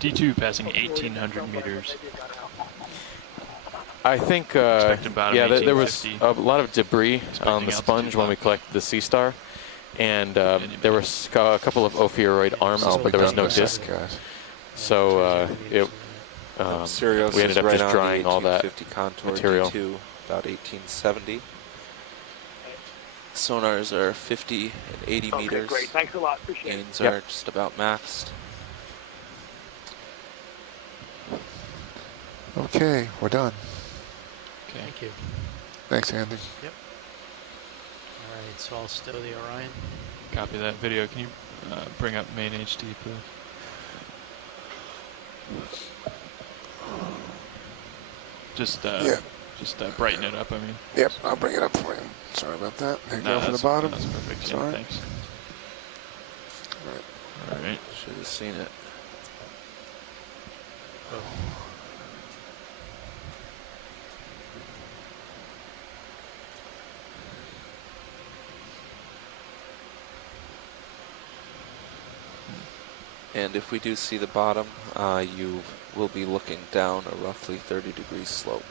D2 passing 1,800 meters. I think, Expected bottom yeah, there was 1850. a lot of debris Expecting on the sponge altitude when we lock. collected the Sea Star, and there were a couple of ophiuroid arms, but there was no disc. So we ended up right just on drying the all that 1850 contour material. D2, about 1870. Sonars are 50 and 80 meters. Great, thanks a lot. Appreciate it. Gains are just about maxed. Okay, we're done. Okay. Thank you. Thanks, Andy. Yep. All right, so I'll stow the Orion. Copy that video. Can you bring up main HD, please? Just brighten it up. I mean. Yep, I'll bring it up for you. Sorry about that. There you No, go for the that's- bottom. That's perfect. Yeah, Sorry. thanks. All right. Should have seen it. Oh. And if we do see the bottom, you will be looking down a roughly 30-degree slope.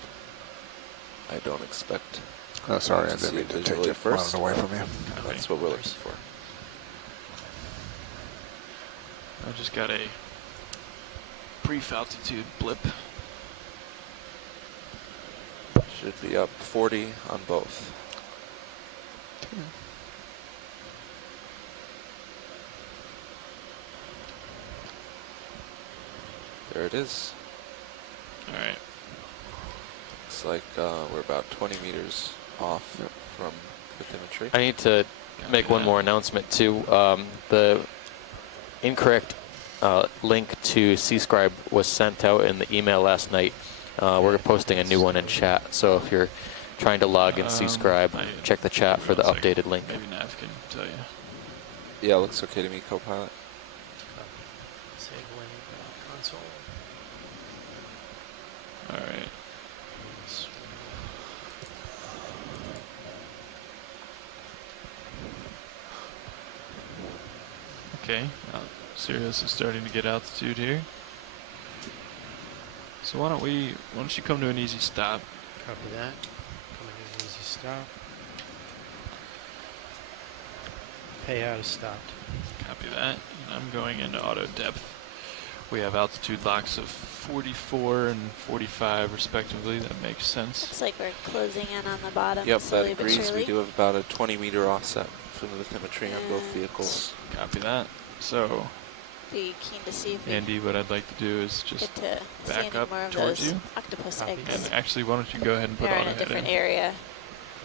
I don't expect. Oh, sorry, I to see didn't mean it to take visually it first. away from you. That's what we're looking for. I just got a brief altitude blip. Should be up 40 on both. There it is. All right. Looks like we're about 20 meters off from bathymetry. I need to make one more announcement too. The incorrect link to C-Scribe was sent out in the email last night. We're posting a new one in chat, so if you're trying to log in C-Scribe, check the chat for the updated link. Maybe Nav can tell you. Yeah, looks okay to me, Copilot. Disabling console. All right. Okay, Sirius is starting to get altitude here. So why don't you come to an easy stop? Copy that. Coming to an easy stop. Payout is stopped. Copy that. And I'm going into auto depth. We have altitude locks of 44 and 45 respectively. That makes sense. Looks like we're closing in on the bottom. Yep, that slowly but agrees. surely. We do have about a 20-meter offset from the bathymetry on both vehicles. Copy that. So, Be keen to see if we Andy, what I'd like to do is just get to see back any up more of towards those you. octopus Copy. eggs. And actually, why don't you go ahead and put They're in auto a head different in. area,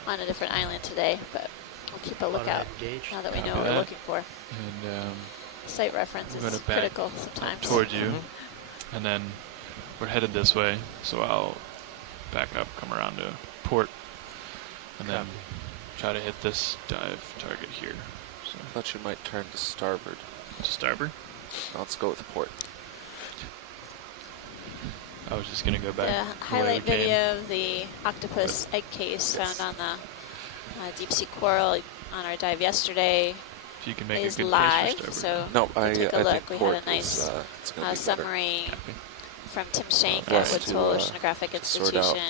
on a different island today, but we'll keep a lookout Engaged. now that we know Copy what that. we're looking for. And Site reference I'm gonna is back critical sometimes. towards you. And then we're headed this way, so I'll back up, come around to port, and then try to hit this dive target here. So, I thought you might turn to starboard. starboard. Now let's go with the port. I was just gonna go back. The the way we highlight came. video of the octopus egg case found on the deep sea coral on our dive yesterday If you can make is a good live, case for so No, we I took a think look. We port had a nice is, it's gonna be better. summary Copy. from Tim Shank For at us Woods to, Hole Oceanographic sort out, Institution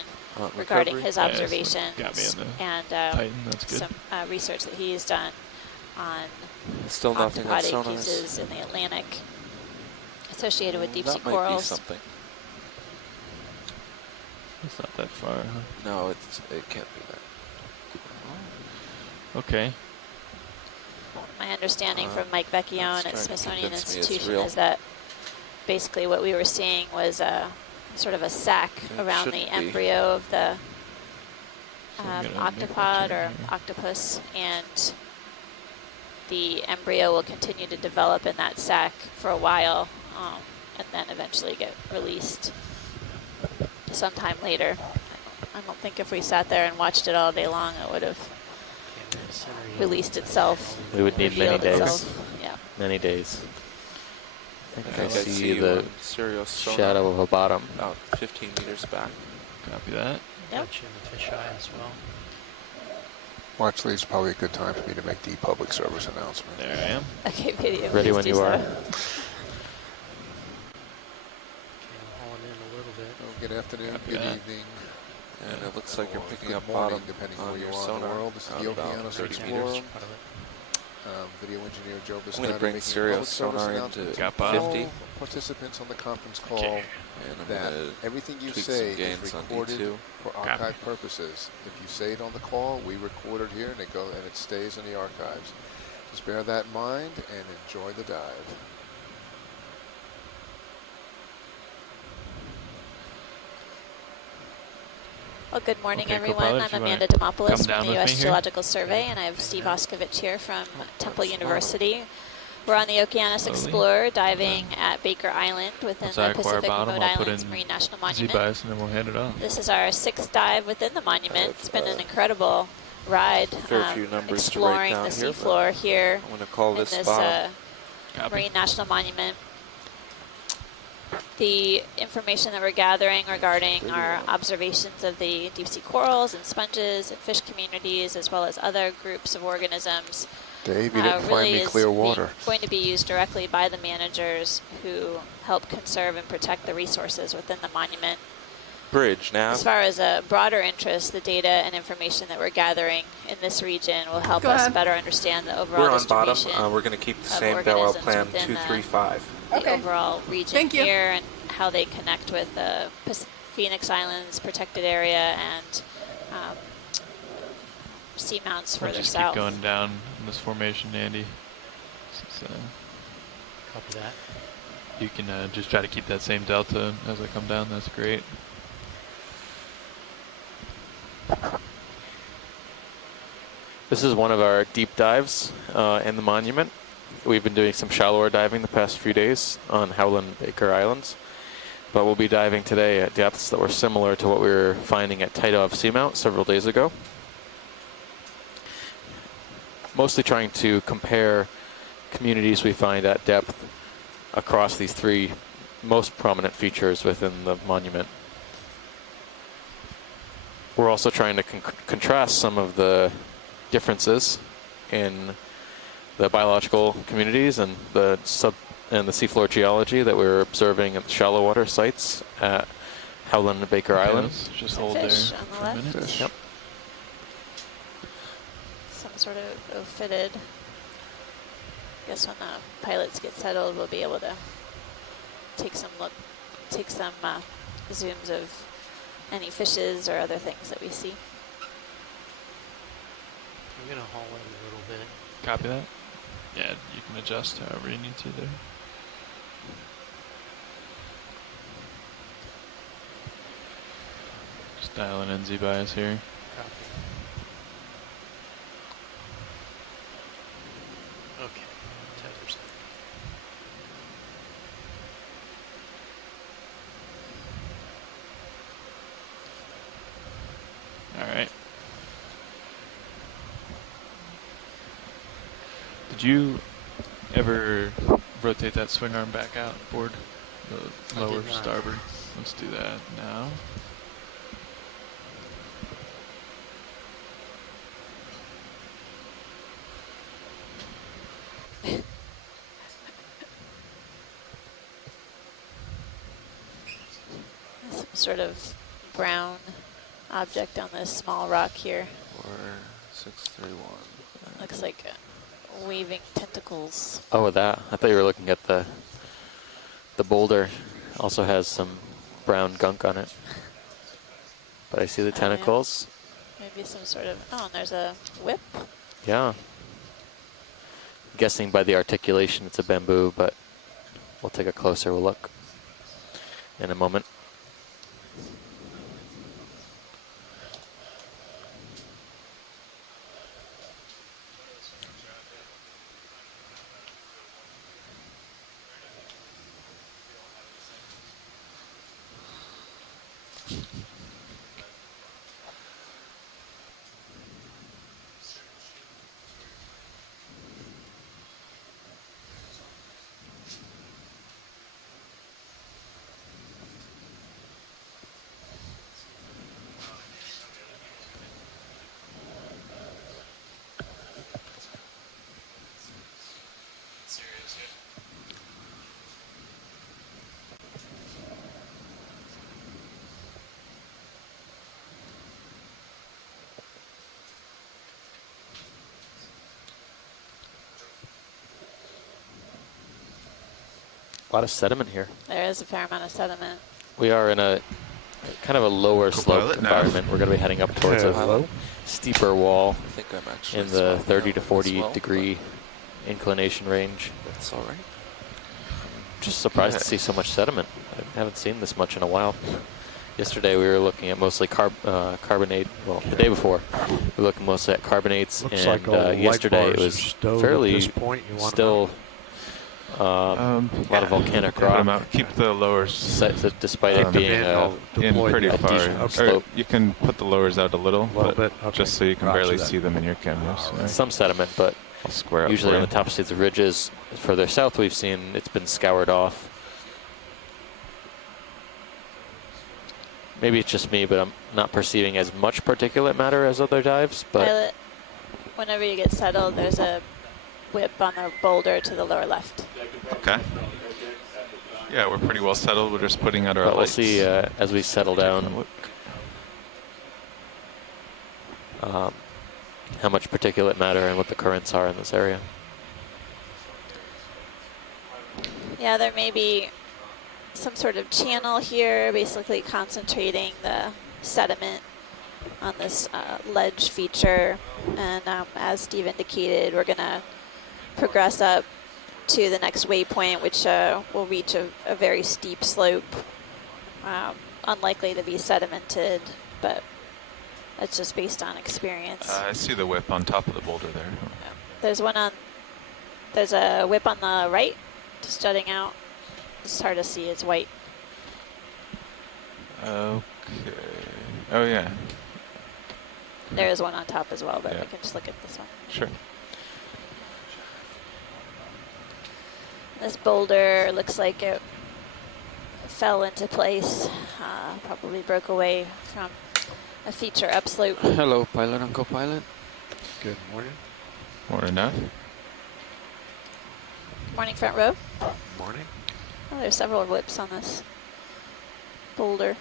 regarding recovery. his Yeah, so observations got me in the and Titan, that's good. some research that he's done on Still nothing on octopod egg sonars. cases in the Atlantic associated with deep sea That might be corals. something. It's not that far, huh? No, it can't be that. Okay. My understanding from Mike Vecchione that's at trying to Smithsonian convince me it's Institution real. is that basically what we were seeing was sort of a sac It around the shouldn't be. embryo of the So I'm gonna make a octopod change or here. octopus, and the embryo will continue to develop in that sac for a while and then eventually get released sometime later. I don't think if we sat there and watched it all day long, it would have released itself. We would need many revealed days. itself. Yeah. Many days. I think I see you the on Sirius sonar shadow of a bottom. about 15 meters back. Copy that. Yep. Got you in the fisheye as well. March 3 is probably a good time for me to make the public service announcement. There I am. Okay, video. Ready please when do you so. are. good afternoon, Copy good that. evening, And it looks like you're picking good up morning, bottom depending on where you your are in the sonar. world. This is out the about Okeanos 30 Explorer. meters. Video engineer Joe I'm going Biscotti to bring making a Sirius public service sonar announcement into to Got bottom. all 50. participants on the conference Okay. call And I'm that going to everything you tweak say some gains is on recorded D2. for Copy. archive purposes. If you say it on the call, we record it here and it stays in the archives. Just bear that in mind and enjoy the dive. Well, good morning, Okay, everyone. co-pilot, I'm if you Amanda wanna come Demopoulos down from the with U.S. me here. Geological Survey, and I have Hang Steve on. Oskovich here from Temple that's the bottom. University. We're on the Okeanos Slowly. Explorer, diving at Baker Island within Once I the acquire Pacific bottom, Remote I'll put Islands in Marine National Monument. Z-bias and then we'll hand it off. This is our 6th dive within the monument. I've, It's been an incredible ride, fair few numbers to exploring write down the here, but seafloor here I'm going to call in this this bottom. Copy. Marine National Monument. The information that we're gathering regarding our observations of the deep sea corals and sponges and fish communities, as well as other groups of organisms, Dave, you didn't find really me is clear water. going to be used directly by the managers who help conserve and protect the resources within the monument. Bridge now. As far as a broader interest, the data and information that we're gathering in this region will help Go us ahead. better understand the overall We're on bottom. distribution We're going to keep the of same bell out organisms plan within the- 235. the Okay. overall region Thank you. here and how they connect with the Phoenix Islands protected area and seamounts I'll further just south. keep going down in this formation, Andy. So Copy that. you can just try to keep that same delta as I come down. That's great. This is one of our deep dives in the monument. We've been doing some shallower diving the past few days on Howland and Baker Islands, but we'll be diving today at depths that were similar to what we were finding at Titov Seamount several days ago. Mostly trying to compare communities we find at depth across these three most prominent features within the monument. We're also trying to contrast some of the differences in the biological communities and the seafloor geology that we're observing at the shallow water sites at Howland and Baker Island. Okeanos, just Some hold there fish on the for a left. minute. Fish. Yep. Some sort of ophidiid. Guess when the pilots get settled, we'll be able to take some zooms of any fishes or other things that we see. I'm going to haul in a little bit. Copy that. Yeah, you can adjust however you need to there. Just dialing in Z-bias here. Copy. Okay, 10%. All right. Did you ever rotate that swing arm back out board? The I did lower not. starboard. Let's do that now. Some sort of brown object on this small rock here. 4631. Looks like waving tentacles. Oh, that. I thought you were looking at the boulder. Also has some brown gunk on it. But I see the Oh, yeah. tentacles. Maybe some sort of, oh, and there's a whip. Yeah. Guessing by the articulation it's a bamboo, but we'll take a closer look in a moment. A lot of sediment here. There is a fair amount of sediment. We are in a kind of a lower slope Copilot now. environment. We're going to be heading up towards a Hello? steeper wall I think I'm actually in the swelling 30 out to as 40 well, degree inclination range. but that's all right. Just surprised to see so much sediment. I haven't seen this much in a while. Yesterday we were looking at mostly carbonate. Well, the day before we were looking mostly at carbonates, Looks and like all the yesterday light it bars was are stowed at fairly this point. You want still a lot of volcanic Put 'em rock. out. Keep the lowers Despite it being in pretty a far. decent Or slope. you can put the lowers out a little, little but bit? Okay. just so you can Roger barely that. see them in your cameras. So some sediment, but I'll square up usually for on you. the top sides of ridges further south we've seen it's been scoured off. Maybe it's just me, but I'm not perceiving as much particulate matter as other dives. But Pilot, whenever you get settled, there's a whip on the boulder to the lower left. Okay. Yeah, we're pretty well settled. We're just putting out our we'll lights. see as we settle down how much particulate matter and what the currents are in this area. Yeah, there may be some sort of channel here, basically concentrating the sediment on this ledge feature. And as Steve indicated, we're going to progress up to the next waypoint, which will reach a very steep slope. Unlikely to be sedimented, but that's just based on experience. I see the whip on top of the boulder there. There's a whip on the right, just jutting out. It's hard to see, it's white. Okay. Oh, yeah. There is one on top as well, but Yeah. we can just look at this one. Sure. This boulder looks like it fell into place, probably broke away from a feature upslope. Hello, pilot and co-pilot. Good morning. More enough. Morning, front row. Morning. Oh, there's several whips on this boulder.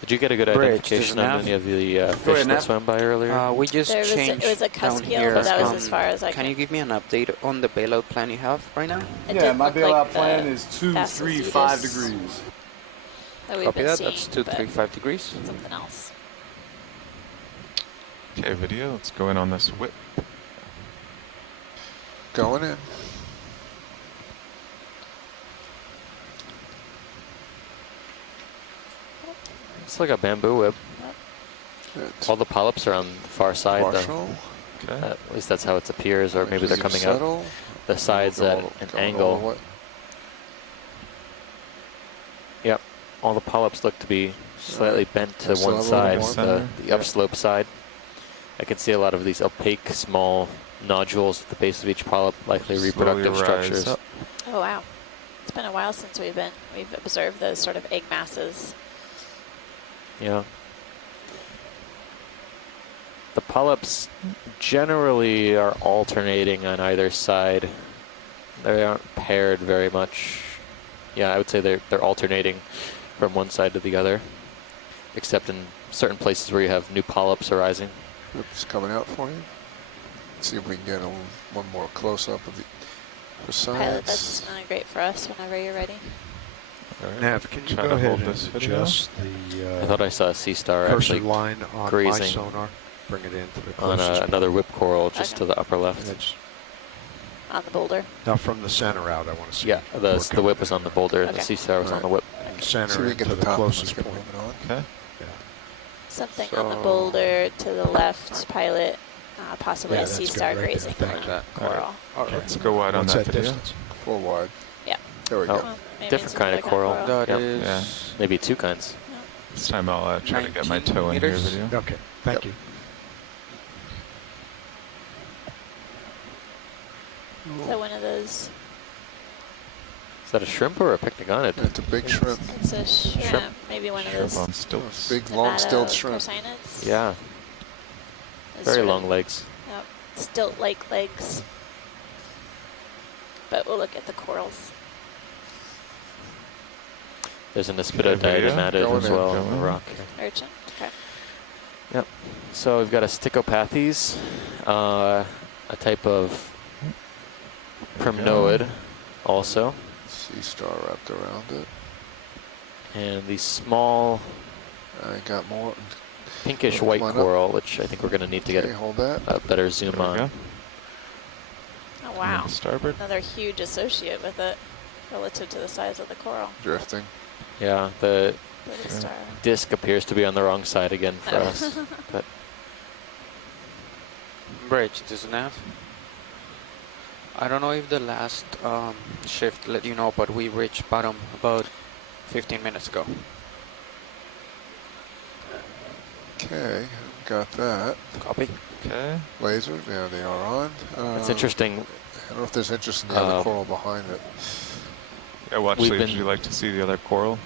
Did you get a good Bridge, identification there's on an any of the Go fish ahead, that Nav. swam by earlier? We just There was changed it was a down cusk here. but that was as far as I Can can. you give me an update on the bailout plan you have right now? It Yeah, didn't my look bailout like plan the is 2, fastest 3, it 5 is degrees. that we've Copy been that. seeing, That's 2, but 3, 5 degrees. something else. Okay, video. Let's go in on this whip. Going in. It's like a bamboo whip. Good. All the polyps are on the far side, though. Partial. Okay. At least that's how it appears, or maybe they're coming out Settle. the sides at Going an all angle. the way. Yep, all the polyps look to be slightly bent to That's one level side, more. the upslope side. I can see a lot of these opaque, small nodules at the base of each polyp, likely Slowly reproductive rise structures. up. Oh wow, it's been a while since we've observed those sort of egg masses. Yeah. The polyps generally are alternating on either side. They aren't paired very much. Yeah, I would say they're alternating from one side to the other, except in certain places where you have new polyps arising. It's coming out for you. Let's see if we can get one more close up of the Pilot, sides. that's great for us whenever you're ready. All right. Nav, can you Try go to ahead hold and this video. adjust I the thought I saw a sea star cursor actually line on my grazing sonar? Bring it into the on closest another whip coral just Okay. to the upper left. edge. On the boulder. Now from the center out, I want to see. Yeah, if the we're whip coming was on the in. boulder, and the Okay. sea star was on the whip. From the See if center we can get into the the top. Let's closest get point. moving on. Okay. Yeah. Something on the So- boulder to the left, pilot. Possibly Yeah, a sea that's good star right there. grazing Thank on you. coral. All right. Let's go wide on What's that that video. distance? Full wide. Yeah. There we Oh. go. Well, maybe Different it's kind of another coral. That Yep. is Yeah. Maybe two kinds. This time I'll try to get my 19 toe in here meters. video. Okay, thank you. So one of those, Is that a shrimp or a picnogonid? It's a big shrimp. it's a shrimp, maybe one of Shrimp those on stilts. Big, long-stilled Nevada shrimp. persinids. Yeah, Those very sort of- long legs. Yep, stilt-like legs. But we'll look at the corals. There's an Aspido Okay, video. diadem added Going as in, well on going the in. rock. Urchin. Okay. Yep. So we've got a Sticopathes, a type of Primnoid also, Sea star wrapped around it. and the small I got more. pinkish Come white on up. coral, which I think we're going to need to get Okay, hold that. a better zoom There we on. go. Oh, Coming wow. to starboard. Another huge associate with it relative to the size of the coral. Drifting. Yeah, the Little star. disc appears to be on the wrong side again for Oh. us. But Bridge, this is Nav. I don't know if the last shift let you know, but we reached bottom about 15 minutes ago. Okay, got that. Copy. Okay. Laser, yeah, they are on. it's interesting. I don't know if there's interest in the other coral behind it. Yeah, well, We've actually, would been- you like to see the other coral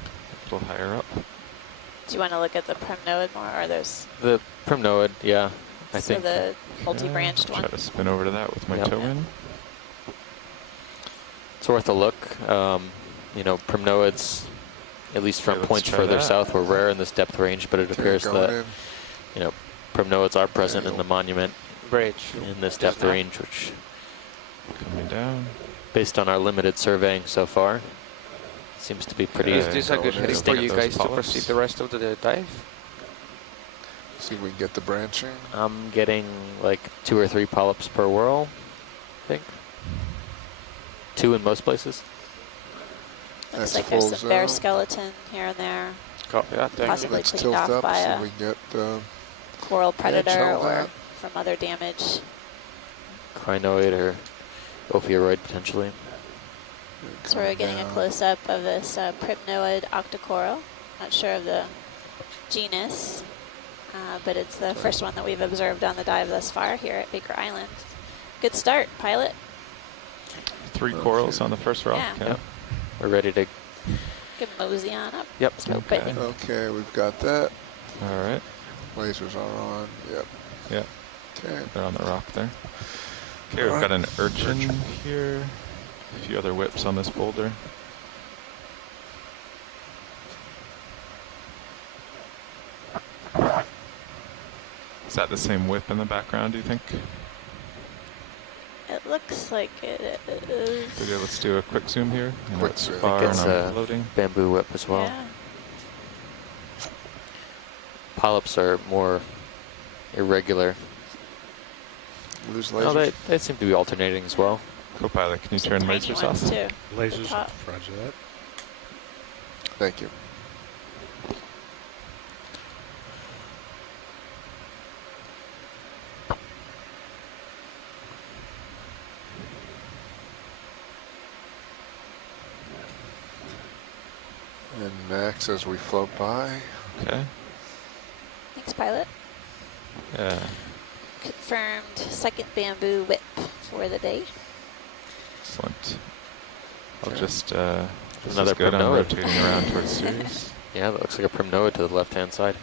a little higher up? Do you want to look at the Primnoid more, or there's The Primnoid, yeah, I so think. the multi-branched Try one? to spin over to that with my Yep. toe in. It's worth a look. You know, Primnoids, at least from Okay, let's points try further that. south, were rare in this depth range, but it Okay, appears going that, in. you know, Primnoids are present There in you the monument Bridge. in this Just depth now. range, which, Coming down. based on our limited surveying so far, seems to be pretty. Is this a good Going in. heading for you Those guys to polyps. proceed the rest of the dive? See if we can get the branching. I'm getting like 2 or 3 polyps per whirl, I think. 2 in most places. Looks That's like there's full some bear zoom. skeleton here and there. Copy that. Thank you. Possibly Let's cleaned tilt off up, by see a if we can get coral predator tell or that. from other damage. Crinoid or Ophiuroid potentially. So we're getting a close-up of this Primnoid octocoral. Not sure of the genus, but it's the first one that we've observed on the dive thus far here at Baker Island. Good start, pilot. 3 corals on the first rock. Yeah. Yep. We're ready to. Good mosey on up. Yep. Scope Okay. it. Okay, we've got that. All right. Lasers are on. Yep. Yeah, Okay. they're on the rock there. Okay, we've got an urchin here. A few other whips on this boulder. Is that the same whip in the background, do you think? It looks like it is. Okay, let's do a quick zoom here. I know Quick it's zoom. I far think and it's I'm loading. Bamboo whip as well. Yeah. Polyps are more irregular. Lose No, lasers. they seem to be alternating as well. Copilot, can you Some turn tiny lasers ones off? too. Lasers, Top. roger that. Thank you. And Max as we float by. Okay. Thanks, pilot. Yeah. Confirmed second bamboo whip for the day. Excellent. I'll Okay. just, this Another is good. I'm Primnoid. rotating around towards Sirius. Yeah, that looks like a Primnoid to the left-hand side.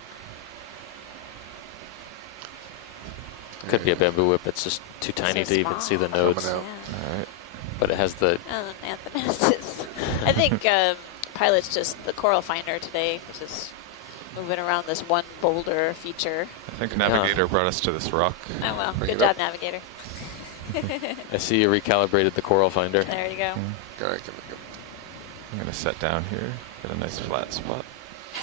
Could be a bamboo whip. It's just too tiny So to even see the small. nodes, Coming out. Yeah. All right. but it has the. Anthemastis. I think pilot's just the coral finder today, which is moving around this one boulder feature. I think Navigator brought us to this rock. Oh well, Bring good it up. job, navigator. I see you recalibrated the coral finder. There you go. All right, can we go? I'm going to set down here, get a nice flat spot.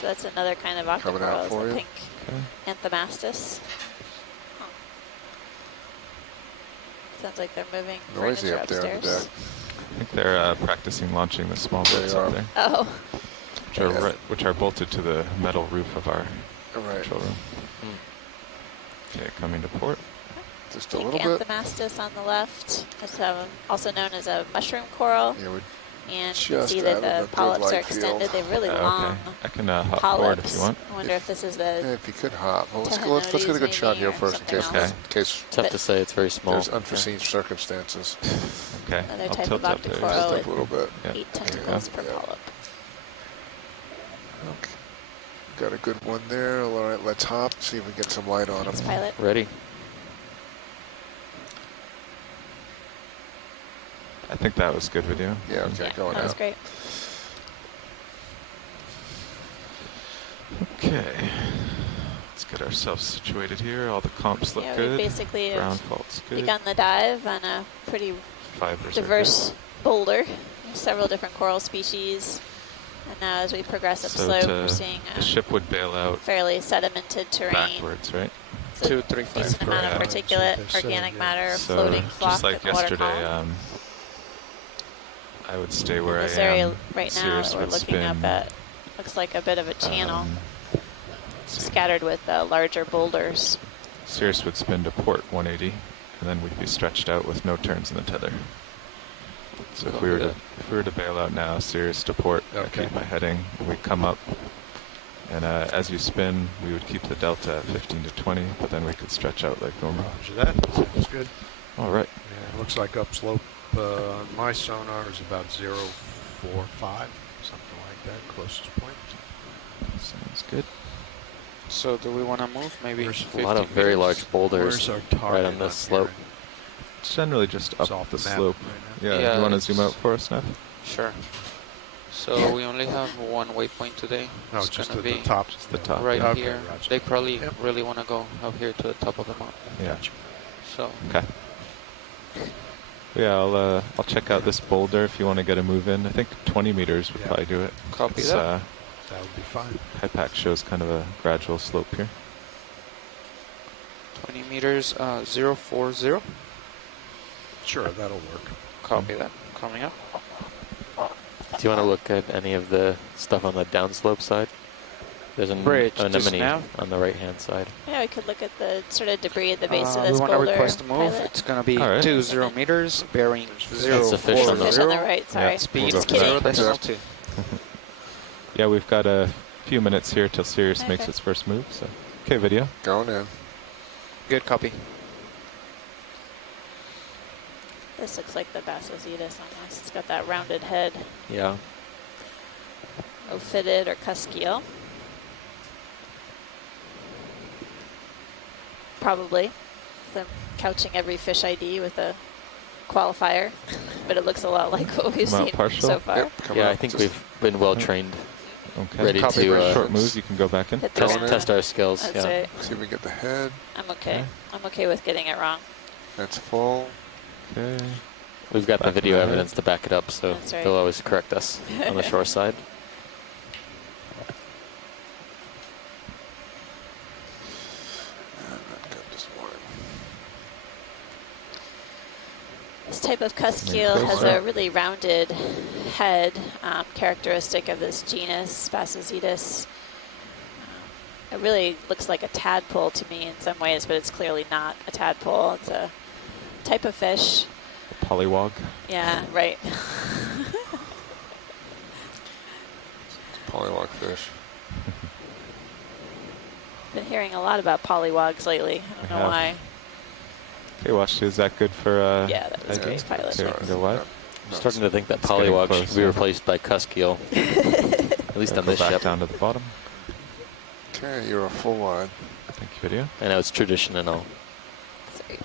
So that's another kind of Coming out octocoral, is for the you. pink Okay. Anthemastis. Huh. Sounds like they're moving Noisy furniture up there on the upstairs. deck. I think they're practicing launching the small They boats are. up there, Oh, which are bolted to the metal roof of our All right, control room. Okay, coming to port. just a pink little bit. Anthemastis on the left. It's also known as a mushroom coral. Yeah, we And you can just see out that of the the polyps good are light field. extended. They're really long Okay, I can hop forward if polyps. you want. I wonder if this is the Yeah, if you could hop. Well, let's Tehenoides get a good shot maybe, here or first in something case, else. in case Tough But- to say. It's very small. there's unforeseen circumstances. Okay, Another I'll type tilt of up there. octocoral. Just Oh, up a little bit. Yeah. 8 tentacles per Yeah. polyp. Okay. Got a good one there. All right, let's hop. See if we get some light on Thanks, them. pilot. Ready? I think that was good video. Yeah, okay, Yeah, going that was out. great. Okay. Let's get ourselves situated here. All the comps look Yeah, we good. basically have Ground fault's good. begun the dive on a pretty Fibers diverse boulder, several different coral species. And now as we progress are good. upslope, we're seeing The ship would bail out fairly sedimented terrain. backwards, right? So 235. decent amount of Yeah. particulate, That's what they say, organic yeah. matter So floating flock just like in the water yesterday, column. I would stay where This I am. area right now Sirius that we're would looking spin, up at looks like a bit of a channel let's see. scattered with larger boulders. Sirius would spin to port 180, and then we'd be stretched out with no turns in the tether. So if we were to bail out now, Sirius to port, I Okay. keep my heading, we'd come up, and as you spin, we would keep the delta at 15 to 20, but then we could stretch out like normal. Roger that. Sounds good. All right. Yeah, it looks like upslope on my sonar is about 045, something like that, closest point. Sounds good. So do we want to move? Maybe There's A lot of 50 very meters? large boulders Where's our target right on this here? slope. It's generally just It's up off the the map slope. right Yeah, Yeah, you want to zoom it's- out for us, Neff? Sure. So we only have one waypoint today. No, it's just gonna at be the top. Just the top. right yeah. Okay, here. roger. They probably Yep. really want to go up here to the top of the mountain. Yeah. Gotcha. So Okay. Yeah, I'll check out this boulder if you want to get a move in. I think 20 meters would Yeah. probably do it. copy It's, that. That would be fine. HIPAC shows kind of a gradual slope here. 20 meters, 040. Sure, that'll work. Copy that. Coming up. Do you want to look at any of the stuff on the downslope side? There's an Bridge, just anemone now? on the right-hand side. Yeah, we could look at the sort of debris at the base of We this want to boulder. request a move. pilot. It's going to be All right. 20 meters, bearing That's a fish on the- Fish on the 040. right, sorry. Yeah. Speed We'll go Just for that. kidding. 0.2. Yeah, we've got a few minutes here till Sirius makes Okay. its first move. So, okay, video. Going in. Good copy. This looks like the Bassositis almost. It's got that rounded head. Yeah. Ophidid or Cuskiel. Probably. So couching every fish ID with a qualifier, but it looks a lot like what we've Amount seen partial? so far. Yep, coming Yeah, up. I think Just we've been well trained. Okay. Ready Copy, to Bridge. Short moves, you can go back in. Hit the test, ground. test our skills. That's yeah. right. See if we get the head. I'm okay. Okay. I'm okay with getting it wrong. That's full. Okay. We've got the Back video of the head. evidence to back it up, so That's right. they'll always correct us on the shore side. Not good this morning. This type of cusk Maybe eel has closer. a really rounded head, characteristic of this genus, Bassositis. It really looks like a tadpole to me in some ways, but it's clearly not a tadpole. It's a type of fish. A polywog. Yeah, right. Polywog fish. Been hearing a lot about polywogs lately. I We don't know have. why. Okay, Wash, is that good for Yeah, that was head? great pilot. Okay, we can go wide. I'm starting to think that It's getting polywog close, should be yeah. replaced by cuskeel, at least on Go this back ship. down to the bottom. Okay, you're a full wide. Thank you, video. I know it's tradition and all. Sorry.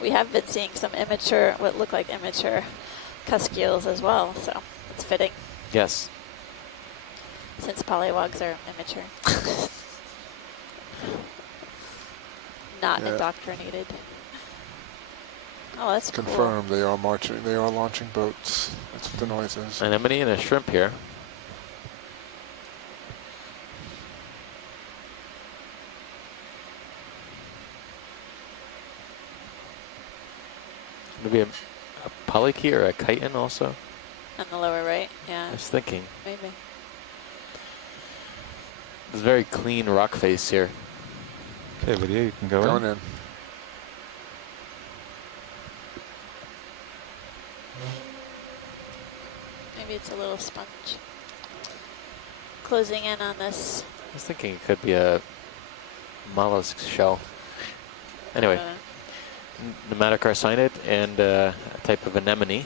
We have been seeing some immature, what look like immature cusk eels as well, so it's fitting Yes. since polywogs are immature. Not Yeah. indoctrinated. Oh, that's cool. Confirmed. They are marching. They are launching boats. That's what the noise is. Anemone and a shrimp here. Maybe a polykey or a chitin also? On the lower right, yeah, I was thinking. maybe. There's a very clean rock face here. Okay, video, you can go Going in. in. Maybe it's a little sponge. Closing in on this. I was thinking it could be a mollusk shell. Anyway, nematocarcinid and a type of anemone.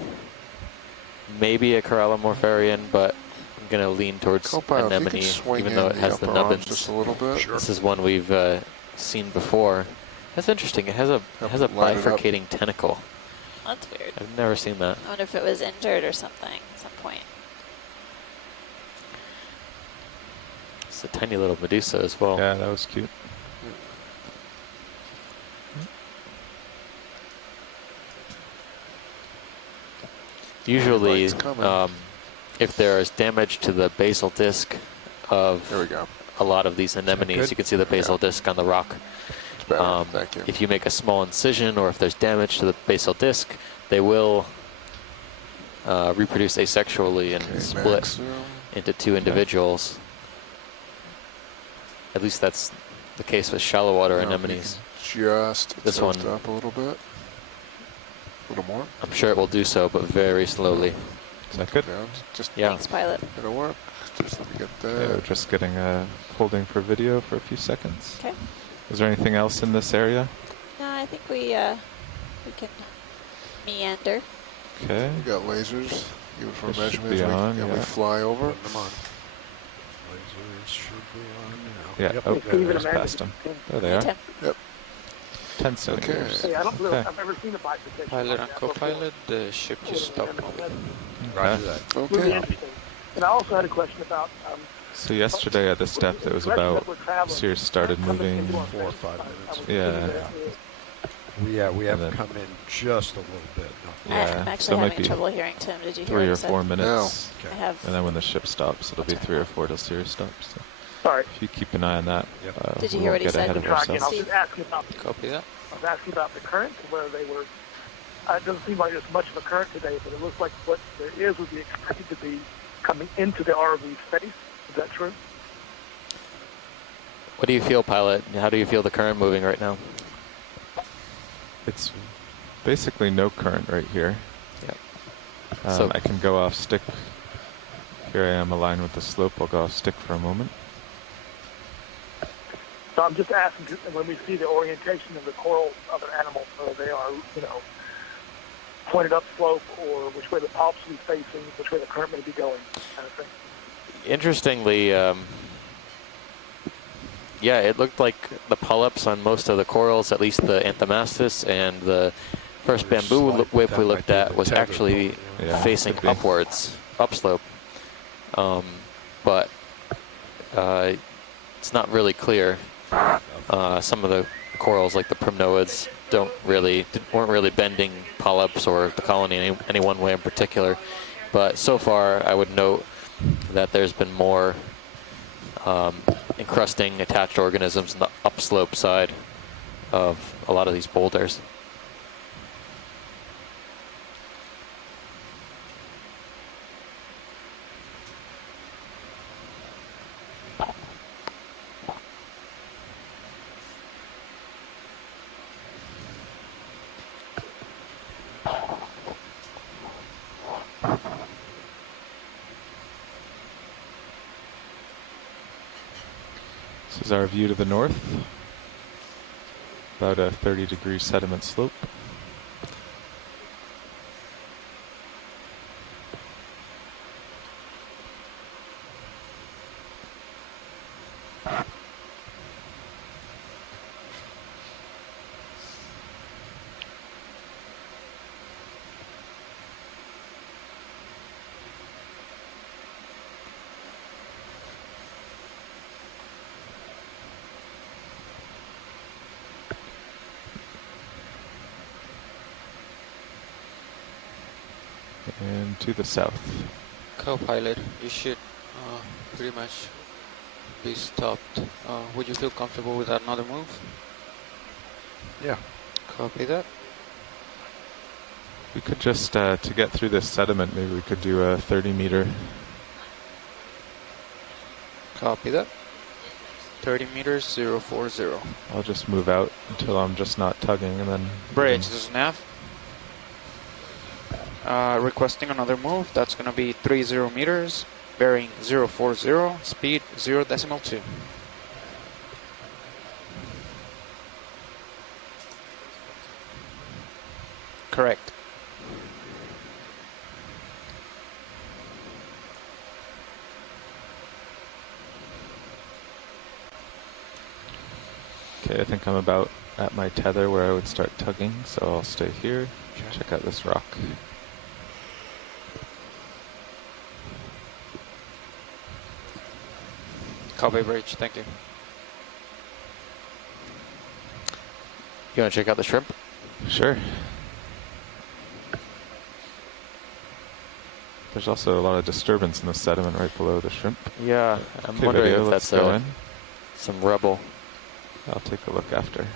Maybe a Corallomorpharian, but I'm going to lean towards Copilot, if you anemone, could swing even in though it has the upper arms nubbins. just a little bit. Sure. This is one we've seen before. That's interesting. It has a Line it up. bifurcating tentacle. That's weird. I've never seen that. I wonder if it was injured or something at some point. It's a tiny little Medusa as well. Yeah, that was cute. Usually, Light's coming. if there is damage to the basal disc of There we go. a lot of these anemones, good? you can see the basal disc on the rock. It's better. Thank you. If you make a small incision or if there's damage to the basal disc, they will reproduce asexually and Okay, split maximum. into two individuals. At least that's the case with shallow water Now we anemones. can Just This tilt one- up a little bit. A little more. I'm sure it will do so, but very slowly. Is that good? Down. Just Yeah. Thanks, pilot. gonna work. Just let me get Yeah, that. we're just getting holding for video for a few seconds. Okay. Is there anything else in this area? No, I think we can meander. Okay. We got lasers. Even for This should measurements, be we, on, and we yeah. fly over. Putting them on. Lasers should be on now. Yeah. Yep, Oh, there it just is. past them. There they Hey, are. Tim. 10 centimeters. Okay. Hey, I don't know Okay. if I've ever seen a bifurcation. Pilot like and that before. co-pilot, the ship just stopped moving. Roger that. Really Okay. interesting. And I also had a question about So yesterday at this depth, it was about Sirius started moving. 4 or 5 minutes. Yeah. We have And then- come in just a little bit. Yeah, I'm so actually it might having be trouble hearing Tim. Did you hear 3 what or he said? 4 minutes. I have. And then when the ship stops, it'll be 3 or 4 till Sirius stops. So Sorry, if you keep an eye on that, Yep. Did you we hear won't what he get said? ahead of tracking. I was ourselves. just asking about. Copy that. I was asking about the current, whether they were. It doesn't seem like there's much of a current today, but it looks like what there is would be expected to be coming into the ROV space. Is that true? What do you feel, pilot? How do you feel the current moving right now? It's basically no current right here. Yep. So I can go off stick. Here I am aligned with the slope. I'll go off stick for a moment. So I'm just asking when we see the orientation of the coral of an animal, so they are, pointed up slope, or which way the polyps will be facing, which way the current may be going, kind of thing. Interestingly, yeah, it looked like the polyps on most of the corals, at least the Anthomastus and the first There's bamboo slight- whip that we might looked be at the was tether actually point, Yeah, facing could be. upwards, upslope. But it's not really clear. Some of the corals, like the primnoids, weren't really bending polyps or the colony any one way in particular. But so far, I would note that there's been more encrusting attached organisms on the upslope side of a lot of these boulders. This is our view to the north. About a 30-degree sediment slope. And to the south. Co-pilot, you should pretty much be stopped. Would you feel comfortable with another move? Yeah. Copy that. We could just, to get through this sediment, maybe we could do a 30-meter. Copy that. 30 meters, 040. I'll just move out until I'm just not tugging, and then Bridge, this is nav. Requesting another move. That's going to be 30 meters, bearing 040, speed 0.2. Correct. Okay, I think I'm about at my tether where I would start tugging, so I'll stay here. Check out this rock. Copy bridge, thank you. You want to check out the shrimp? Sure. There's also a lot of disturbance in the sediment right below the shrimp. Yeah, I'm Okay, wondering video, if let's that's go in. some rubble. I'll take a look after.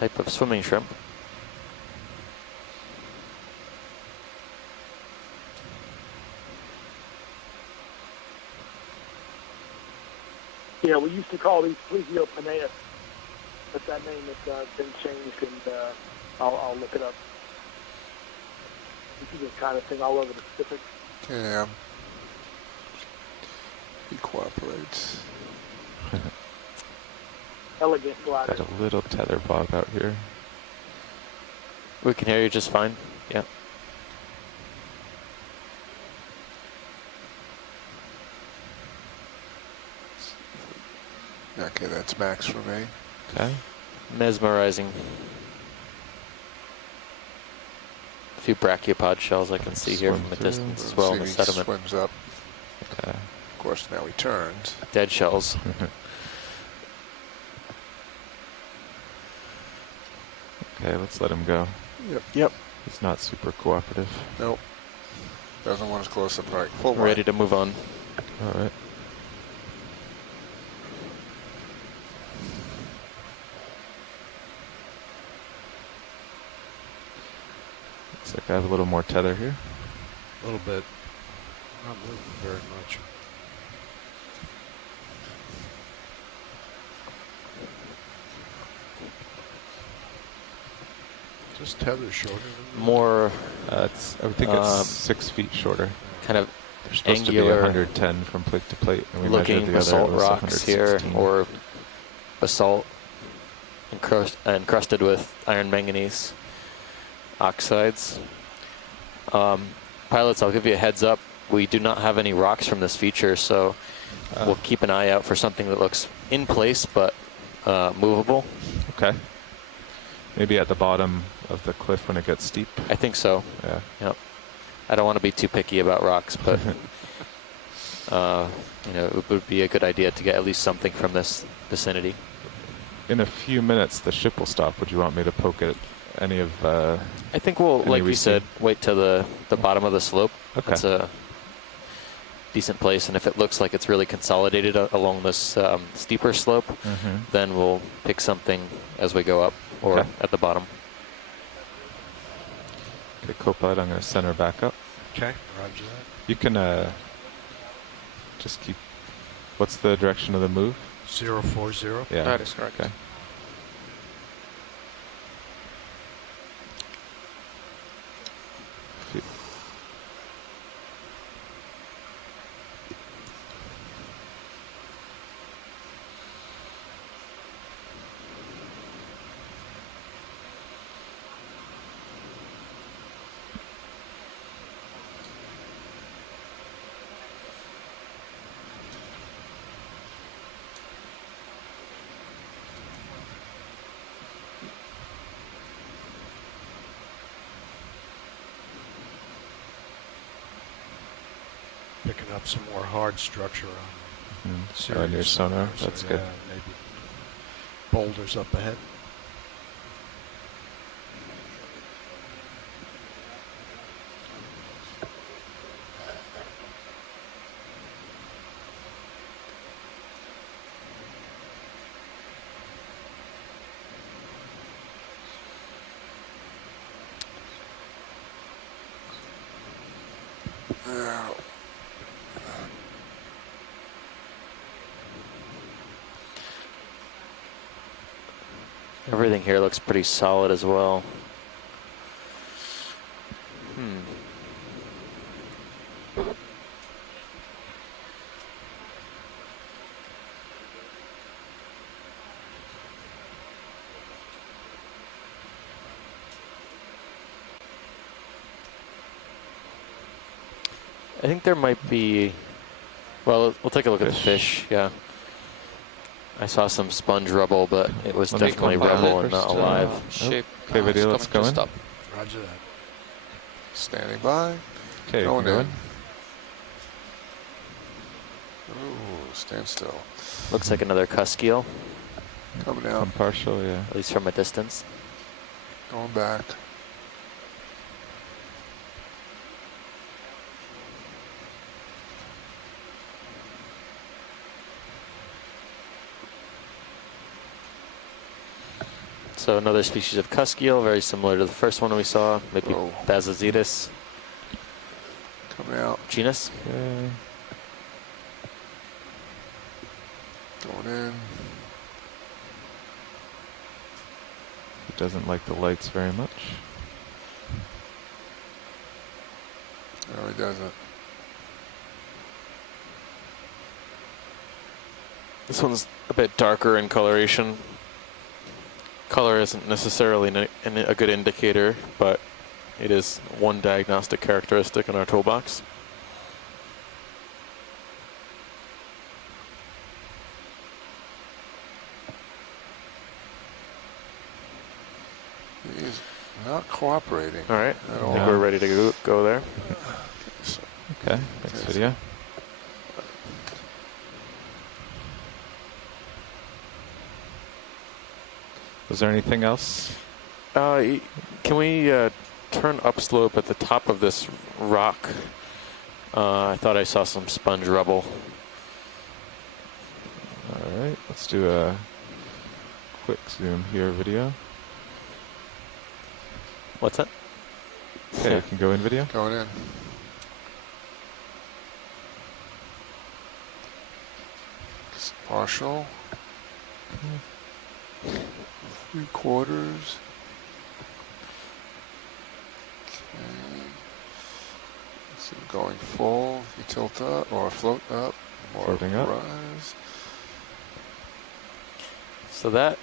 Type of swimming shrimp. Yeah, we used to call these Plesiopenaeus, but that name has been changed, and I'll look it up. This is the kind of thing all over the Pacific. Yeah. He cooperates. Elegant glider. Got a little tether bog out here. We can hear you just fine. Yeah. Okay, that's max for me. Okay. Mesmerizing. A few brachiopod shells I can see here Swim from a through. distance as well in the See, he sediment. swims up. Okay. Of course, now he turns. Dead shells. Okay, let's let him go. Yep. He's not super cooperative. Nope. Doesn't want us close up right. Full Ready right. to move on. All right. Looks like I have a little more tether here. A little bit. Not moving very much. Just tether shorter than More I think it's 6 feet shorter. kind of They're supposed angular to be 110 from plate to plate. And we looking measured the other, basalt it was rocks here, 116. or basalt encrusted with iron manganese oxides. Pilots, I'll give you a heads up. We do not have any rocks from this feature, so we'll keep an eye out for something that looks in place but movable. Okay. Maybe at the bottom of the cliff when it gets steep. I think so. Yeah. Yep. I don't want to be too picky about rocks, but it would be a good idea to get at least something from this vicinity. In a few minutes, the ship will stop. Would you want me to poke at any of? I think we'll, any like we you said, see? wait to the bottom of the slope. Okay. That's a decent place, and if it looks like it's really consolidated along this steeper slope, then we'll pick something as we go up or Okay. at the bottom. Okay, co-pilot, I'm going to center back up. Okay, roger that. You can just keep. What's the direction of the move? 040. Yeah. That is correct. Okay. Picking up some more hard structure on On your Sirius sonar, so that's yeah, good. Maybe boulders up ahead. Everything here looks pretty solid as well. I think there might be, well, we'll take a look at the fish, yeah. I saw some sponge rubble, but it was Let me definitely come down rubble and first, not alive. Shape. Okay, video, it's let's coming go to in. stop. Roger that. Standing by. Okay, you Going can go in. in. Ooh, stand still. Looks like another cusk eel, Coming out. Come partial, yeah. at least from a distance. Going back. So another species of cusk eel, very similar to the first one we saw, maybe Oh. Basazetus Coming out. genus. Okay. Going in. It doesn't like the lights very much. No, he doesn't. This one's a bit darker in coloration. Color isn't necessarily a good indicator, but it is one diagnostic characteristic in our toolbox. He's not cooperating. All right, At I all. think we're ready to go there. So, Okay, next video. Was there anything else? Can we turn upslope at the top of this rock? I thought I saw some sponge rubble. All right, let's do a quick zoom here video. What's that? Okay, you can go in video. going in. Just partial. 3/4. Okay. So going full, you tilt up or float up, or Floating up. rise. So that,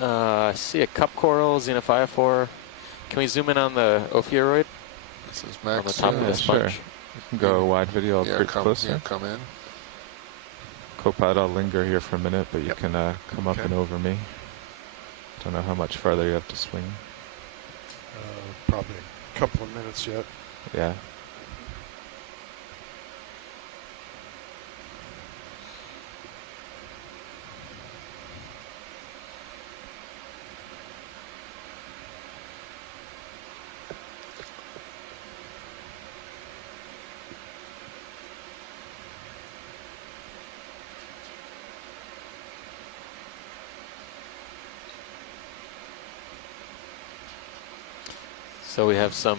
I see a cup coral, xenophyophore. Can we zoom in on the ophiuroid This is on the max. top of the sure. sponge? You can go wide video a Yeah, bit come, closer. yeah, come in. Copilot, I'll linger here for a minute, but you Yep. can come up Okay. and over me. Don't know how much farther you have to swing. Probably a couple of minutes yet. Yeah. So we have some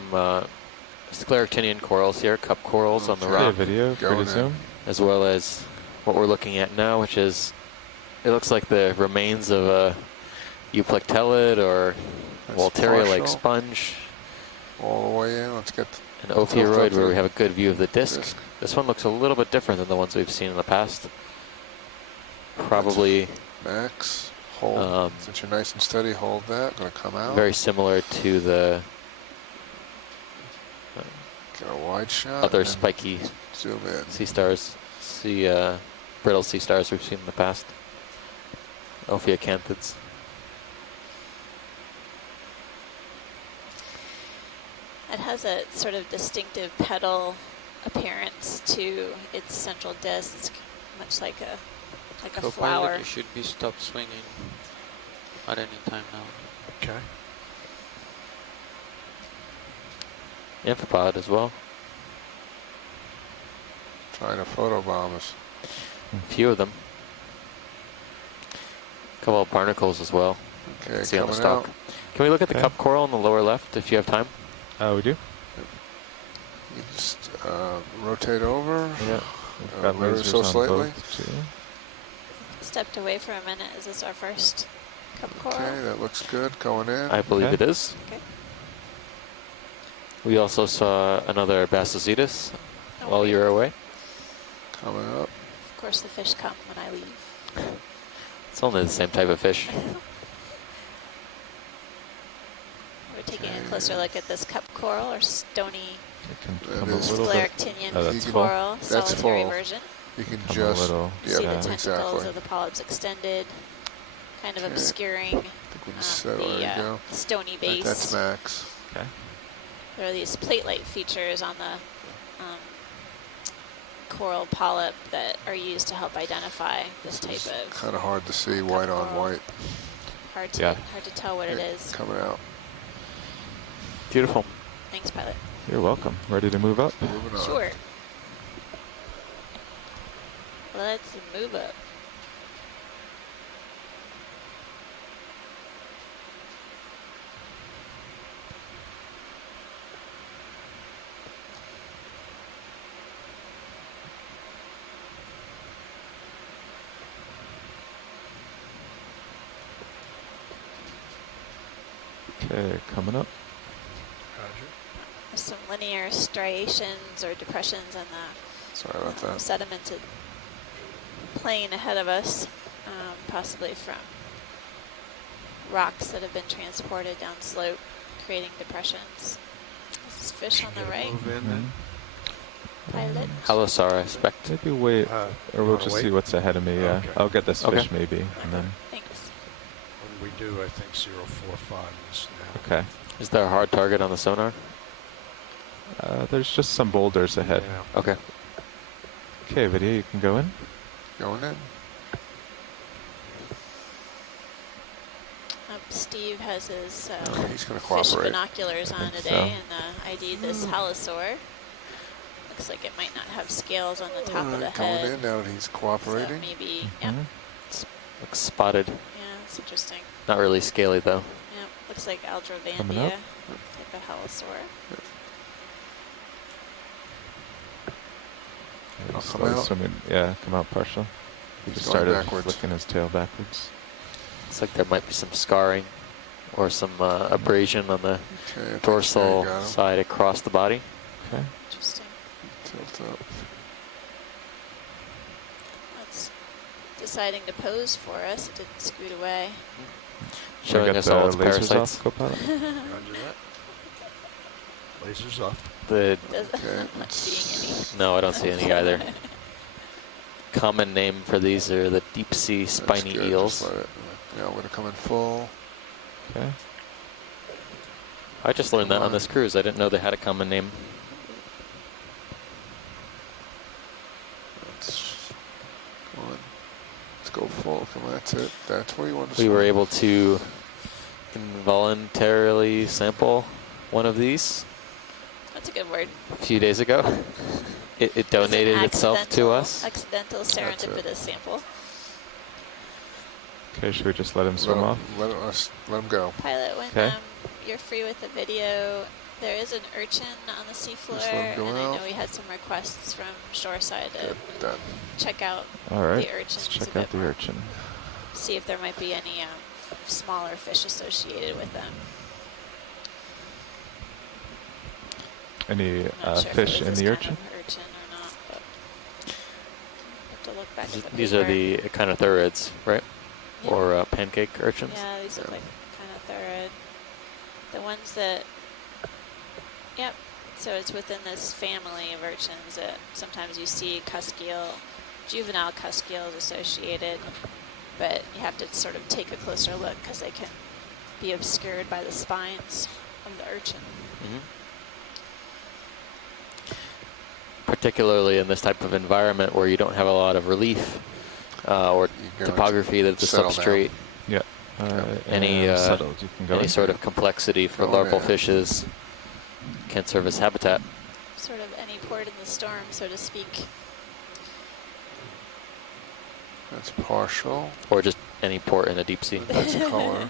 scleractinian corals here, cup corals on the Okay. Okay, rock, video, Going pretty in. zoom. as well as what we're looking at now, which is, it looks like the remains of a euplectellid or That's Walteria-like partial. sponge, All the way in. Let's get an ophiuroid where we have a good view of the disc. disc. This one looks a little bit different than the ones we've seen in the past. Probably max. Hold. Since you're nice and steady, hold that. Gonna come out. very similar to the Get a wide shot. other and spiky Zoom in. sea stars, brittle sea stars we've seen in the past. Ophiacanthids. It has a sort of distinctive petal appearance to its central disc. It's much like a Co-pilot, flower. you should be stopped swinging at any time now. Okay. Amphipod as well. Trying to photobomb us. A few of them. A couple of barnacles as well. Okay, See on the coming stalk. out. Can we look at the Okay. cup coral in the lower left if you have time? We do? You just rotate over. Yeah. We've got ever lasers so on slightly. both, too. Stepped away for a minute. Is this our first cup coral? Okay, that looks good. Going in. I believe Okay. it is. Okay. We also saw another Basazetus Oh, while you were away. Coming up. Of course, the fish come when I leave. It's only the same type of fish. We're taking a closer look at this cup coral or stony It can That come a is- little bit. scleractinian Oh, that's full. coral, That's solitary full. version. You can Come a just little, See the yeah. tentacles exactly. of the polyps extended, kind of Okay. obscuring I think we just there you go. stony Right, base. that's max. Okay. There are these plate-like features on the coral polyp that are used to help identify this type of Kind of hard to see white on coral. white. Hard to Yeah. tell what it Okay, is. coming out. Beautiful. Thanks, pilot. You're welcome. Ready to move up? Moving on. Sure. Let's move up. Okay, coming up. Roger. There's some linear striations or depressions in the Sorry about that. sedimented plain ahead of us, possibly from rocks that have been transported down slope, creating depressions. This is fish on the Get a right. Move in then. Pilot. Halosar, I expect. Maybe wait, Uh, or we'll wanna just wait? see what's ahead of me. Yeah, Okay. I'll get this Okay. fish maybe, and then Thanks. When we do, I think 045 is now. okay. Is there a hard target on the sonar? There's just some boulders ahead. Yeah. Okay. Okay, video, you can go in. Going in. Steve has his He's going to fish cooperate. binoculars on think today, so. and ID'd this halosaur. Looks like it might not have scales on the top of the Coming head. in now that he's So cooperating. maybe, yeah, Mhm. Looks spotted. yeah, it's interesting. Not really scaly though. Yeah, looks like Coming Aldrovandia up. type of halosaur. I'll He's come slowly out. swimming. Yeah, come out partial. He He's just going started backwards. flicking his tail backwards. Looks like there might be some scarring or some abrasion on the Okay, I think there you dorsal got him. side across the body. Okay. Interesting. Tilt up. That's deciding to pose for us. It didn't scoot away. Should I Showing get us all the its lasers parasites. off, Copilot? Roger that. Lasers off. The Okay, I'm not seeing any. no, I don't see any either. Common name for these are the deep sea That's spiny good. eels. Just let it. Yeah, we're going to come in full. Okay. I just learned Come that on on. this cruise. I didn't know they had a common name. Let's go on. Let's go full. Come on, that's it. That's where you want to We were swim. able to involuntarily sample one of these That's a good word. a few days ago. It It was an donated itself to us. Accidental That's it. serendipitous sample. Okay, should we just let him Let swim him, off? let him go. Pilot, when Okay. you're free with the video, there is an urchin on the seafloor, Just let him go and I out. know we had some requests from shoreside to Good, done. check out All right. the urchins Let's a check bit out the more. urchin. See if there might be any smaller fish associated with them. Any I'm not sure if fish it in was the this urchin? kind of urchin or not, but have to look back at the These are paper. the echinothurids, right? Yeah. Or pancake urchins? Yeah, these look like kind of thorough. The ones that, yep. So it's within this family of urchins that sometimes you see cuskeel, juvenile cuskeels associated, but you have to sort of take a closer look because they can be obscured by the spines of the urchin. Mhm. Particularly in this type of environment where you don't have a lot of relief or You go topography of the settle down. substrate, Yeah. Any, and settled. You can go any in. sort of complexity for Go larval in. fishes can serve as habitat. Sort of any port in the storm, so to speak. That's partial. Or just any port in a deep sea. That's color.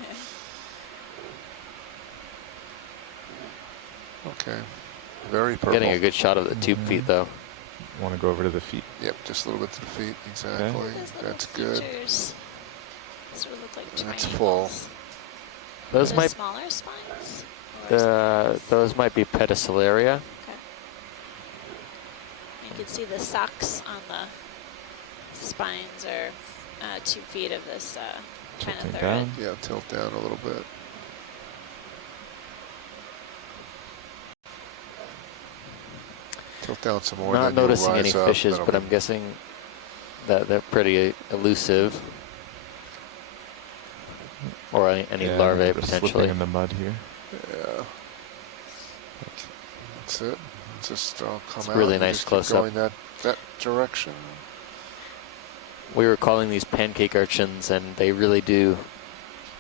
Okay. Very purple. Getting a good shot of the tube feet though. Want to go over to the feet? Yep, just a little bit to the feet. Exactly. Those little That's good. features sort of look like That's triangles. full. Those Are might smaller spines? Or those might be pedicelaria. okay. You can see the socks on the spines or 2 feet of this Tilting trinothurid. down. Yeah, tilt down a little bit. Tilt down some more. Not then you'll noticing rise any up, fishes, that'll but be- I'm guessing they're pretty elusive. Or any Yeah, larvae they're slipping potentially. in the mud here. Yeah. That's it. Just come It's out. really and nice just keep close-up. going that direction. We were calling these pancake urchins, and they really do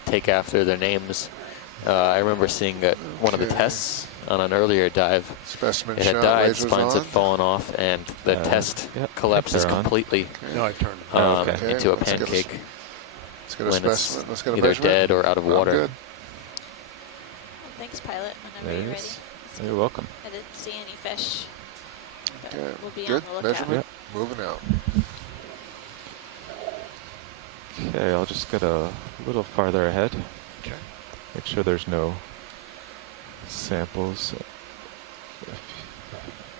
take after their names. I remember seeing one of the Okay. tests on an earlier dive. Specimen It had shot. died, lasers spines on. had fallen off, and the test Yep, collapses they're on. completely No, I turned it. Okay, into a let's get a- pancake Let's get a when it's specimen. Let's get a either measurement. dead or out of I'm water. good. Well, thanks, pilot. Whenever There you're it ready. is. You're welcome. I didn't see any fish. But Okay, we'll be good. on the lookout. Measurement. Moving out. Okay, I'll just get a little farther ahead. Okay. Make sure there's no samples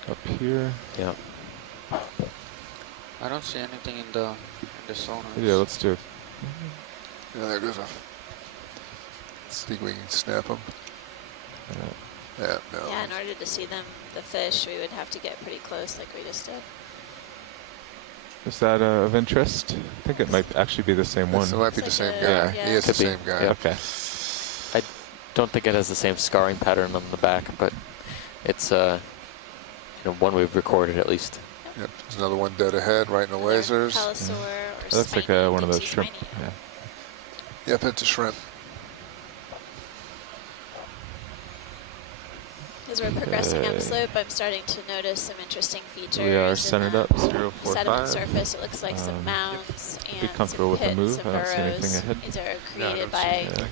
up here. Yeah. I don't see anything in the sonar. Yeah, let's do it. Yeah, there goes a. Let's see if we can snap them. Yeah, no. Yeah, in order to see them, the fish, we would have to get pretty close like we just did. Is that of interest? I think it might actually be the same one. It might be the It's same like guy. yeah. He is the Could be. same guy. Yeah. Okay. Don't think it has the same scarring pattern on the back, but it's one we've recorded at least. Yep. There's another one dead ahead, right in the Another lasers. Pelisaur or That's like spiny, one of those deep sea shrimp. spiny. Yeah. Yep, it's a shrimp. As we're progressing up slope, I'm starting to notice some interesting features. We are in centered the up, 045. sediment surface. It looks like some mounds Be and comfortable some with the pits move. and I don't see anything burrows. ahead. These are No, I created don't by see anything.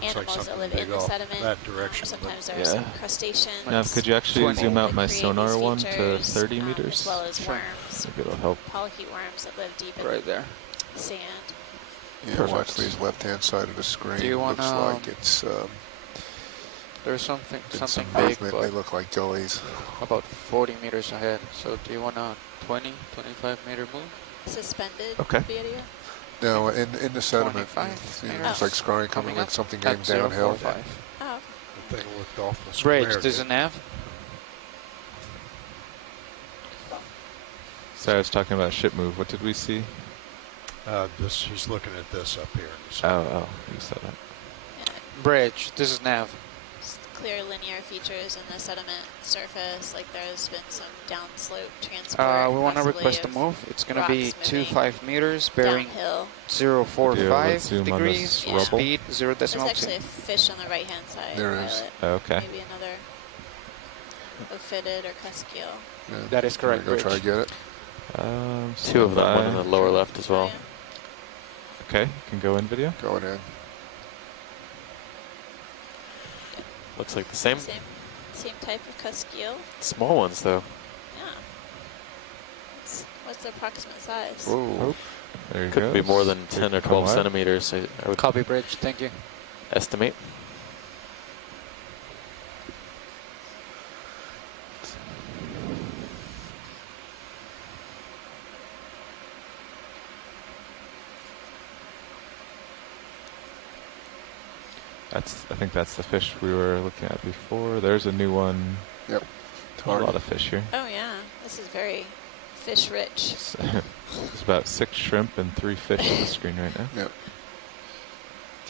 Looks like animals that something live in big the off sediment. that direction, but- Sometimes there are Yeah. some crustaceans. Now, could you actually 20. zoom out my that create sonar these one to features, 30 meters? As well as Sure. worms, Maybe it'll help. polychaete worms that live deep in Right there. sand. Yeah, Perfect. watch these left-hand side of the screen. Do you Looks wanna- like it's There's something been some something big, movement. They but look like gullies. about 40 meters ahead. So do you want a 20, 25 meter move? Suspended Okay. video. No, in the sediment. 25 You know, meters. it's like scarring coming like up something at going downhill. 045. Oh, The thing looked awful square. Bridge, there's a nav. So I was talking about ship move. What did we see? He's looking at this up here. Oh, you said that. yeah. Bridge, this is nav. Just clear linear features in the sediment surface. Like there's been some downslope transport. We want to possibly request a of move. It's going to be rocks 25 meters, bearing downhill. 045 zoom on degrees, this rubble. speed 0 There's decimal actually 2. a fish on the right hand side. There is. Violet. Oh, okay. Maybe another ophidid or cuskeel. Yeah. That is correct, Go try to Bridge. get it. Two of them, one standby. on the lower left as well. Okay, you can go in video. Going in. Looks like the same. Same type of cuskeel. Small ones though. Yeah. What's the approximate size? Whoa. There you Could go. be more than 10 or 12 wide. centimeters, I would Copy, Bridge. Thank you. estimate. I think that's the fish we were looking at before. There's a new one. Yep. A lot of fish here. Oh yeah, this is very fish rich. There's about 6 shrimp and 3 fish on the screen right now. Yep.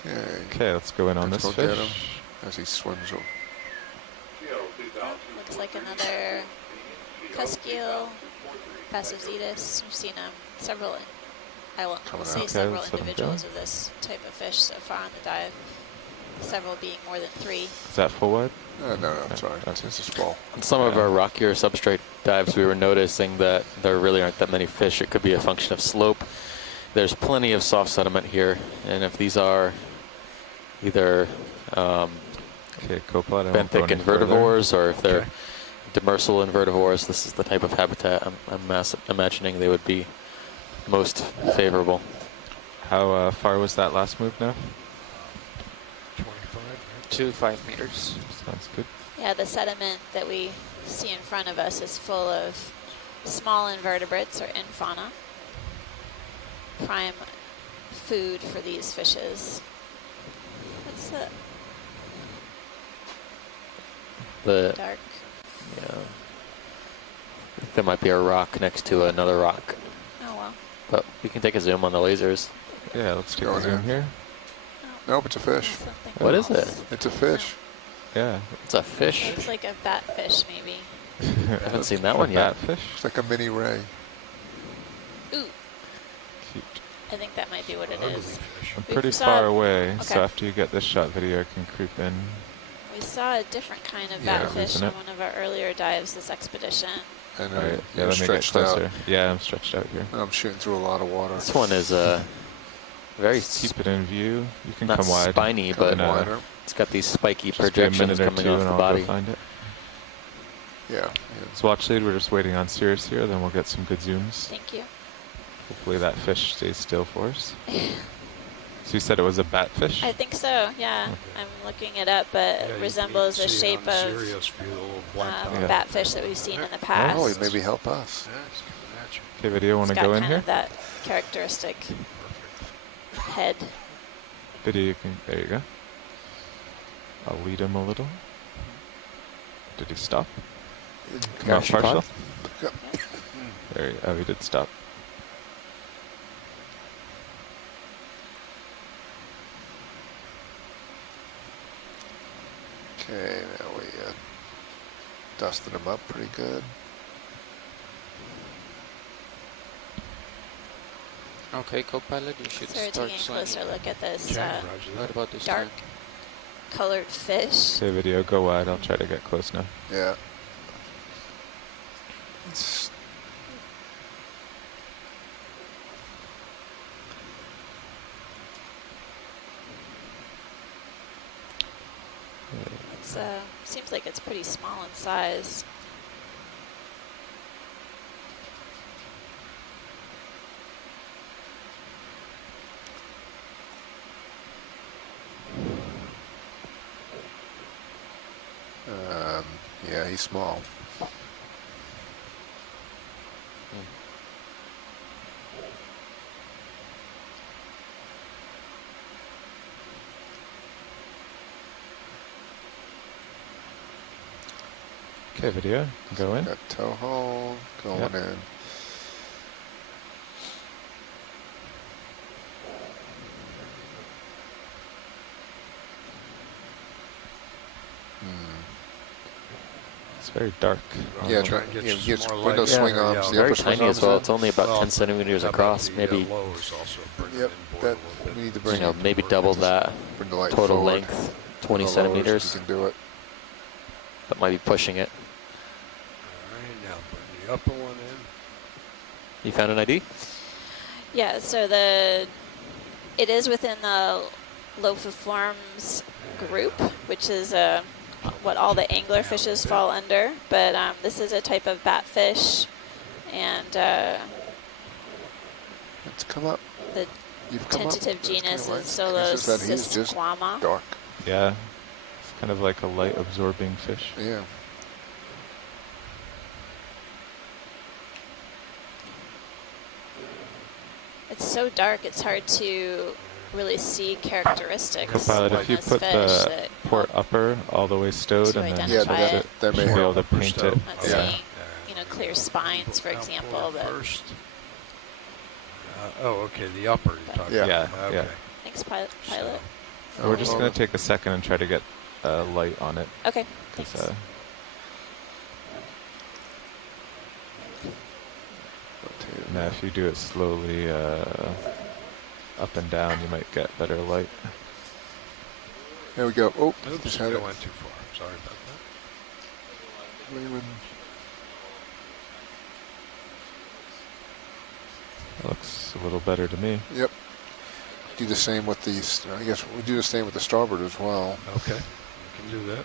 Okay. Okay, let's go in on Let's this go get fish. him as he swims over. Looks like another cuskeel, Passozetus. We've seen several, I will Coming say out. Okay, several let's let 'em individuals go. of this type of fish so far on the dive. Several being more than 3. Is that full wide? No, sorry. Okay. This is full. On some of our rockier substrate dives, we were noticing that there really aren't that many fish. It could be a function of slope. There's plenty of soft sediment here, and if these are either Okay, copilot. I won't go benthic any further. invertivores or if they're Okay. demersal invertivores, this is the type of habitat I'm imagining they would be most favorable. How far was that last move now? 25, right? 25 meters. Sounds good. Yeah, the sediment that we see in front of us is full of small invertebrates or infauna. Prime food for these fishes. What's The dark? yeah, there might be a rock next to another rock. Oh well. but we can take a zoom on the lasers. Yeah, let's take Go a in zoom there. here. Nope, it's a fish. Something What is else. it? It's a fish. Yeah. It's a fish. Looks like a batfish, maybe. I haven't seen that one yet. Batfish. It's like a mini ray. Ooh, Cute. I think that might be what it Ugly is. fish. I'm We pretty saw- far away, okay. so after you get this shot video, I can creep in. We saw a different kind of Yeah, batfish isn't on it? one of our earlier dives this expedition. And Right. Yeah, you're let me get stretched out. closer. Yeah, I'm stretched out here. I'm shooting through a lot of water. This one is very Keep it in view. You can not come wide. spiny, Come but no. wider. it's got these spiky Just be a projections minute or coming two off and the I'll body. go find it. Yeah. So watch lead, we're just waiting on Sirius here, then we'll get some good zooms. Thank you. Hopefully that fish stays still for us. So you said it was a batfish? I think so, yeah. I'm looking it up, but Yeah, it you resembles can the see it shape on the of Sirius view, the little black dot. Yeah. batfish that we've seen in the past. Oh, maybe help us. Yeah, it's coming at you. Okay, video, want It's to got go in kind here? of that characteristic head. Video, you can, there you go. I'll lead him a little. Did he stop? Come on, Crash pod? partial. Yep. There, oh, he did stop. Okay, now we dusted them up pretty good. Okay, co-pilot, you should So we're start taking a swinging. closer look at this Okay, roger What that. about this dark time? colored fish. Okay, video, go wide. I'll try to get close now. Yeah. It's It's seems like it's pretty small in size. yeah, he's small. Okay, video, go in. Got toe hold going Yep. in. It's very dark. Yeah, Try try, and get yeah, you get some more window light. swing Yeah, arms. yeah. The Very upper swing tiny as arms well. up. It's only about 10 centimeters how about across. the, Maybe, lowers also bring Yep, it inboard that a little bit. we need to you bring know, it. maybe double that Bring the light total forward. length, 20 The lowers, centimeters. You can do it. That might be pushing it. All right, now bring the upper one in. You found an ID? Yeah, so it is within the Lophiformes group, which is what all the angler fishes fall under. But this is a type of batfish, and Let's come up. the You've come up. tentative That's genus kinda is like- it's just that he's just Solosisquama. dark. Yeah, it's kind of like a light absorbing fish. Yeah. It's so dark; it's hard to really see characteristics Co-pilot, on if you this put fish the that port help upper all the way stowed to and then Yeah, identify that, it. that may should be able help. to paint it. Not Yeah. seeing, clear spines, for example. But First. Oh, okay, the upper you're talking Yeah. about. Yeah, Okay. yeah. thanks, pilot. We're just Oh, going to take a second and try to get light on it. Okay, 'Cause, thanks. rotate now if you do it slowly up and down, you might get better light. There we go. Oh, Oops, just I had it. went too far. Sorry about that. Leaving. That looks a little better to me. Yep. Do the same with these. I guess we do the same with the starboard as well. Okay, we can do that.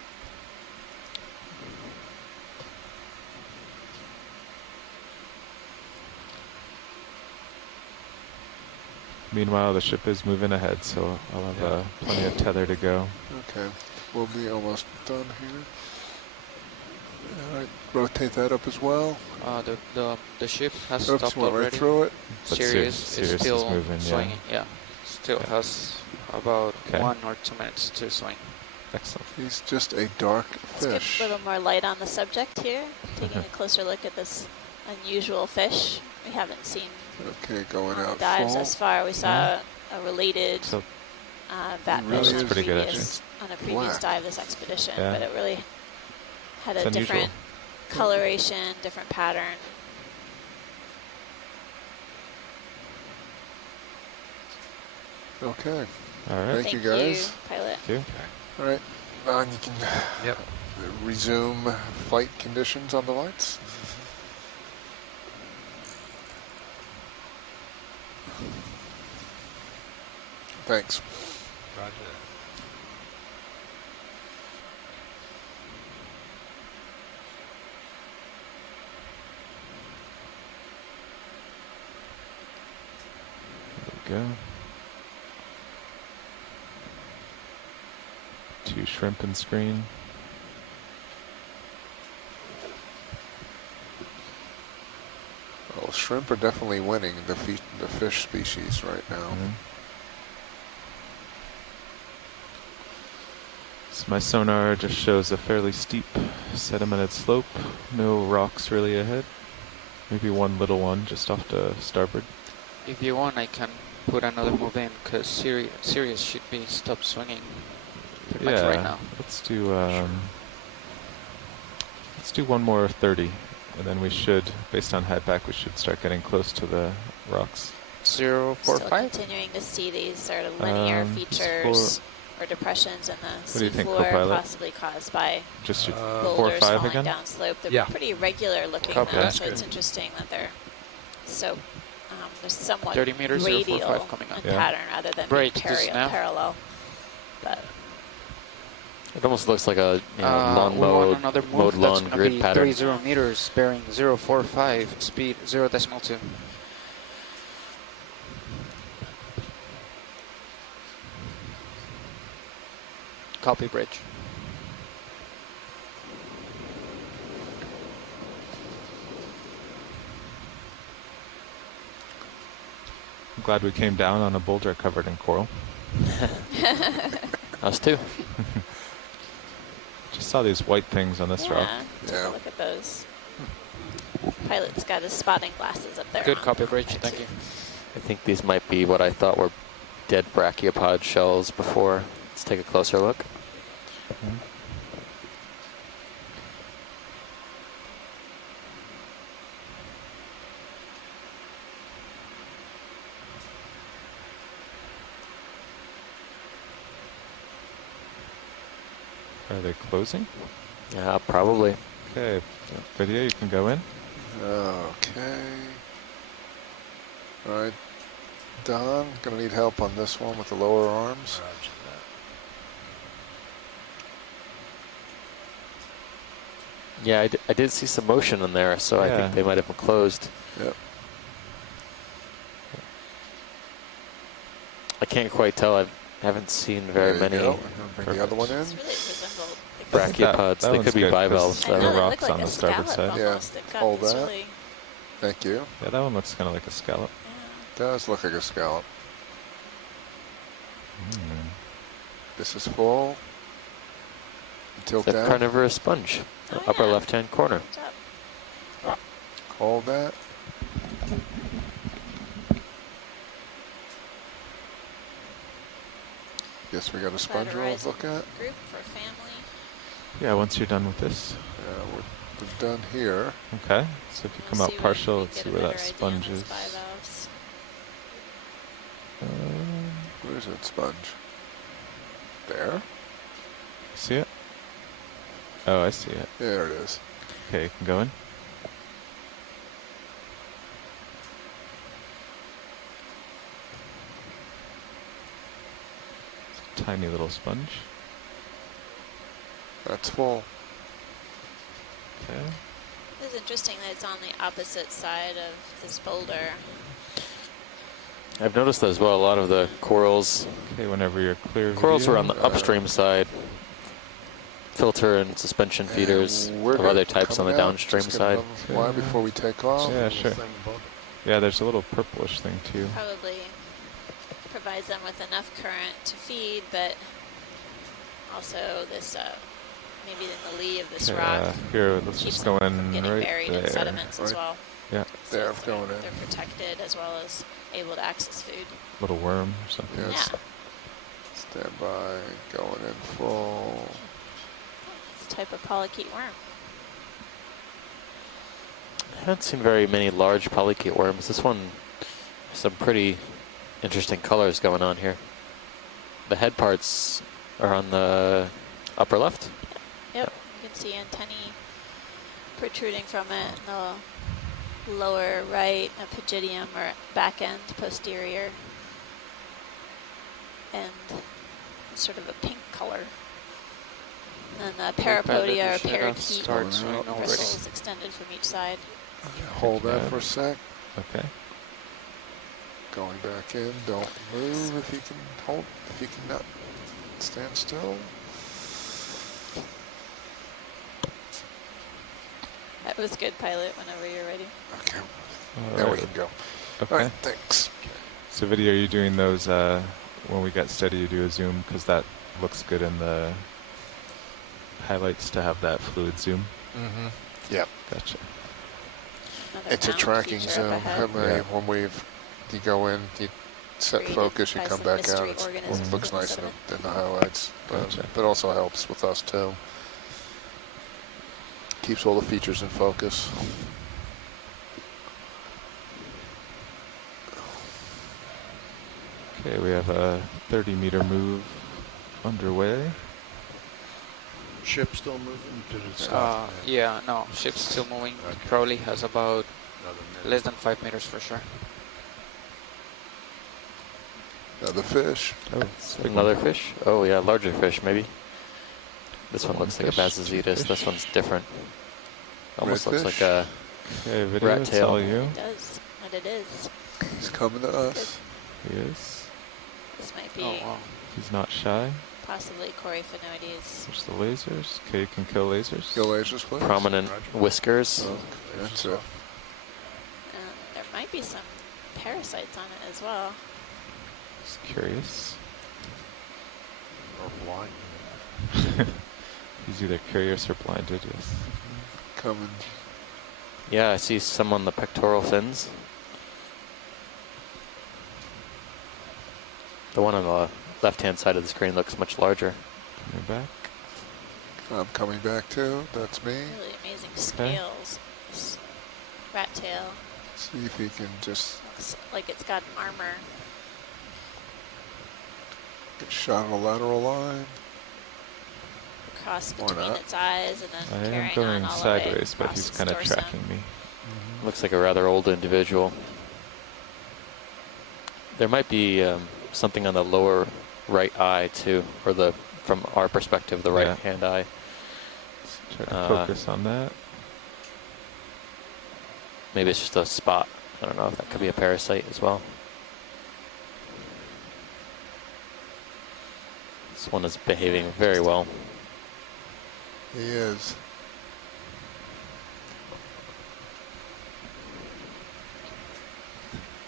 Meanwhile, the ship is moving ahead, so I'll have plenty of tether to go. Okay. We'll be almost done here. All right. Rotate that up as well. The ship has Oops, stopped went right already. through it. But Sirius Sirius is is still moving, yeah. swinging. Yeah, still Okay. has about Okay. 1 or 2 minutes to swing. Excellent. He's just a dark Let's fish. get a little more light on the subject here. Taking a closer look at this unusual fish. we haven't seen Okay, going on the out dives full. thus far. We saw a related So batfish Really on, is pretty good, on a previous black. dive this expedition, Yeah. but it really had It's a unusual. different coloration, different pattern. Okay. All right. Thank you, guys. pilot. Thank you. All right. Now you can Yep. resume flight conditions on the lights. Thanks. Roger. There we go. 2 shrimp and screen. Well, shrimp are definitely winning the fish species right now. Mhm. So my sonar just shows a fairly steep sedimented slope. No rocks really ahead. Maybe one little one just off to starboard. If you want, I can put another move in because Sirius should be stopped swinging pretty much right now. Let's do let's do one more 30, and then we should, based on head back, we should start getting close to the rocks. 045. Still continuing to see these sort of linear features or depressions in the do you think, seafloor, co-pilot? possibly caused by Just your 4 or boulders 5 falling again. down slope. They're Yeah. pretty regular looking, Copy. though, That's so it's good. interesting that they're so they're somewhat 30 meters, radial 045 coming up. in Yeah. pattern rather than Great, being this now. parallel. But It almost looks like a lawn we want mode, another move mode that's lawn gonna grid be pattern. 30 meters, bearing 045, speed 0.2. Copy bridge. I'm glad we came down on a boulder covered in coral. Us too. Just saw these white things on this rock. take Yeah. a look at those. Pilot's got his spotting glasses up there. Good on copy bridge, right. thank you. I think these might be what I thought were dead brachiopod shells before. Let's take a closer look. Mhm. Are they closing? Yeah, probably. Okay, video, you can go in. Okay. All right. Don, gonna need help on this one with the lower arms. Roger that. Yeah, I did see some motion in there, so I Yeah. think they might have been closed. Yep. I can't quite tell. I haven't seen very There you many go. Bring the other one in. It's really resembled. brachiopods. That They one's could be good 'cause bivalves. I the know, though. they rocks look like on a the starboard scallop side. Yeah, almost. They've got hold this that. really, Thank you. Yeah, that one looks kind of like a scallop. Does look like a scallop. Mm. This is full. Tilt The down. carnivorous sponge, Oh, upper yeah. left-hand corner. What's up? Hold that. Guess we got a sponge roll to Horizon look at. Group for family. Yeah, once you're done with this. Yeah, we're done here. Okay, so if you come We'll out see partial, we let's can see get a where that better idea on sponge those is. bivalves. Where's that sponge? There? See it? Oh, I see it. There it is. Okay, you can go in. It's a tiny little sponge. That's full. Okay. It's interesting that it's on the opposite side of this boulder. I've noticed that as well. A lot of the corals Okay, whenever you're clear. Corals video. are on the upstream side. Filter and suspension feeders And we're of other good. types on the Coming out. downstream Just gonna side. Why before we take off? Yeah, sure. Thing above it. Yeah, there's a little purplish thing too. Probably provides them with enough current to feed, but also this maybe in the lee of this Okay, rock here, let's keeps just go them from in getting right buried there. in sediments as Right. well. Yeah, So There, going in. they're protected as well as able to access food. little worm or something. Yes. Yeah. Stand by, going in full. It's a type of polychaete worm. I haven't seen very many large polychaete worms. This one has some pretty interesting colors going on here. The head parts are on the upper left. Yep, you can see antennae protruding from it in the lower right, a pygidium or back end posterior, and sort of a pink color. And then the parapodia or parakeet Starts showing already. bristles extended from each side. Hold that for a sec. Okay. Going back in. Don't move if you can hold. If you can not stand still. That was good, pilot, whenever you're ready. Okay. All Now we right. can go. Okay. All right. Thanks. So, Vidya, are you doing those when we get steady? You do a zoom because that looks good in the highlights to have that fluid zoom. Mm-hmm. Yep. Gotcha. Another It's a down tracking feature up zoom. ahead. Yeah. When you go in, you set Created focus, you by come some back out. mystery organisms It looks in the nice in sediment. the highlights. Gotcha. But also helps with us too. Keeps all the features in focus. Okay, we have a 30-meter move underway. Ship still moving? Did it stop? Yeah, no, ship's still moving. Okay. Probably has about Another minute. less than 5 meters for sure. The fish. Oh, it's a big Another one. fish? Oh yeah, larger fish maybe. This one One looks like a fish, two Basazetus. fish. This one's different. Almost looks Redfish? like a Okay, Vidya, rat it's tail. all you. It does, and it is. He's coming to us. He is. This might be Oh wow. He's not shy. possibly Coryphaenoides. There's the lasers. Okay, you can kill lasers. Go lasers, please. prominent whiskers. Oh, that's it. There might be some parasites on it as well. Just curious. Or blind. He's either curious or blinded, yes. Coming. Yeah, I see some on the pectoral fins. The one on the left-hand side of the screen looks much larger. Coming back. I'm coming back too. That's me. Really amazing scales. This rat tail See if he can just looks like it's got armor. get shot on a lateral line. Cross Why between not? its eyes and then I am carrying going on all the way sideways, but across he's its kind of torso. tracking me. Looks like a rather old individual. There might be something on the lower right eye too, or from our perspective, the Yeah. right-hand eye. Try to focus on that. Maybe it's just a spot. I don't know. That could be a parasite as well. This one is behaving very well. He is.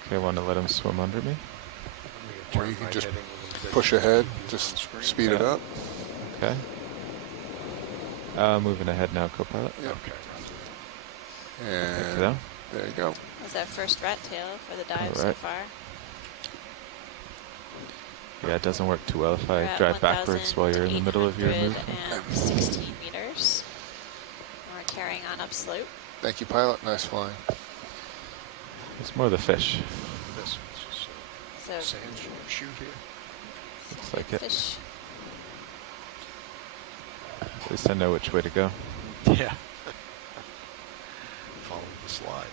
Okay, I want to let him swim under me. Or you can just push ahead, just speed it Yeah. up. Okay. Moving ahead now, co-pilot. Yep. Okay. Thank you, And though. there you go. That's our first rat tail for the dive so Alright. far. Yeah, it doesn't work too well if We're I at drive backwards while you're in the middle of your move. 1,816 meters. We're carrying on upslope. Thank you, pilot. Nice flying. It's more the fish. This is just So a sand shoot here. Looks like it. fish. At least I know which way to go. Yeah. Follow the slide.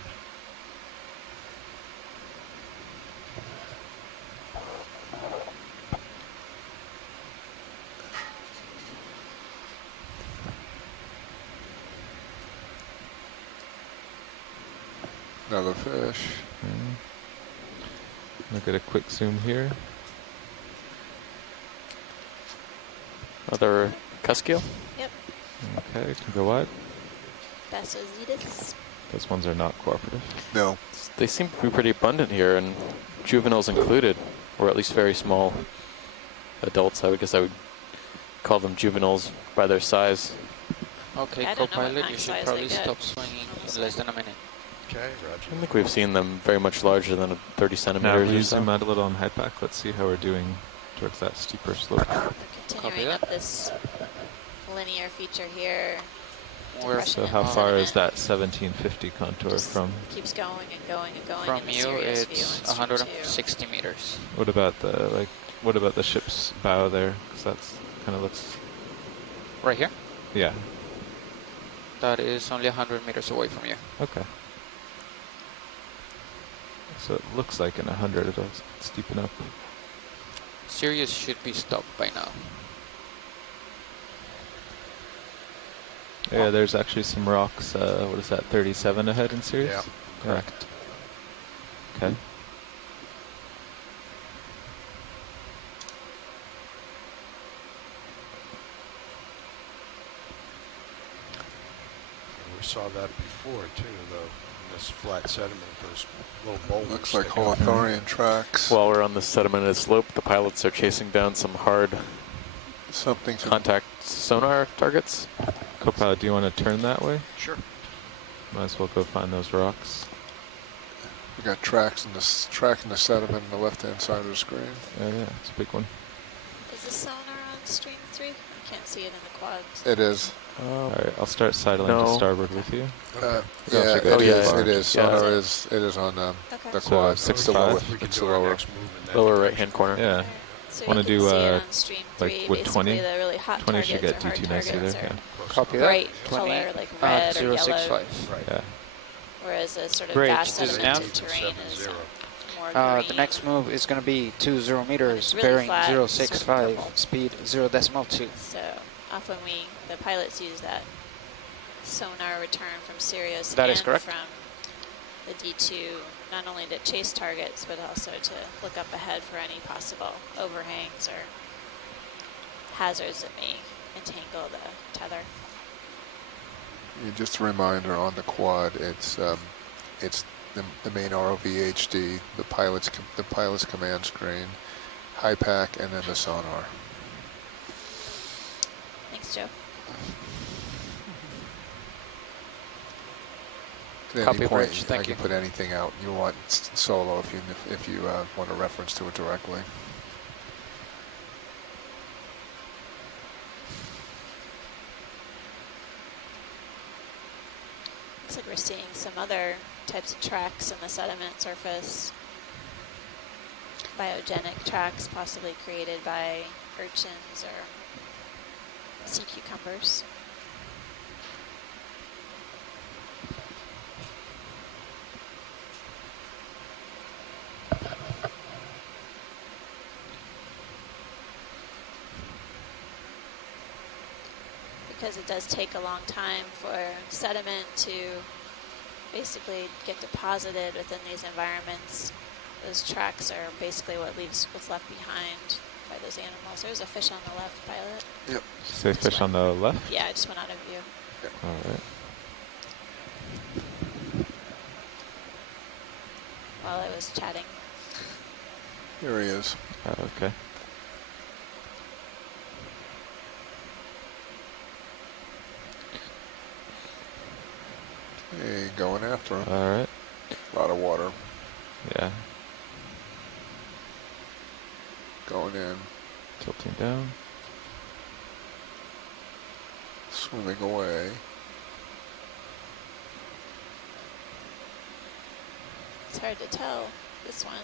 Another fish. Look at a quick zoom here. Another cuskeel. Yep. Okay, can go wide. Basozetus. Those ones are not cooperative. No. They seem to be pretty abundant here, and juveniles included, or at least very small adults. I would call them juveniles by their size. Okay, I don't know what co-pilot, you max should size probably they get. stop swinging in less than a minute. Okay, I roger. think we've seen them very much larger than 30 Now, centimeters if or we so. zoom out a little on high pack, let's see how we're doing towards that steeper slope. We're continuing that. up this linear feature here. We're Depression So in how the far is sediment. that 1750 contour Just from? keeps going and going and going from in the you, Sirius view it's on stream 2. 160 meters. What about the What about the ship's bow there? Because that's kind of looks. Right here? Yeah. That is only 100 meters away from you. Okay. So it looks like in 100 it'll steepen up. Sirius should be stopped by now. Yeah, there's actually some rocks. What is that? 37 ahead in Sirius. Yeah, Correct. Okay. We saw that before too, though. In this flat sediment, those little boulders. Looks like sticking up. Hawthorne tracks. While we're on the sedimented slope, the pilots are chasing down some hard Something to contact sonar targets. Copilot, do you want to turn that way? Sure. Might as well go find those rocks. We got tracks in the sediment on the left-hand side of the screen. Yeah, it's a big one. Is the sonar on stream 3? I can't see it in the quads. It is. All right, I'll start sidling No. to starboard with you. Yeah, Yeah, it oh, yeah, is. yeah. It is. Yeah. Sonar is. It is on Okay. the So quad. It's 6'5". the lower. We can It's do the our lower. next move in that Lower direction. right-hand corner. Yeah. So Wanna you can do, see it on stream 3, like, would basically 20? the really hot 20 should targets get or hard DT nicely targets there. are Yeah. Copy that. bright 20 color, like red or yellow, 065. Right. Yeah. whereas a sort of Great. vast This is sedimented now terrain is 70. more The green. next move is going to be 20 meters, It's really bearing flat, 065, speed 0.2. So often the pilots use that sonar return from Sirius That and is correct. from the D2, not only to chase targets, but also to look up ahead for any possible overhangs or hazards that may entangle the tether. Just a reminder on the quad. It's the main ROV HD, the pilot's command screen, high pack, and then the sonar. Thanks, Joe. At any Copy, point, Bridge. I Thank can you. put anything out you want solo if you want a reference to it directly. Looks like we're seeing some other types of tracks in the sediment surface. Biogenic tracks possibly created by urchins or sea cucumbers. Because it does take a long time for sediment to basically get deposited within these environments. Those tracks are basically what's left behind by those animals. There's a fish on the left, Pilot. Yep. Say Just fish on went- the left? Yeah, it just went out of view. All right. While I was chatting. Here he is. Okay. Hey, going after him. All right. A lot of water Yeah. going in, Tilting down. swimming away. It's hard to tell. This one,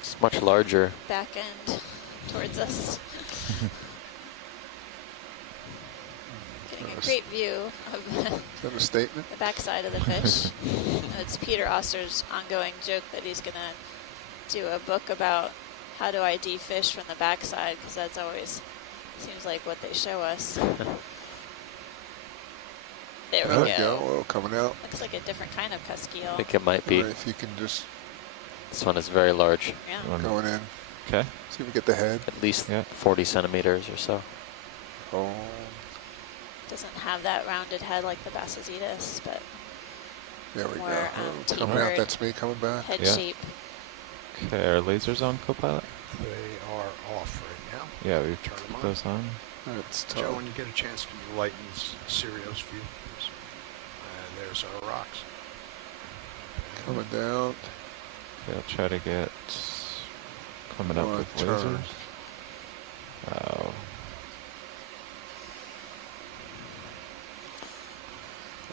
It's much larger. back end towards us. Getting a great view of Is that a statement? the backside of the fish. It's Peter Oster's ongoing joke that he's going to do a book about how to ID fish from the backside, because that's always seems like what they show us. There we go. Oh, coming out. Looks like a different kind of I cuskeel. think it might be. Right, if you can just This one is very large, Yeah. You wanna- going in. Okay. See if we get the head. at least Yeah. 40 centimeters or so. Oh, Doesn't have that rounded head like the Bassasitas, but there we more go. Oh, coming tapered out. That's me coming back. head Yeah. shape. Okay, are lasers on, Copilot? They are off right now. Yeah, we Turn them put on. those on. That's Joe, tough. when you get a chance, can you lighten Sirius view, please? And there's our rocks. Coming down. Okay, I'll try to get coming up One with turn. lasers. Wow.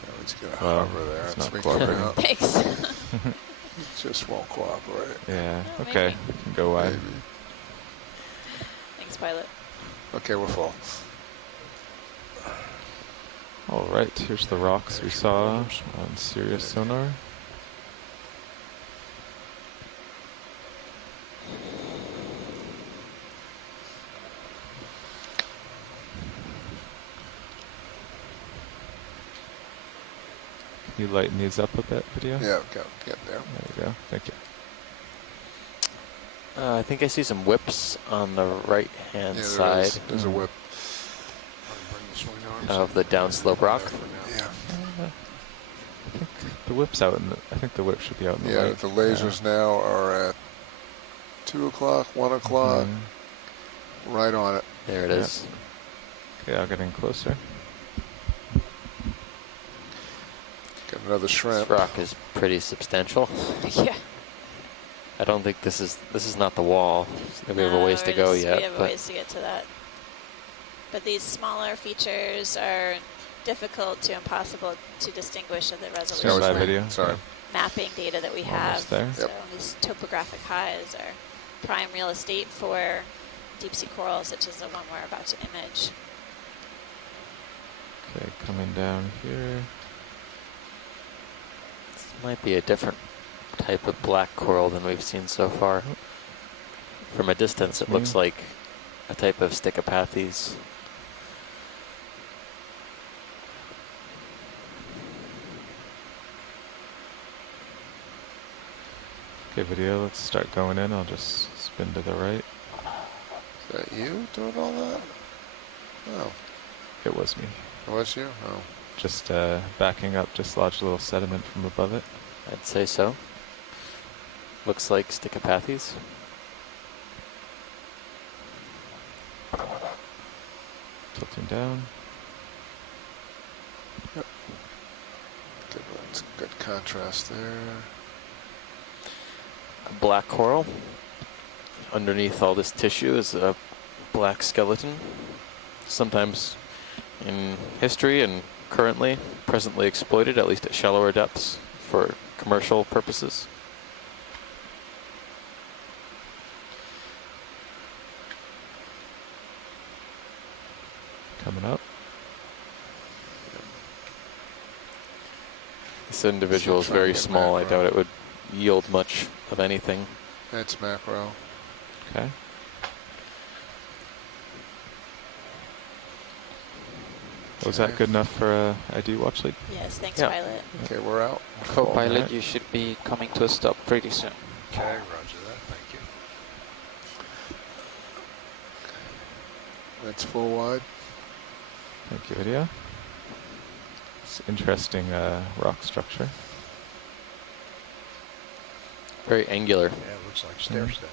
Yeah, we just gotta Well, hover there. it's not me cooperating. coming out. Thanks. It just won't cooperate. Yeah. Oh, Okay. maybe. Can go wide. Maybe. Thanks, pilot. Okay, we're full. All right. Here's the rocks we saw on Sirius sonar. Can you lighten these up a bit, video? Yeah, get there. There we go. Thank you. I think I see some whips on the right-hand Yeah, side there's a whip. Bring the swing arms of the downslope rock. Yeah. I think the whip's out in the. I think the whip should be out in the Yeah, light. the lasers now are at 2 o'clock, 1 o'clock, Mhm. right on it. There it is. Okay, I'll get in closer. Got another This shrimp. rock is pretty substantial. Yeah. I don't think this is not the wall. So we have a ways to go yet. We have a but ways to get to that. But these smaller features are difficult to impossible to distinguish of the That Stand was by me. video. Sorry. mapping data that we Almost have. there. So Yep. these topographic highs are prime real estate for deep sea corals, such as the one we're about to image. Okay, coming down here. This might be a different type of black coral than we've seen so far. From a distance, it looks like a type of Stichopathes. Okay, video. Let's start going in. I'll just spin to the right. Is that you doing all that? Oh, It was me. it was you? Oh. Just backing up, dislodged a little sediment from above it. I'd say so. Looks like Stichopathes. Tilting down. Good contrast there. A black coral. Underneath all this tissue is a black skeleton. Sometimes in history and currently, presently exploited, at least at shallower depths, for commercial purposes. Coming up. This individual is very small. I doubt it would yield much of anything. That's macro. Okay. Was that good enough for a ID watch lead? Yes, thanks, Yeah. pilot. Okay, we're out. Co-pilot, Alright. you should be coming to a stop pretty soon. Okay, roger that. Thank you. That's full wide. Thank you, video. It's interesting rock structure. Very angular. Yeah, it looks like stair steps.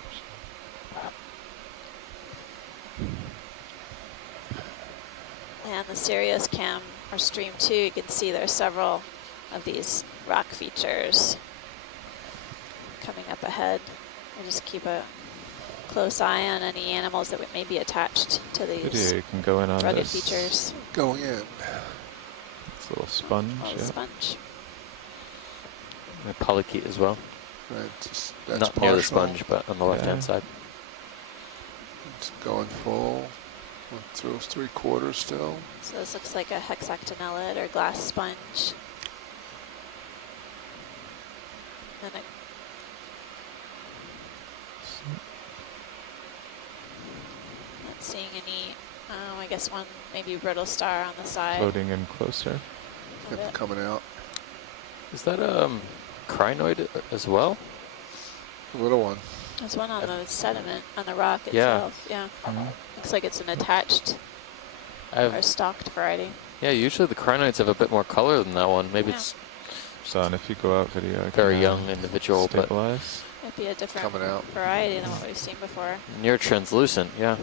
And the Sirius cam or stream 2, you can see there are several of these rock features coming up ahead. We'll just keep a close eye on any animals that may be attached to Video, these you can go in on rugged this. features. Going in. This little sponge. Oh, yeah. sponge. A polychaete as well. Right, that's Not near the partial. sponge, but on the left-hand Yeah. side. It's going full. Through 3/4 still. So this looks like a hexactinellid or glass sponge. And not seeing any, I guess one maybe brittle star on the side. Floating in closer. of Yep, it. coming out. Is that crinoid as well? Little one. There's one on the sediment, on the rock Yeah. itself. Yeah. Mhm. Looks like it's an attached or stalked variety. Yeah, usually the crinoids have a bit more color than that one. Maybe Yeah. it's So, and if you go out video, I very can, young individual, but stabilize. Might be a different Coming out. variety than what we've seen before. near translucent. Yeah.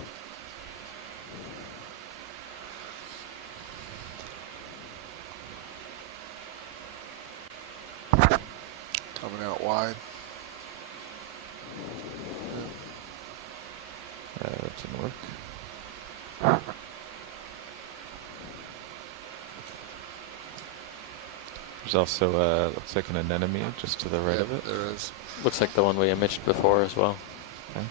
Coming out wide. That didn't work. There's also, looks like an anemone just to the right of it. There is. Looks like the one we imaged before as well. Okay.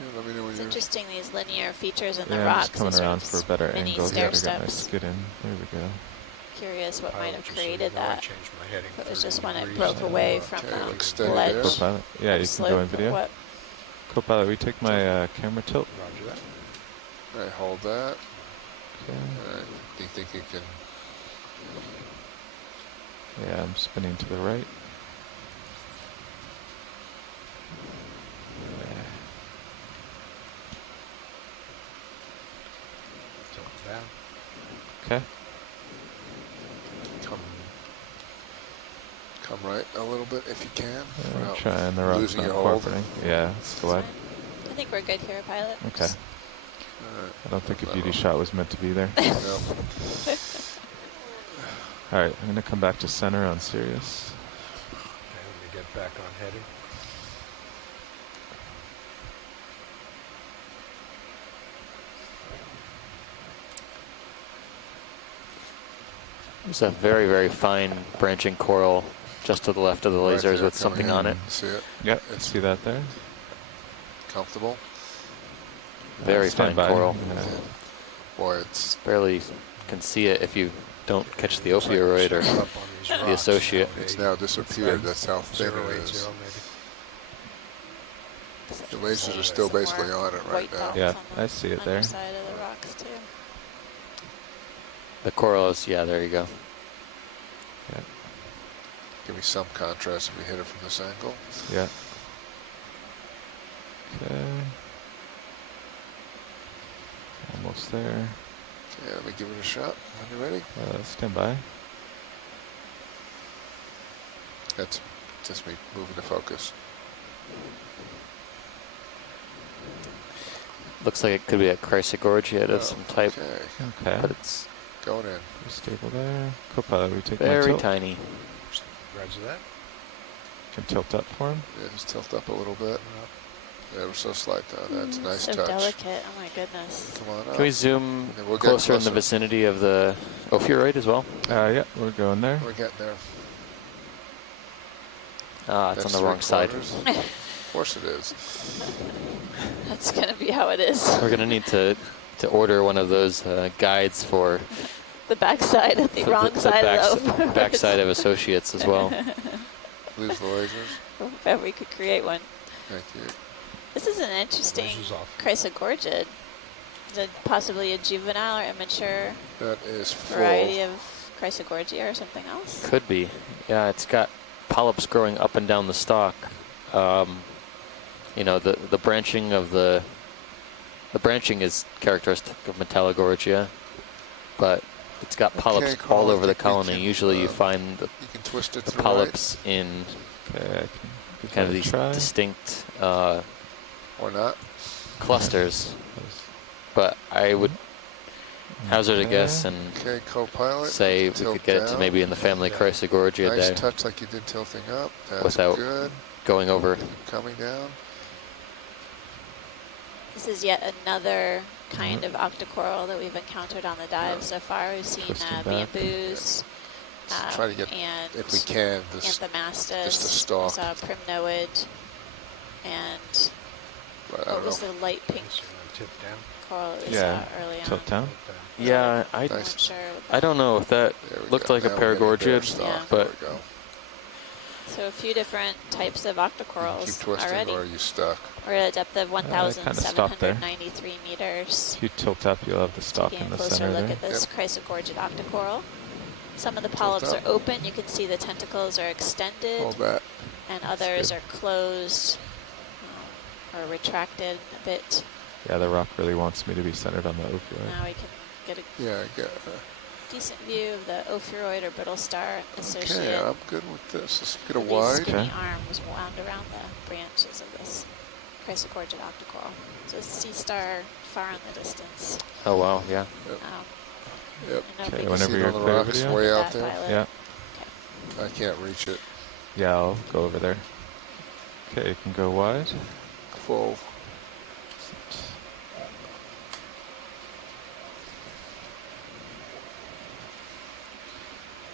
Yeah, let me know when It's you're. interesting, these linear features in the Yeah, I'm rocks. just coming these sort around of for a better mini angle stair here to get my steps. skid in. There we go. Curious what might have Just so you created know, I that. changed my heading If it was 30 just when it degrees broke to, away from Okay, the looks steady ledge. there. Copilot. Yeah, you can slope, go in or video. what? Copilot, we take my camera tilt. Roger that. All right, hold that. Okay. All right, do you think you can? Yeah, I'm spinning to the right. Tilt it down. Okay. Come right a little bit if you can. I'm without trying. The rock's losing not your hold. cooperating. Yeah, let's go wide. I think we're good here, pilot. Okay. Just- All right. I don't think a beauty shot was meant to be there. No. All right, I'm going to come back to center on Sirius. Okay, let me get back on heading. There's a very, very fine branching coral just to the left of the Right lasers there, with something coming on in. it. See it? Yep, see that there? Comfortable? Very Stand fine by. coral. Yeah. Boy, it's Barely can see it if you don't catch the ophiuroid or Up on these the rocks associate. it's now disappeared. That's how thin it 080 is. maybe. The lasers are still Some basically more on it right white now. dots Yeah, on the I see it there. underside of the rocks too. The coral is, yeah, there you go. Yeah. Give me some contrast if we hit it from this angle. Yeah. Okay. Almost there. Okay, let me give it a shot. When you're ready. Stand by. That's just me moving the focus. Looks like it could be a chrysogorgia Oh, of some type, Okay, Okay. but it's going in. We're stable there. Copilot, we take my very tilt. tiny. Roger that. Can tilt up for him. Yeah, just tilt up a little bit. Ever so slight though. That's a nice So touch. delicate. Oh my goodness. Come on up. Can we zoom And then we'll get closer in the closer. vicinity of the ophiuroid as well? Yeah, we're going there. We're getting there. Ah, it's That's on the wrong side. 3/4. Of course it is. That's gonna be how it is. We're gonna need to order one of those guides for The backside of the wrong side of the ophiuroid. backside of associates as well. Lose the lasers. If we could create one. Thank you. This is an interesting Lasers off. chrysogorgid. Is it possibly a juvenile or immature That is full. variety of chrysogorgia or something else? Could be. Yeah, it's got polyps growing up and down the stalk. You know, the branching of the branching is characteristic of Metallogorgia, but it's got polyps Okay, Carl, all I over the think we colony. can, Usually you find You can twist it the to the polyps in Okay, I can give kind of that a these try. distinct right. Or not. clusters. But I would hazard a guess and Okay, co-pilot. say we tilt could get it to down. maybe in the family Chrysogorgia Nice there, touch like you did tilting up. That's Without- good. going over. Coming down. This is yet another kind of octocoral that we've encountered on the dive so far. We've seen Twisting back. bamboos Try to get, and if we can, this anthomastus. just a stalk. We saw primnoid and but I what don't was know. the light pink So I'm gonna tip down. coral that we Yeah, saw early on? tilt down. Yeah, I I'm Nice. not sure. what I that- don't know if that There we looked go. like a Now we're getting bare Paragorgia, stalk. Yeah. but There we go. So a few different types of You can octocorals keep twisting already. or are you stuck? We're at a depth of kinda stopped there. 1,793 meters. If you tilt up, you'll have the stalk Taking in a the closer center look there. at this chrysogorgid octocoral. Some of the polyps up. are open. You can see the tentacles are extended, Hold that. and others good. are closed or retracted a bit. Yeah, the rock really wants me to be centered on the opioid. Now we can get a Yeah, I get decent view of the ophiuroid or brittle star associated. Okay, I'm good with this. Let's get a These wide. skinny Okay. arms wound around the branches of this chrysogorgid octocoral. So sea star far in the distance. oh wow, yeah. Yep. I don't know if Okay, we can whenever See it you're on the clear rocks video. way get out that there. pilot. Yeah. I can't reach it. Yeah, I'll go over there. Okay, you can go wide. Full.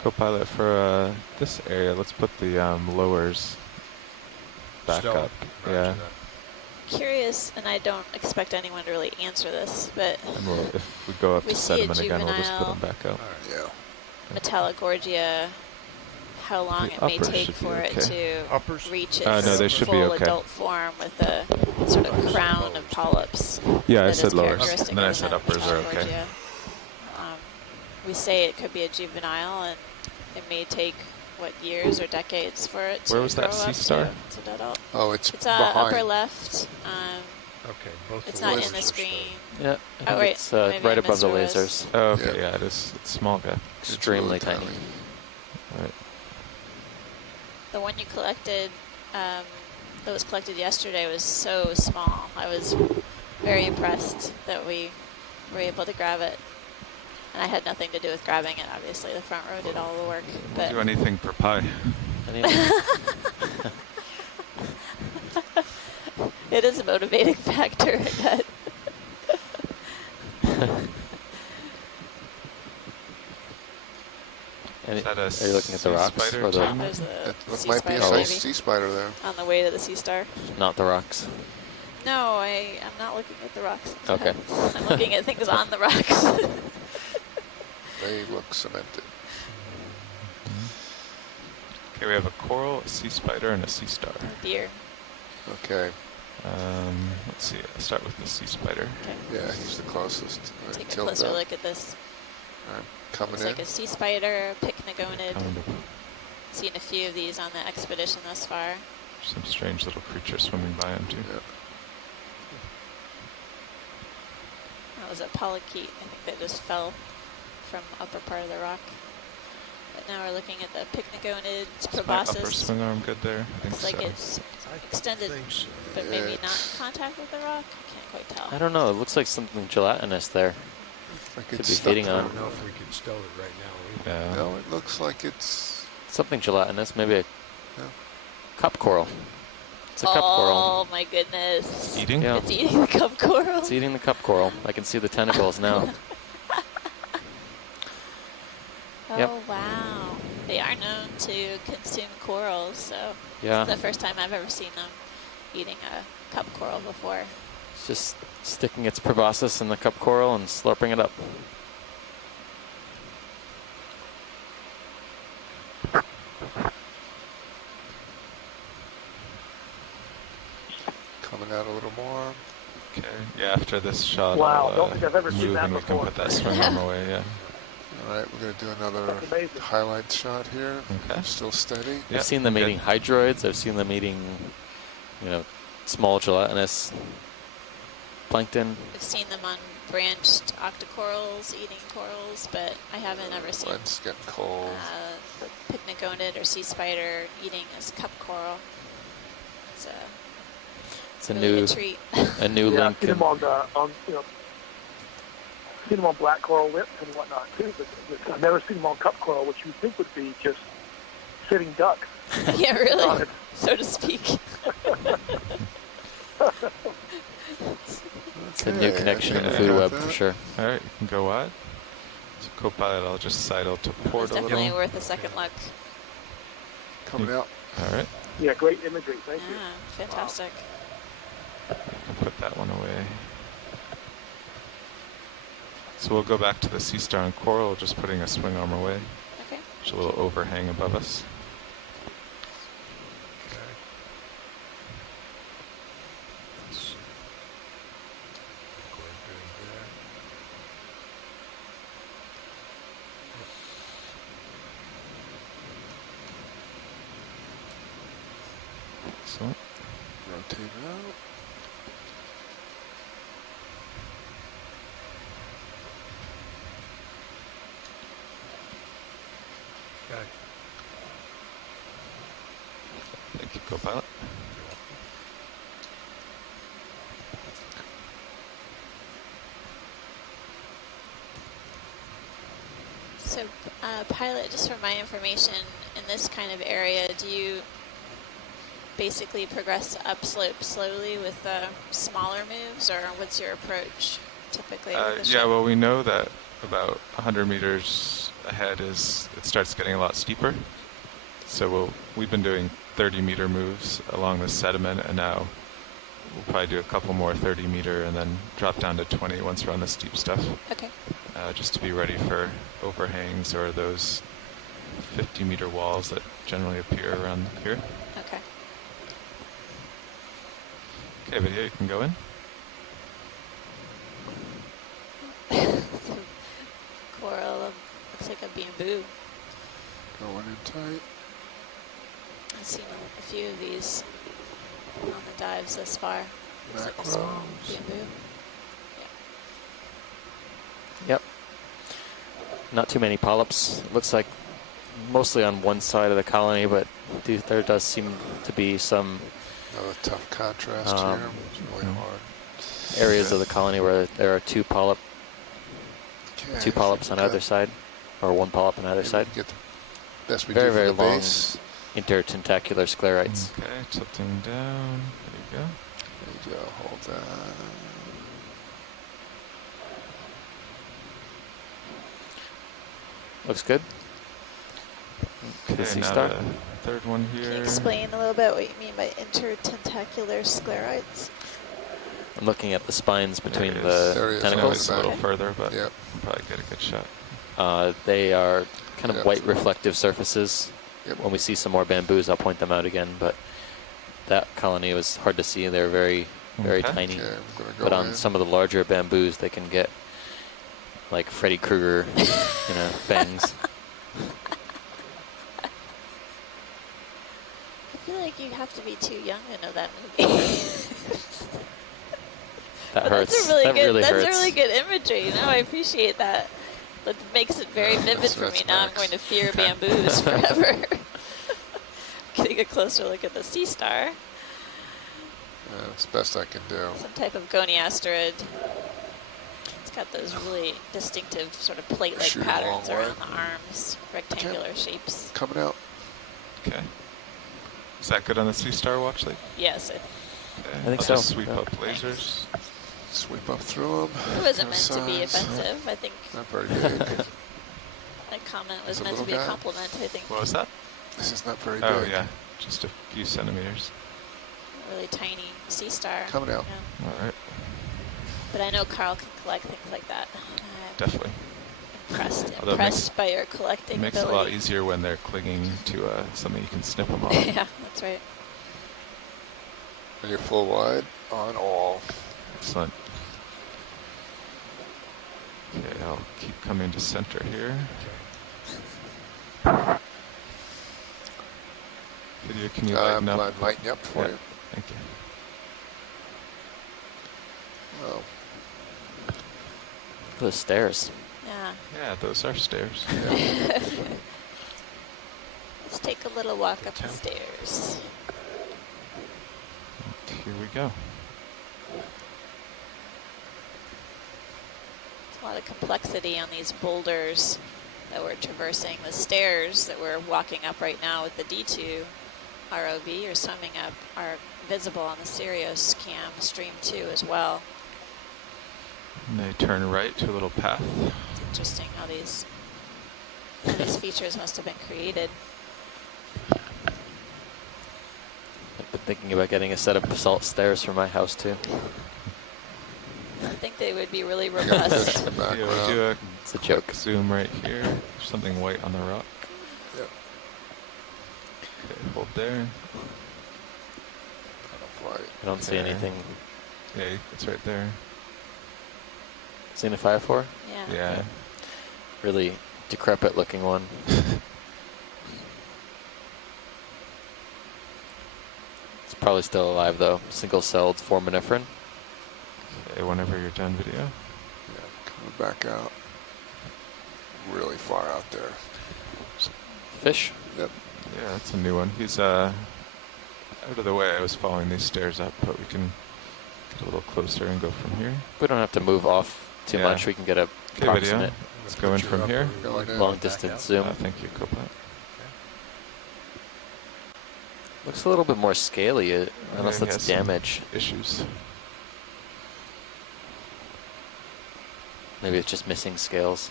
Co-pilot for this area, let's put the lowers back Still, up. roger Yeah. that. Curious, and I don't expect anyone to really answer this, but Well, if we go up we to see a sediment again, we'll just put juvenile them back out. All right. Yeah. Metallogorgia, how long The it may uppers take should be for it okay. to Uppers? reach its No, they should be full okay. adult form with a sort of crown of polyps. Yeah, I that said is lowers. characteristic And then I of said uppers are okay. Metallogorgia. We say it could be a juvenile, and it may take, what, years or decades for it to Where was that grow sea up star? to an adult. Oh, it's It's behind. upper left. Okay, both It's the not lasers in the are screen. still- Yeah, I think wait, it's maybe I right above the missed where it lasers. Oh, okay, Yeah. yeah, it is. It's small guy. Extremely It's really tiny. Right. The one you collected, that was collected yesterday, was so small. I was very impressed that we were able to grab it. And I had nothing to do with grabbing it, obviously. The front row did all the work. But Do anything per pie. it is a motivating factor. That Is that a Are you looking at the sea rocks spider or the? too? there's a That sea might be a spider, maybe, sea spider there. on the way to the sea star. Not the rocks. No, I'm not looking at the rocks. Okay. I'm looking at things on the rocks. They look cemented. Okay, we have a coral, a sea spider, and a sea star. Deer. Okay. Let's see. I'll start with the sea spider. Okay. Yeah, he's the closest. All right, Take a killed closer that. look at this. All right, coming Looks in. like a sea spider, pycnogonid. Kind of Seen a few of these on the expedition thus far. some strange little creature swimming by him too. Yeah. That was a polychaete, I think, that just fell from upper part of the rock. But now we're looking at the pycnogonid Is my upper proboscis. swing arm good there? I think Looks like so. it's I extended, think so. but maybe Yeah, not it's- in contact with the rock. I can't quite tell. I don't know. It looks like something gelatinous there. Like Could it's be stuck feeding to I on. don't know if we can stow it right now either. Yeah. No, it looks like it's. Something gelatinous. Maybe a Yeah. cup coral. It's a cup coral. Oh my goodness. Eating? Yeah. It's eating the cup coral. It's eating the cup coral. I can see the tentacles now. Oh Yep. wow. They are known to consume corals, so Yeah. it's the first time I've ever seen them eating a cup coral before. It's just sticking its proboscis in the cup coral and slurping it up. Coming out a little more. Okay. Yeah, after this shot, Wow, I'll don't think I've ever seen move that and we can before. put that swing arm away. Yeah. All right, we're going to do another That's amazing. highlight shot here. Okay. Still steady. Yeah, I've seen them good. eating hydroids. I've seen them eating, small gelatinous plankton. I've seen them on branched octocorals eating corals, but I haven't ever seen Lens getting cold. the pycnogonid or sea spider eating this cup coral. It's a It's a really new good treat. a new Yeah, I've link. seen in- them seen them on black coral lips and whatnot too, but I've never seen them on cup coral, which you think would be just sitting ducks. Yeah, really, on it. so to speak. It's a new Okay, connection I in the think food I got web that. for sure. All right, you can go wide. So co-pilot, I'll just sidle to port It's a definitely little. worth a second look. Coming out. All right, Yeah, great imagery. Thank you. Yeah, fantastic. you can put that one away. So we'll go back to the sea star and coral, just putting a swing arm away. Okay. There's a little overhang above us. Okay. Let's record good there. Excellent. Rotate it out. Okay. Thank you, co-pilot. So, pilot, just for my information, in in this kind of area, do you basically progress upslope slowly with smaller moves, or what's your approach typically? With the Yeah, ship? well, we know that about 100 meters ahead it starts getting a lot steeper. So we've been doing 30-meter moves along the sediment, and now we'll probably do a couple more 30-meter and then drop down to 20 once we're on the steep stuff. Okay. Just to be ready for overhangs or those 50-meter walls that generally appear around here. Okay. Okay, video, you can go in. Coral looks like a bamboo. Going in tight. I've seen a few of these on the dives thus far. Looks like a small Macros. bamboo. Yep. Not too many polyps. Looks like mostly on one side of the colony, but there does seem to be some Another tough contrast here. It's really hard. areas of the colony where there are two polyps on either side, or one polyp on either side. Get the best we Very, do for very the long base. intertentacular sclerites. Okay, tilting down. There you go. There you go. Hold that. Looks good. Okay, sea now star. the third one Can here. you explain a little bit what you mean by intertentacular sclerites? I'm looking at the spines between There the There he is. I know tentacles. it's a little Okay. further, but Yep. we'll probably get a good shot. They are kind of Yep. white reflective surfaces. Yep. When we see some more bamboos, I'll point them out again, but that colony was hard to see. They're very, very Okay. tiny. Okay, I'm gonna go But on in. some of the larger bamboos, they can get like Freddy Krueger, fangs. I feel like you have to be too young to know that movie. That But hurts. That's a really that good. really that's hurts. really good imagery. No, I appreciate that. That makes it very vivid for me. That's Now I'm Max. going to fear bamboos forever. Getting a closer look at the sea star. It's the best I can do. Some type of goniasterid. It's got those really distinctive sort of plate-like Shoot a patterns long way. around the arms, rectangular shapes. Coming out. Okay. Is that good on the sea star watch light? Yes, Okay. I think I'll so. just sweep Yeah. up lasers. Sweep up through them. it wasn't meant to be offensive. I think Not very big. that comment was It's a meant to little be a guy. compliment. I think What was that? This is not very Oh, big. yeah. Just a few centimeters. really tiny sea star. Coming out. Yeah. All right. But I know Carl can collect things like that. I'm Definitely. impressed Although it makes- impressed by your collecting It makes ability. it a lot easier when they're clinging to something you can snip them off. Yeah, that's right. And you're full wide on all. Excellent. Okay, I'll keep coming to center here. Video, can you lighten up? I'm lighting up for Yeah. you. Thank you. Oh, The stairs. Yeah. Yeah, those are stairs. Let's take a little walk up the stairs. Here we go. There's a lot of complexity on these boulders that we're traversing. The stairs that we're walking up right now with the D2 ROV or swimming up are visible on the Sirius cam stream 2 as well. And they turn right to a little path. It's interesting how these features must have been created. I've been thinking about getting a set of basalt stairs for my house too. I think they would be really I got fish robust. in the Yeah, background. we'll do a It's a joke. quick zoom right here. There's something white on the rock. Yep. Okay, hold there. Flight. I don't see Okay. anything. Yeah, it's right there. Seen a fire for? Yeah. Yeah. Really decrepit looking one. It's probably still alive though. Single-celled foraminifera. Okay, whenever you're done video. Yeah, coming back out. Really far out there. Fish. Yep. Yeah, that's a new one. He's out of the way. I was following these stairs up, but we can get a little closer and go from here. We don't have to move off too Yeah. much. We can get a Okay, video. approximate Let's go in from here. Going in. long distance zoom. Thank you, Copilot. Looks a little bit more scaly, unless Yeah, that's he has some damage. issues. Maybe it's just missing scales.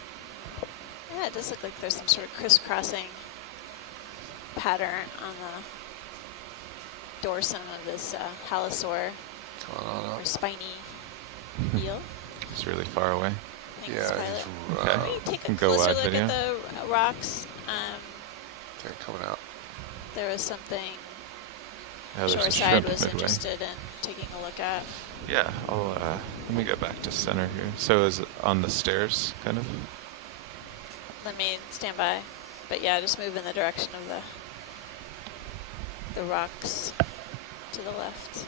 Yeah, it does look like there's some sort of crisscrossing pattern on the dorsum of this halosaur Come on or up. spiny eel. It's really far away. Thanks, Yeah, Pilot. he's Okay. Can you take a Can go closer wide look video. at the rocks? okay, coming out. There was something Yeah, there's a Shoreside shrimp was midway. interested in taking a look at. Yeah, I'll let me get back to center here. So is it on the stairs, kind of? Let me stand by. But yeah, just move in the direction of the rocks to the left.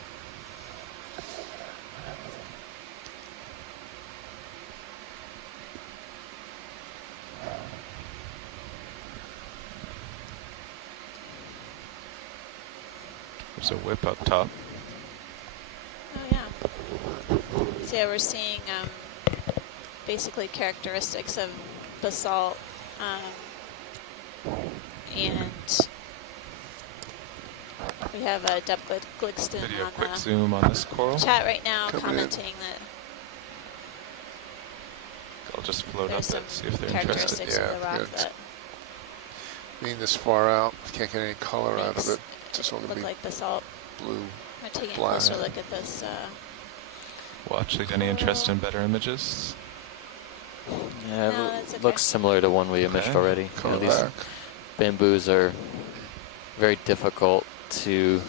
There's a whip up top. Oh yeah. So yeah, we're seeing basically characteristics of basalt and we have a Deb Glickston Video on quick the zoom on this coral. chat right now Come in. commenting that I'll just float up there's some and see if they're interested. characteristics Yeah, of the rock good. that Being this far out, can't get any color out of makes it. Just all gonna look be like basalt. blue. We're taking a black. closer look at this. Well, actually, any interest in better images? Yeah, No, it that's okay. looks similar to one we imaged Okay. already. You know, Coming these back. bamboos are very difficult to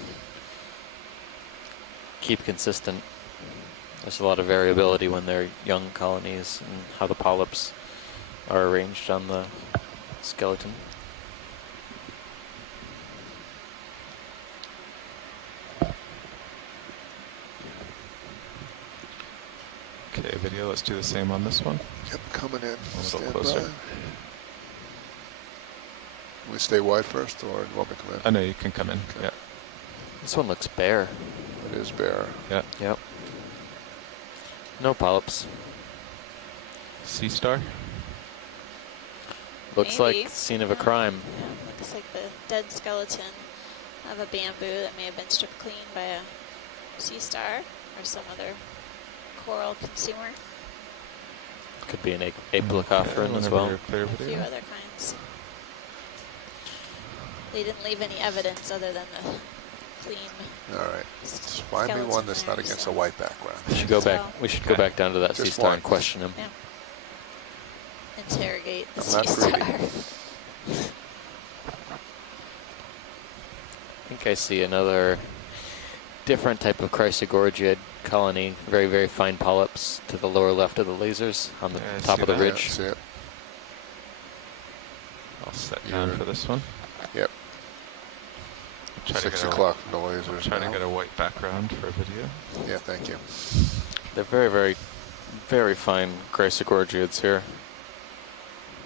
keep consistent. There's a lot of variability when they're young colonies and how the polyps are arranged on the skeleton. Okay, video, let's do the same on this one. Yep, coming in. little Stand closer. by. We stay wide first, or do you want me to come in? I know you can come in. Okay. Yeah. This one looks bare. It is bare. Yeah. Yep. No polyps. Sea star. Looks Maybe. like scene of a Yeah. crime. Yeah, looks like the dead skeleton of a bamboo that may have been stripped clean by a sea star or some other coral consumer. Could be an apelocopteran as well. Whenever you're clear A few video. other kinds. They didn't leave any evidence other than the clean. All right. Just find me skeleton one that's not there, against so- a white background. We should go back. So- We should go back down to that sea Just star one. and question him. Yeah. Interrogate the I'm sea not star. greedy. I think I see another different type of Chrysogorgia colony. Very, very fine polyps to the lower left of the lasers on the Yeah, I top see of the that. ridge. Yeah, see it? I'll set down You're- for this one. Yep. Try to 6 get a- o'clock from the lasers. Try to now. get a white background for video. Yeah, thank you. They're very, very, very fine Chrysogorgiids here.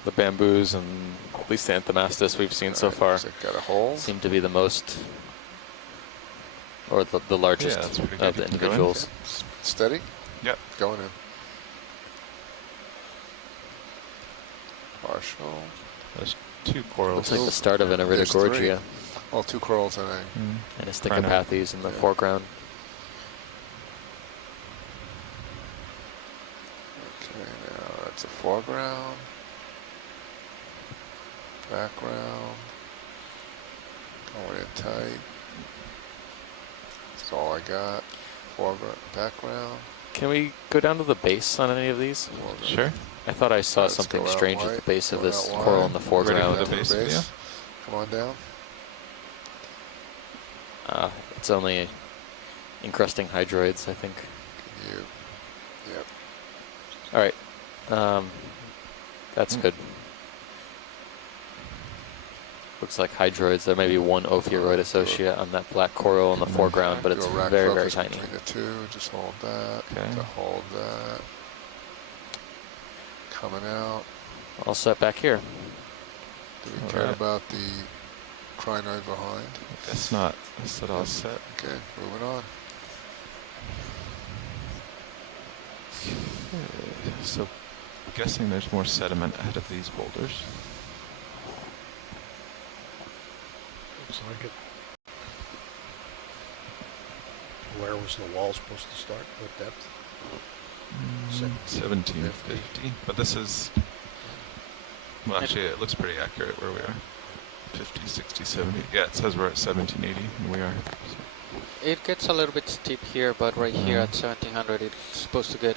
The bamboos and at least the Anthomastus we've seen so All right, far has it got a hole? seem to be the most, or the largest Yeah, that's pretty of good. the You can go in. individuals. Steady? Yep. Going in. Partial. There's 2 corals. Looks like the start of an There's 3. Iridogorgia Oh, 2 corals and a... and a Stichopathes in the foreground. Okay, now that's a foreground. Background. Going in tight. That's all I got. Foreground, background. Can we go down to the base on any of these? Foreground. Sure. I thought I saw Let's something go out strange at wide, the base of go this out coral wide. in the Ready foreground. for Down the to base video? Come on down. It's only encrusting hydroids, I think. You. Yep. All right, that's good. Looks like hydroids. There may be one Ophiuroid associate on that black coral in the foreground, but Do it's a rack very, very focus tiny. between the 2. Just hold that. Okay. To hold that. Coming out. All set back here. Do we All care right. about the crinoid behind? Guess not. Is that all set? Okay, moving on. So, guessing there's more sediment ahead of these boulders. Looks like it. Where was the wall supposed to start? What depth? 1750. But this is, well, actually, it looks pretty accurate where we are. 50, 60, 70. Yeah, it says we're at 1780, and we are. So. It gets a little bit steep here, but right here at 1700, it's supposed to get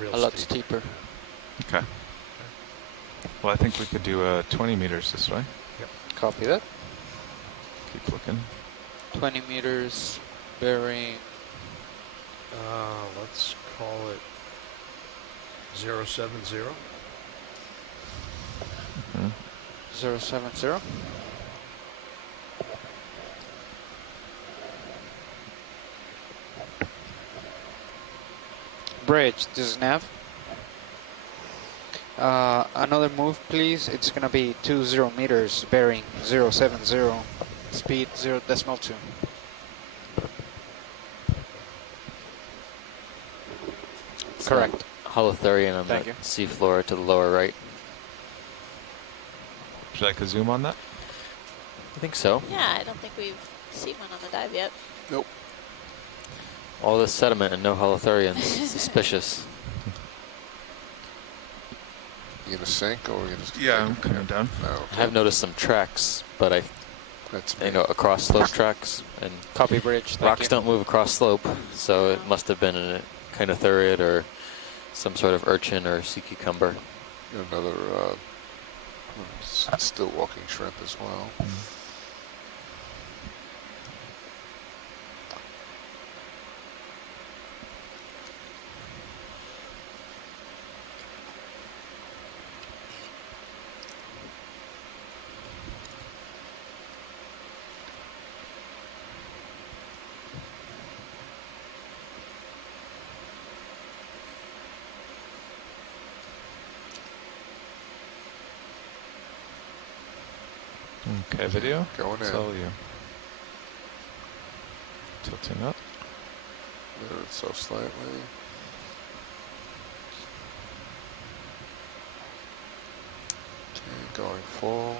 Real a lot steep. steeper. Okay. Well, I think we could do 20 meters this way. Copy that. Keep looking. 20 meters, bearing. Let's call it 070. 070. Bridge, this is nav. Another move, please. It's gonna be 20 meters, bearing 070, speed 0.2. Correct. Holothurian on Thank the you. seafloor to the lower right. Would you like a zoom on that? I think so. Yeah, I don't think we've seen one on the dive yet. Nope. All this sediment and no holothurians. Suspicious. You gonna sink or you gonna? Yeah, I'm kind of down. No. I have noticed some tracks, but That's you know, across slope tracks, and Copy bridge. Thank rocks you. don't move across slope, so it must have been a kind of thurid or some sort of urchin or sea cucumber. Another still walking shrimp as well. Okay, video. Going It's in. all you. Tilting up. There it's so slightly. Okay, going full.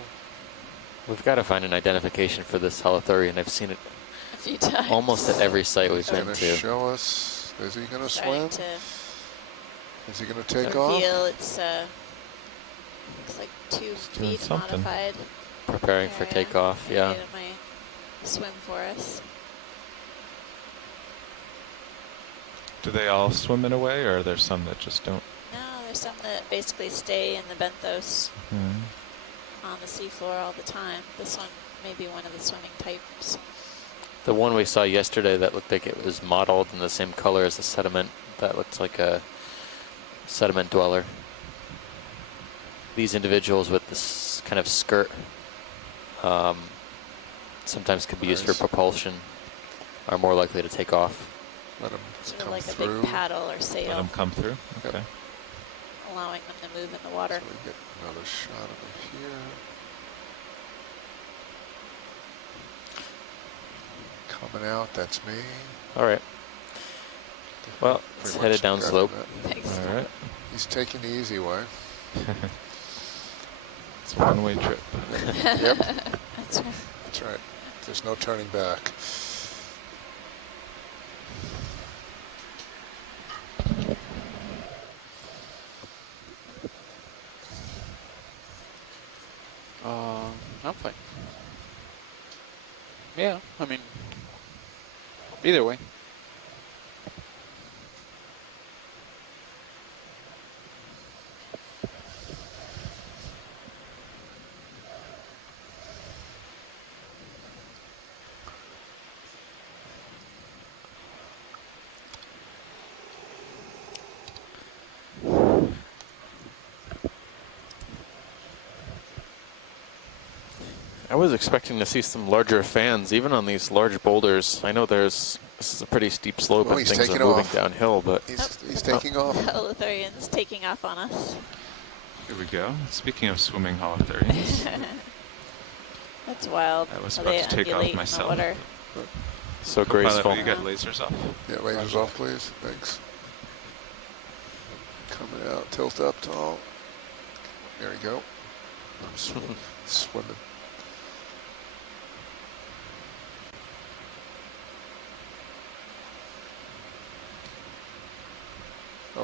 We've got to find an identification for this holothurian. I've seen it A few times. almost at every site we've He's been gonna to. show us. Is he gonna Starting swim? to Is he gonna take off? reveal it's looks like 2 doing feet something. modified. Preparing for area. takeoff, I yeah. made it my swim for us. Do they all swim in a way, or are there some that just don't? No, there's some that basically stay in the benthos on the seafloor all the time. This one may be one of the swimming types. The one we saw yesterday that looked like it was mottled in the same color as the sediment, that looked like a sediment dweller. These individuals with this kind of skirt sometimes could be used for propulsion, are more likely to take off. Let him Sort of come like through. a big paddle or Let sail, them come through. Yep. Okay. allowing them to move in the water. So we get another shot of it here. Coming out, that's me. All right. Well, it's Pretty headed much down grabbing slope. it. Thanks. All right. He's taking the easy way. It's a one-way trip. Yep, That's right. that's right. There's no turning back. I'm fine. Yeah, I mean, either way. I was expecting to see some larger fans, even on these large boulders. I know this is a pretty steep slope Oh, and he's things are taking moving off. downhill, but He's taking off. Holothurian's taking off on us. Here we go. Speaking of swimming holothurians, That's wild. I was How about they to take off undulate in the myself. water. so Pilot, graceful. will you get lasers off? Yeah, lasers off, please. Thanks. Coming out, tilt up tall. There we go. I'm swimming.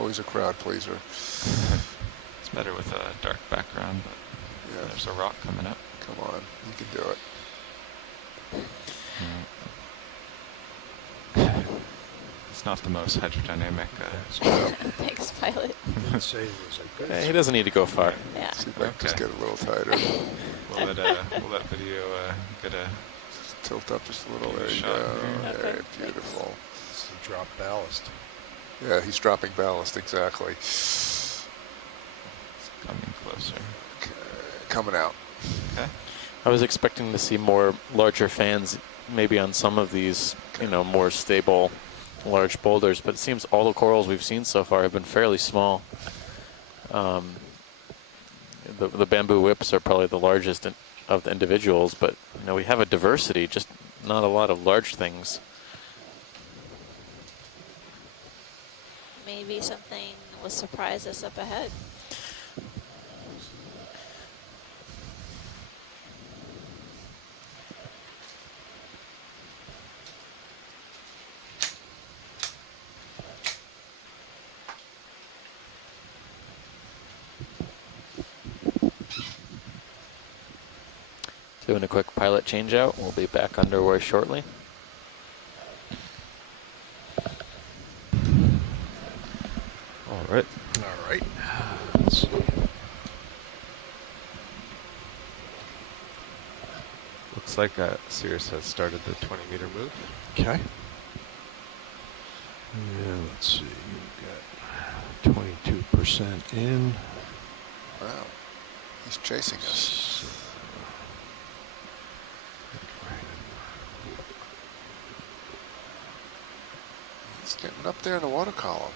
always a crowd pleaser. It's better with a dark background, but Yeah, there's a rock coming up. come on, you can do it. It's not the most hydrodynamic. Thanks, pilot. Didn't say it was a good. He doesn't need to go far. Yeah. See if I can just Okay. get a little tighter. We'll let video get a Just tilt up just a little. There you Shot go. here. Okay, There, beautiful. It's the drop ballast. Yeah, he's dropping ballast, exactly. coming closer. Okay, coming out. Okay. I was expecting to see more larger fans, maybe on some of these, more stable, large boulders. But it seems all the corals we've seen so far have been fairly small. The bamboo whips are probably the largest of the individuals, but we have a diversity, just not a lot of large things. Maybe something will surprise us up ahead. Doing a quick pilot change out. We'll be back underway shortly. All right. All right. Let's see. Looks like Cirrus has started the 20-meter move. Okay. Yeah, let's see. We've got 22% in. Wow, he's chasing us. He's getting up there in the water column.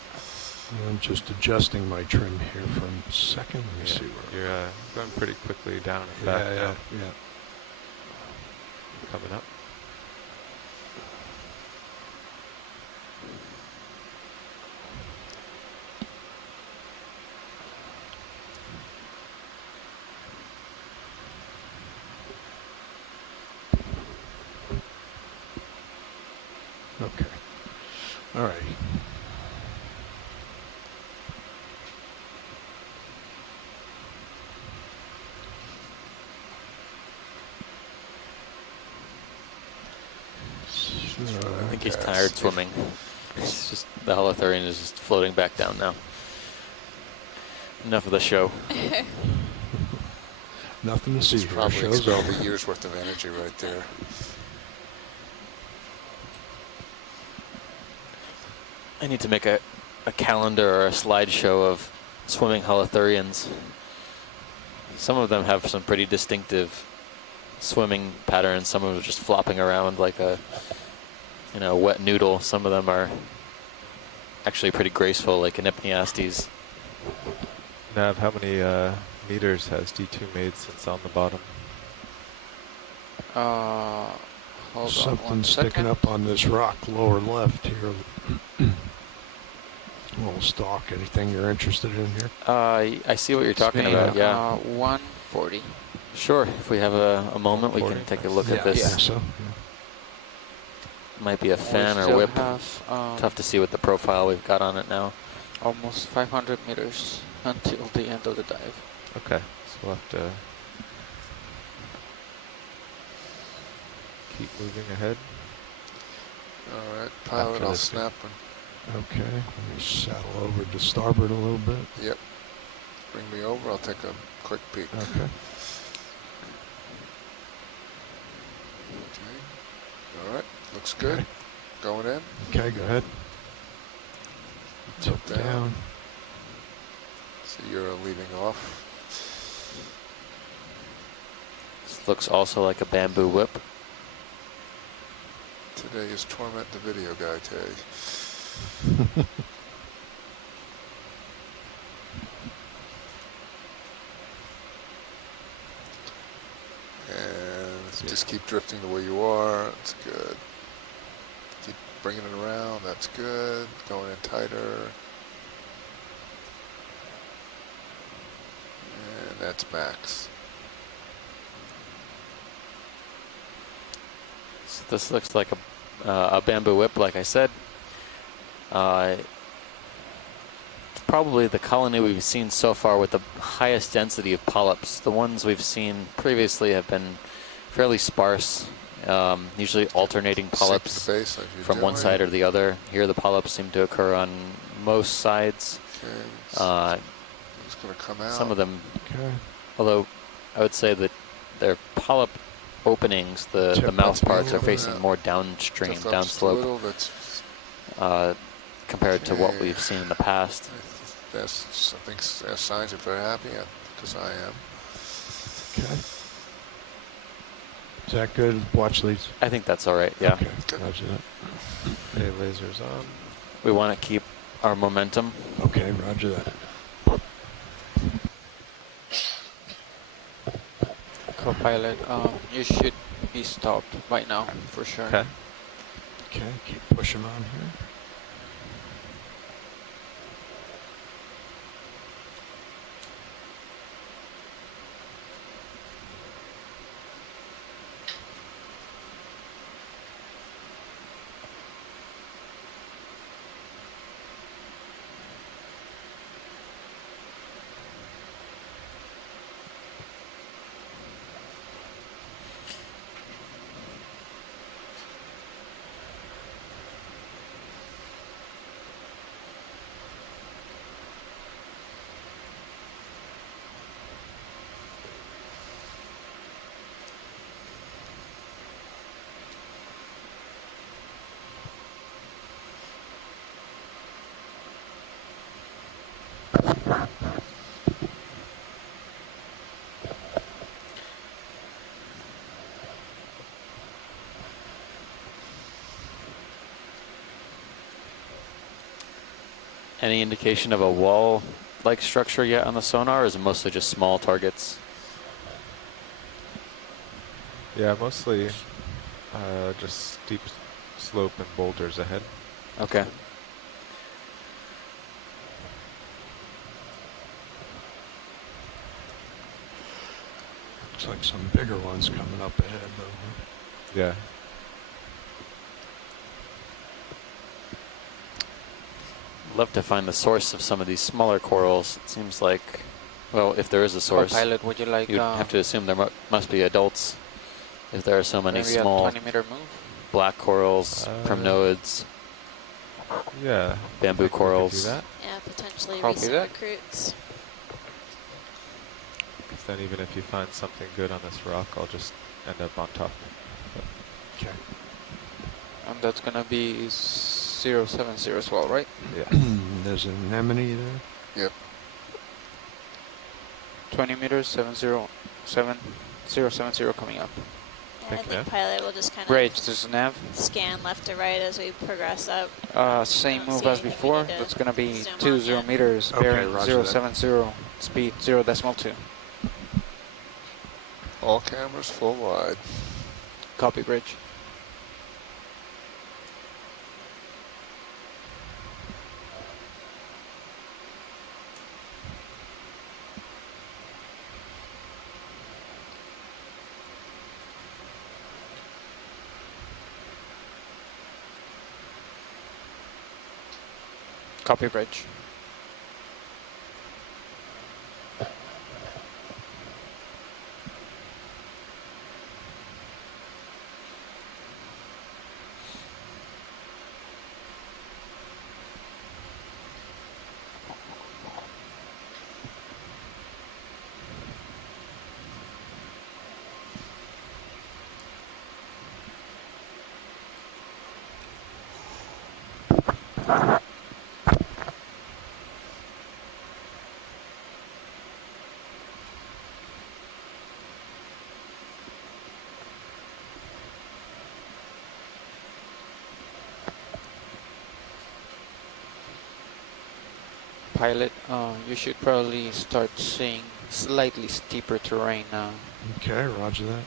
I'm just adjusting my trim here from second. Let me see where. You're going pretty quickly down and Yeah, back now. yeah. Coming up. Okay. All right. I think he's tired swimming. It's just the holothurian is just floating back down now. Enough of the show. Nothing to see He's here. probably Show's expelled over. a year's worth of energy right there. I need to make a calendar or a slideshow of swimming holothurians. Some of them have some pretty distinctive swimming patterns. Some of them are just flopping around like a wet noodle. Some of them are actually pretty graceful, like an Hypniastes. Nav, how many meters has D2 made since on the bottom? Hold on one Something second. sticking up on this rock lower left here. A little stalk. Anything you're interested in here? I see what you're talking Speed. about, yeah. 140. Sure, if we have a moment, we can 140. take a look at I this. think so. Yeah. Might be a fan We or still whip. have, Tough to see what the profile we've got on it now. almost 500 meters until the end of the dive. Okay, so we'll have to keep moving ahead. All right, pilot, After I'll this, snap and Okay. Let me saddle over to starboard a little bit. yep. Bring me over. I'll take a quick peek. Okay. Okay. All right, looks good. Okay. Going in. Okay, go ahead. Tilt Down. down. So you're leaving off. This looks also like a bamboo whip. Today is Torment the Video Guy Day. And just keep drifting the way you are. That's good. Keep bringing it around. That's good. Going in tighter. And that's max. So this looks like a bamboo whip, like I said. probably the colony we've seen so far with the highest density of polyps. The ones we've seen previously have been fairly sparse, usually alternating polyps Sink to the base like you're from one doing. side or the other. Here the polyps seem to occur on most sides. Okay, it's going to come out. Some of them, Okay. although I would say that their polyp openings, the mouth parts, are facing more downstream, Just up downslope, little, that's compared to what Okay. we've seen in the past. that's, I think signs are very happy, because I am. Okay. Is that good? Watch leads. I think that's all right. Yeah, Okay. Roger that. Okay, lasers on. we want to keep our momentum. Okay. Roger that. Co-pilot, you should be stopped by now for sure. Okay. Okay. Keep pushing on here. Any indication of a wall-like structure yet on the sonar, or is it mostly just small targets? Yeah, mostly just steep slope and boulders ahead. Okay. Looks like some bigger ones coming up ahead, though. Yeah. Love to find the source of some of these smaller corals. It seems like, well, if there is a source, Co-pilot, would you like you'd have to assume there must be adults. If there are so many maybe a small 20-meter move? black corals, primnoids, Yeah. bamboo I think we could corals. do that. Yeah, potentially Copy recent that. recruits. 'Cause then even if you find something good on this rock, I'll just end up on top. Okay. And that's gonna be 070 as well, right? Yeah. There's an anemone there. Yep. 20 meters, 070 coming up. Yeah, I Thank you, think Nav. pilot will just kind of Bridge, this is nav. scan left to right as we progress up. Same Don't move see as anything we before. need to That's gonna be zoom on 20 yet. meters, Okay, bearing roger that. 070, speed 0.2. All cameras full wide. Copy, bridge. Copy, bridge. Pilot, you should probably start seeing slightly steeper terrain now. Okay, roger that.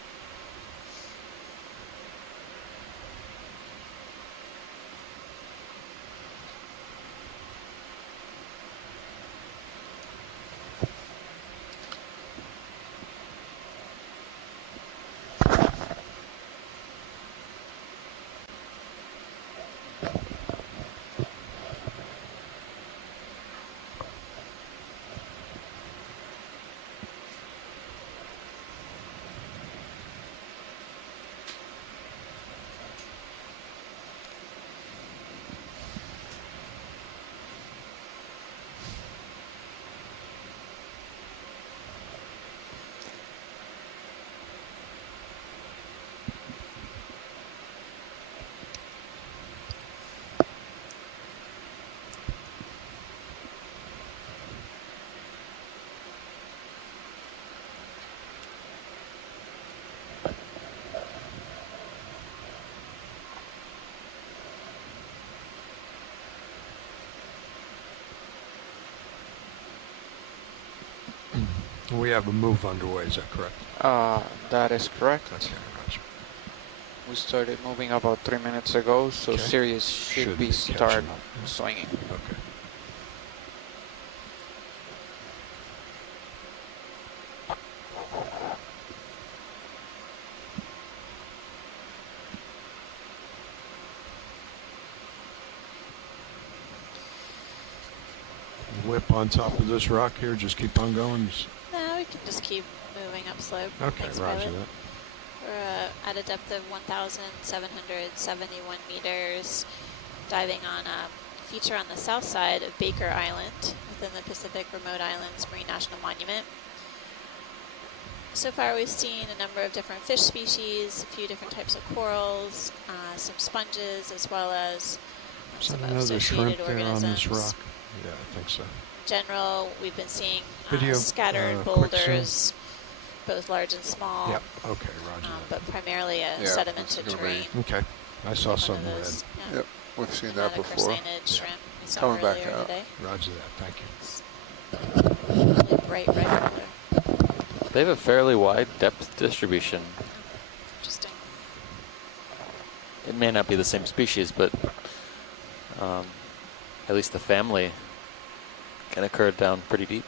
We have a move underway, is that correct? That is correct. Okay, roger. We started moving about 3 minutes ago, so Okay. Sirius should be catching start up. swinging. Okay. Whip on top of this rock here, just keep on going. No, we can just keep moving upslope. Okay, Thanks, roger pilot. that. We're at a depth of 1,771 meters, diving on a feature on the south side of Baker Island within the Pacific Remote Islands Marine National Monument. So far we've seen a number of different fish species, a few different types of corals, some sponges, as well as Is some that another shrimp associated there on organisms. this rock? Yeah, I think so. In general, we've been seeing Video, scattered quick zoom. boulders, both large and small, Yep, okay, roger but primarily a Yeah, sedimented that's gonna be- terrain. that. Okay, I saw One of something red. those, yeah, Yep, we've seen that another before. Corsainid shrimp we saw Coming back earlier out. today. Roger that, thank you. Really bright red color. They have a fairly wide depth distribution. Interesting. It may not be the same species, but at least the family can occur down pretty deep.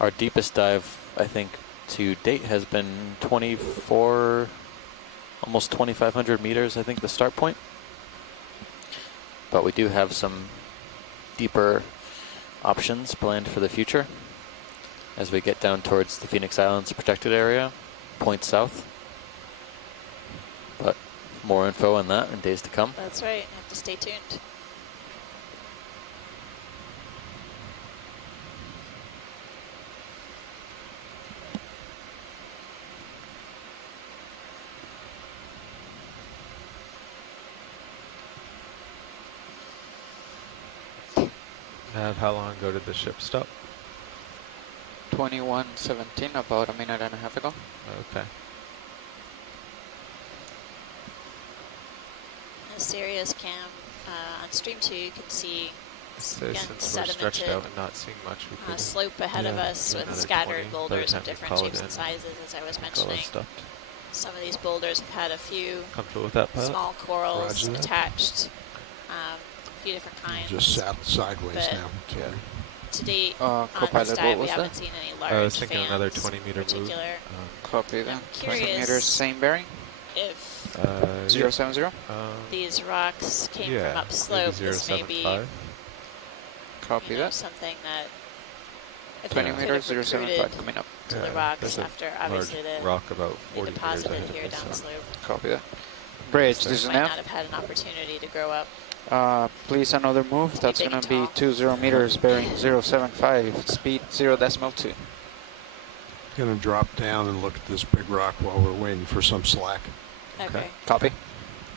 Our deepest dive, I think, to date has been 24, almost 2,500 meters, I think, the start point. But we do have some deeper options planned for the future as we get down towards the Phoenix Islands protected area, point south. But more info on that in days to come. That's right. You have to stay tuned. Nav, how long ago did the ship stop? 21:17, about a minute and a half ago. Okay. A Sirius cam on stream 2, you can see So again, since we're stretched out sedimented and not seeing much, we could slope ahead of Yeah. us with Another scattered 20 by the boulders time of we different call it shapes and in. sizes, as I was all mentioning. that stuff. Some of these boulders have had a few Comfortable with that, pilot? small corals Roger that. attached, a few different kinds. Just sideways But- now. Yeah. To date, Uh, on Co-pilot, this dive, what we was haven't that? seen any large I was thinking fans another in 20-meter move. particular. Copy then. I'm 20 curious meters, same bearing. If Yeah. 070. these rocks came yeah, from upslope, maybe this may be 075. Copy that. something that if 20 we could meters, have 075 recruited coming up. to the Yeah, rocks there's a after obviously large the rock about they 40 meters deposited ahead here of us, so- downslope. Copy that. Bridge, So- this is Might Nav. not have had an opportunity to grow up. Please another move. That's big going and to be tall. 20 meters, bearing 075, speed 0.2. Gonna drop down and look at this big rock while we're waiting for some slack. Okay. Copy.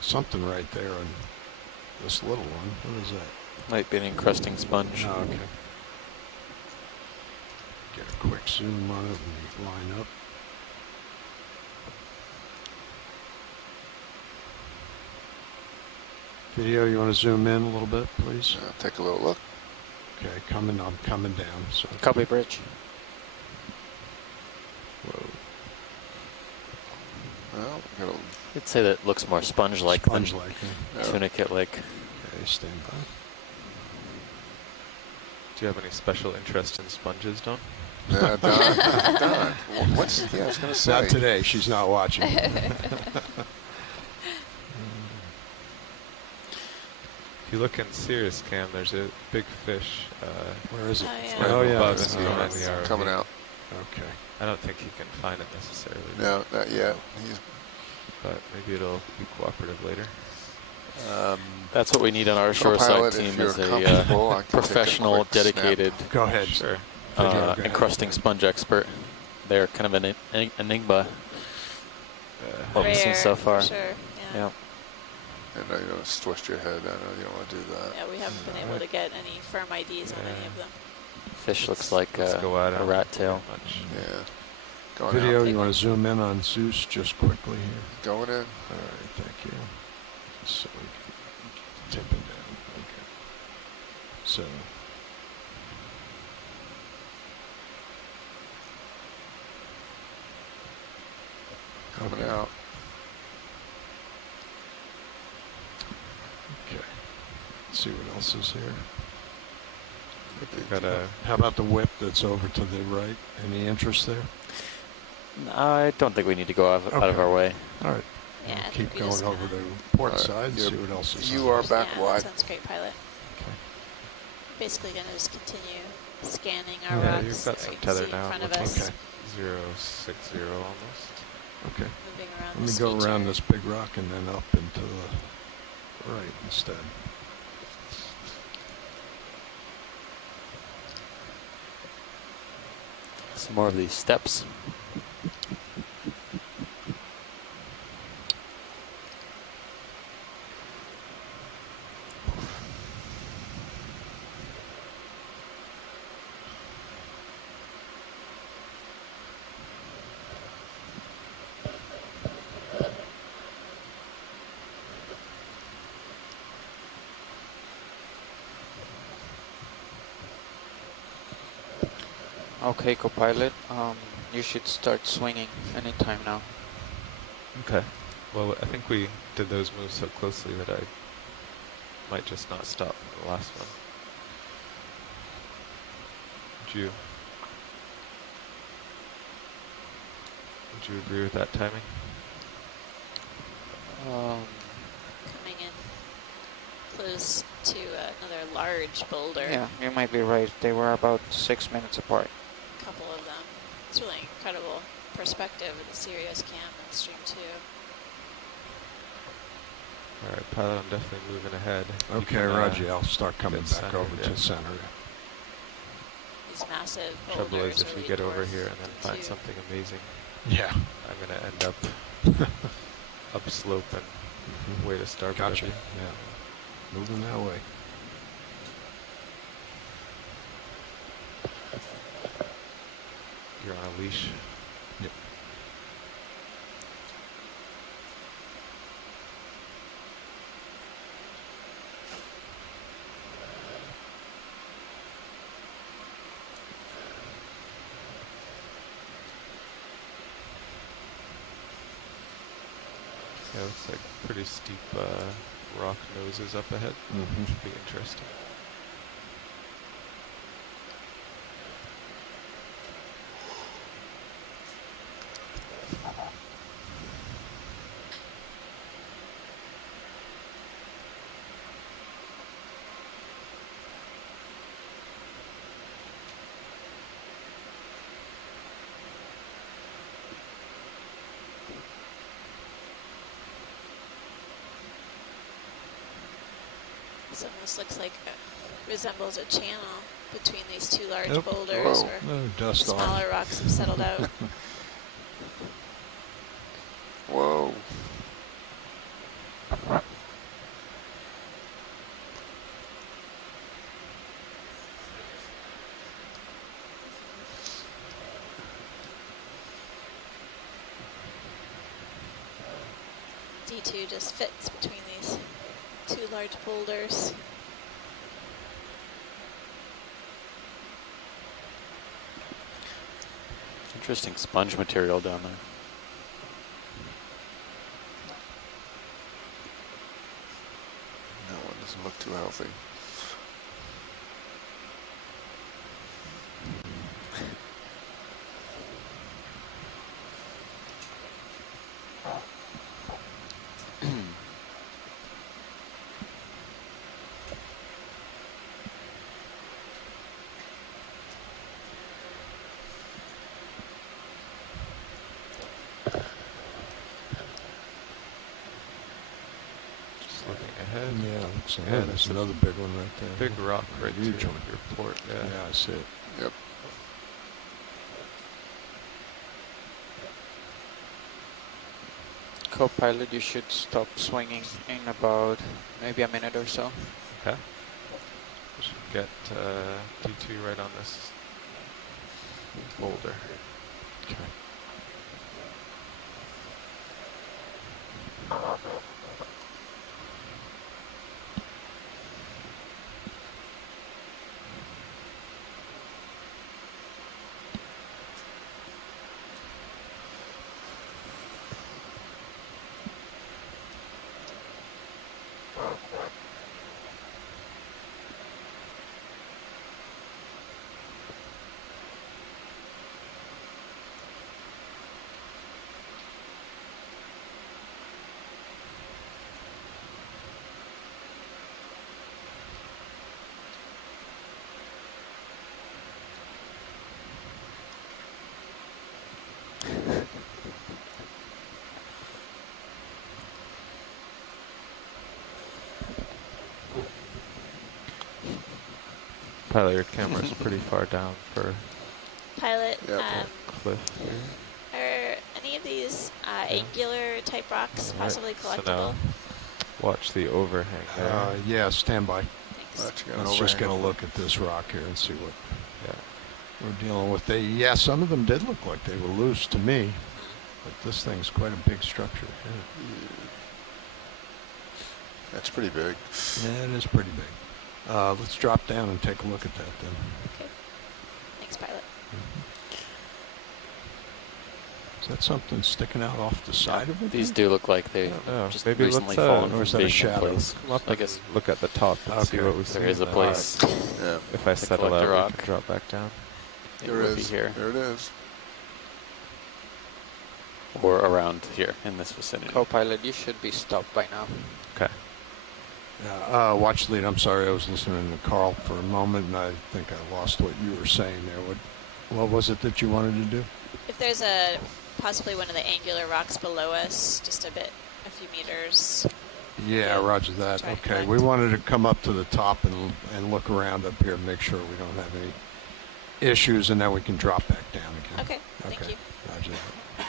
Something right there on this little one. What is that? Might be an encrusting sponge. Oh, okay. Get a quick zoom on it and line up. Video, you want to zoom in a little bit, please? Take a little look. Okay, I'm coming down. So Copy, bridge. Whoa. Well, we got I'd say that looks more sponge-like than sponge-like. Yeah. tunicate-like. Okay, stand by. Do you have any special interest in sponges, Don? a Don. What's? Yeah, I was gonna say. Not today. She's not watching. If you look in Sirius Cam, there's a big fish Where is it? Oh, yeah. right Oh, yeah. above it's and behind coming. the ROV. Coming out. Okay. I don't think he can find it necessarily, No, not yet. but maybe it'll be cooperative later. That's what we need on our shoreside Co-pilot, if team you're is a comfortable, I can take a professional, quick snap. dedicated Go ahead. Sure. Video, go ahead. encrusting sponge expert. They're kind of an enigma, what we've seen Rare, so far. for sure. Yeah. Yeah. And you don't twist your head. I know you don't want to do that. Yeah, we haven't been able to get any firm IDs on any of them. Fish looks like Let's go at a him. rat tail. Much. Yeah. Going Video, out. you want to zoom in on Zeus just quickly here? Going in. All right, thank you. So we can tip it down. Okay. So. Coming Okay. out. Okay. Let's see what else is here. Got a How about the whip that's over to the right? Any interest there? I don't think we need to go out of Okay. our way. All right. Yeah, I We'll think keep we going just over kinda- the port Alright, side and yep. see what else is You on are there. back yeah, wide. that sounds great, pilot. okay. Basically going to just continue scanning our Yeah, rocks you've got that some we can tether see in now. front of Looking us, Okay. 060 almost. Okay. moving around Let me this go around feature. this big rock and then up into the right instead. Some more of these steps. Okay, co-pilot. You should start swinging anytime now. Okay. Well, I think we did those moves so closely that I might just not stop for the last one. Would you agree with that timing? Coming in close to another large boulder. Yeah, you might be right. They were about 6 minutes apart. A couple of them. It's really incredible perspective of the Sirius cam and Stream 2. All right, pilot, I'm definitely moving ahead. You Okay, can, Roger. I'll start coming get back centered, over yeah. to center. These massive Trouble boulders is, if you really get over dwarf here and then the find two. something amazing, Yeah. I'm going to end up upslope and way to starboard. Gotcha. of you. Yeah. Moving that way. You're on a leash. Yep. Yeah, looks like pretty steep rock noses up ahead. Mm-hmm. Should be interesting. This almost looks like resembles a channel between these two large Nope. boulders Whoa. where No, dust off. smaller rocks have settled out. Whoa. D2 just fits between these two large boulders. Interesting sponge material down there. That one doesn't look too healthy. Just looking ahead. Yeah, looks like Yeah, there's there's a another big one right there. Big rock right to Huge your one. port. Yeah. Yeah, I see it. Yep. Co-pilot, you should stop swinging in about maybe a minute or so. Okay. We should get D2 right on this boulder. Okay. Pilot, your camera's pretty far down for Pilot, Yep. cliff here. are any of these angular type rocks possibly So now collectible? watch the overhang there. Yeah, stand by. Thanks. Let's get an Let's just get a overhang. look at this rock here and see what Yeah. we're dealing with. Yeah, some of them did look like they were loose to me, but this thing's quite a big structure. That's pretty big. Yeah, it is pretty big. Let's drop down and take a look at that then. Okay. Thanks, Pilot. Is that something sticking out off the side of it? These do look like they Oh, just maybe recently let's, fallen or from is that a being in shadow? place. Come up I and guess look at the top and see Okay. what we see. there is a there. place. Yeah, If I to settle collect out, a we rock. can drop back down. It there would be is. here There it is. or around here in this vicinity. Co-pilot, you should be stopped by now. Okay. Watch lead. I'm sorry, I was listening to Carl for a moment, and I think I lost what you were saying there. What was it that you wanted to do? If there's possibly one of the angular rocks below us, just a few meters. Yeah, roger that. Try to Okay, collect. we wanted to come up to the top and look around up here and make sure we don't have any issues, and then we can drop back down again. Okay, thank you. Roger that.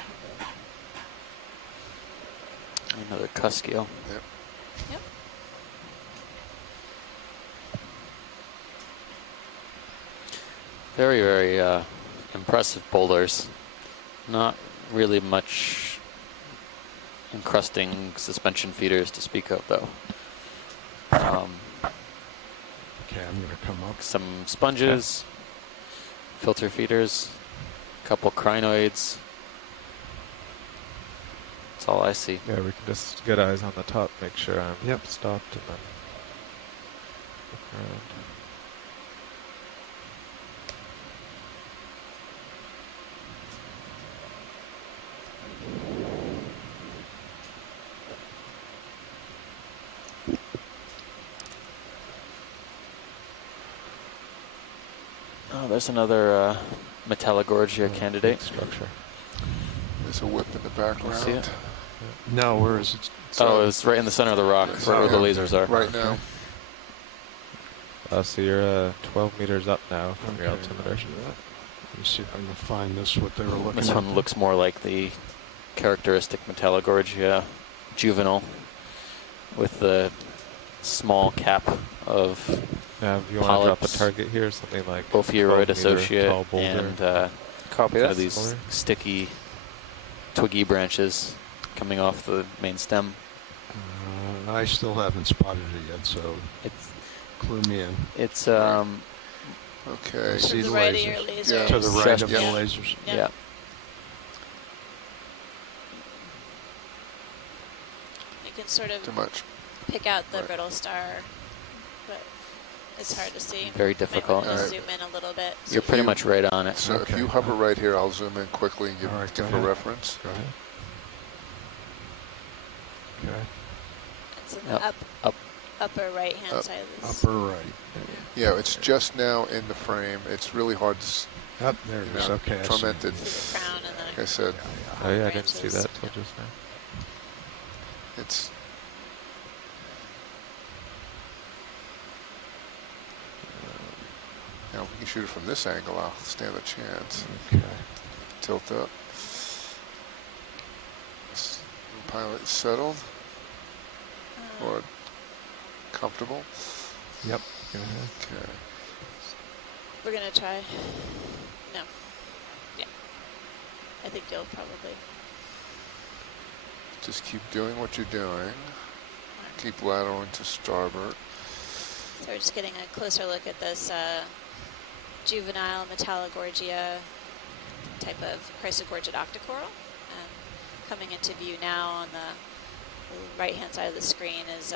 Another Cuskeel. Yep. Yep. Very, very impressive boulders. Not really much encrusting suspension feeders to speak of, though. Okay, I'm going to come up. Some sponges, filter feeders, a couple crinoids. That's all I see. Yeah, we can just get eyes on the top, make sure I'm Yep. stopped, and then look around. Oh, there's another Metallogorgia candidate. Structure. There's a whip in the background. see it? No, where is it? Oh, it's right in the center of the rock, right where the lasers are. Right now. So you're 12 meters up now from your Okay, altimeter. roger that. Let me see if I can find this, what they were looking This at. one looks more like the characteristic Metallogorgia juvenile with the small cap of Now, if you want to drop a polyps, target here, something like Ophiuroid 12 meter associate tall boulder. and Copy kind that. of these Similar. sticky twiggy branches coming off the main stem. I still haven't spotted it yet, so It's clue me in. it's Okay. See To the the right of your lasers. lasers. Yeah. To the right of the Yeah. lasers. Yeah. yeah. You can sort of Too much. pick out the Right. brittle star, but it's hard to see. Very Might difficult. want to Alright. zoom in a little bit. You're pretty much right on it. So Okay. if you hover right here, I'll zoom in quickly and give, All right, give go a ahead. reference. Go ahead. Okay. It's in Yep. the upper right-hand Up. side of this. Upper right. Yeah, it's just now in the frame. It's really hard to Up there it is. Okay. I see. tormented. See the crown and Like I the said, Oh yeah, I didn't see branches. that till just now. it's now if we can shoot it from this angle, I'll stand a chance. Okay. Tilt up. Pilot settled or comfortable. Yep. Go ahead. Okay. We're gonna try. No. Yeah. I think you'll probably. Just keep doing what you're doing. Keep lateraling to starboard. So we're just getting a closer look at this juvenile Metallogorgia type of chrysogorgid octocoral. Coming into view now on the right-hand side of the screen is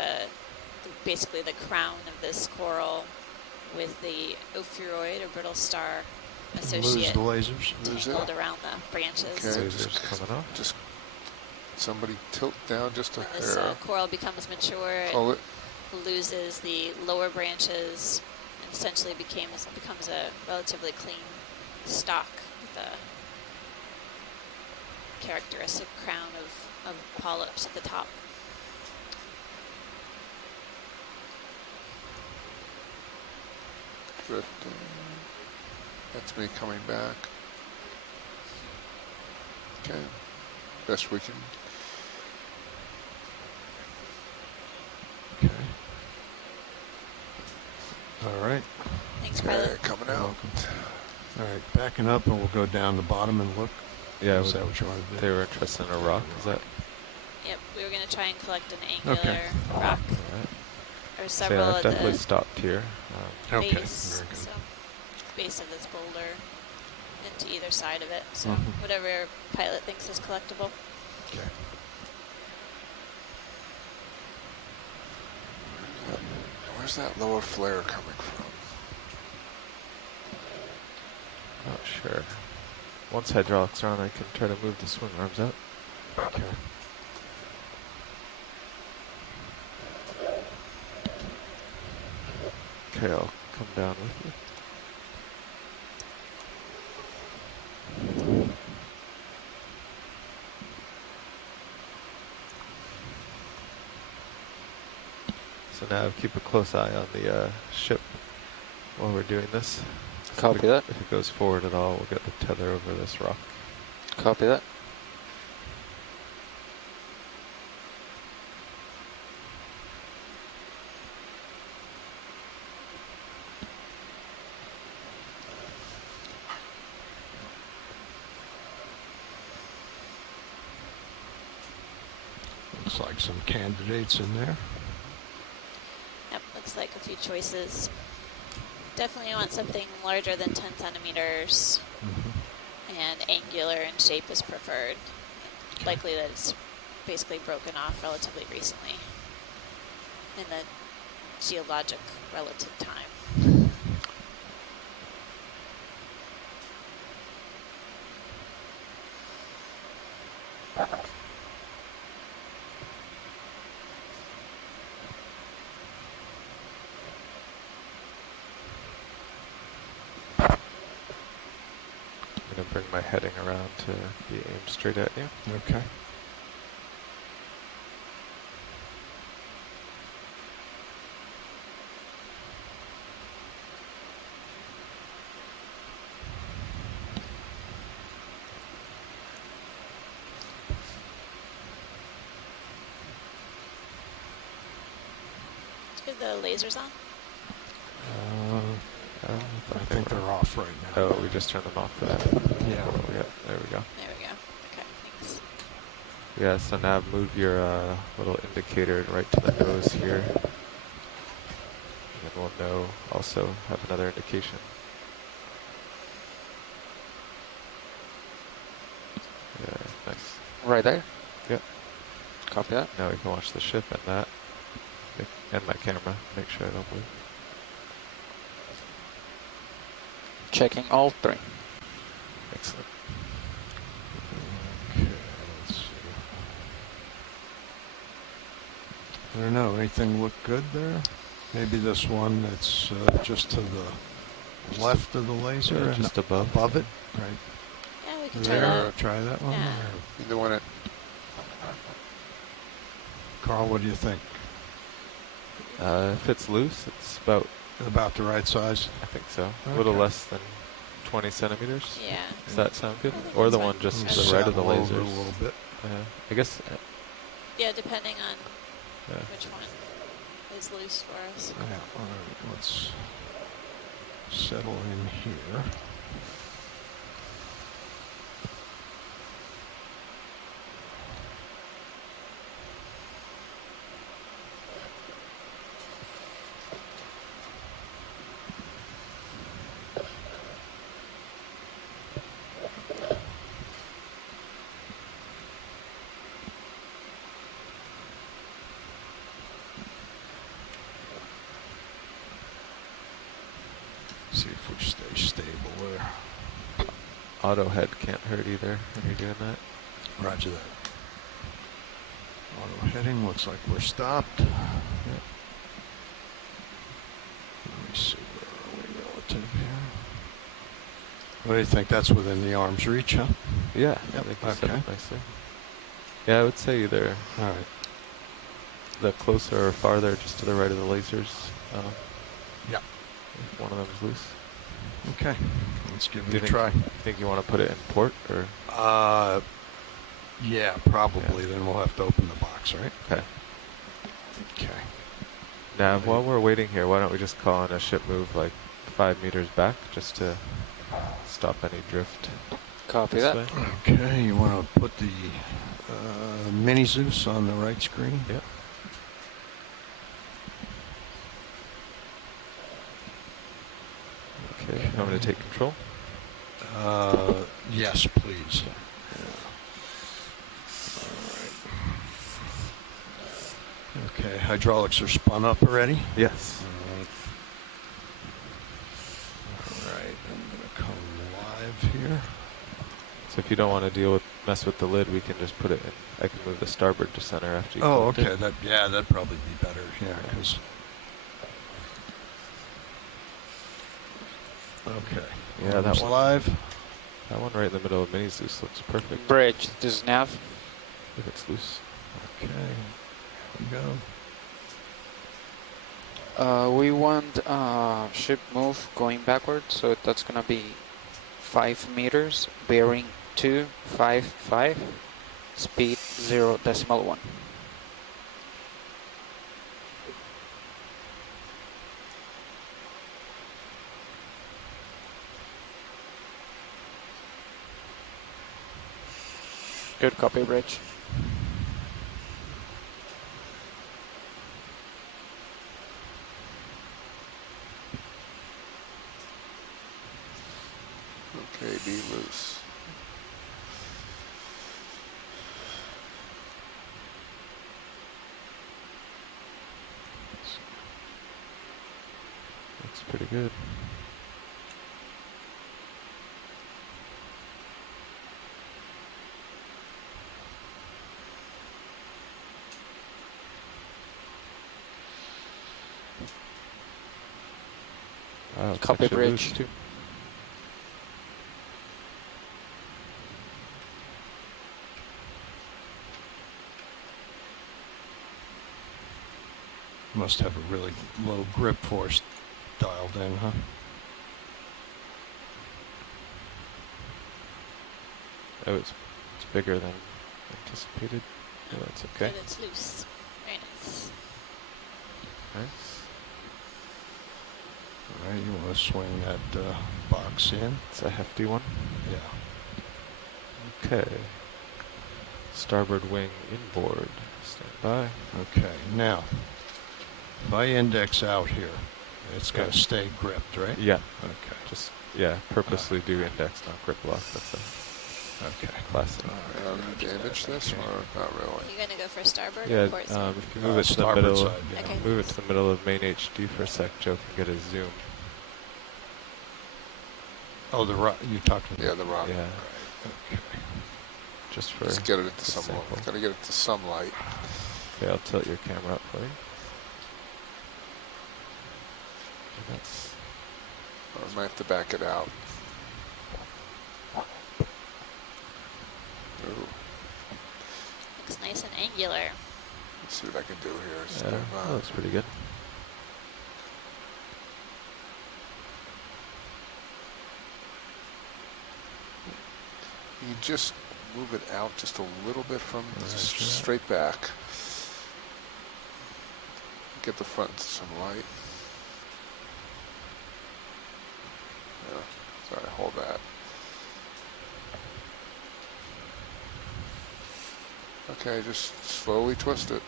basically the crown of this coral with the ophiuroid or brittle star Lose associate the lasers. Lose it. tangled around the branches. Okay, Lasers just coming off. just somebody tilt down just a When this hair. coral becomes mature, it Pull it. loses the lower branches and essentially becomes a relatively clean stalk with a characteristic crown of polyps at the top. Drifting. That's me coming back. Okay. Best we can. Okay. All right. Thanks, Okay, pilot. coming You're out. welcome. All right, backing up, and we'll go down the bottom and look. Yeah, Is that what you want to do? they were interested in a rock. Is that? Yep, we were going to try and collect an angular Okay. rock. All right. There's So several yeah, I've at definitely the stopped here. Okay, base, very good. so base of this boulder and to either side of it. So Mhm. whatever pilot thinks is collectible. Okay. Where's that lower flare coming from? Not sure. Once hydraulics are on, I can try to move the swing arms out. Okay. Okay, I'll come down with you. So now keep a close eye on the ship while we're doing this. Copy that. If it goes forward at all, we'll get the tether over this rock. Copy that. Looks like some candidates in there. Yep, looks like a few choices. Definitely want something larger than 10 centimeters, and angular in shape is preferred. Likely that it's basically broken off relatively recently in the geologic relative time. I'm going to bring my heading around to be aimed straight at you. Okay. Are the lasers on? I think they're off right now. Oh, we just turned them off for that. Yeah. Yeah, there we go. There we go. Okay, thanks. Yeah, so now move your little indicator right to the nose here. And then we'll know, also have another indication. Yeah, nice. Right there. Yep. Copy that. Now we can watch the ship and that. And my camera. Make sure I don't move. Checking all three. Excellent. Okay, let's see. I don't know, anything look good there? Maybe this one that's just to the left of the laser Yeah, and just above. it, right Yeah, we can try there. that. Try that one. Yeah. Or- Either one. Carl, what do you think? If it's loose, it's About the right size? I think so. A little Okay. less than 20 centimeters. Yeah. Does that sound good? I think Or that's the fine. one just Let's to the right of the Saddle over lasers? a little bit. I guess. Yeah, depending on Yeah. which one is loose for us. Yeah, all right, let's settle in here. See if we stay stable there. Auto head can't hurt either when you're doing that. Roger that. Auto heading, looks like we're stopped. Yeah. Let me see, where are we relative here? What do you think? That's within the arm's reach, huh? Yeah, I Yep, think you said okay. it nicely. Yeah, I would say either All right. the closer or farther, just to the right of the lasers. Yeah. if one of them's loose. Okay, let's give Do it you a try. think you want to put it in port or? Yeah, probably. Then we'll have to open the box, right? Okay. Okay. Nav, while we're waiting here, why don't we just call in a ship move like 5 meters back just to stop any drift? Copy this that. way? Okay, you want to put the mini Zeus on the right screen? Yep. Okay, I'm going to take control. Yes, please. Okay, hydraulics are spun up already? Yes. All right, I'm going to come live here. So if you don't want to mess with the lid, we can just put it in. I can move the starboard to center after you. Oh, collect okay. it. That'd probably be better. Yeah, because. Okay. Yeah, that one. Live. That one right in the middle of Mini Zeus looks perfect. Bridge, this is nav. If it's loose. Okay. Here we go. We want ship move going backward, so that's gonna be 5 meters, bearing 255, speed 0.1. Good copy, Bridge. Okay, be loose. Looks pretty good. Wow, it's Copy, actually Bridge. loose too. Must have a really low grip force dialed in, huh? Oh, it's bigger than anticipated. Oh, that's okay. Good, it's loose. Very nice. Nice. All right, you want to swing that box in? It's a hefty one. Yeah. Okay. Starboard wing inboard. Stand by. Okay, now, if I index out here, it's got to Okay. stay gripped, right? Yeah. Okay. Just purposely do index, not grip lock. That's a Okay. classic. Damage this or not really? Are you going to go for starboard Yeah. or port side? If you move it to the starboard middle, side, yeah. Okay. move it to the middle of main HD for a sec. Joe can get a zoom. Oh, the rock. You talking? Yeah, the rock. Yeah. Okay. Just for. Let's get it into the some light. sample. Gotta get it to some light. Okay, I'll tilt your camera up for you. And that's Or I might have to back it out. Ooh, Looks nice and angular. let's see what I can do here. yeah, Stand by. that looks pretty good. You just move it out just a little bit from Right, straight back. Get the front to some light. Yeah, sorry, hold that. Okay, just slowly twist it.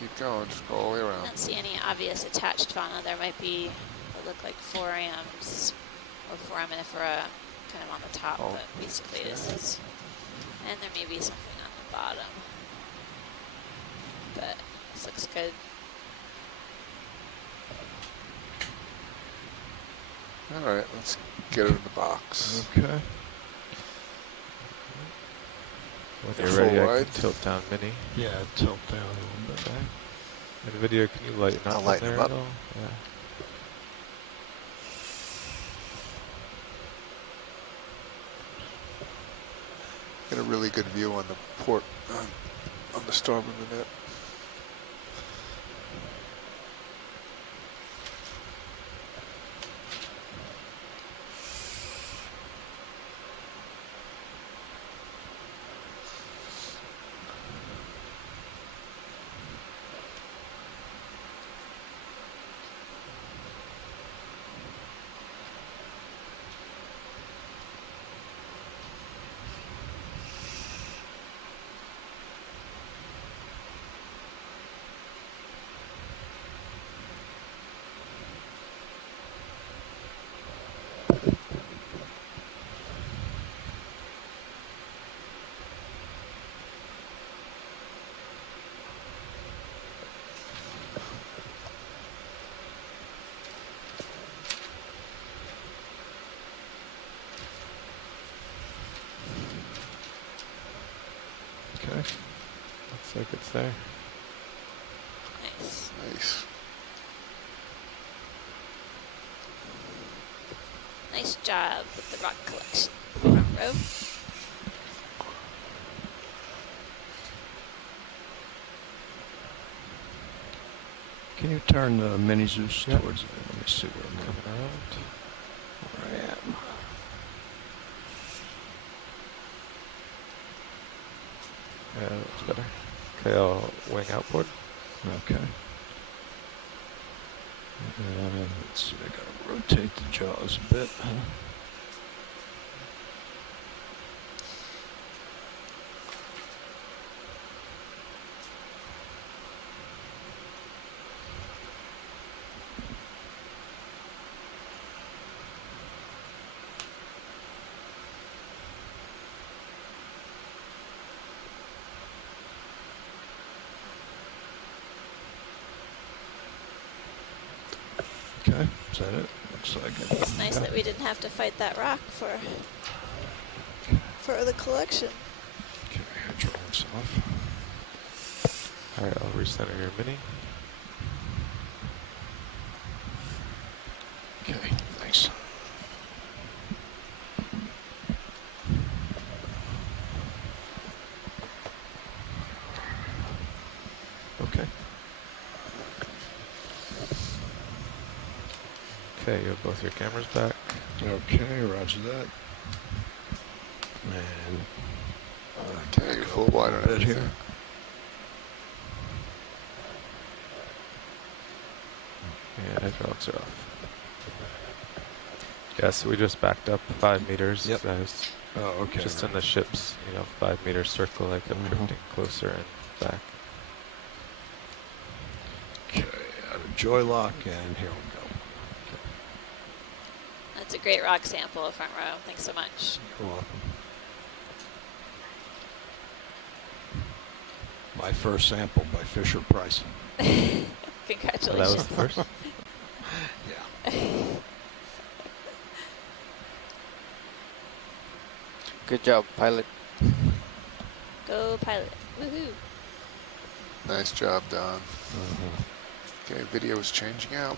Keep going, just go all the way I around. don't see any obvious attached fauna. There might be what look like forams or foraminifera kind of on the top, Oh, but basically this is, and there may be something on the bottom. But this looks good. All right, let's get it in the box. Okay. When Full you're ready, I wide. can tilt down mini. Yeah, tilt down a little bit. Okay. And video, can you lighten up I'll in lighten there them up. at all? Yeah. Get a really good view on the port, on the starboard of it. Looks like it's there. Nice. Nice. Nice job with the rock collection. Front row. Can you turn the mini Zeus Yep. towards it? Let me see where I'm Coming around. where I am. Yeah, that's better. Okay, I'll wing outboard. Okay. Let's see, I gotta rotate the jaws a bit. Okay, is that it? Looks like it. It's nice that we didn't have to fight that rock for the collection. Okay, hydraulics off. Alright, I'll recenter your mini. Okay, thanks. Okay. Okay, you have both your cameras back. Okay, roger that. And Okay, full wide on bit everything. here. And hydraulics are off. Yeah, so we just backed up 5 meters. Yep. I was Oh, okay. just in the ship's, 5-meter circle. I kept drifting closer and back. Okay, out of joy lock, and here we go. That's a great rock sample, front row. Thanks so much. You're welcome. My first sample by Fisher Price. Congratulations. So that was the first. Yeah. Good job, pilot. Go pilot. Woohoo. Nice job, Don. Okay, video is changing out.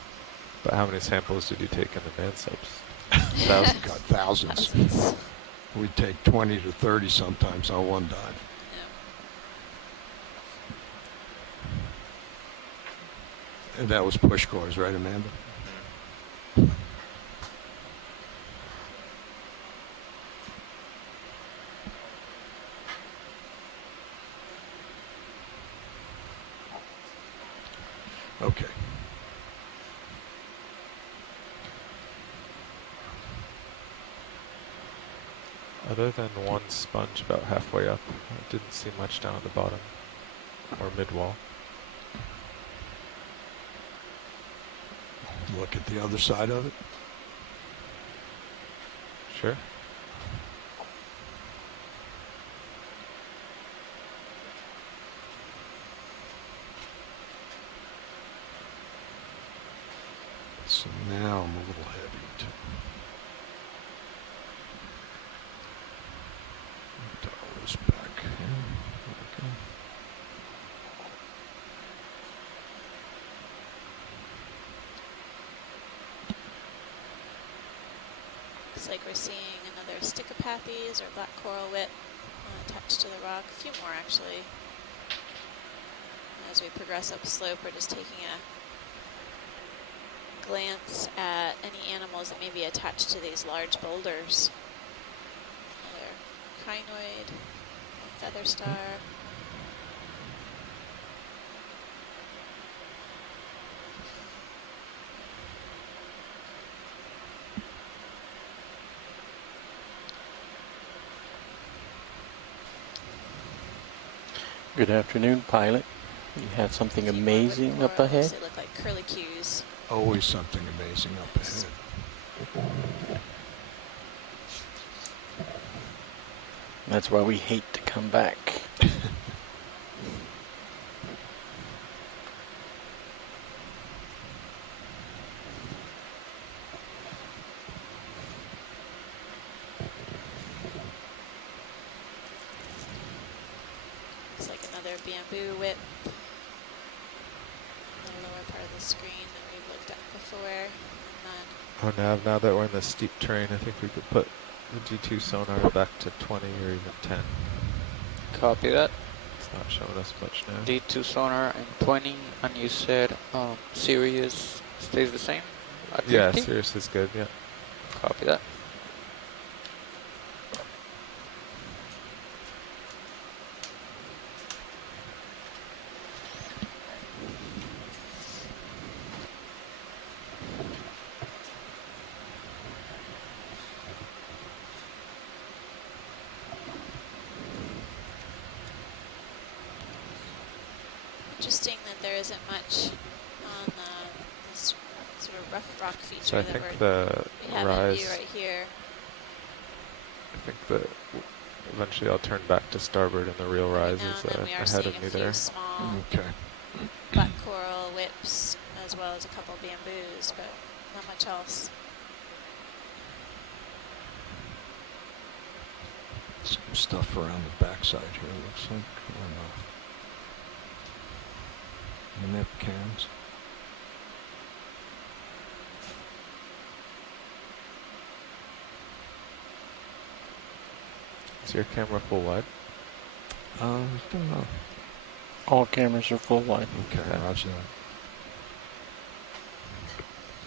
But how many samples did you take in the man subs? Thousands. Got thousands. Thousands. We take 20 to 30 sometimes on one dive. Yeah. And that was push cores, right, Amanda? Okay. Other than one sponge about halfway up, I didn't see much down at the bottom or mid-wall. Look at the other side of it. Sure. So now I'm a little heavy too. Dial this back. Okay. Looks like we're seeing another Stichopathes or black coral whip attached to the rock. A few more, actually. As we progress up slope, we're just taking a glance at any animals that may be attached to these large boulders. Another crinoid, feather star. Good afternoon, pilot. You have something A few more amazing wood up corals. ahead? They look like curlicues. Always something amazing up ahead. That's why we hate to come back. Looks like another another bamboo whip on the lower part of the screen that we've looked at before. And then Now that we're in the steep terrain, I think we could put the G2 sonar back to 20 or even 10. Copy that. It's not showing us much now. D2 sonar and 20, and you said Sirius stays the same at 50? Yeah, Sirius is good, yeah. Copy that. interesting that there isn't much on this sort of rough rock feature So I that think the we have in view rise, right here. I think that eventually I'll turn back to starboard and the real rise Now is and then we are ahead seeing of me a few there. small Okay. black coral whips as well as a couple bamboos, but not much else. Some stuff around the backside here, looks like. The nip cans. Is your camera full wide? Don't know. All cameras are full wide. Okay, roger that.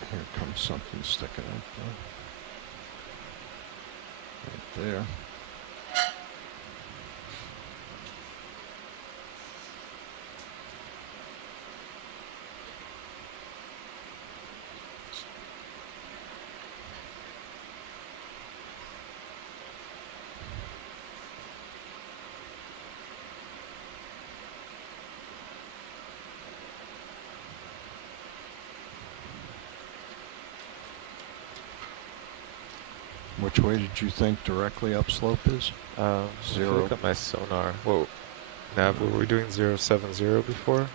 Here comes something sticking up though. Right there. Which way did you think directly upslope is? Zero. Look at my sonar. Whoa. Nav, were we doing 070 before?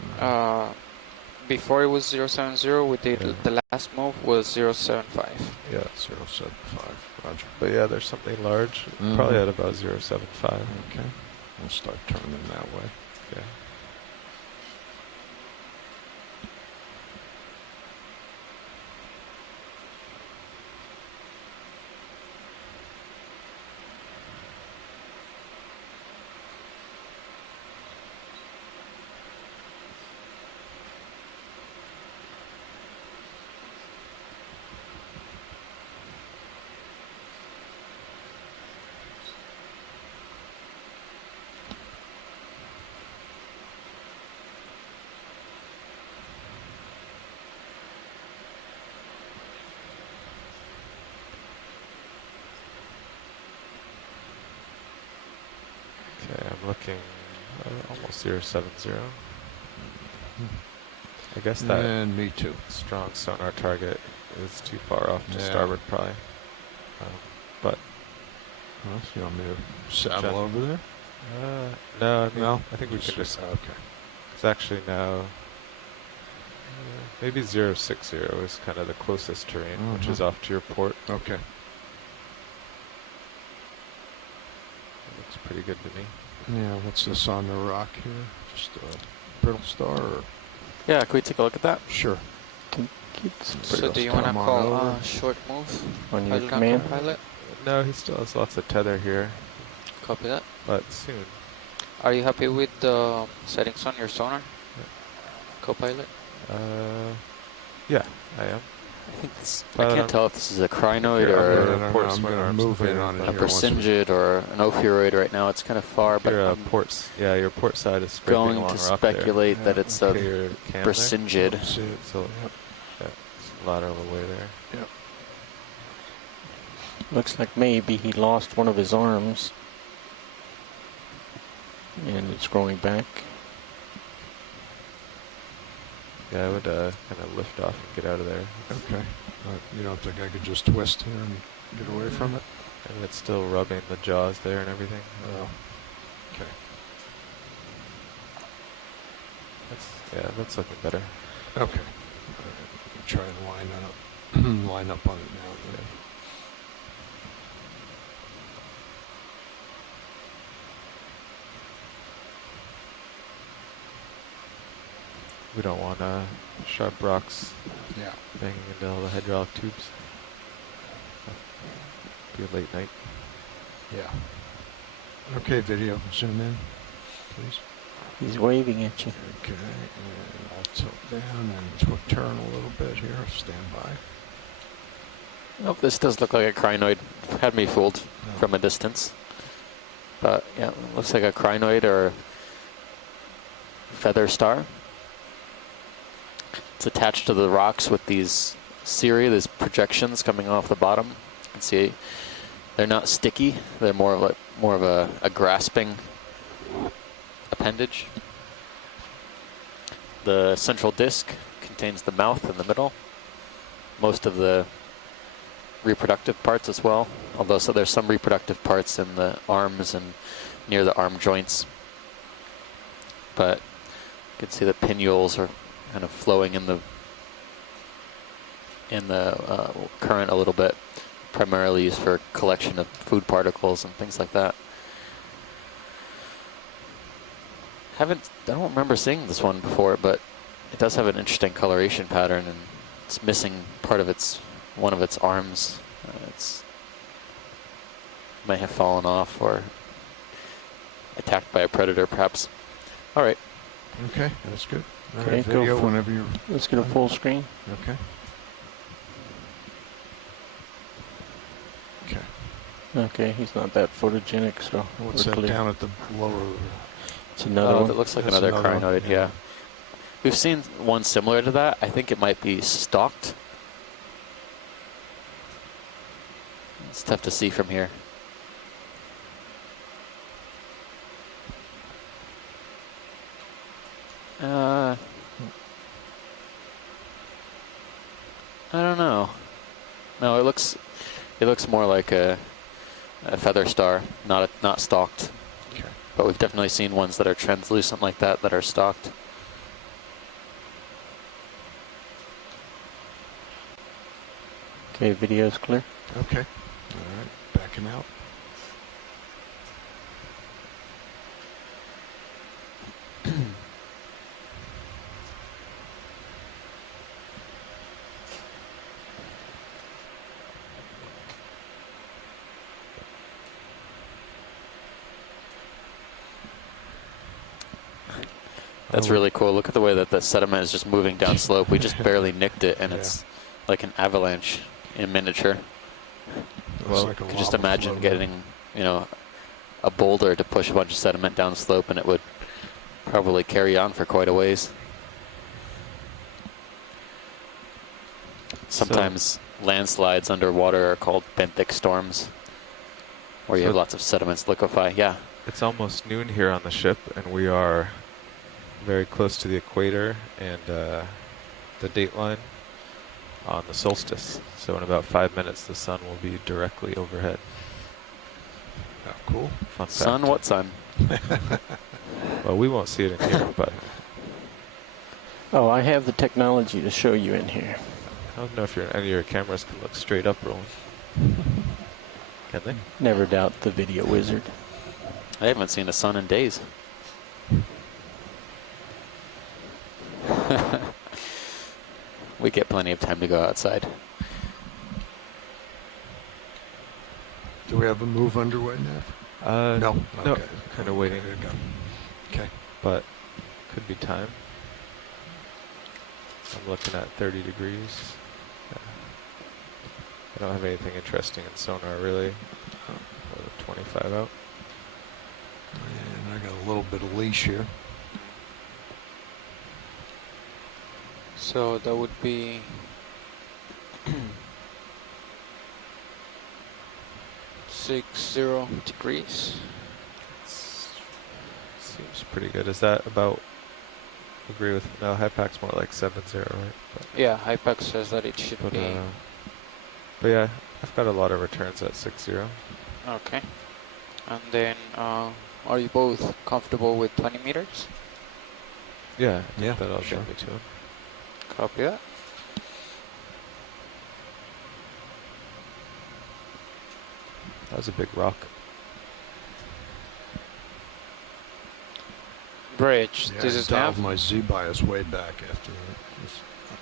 Before it was 070, we did the last move was 075. Yeah. 075, roger. But yeah, there's something large, probably at about 075. Okay, we'll start turning that way. Okay. Okay, I'm looking almost 070. I guess that And me too. strong sonar target is too far off to starboard probably. But Well, so you want me to saddle over there? no, I mean, No? I think we could just. Okay. It's actually now maybe 060 is kind of the closest terrain, which is off to your port. Okay. Looks pretty good to me. Yeah, what's this on the rock here? Just a brittle star or? Yeah, can we take a look at that? Sure. So do you want to Come on call over. a short move? On your Pilot command? Pilot? No, he still has lots of tether here, Copy that. but soon. Are you happy with the settings on your sonar? Co-pilot? Yeah, I am. I think this, I Pilot can't on- tell if this is a crinoid Here, or No, port I'm swing going to arms move in clear, on it but a here once we- Persingid or an Ophiuroid right now. It's kind of far, but Your I'm ports, yeah, your port side is scraping going along to rock there. speculate that it's Okay, a your cam Persingid. See it. So, yeah, it's lateral away there. Yep. Looks like maybe he lost one of his arms. And it's growing back. Yeah, I would kind of lift off and get out of there. Okay. You don't think I could just twist here and get away from it? And it's still rubbing the jaws there and everything. Oh. Okay. That's looking better. Okay. All right. Try and line up. Line up on it now. Yeah. We don't want sharp rocks Yeah. banging into all the hydraulic tubes. Be a late night. Yeah. Okay, video, zoom in, please. He's waving at you. Okay, and I'll tilt down and turn a little bit here. Stand by. Oh, this does look like a crinoid. Had me fooled from a distance. But yeah, it looks like a crinoid or feather star. It's attached to the rocks with these cirri, these projections coming off the bottom. You can see they're not sticky. They're more of a grasping appendage. The central disc contains the mouth in the middle. Most of the reproductive parts as well, although so there's some reproductive parts in the arms and near the arm joints. But you can see the pinnules are kind of flowing in the current a little bit, primarily used for collection of food particles and things like that. I don't remember seeing this one before, but it does have an interesting coloration pattern, and it's missing part of one of its arms. It's may have fallen off or attacked by a predator, perhaps. All right. Okay, that's good. All Okay, right, go video for- whenever you're. Let's get a full screen. Okay. Okay. Okay, he's not that photogenic, so What's we're that clear. down at the lower? It's another Oh, one. that looks like That's another another one, crinoid, yeah. We've seen one similar to that. I think it might be stalked. It's tough to see from here. I don't know. No, it looks more like a feather star, not stalked. Okay. But we've definitely seen ones that are translucent like that are stalked. Okay, video's clear. Okay. All right. Backing out. That's really cool. Look at the way that the sediment is just moving down slope. We just barely nicked it, and Yeah. it's like an avalanche in miniature. Looks like a You could just lava imagine flow. getting, a boulder to push a bunch of sediment down slope, and it would probably carry on for quite a ways. Sometimes landslides underwater are called benthic storms, where you have lots of sediments liquefy. Yeah. It's almost noon here on the ship, and we are very close to the equator and the date line on the solstice. So in about 5 minutes, the sun will be directly overhead. Oh, cool. Fun fact. Sun? What sun? Well, we won't see it in here, but Oh, I have the technology to show you in here. I don't know if any of your cameras can look straight up, Roland. Can they? Never doubt the video wizard. I haven't seen the sun in days. We get plenty of time to go outside. Do we have a move underway now? No. No. Okay. Kind of waiting, There you go. Okay. but could be time. I'm looking at 30 degrees. I don't have anything interesting in sonar, really. 25 out. And I got a little bit of leash here. So that would be 60 degrees. Seems pretty good. Is that about? Agree with? No, high pack's more like 70, right? Yeah, HIPAC says that it should But, be. but yeah, I've got a lot of returns at 60. Okay. And then, are you both comfortable with 20 meters? Yeah, I think Yeah, that'll sure. get me to him. Copy that. That was a big rock. Bridge. Yeah, This I is dialed nav. my Z-bias way back after that.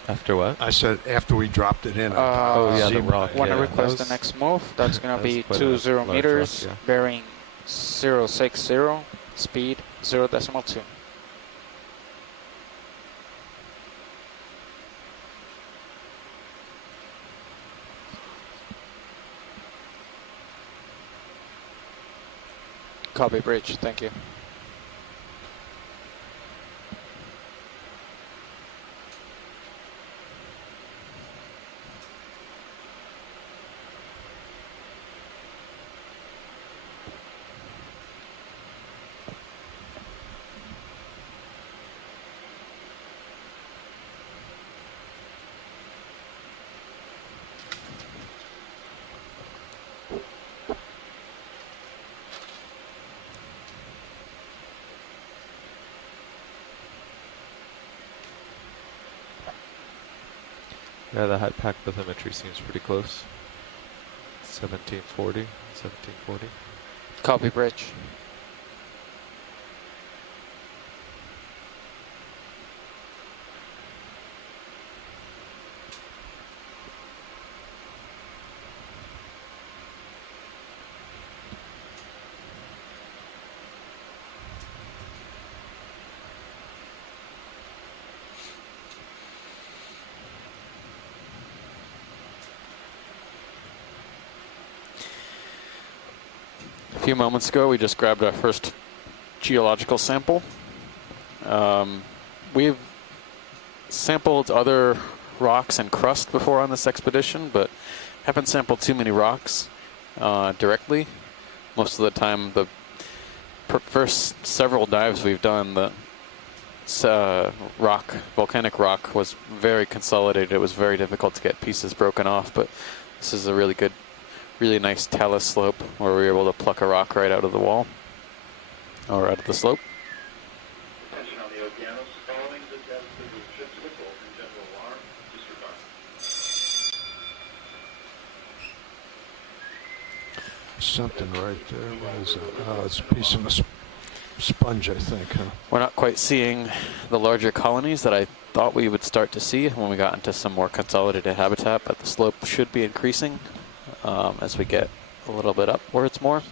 After what? I said after we dropped it in. I dialed Oh, yeah, the Z-bias. rock. Want to Yeah, request that the was- next move? That's gonna that was be quite a 20 large rock, meters, yeah. bearing 060, speed 0.2. Copy, bridge. Thank you. Yeah, the high pack bathymetry seems pretty close. 1740, 1740. Copy, bridge. A few moments ago, we just grabbed our first geological sample. We've sampled other rocks and crust before on this expedition, but haven't sampled too many rocks directly. Most of the time, the first several dives we've done, the volcanic rock was very consolidated. It was very difficult to get pieces broken off, but this is a really good, really nice talus slope where we were able to pluck a rock right out of the wall or out of the slope. Attention on the Okeanos. Following the death of the ship's whistle and general alarm, disregard. Something right there. What is it? Oh, it's a piece of a sponge, I think, huh? We're not quite seeing the larger colonies that I thought we would start to see when we got into some more consolidated habitat, but the slope should be increasing as we get a little bit upwards more.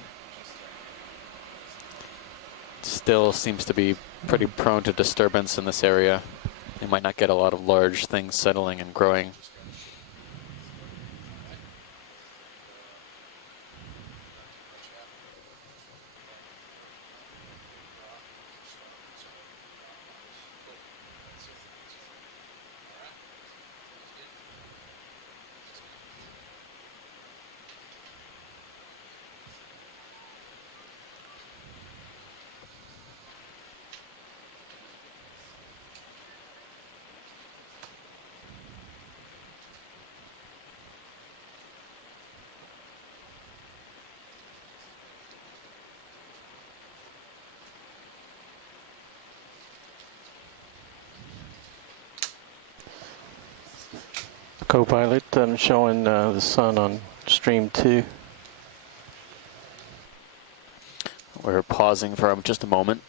Still seems to be pretty prone to disturbance in this area. You might not get a lot of large things settling and growing. Co-pilot, I'm showing the sun on stream 2. We're pausing for just a moment.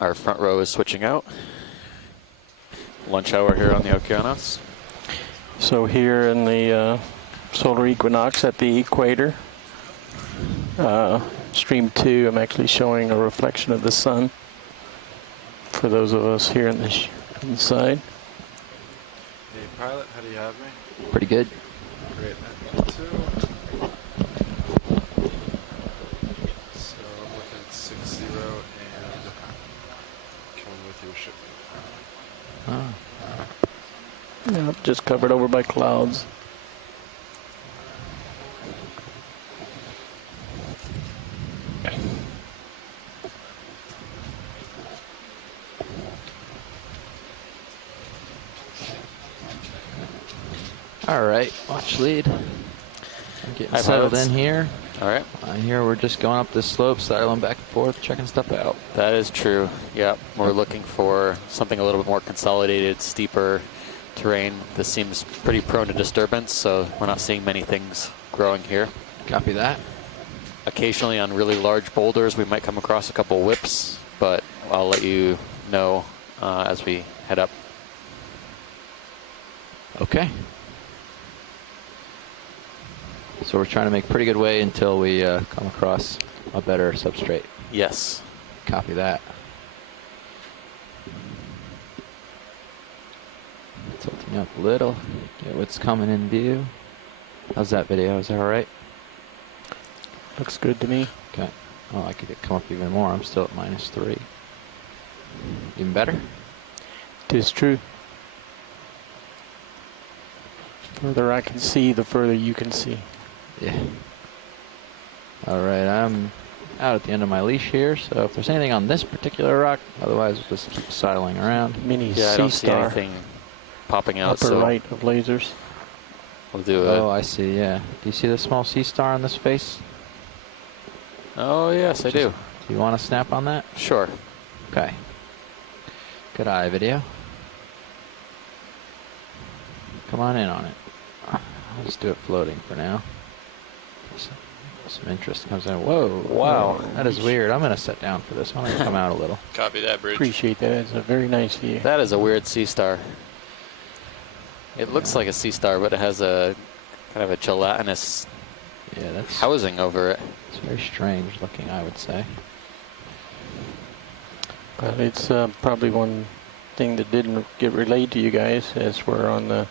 Our front row is switching out. Lunch hour here on the Okeanos. So here in the solar equinox at the equator, stream 2, I'm actually showing a reflection of the sun for those of us here in the inside. Hey pilot, how do you have me? Pretty good. Great, me too. So I'm looking at 60 and coming with your ship. Yeah, just covered over by clouds. All right, watch lead. I'm getting Hi, settled pilots. in here. All right. Here we're just going up this slope, sidling back and forth, checking stuff out. That is true. Yeah, we're looking for something a little bit more consolidated, steeper terrain. This seems pretty prone to disturbance, so we're not seeing many things growing here. Copy that. Occasionally on really large boulders, we might come across a couple whips, but I'll let you know as we head up. Okay. So we're trying to make pretty good way until we come across a better substrate. Yes. Copy that. Tilting up a little, get what's coming in view. How's that video? Is that all right? Looks good to me. Okay. Oh, I could come up even more. I'm still at -3. Even better? Tis true. The further I can see, the further you can see. Yeah. All right, I'm out at the end of my leash here, so if there's anything on this particular rock, otherwise we'll just keep sidling around. Mini Yeah, I don't see C-star. anything popping out. Upper So right of lasers. we'll do Oh, I see, yeah. Do you see the small C-star on this face? Oh, yes, I do. Do you want to snap on that? Sure. Okay. Good eye video. Come on in on it. I'll just do it floating for now. Some interest comes in. Whoa. Wow. That is weird. I'm going to sit down for this. I'm going to come out a little. Copy that, Bridge. Appreciate that. It's a very nice view. That is a weird sea star. It looks like a sea star, but it has a kind of a gelatinous housing over it. It's very strange looking, I would say. But it's probably one thing that didn't get relayed to you guys as we're on the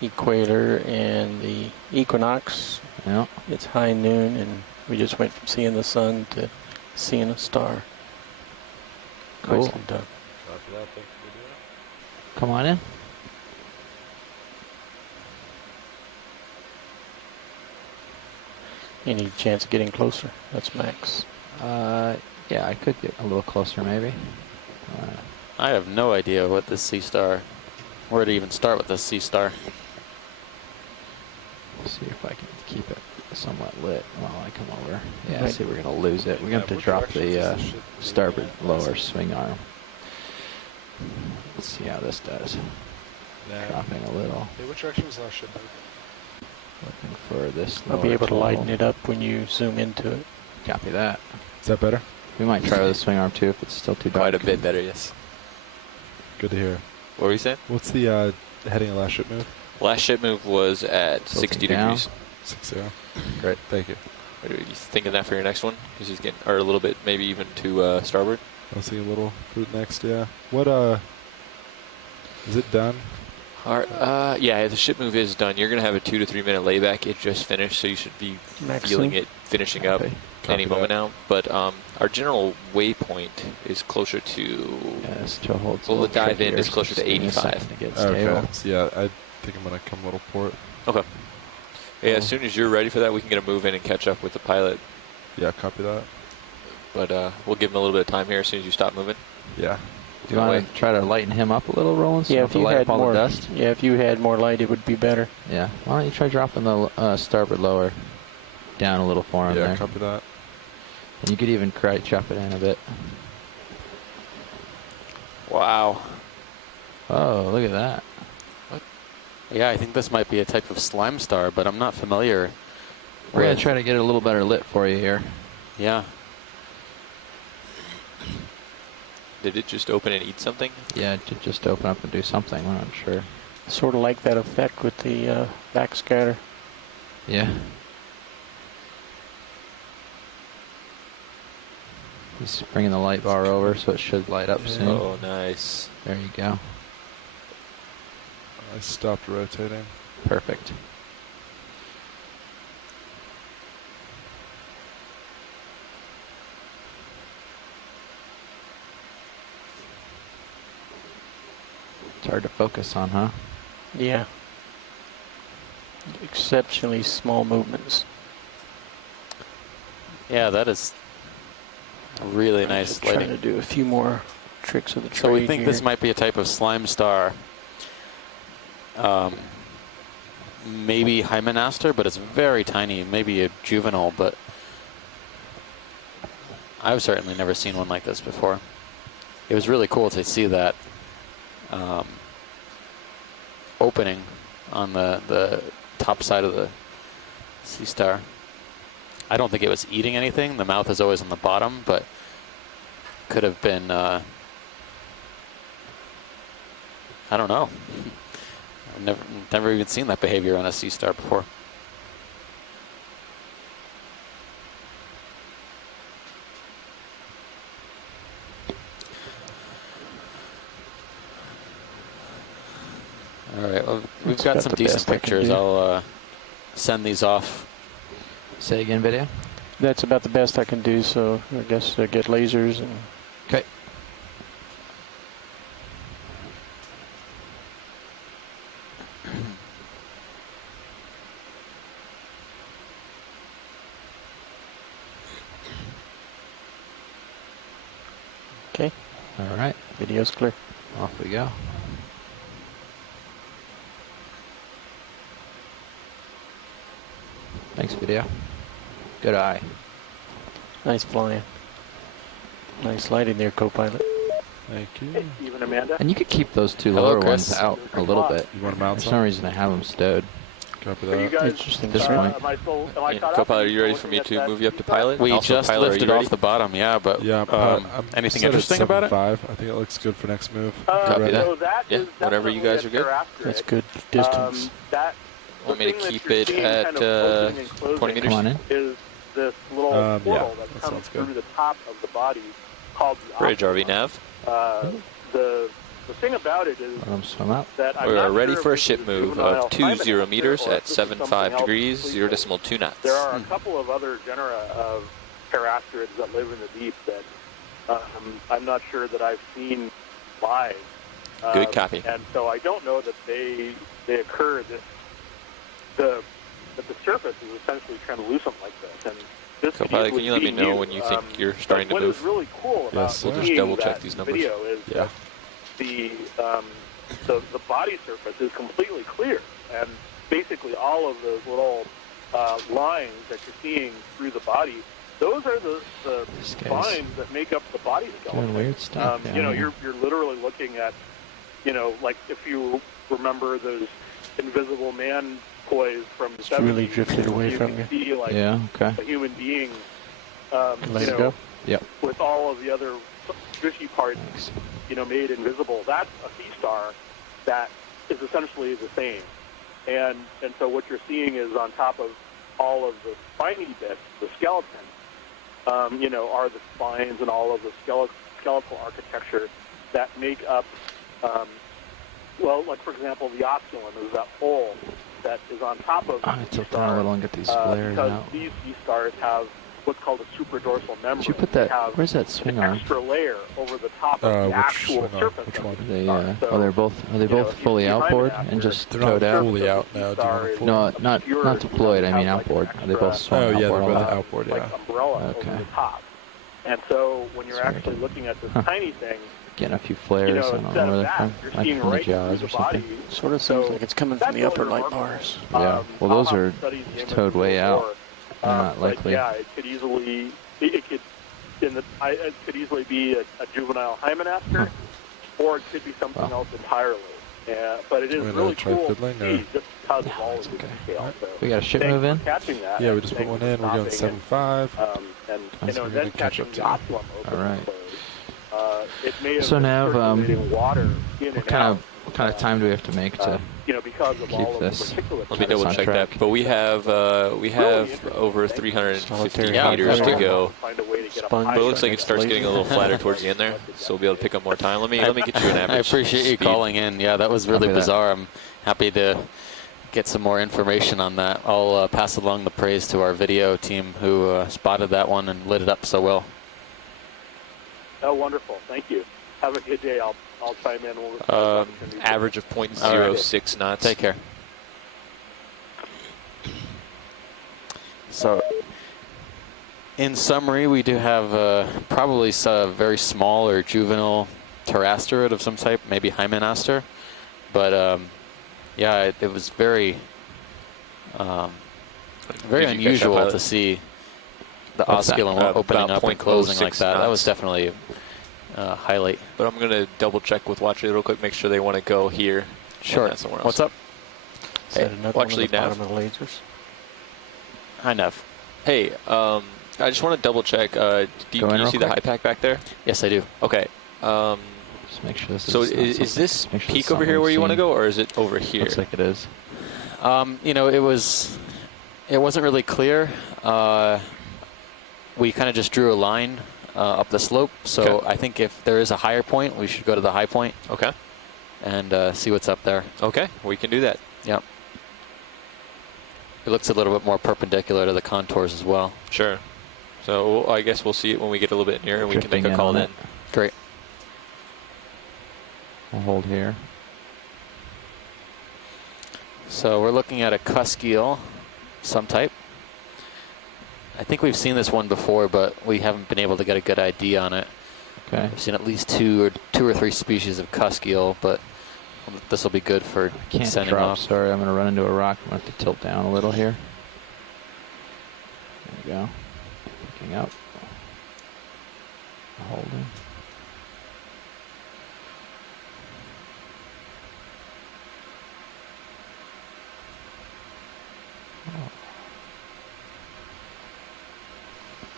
equator and the equinox. Yeah. It's high noon, and we just went from seeing the sun to seeing a star. Cool. Nicely done. Come on in. Any chance of getting closer? That's max. Yeah, I could get a little closer maybe. I have no idea what this sea star, where to even start with this sea star. See if I can keep it somewhat lit while I come over. Yeah, Right. see, we're going to lose it. We're going to have to drop the starboard lower swing arm. Let's see how this does. Dropping a little. Hey, which direction was our ship moving? Looking for this. I'll be lower able to lighten total. it up when you zoom into it. Copy that. Is that better? We might try with the swing arm too if it's still too dark. Quite a bit better, yes. Good to hear. What were you saying? What's the heading of last ship move? Last ship move was at Tilting 60 down. degrees. 60. Great, thank you. Are you thinking that for your next one? Because he's getting, or a little bit, maybe even to starboard. I'll see a little fruit next, yeah. What, is it done? All right, yeah, the ship move is done. You're going to have a 2 to 3 minute layback. It just finished, so you should be Max feeling soon? it finishing up any Copy moment that. now. But our general waypoint is closer to, Yeah, this still holds. well, a the little dive in trickier, is so closer just to give me a 85. second to get stable. Okay, so yeah, I think I'm going to come a little port. Okay. Yeah, as soon as you're ready for that, we can get a move in and catch up with the pilot. Yeah, copy that. But we'll give him a little bit of time here as soon as you stop moving. Yeah. Do you want to try to lighten him up a little, Roland? So Yeah, you if don't you have to light had up all more, the dust? yeah, if you had more light, it would be better. Yeah. Why don't you try dropping the starboard lower down a little for him Yeah, there? copy that. And you could even chop it in a bit. Wow. Oh, look at that. Yeah, I think this might be a type of slime star, but I'm not familiar. We're going to try to get it a little better lit for you here. Yeah. Did it just open and eat something? Yeah, to just open up and do something. We're not sure. Sort of like that effect with the backscatter. Yeah. Just bringing the light bar over so it should light up soon. Oh, nice. There you go. I stopped rotating. Perfect. It's hard to focus on, huh? Yeah. Exceptionally small movements. Yeah, that is really nice Just trying to lighting. do a few more tricks of the trade. So we think here. this might be a type of slime star. Maybe Hymenaster, but it's very tiny. Maybe a juvenile, but I've certainly never seen one like this before. It was really cool to see that opening on the top side of the sea star. I don't think it was eating anything. The mouth is always on the bottom, but could have been I don't know. I've never even seen that behavior on a Sea Star before. All right, well, we've got some decent pictures. I'll send these off. Say again, video? That's about the best I can do, so I guess I get lasers and... Okay. Okay. All right. Video's clear. Off we go. Thanks, video. Good eye. Nice flying. Nice lighting there, co-pilot. Thank you. Hey, Steve and Amanda. And you could keep those two Hello, lower Chris. ones out a little bit. You want them out? For some reason, I have them stowed. Copy Are you that. guys, Interesting. This point. am I still, am I And caught up? Co-pilot, are you ready still for me looking to at move you up to that? pilot? We Also, just pilot, are lifted you off ready? the bottom, yeah, but Yeah. anything set interesting at about it? 7.5. I think it looks good for next move. Copy Ready? that. So that Yeah, is whenever you definitely guys a are good. terrestrial. That's good distance. That Want the me to thing that keep you're it seeing at kind of opening and 20 closing meters? Come on in. is this little Yeah, portal that that comes sounds good. through the top of the body called the Bridge, optima. RV nav. The thing about it is Let them swim out. that I'm We are not ready sure for a if ship this is move juvenile of 20 hymen meters or if at this is something 75 else degrees, completely 0 decimal 2 knots. There are a couple of other genera of pterasterids that live in the deep that I'm not sure that I've seen live. Good copy. And so I don't know that they occur. That the surface is essentially translucent like this. And this could Co-pilot, easily can you let me be know new. when you think you're starting to what move? is really cool about Yes, we'll just seeing double check that these numbers. video is Yeah. that the body surface is completely clear, and basically all of those little lines that you're seeing through the body, those are the This guy's spines that make up the body skeleton. doing weird stuff. You know, you're literally looking at, like if you remember those Invisible Man toys from the It's 70s, really drifted away you from can you. see like Yeah, okay. a human being, Let you it know, go. Yep. with all of the other squishy parts, Thanks. made invisible. That's a sea star that is essentially the same. And so what you're seeing is on top of all of the spiny bits, the skeleton, are the spines and all of the skeletal architecture that make up, like for example, the osculum is that hole that is on top of I'm going to tilt down a little and get these flares because out. these sea stars have what's called a supradorsal membrane. Did you put They that? have Where's that swing an arm? extra layer over the top of the Which actual swing arm? surface Which of one? the They, star. So, are they both if you fully see outboard hymen and after, just They're towed not out? fully out now. Do you want them No, fully? not deployed. I mean outboard. Are they both swung Oh, yeah, outboard? they're on both that? outboard, like yeah. umbrella Okay. over the top. And so when you're Sorry, actually dude. looking at this Huh. tiny thing, Getting a few flares. I don't instead know of where they're that, from. you're Like seeing from the right through jaws the or something. body. Sort of So seems like it's coming from that's the upper really light remarkable. bars. Yeah. Well, I'll those have are to study the towed image way a out. little more. Not But likely. yeah, it could easily be a juvenile hymenaster, or it could be something else entirely. Yeah, but it is Want me to really try cool to fiddling, see or- just because of all of it's the okay. detail. So We got a ship thanks move in? for catching that. Yeah, we and just put thanks one for in. We're going stopping 7.5. and That's what we're then gonna catch catching up the to. osculum open. All right. So, it may have So been Nav, circulating water in What and kind out. of time do we have to make to Because of keep all of the this? particulate Let me It's double on check track. that. But we have interesting. over Thank you. 350 Solitary meters to hydraulic. go. Find a way to get up Sponge high. But it looks like it next starts laser. getting a little flatter towards the end there, so we'll be able to pick up more time. Let me get you an average. I appreciate you speed. calling in. Yeah, that was really Copy that. bizarre. I'm happy to get some more information on that. I'll pass along the praise to our video team who spotted that one and lit it up so well. Oh, wonderful. Thank you. Have a good day. I'll chime in. We'll Average of 0.06 knots. Take care. So, in summary, we do have probably a very small or juvenile pterasterid of some type, maybe hymenaster. But yeah, it was very, very Did you catch that, unusual pilot? to see the What's that? osculum opening About up and closing like 0.06 that. That was knots. definitely a highlight. But I'm going to double check with Watch It real quick, make sure they want to go here. and Sure. not somewhere else. What's up? Is that Hey, another watch one lead of the nav. bottom of the lasers? Hi, Nev. Hey, I just want to double check. Do Go in you real see the quick. high pack back there? Yes, I do. Okay. Just make sure this So is. is this make sure peak this over something here where we've you want to seen. go, or is it over here? Looks like it is. You know, it wasn't really clear. We kind of just drew a line up the slope. So Okay. I think if there is a higher point, we should go to the high point. Okay. And see what's up there. Okay, we can do that. Yep. It looks a little bit more perpendicular to the contours as well. Sure. So I guess we'll see it when we get a little bit nearer and we can make Drifting a in call on then. it. Great. We'll hold here. So we're looking at a cusk eel, some type. I think we've seen this one before, but we haven't been able to get a good ID on it. Okay. We've seen at least two or three species of cusk eel, but this will be good for Can't sending drop. off. Sorry, I'm going to run into a rock. I'm going to have to tilt down a little here. There we go. Picking up. Holding.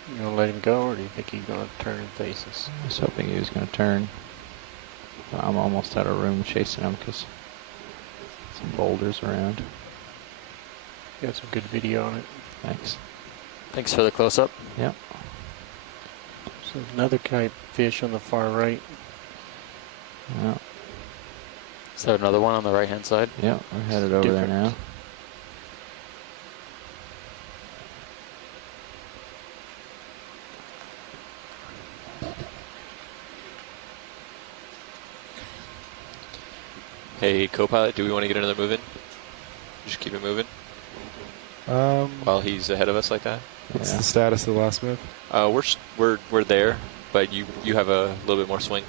You gonna let him go, or do you think he's gonna turn and face us? I was hoping he was going to turn. But I'm almost out of room chasing him because some boulders around. Got some good video on it. Thanks. Thanks for the close-up. Yep. So another type fish on the far right. Yeah. Is there another one on the right-hand side? Yep. We're headed over there now. Hey, co-pilot, do we want to get another move in? Just keep it moving while he's ahead of us like that. What's the status of the last move? We're there, but you have a little bit more swing.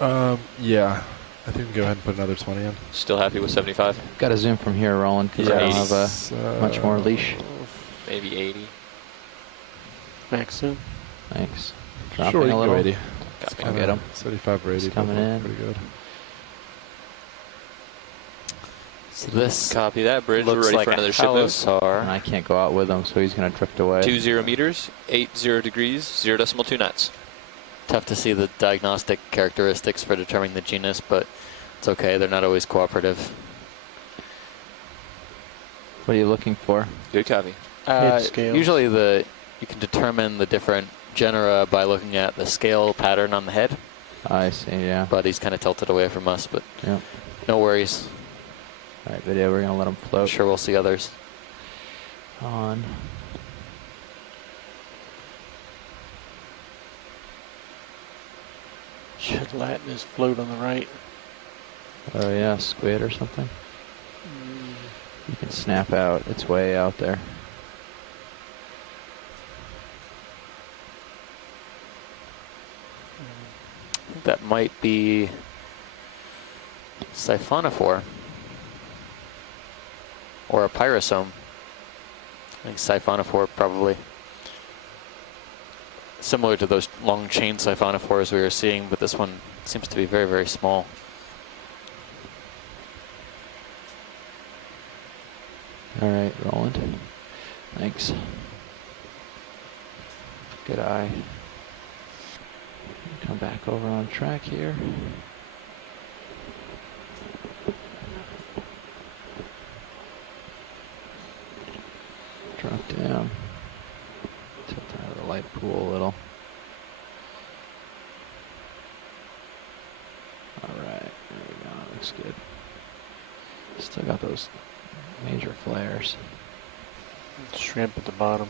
Yeah. I think we can go ahead and put another 20 in. Still happy with 75? Got to zoom from here, Roland, because I don't have much more leash. Maybe 80. Max zoom. Thanks. Sure, Dropping you a can go little. 80. I'll get him. 75 or 80. He's coming in. Pretty good. So this Copy that, bridge. We're looks ready like for a another ship move. halosar. And I can't go out with him, so he's going to drift away. 20 meters, 80 degrees, 0.2 knots. Tough to see the diagnostic characteristics for determining the genus, but it's okay. They're not always cooperative. What are you looking for? Good copy. Head scales. Usually you can determine the different genera by looking at the scale pattern on the head. I see, yeah. But he's kind of tilted away from us, but Yeah. no worries. All right, video, we're going to let him I'm float sure we'll see others. on. Should lighten his float on the right. Oh, yeah, squid or something. You can snap out. It's way out there. I think that might be siphonophore or a pyrosome. I think siphonophore probably. Similar to those long chain siphonophores we were seeing, but this one seems to be very, very small. All right, Roland. Thanks. Good eye. Come back over on track here. Drop down. Tilt out of the light pool a little. All right, there we go. That looks good. Still got those major flares. Shrimp at the bottom.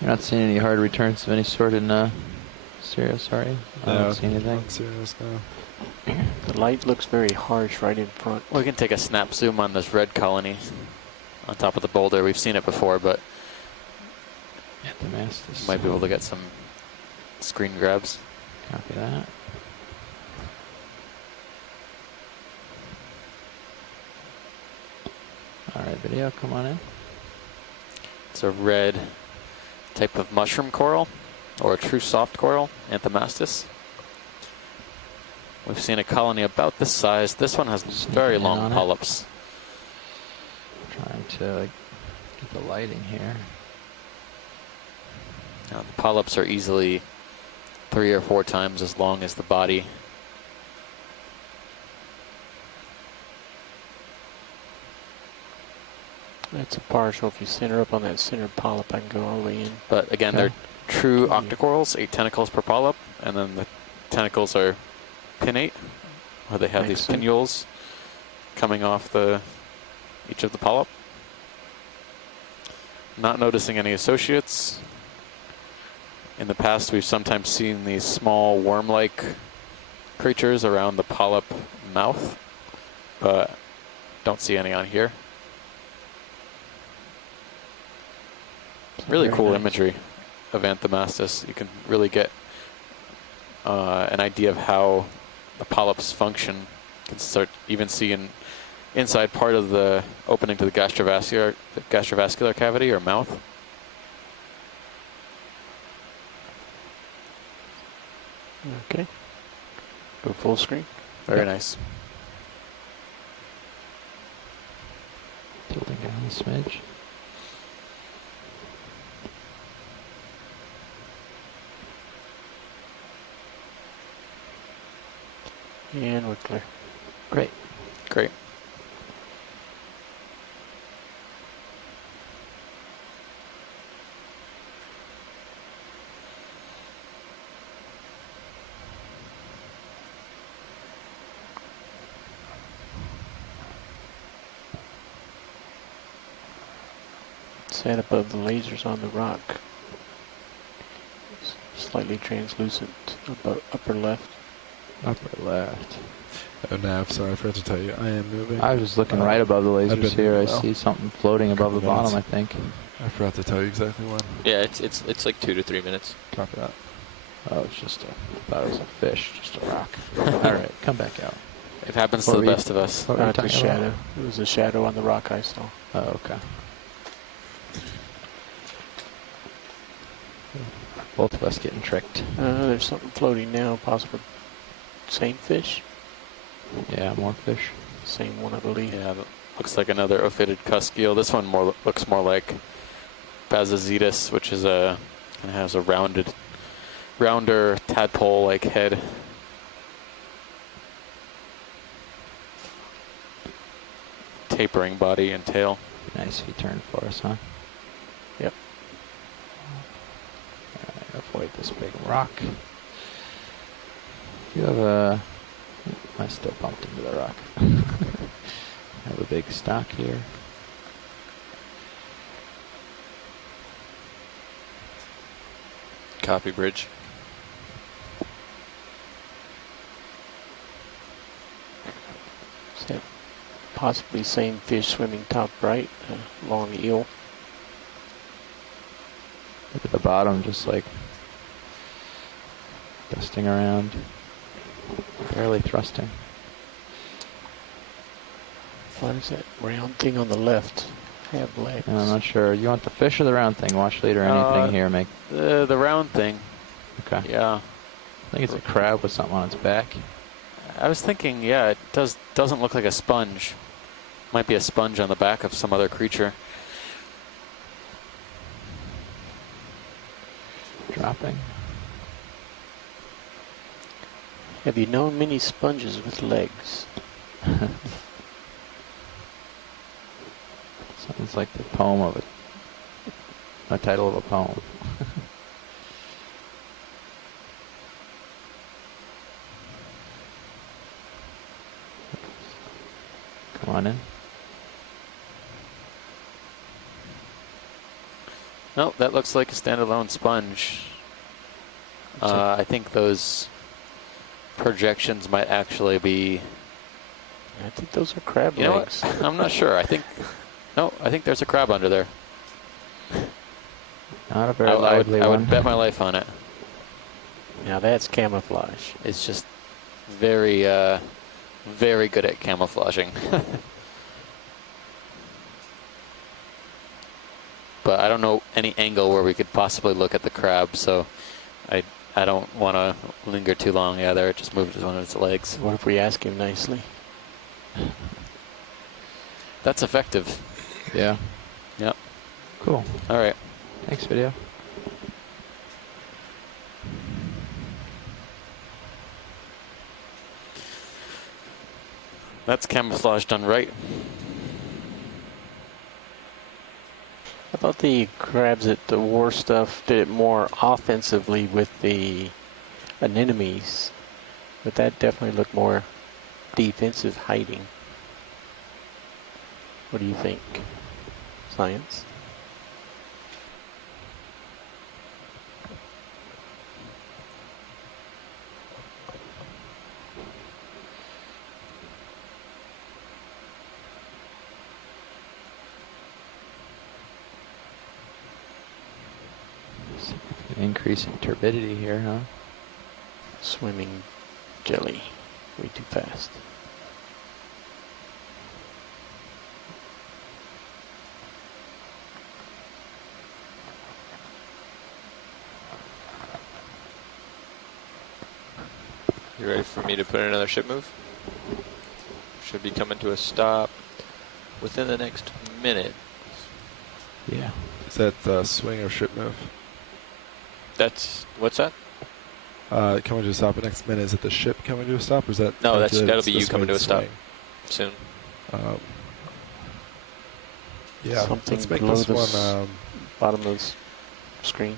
You're not seeing any hard returns of any sort in Syria, sorry? I don't see anything. Not serious now. The light looks very harsh right in front. We can take a snap zoom on this red colony on top of the boulder. We've seen it before, but At the mast. might be able to get some screen grabs. Copy that. All right, video, come on in. It's a red type of mushroom coral, or a true soft coral, Anthomastus. We've seen a colony about this size. This one has very in long on it. polyps. trying to like, get the lighting here. The polyps are easily 3 or 4 times as long as the body. That's a partial. If you center up on that center polyp, I can go all the way in. But again, they're true octocorals, 8 tentacles per polyp, and then the tentacles are pinnate, where they have these Excellent. pinnules coming off each of the polyp. Not noticing any associates. In the past, we've sometimes seen these small worm-like creatures around the polyp mouth, but don't see any on here. Really Very cool nice. imagery of Anthomastus. You can really get an idea of how the polyps function. You can start even seeing inside part of the opening to the gastrovascular cavity or mouth. Okay. Go full screen. Very nice. Tilting down a smidge. And we're clear. Great. Great. Set above the lasers on the rock. Slightly translucent, upper left. Upper left. Oh, Nav, sorry, I forgot to tell you, I am moving. I was just looking right above the I've lasers been here. I moving well. see something floating above the Couple bottom, I minutes. think. I forgot to tell you exactly when. Yeah, it's like 2 to 3 minutes. Copy that. Oh, it's just I thought it was a fish, just a rock. All right, come back out. It happens What to the were you- best of us. What were you Not the talking about? shadow. It was a shadow on the rock I saw. Oh, okay. Both of us getting tricked. There's something floating now, possible. Same fish? Yeah, more fish. Same one, I believe. Yeah, that looks like another ophidiid cusk-eel. This one looks more like Bazazetus, which is kind of has a rounder tadpole-like head. Tapering body and tail. Nice if you turn for us, huh? Yep. Alright, avoid this big rock. You have a... I still bumped into the rock. Have a big stock here. Copy bridge. Is that possibly same fish swimming top right? Long eel. Look at the bottom, just like dusting around, barely thrusting. What is that round thing on the left? Have legs. And I'm not sure. You want the fish or the round thing? Watch leader, anything here? Make The round thing. okay. Yeah. I think it's a crab with something on its back. I was thinking, yeah, it doesn't look like a sponge. Might be a sponge on the back of some other creature. Dropping. Have you known many sponges with legs? Sounds like the poem of it. The title of a poem. Come on in. Nope, that looks like a standalone sponge. I think those projections might actually be... I think those are crab You know legs. what? I'm not sure. I think there's a crab under there. Not a very I lively would one. bet my life on it. Now that's camouflage. It's just very, very good at camouflaging. But I don't know any angle where we could possibly look at the crab, so I don't want to linger too long. Yeah, there it just moved one of its legs. What if we ask him nicely? That's effective. Yeah. Yep. Cool. All right. Thanks, video. That's camouflage done right. I thought the crabs at the war stuff did it more offensively with the anemones, but that definitely looked more defensive hiding. What do you think, Science? Increase in turbidity here, huh? Swimming jelly, way too fast. You ready for me to put in another ship move? Should be coming to a stop within the next minute. Yeah. Is that the swing or ship move? That's, what's that? Coming to a stop at next minute. Is it the ship coming to a stop, or is that? No, that'll be the you coming to a stop swing? soon. Yeah, Something let's make below this the one bottom of the screen.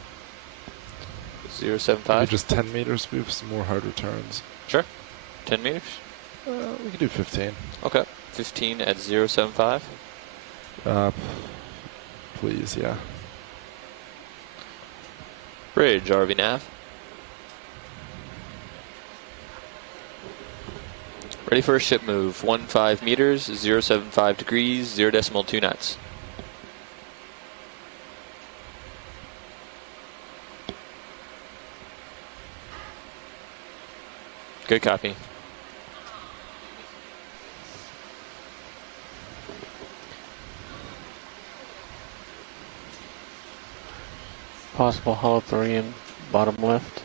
075. maybe just 10 meters. We have some more harder turns. Sure. 10 meters. We can do 15. Okay. 15 at 075. Please, yeah. Bridge, RV nav. Ready for a ship move. 15 meters, 075 degrees, 0.2 knots. Good copy. Possible holothurian bottom left.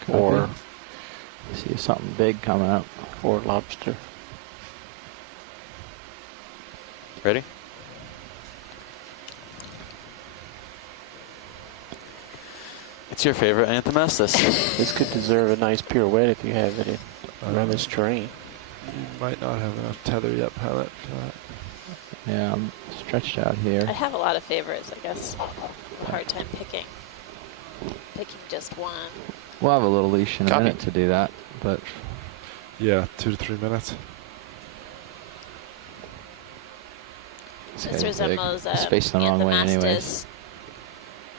Copy. Or see something big coming up. Or lobster. Ready? It's your favorite Anthemastus. This could deserve a nice pirouette if you have it around this terrain. You might not have enough tether yet, pilot, for that. Yeah, I'm stretched out here. I have a lot of favorites, I guess. A hard time picking just one. We'll have a little leash in a Copy. minute to do that, but Yeah, 2 to 3 minutes. it's This getting resembles big. It's faced the wrong way anyways.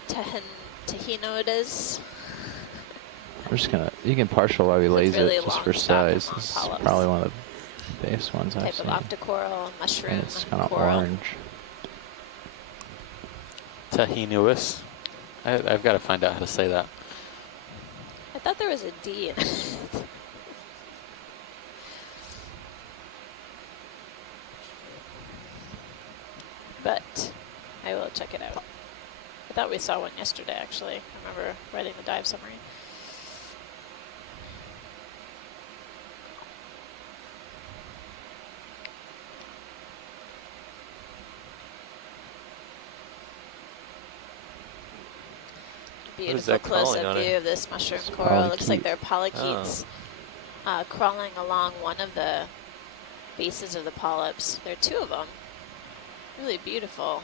Anthemastus tahinoides. I'm just gonna, you can partial while we It's laze really it just long for stop size. long This is polyps. probably one of the base ones I've Type seen. of octocoral, mushroom, And it's kind of coral. orange. Tahinuis. I've got to find out how to say that. I thought there was a D in it. But I will check it out. I thought we saw one yesterday, actually. I remember writing the dive summary. is Beautiful that crawling close-up on view it? of this mushroom coral. It looks like Polychaete. they're polychaetes crawling along one of the bases of the polyps. There are two of them. Really beautiful.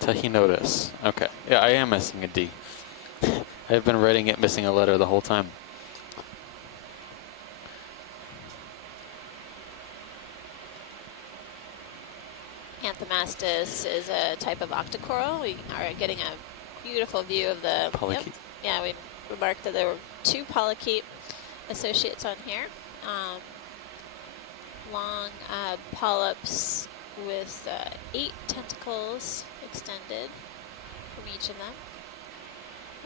Tahinotis. Okay. Yeah, I am missing a D. I've been writing it missing a letter the whole time. Anthemastus is a type of octocoral. We are getting a beautiful view of the Polychaete. Yeah, we remarked that there were two polychaete associates on here. Long polyps with 8 tentacles extended from each of them.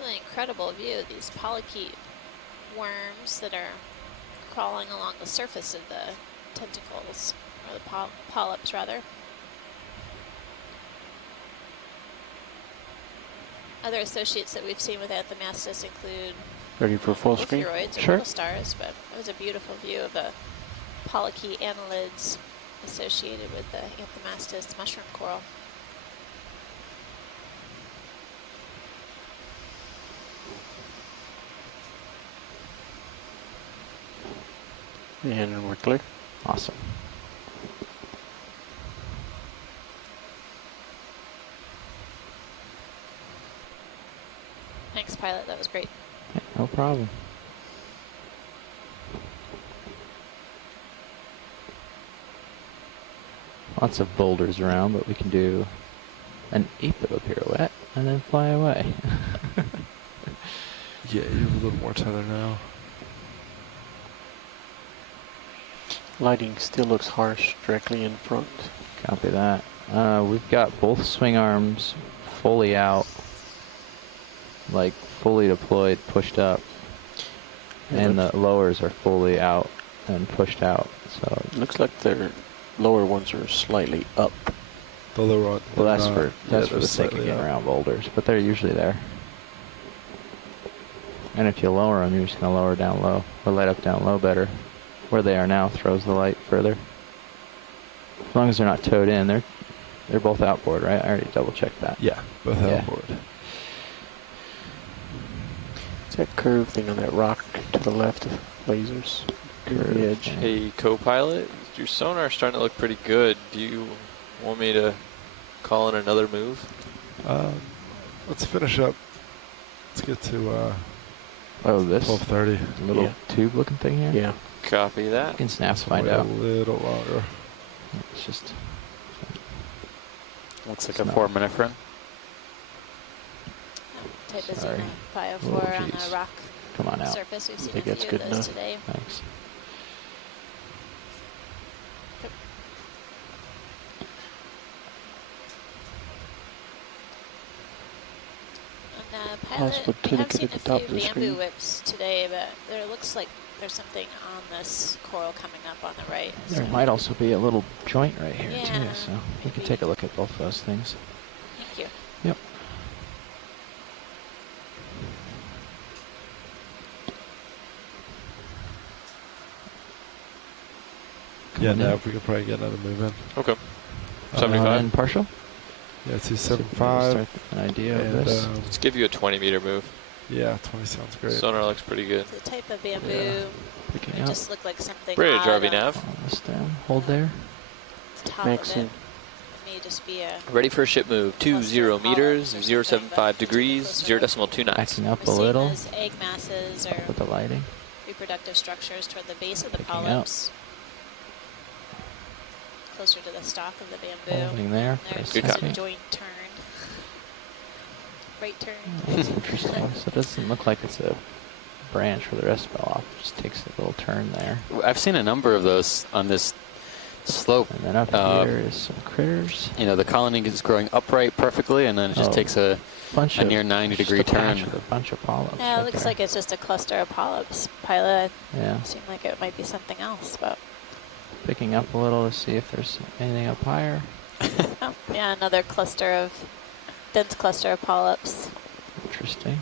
Really incredible view of these polychaete worms that are crawling along the surface of the tentacles, or the polyps rather. Other associates that we've seen with Anthemastus include Ready for full both screen? Uroids or Sure. little stars, but it was a beautiful view of the polychaete annelids associated with the Anthomastus mushroom coral. And we're clear. Awesome. Thanks, pilot. That was great. Yeah, no problem. Lots of boulders around, but we can do an 8th of a pirouette and then fly away. Yeah, you have a little more tether now. Lighting still looks harsh directly in front. Copy that. We've got both swing arms fully out, like fully deployed, pushed up, and the lowers are fully out and pushed out. So Looks like their lower ones are slightly up. The lower one. well, that's for yeah, the they're sake of slightly getting up. around boulders, but they're usually there. And if you lower them, you're just gonna lower down low or light up down low better. Where they are now throws the light further. As long as they're not towed in, they're both outboard, right? I already double checked that. Yeah, both Yeah. outboard. It's that curve thing on that rock to the left of lasers. Curve The edge. thing. Hey, co-pilot, your sonar's starting to look pretty good. Do you want me to call in another move? Let's finish up. Let's get to Oh, this 12:30. little Yeah. tube looking thing here? Yeah. Copy You that. can snap to find Wait out. a little longer. It's just Looks like It's a not. 4-minute run. Type of Sorry. Xena 504 Oh, on geez. the rock come on out. surface. We've seen Think a that's few good of those enough? today. Thanks. And Possible pilot, we have tunicate seen at a the top few of the bamboo screen. whips today, but there looks like there's something on this coral coming up on the right. There So- might also be a little joint right here Yeah, too, so you can maybe. take a look at both those things. Thank you. Yep. Yeah, Coming now in. if we could probably get another move in. Okay. And 75. partial. Yeah, So we can 275. start an idea of And, this. Let's give you a 20-meter move. yeah, 20 sounds great. Sonar looks pretty good. The type of bamboo, Yeah. Picking it up. just looked like something Bridge, odd RV on nav. Follow this down. Hold there. the top Max of it. in. It may just be a Ready for a ship move. 20 meters, 075 degrees, 0.2 knots. Backing up a we're seeing little as egg masses or with the lighting. reproductive structures toward the base of the Picking up. polyps. Closer to the stalk of the bamboo. Holding there for a There's Good just a second. joint turn. Right turn. That's interesting. So it doesn't look like it's a branch where the rest fell off. It just takes a little turn there. I've seen a number of those on this slope. And then up here is some critters. You know, the colony is growing upright perfectly, and then it just Oh. takes a Bunch near 90-degree just a patch turn. with a bunch of polyps. Yeah, right it looks there. like it's just a cluster of polyps. Pilot, Yeah. seemed like it might be something else, but Picking up a little to see if there's anything up higher. oh, yeah, another dense cluster of polyps. Interesting.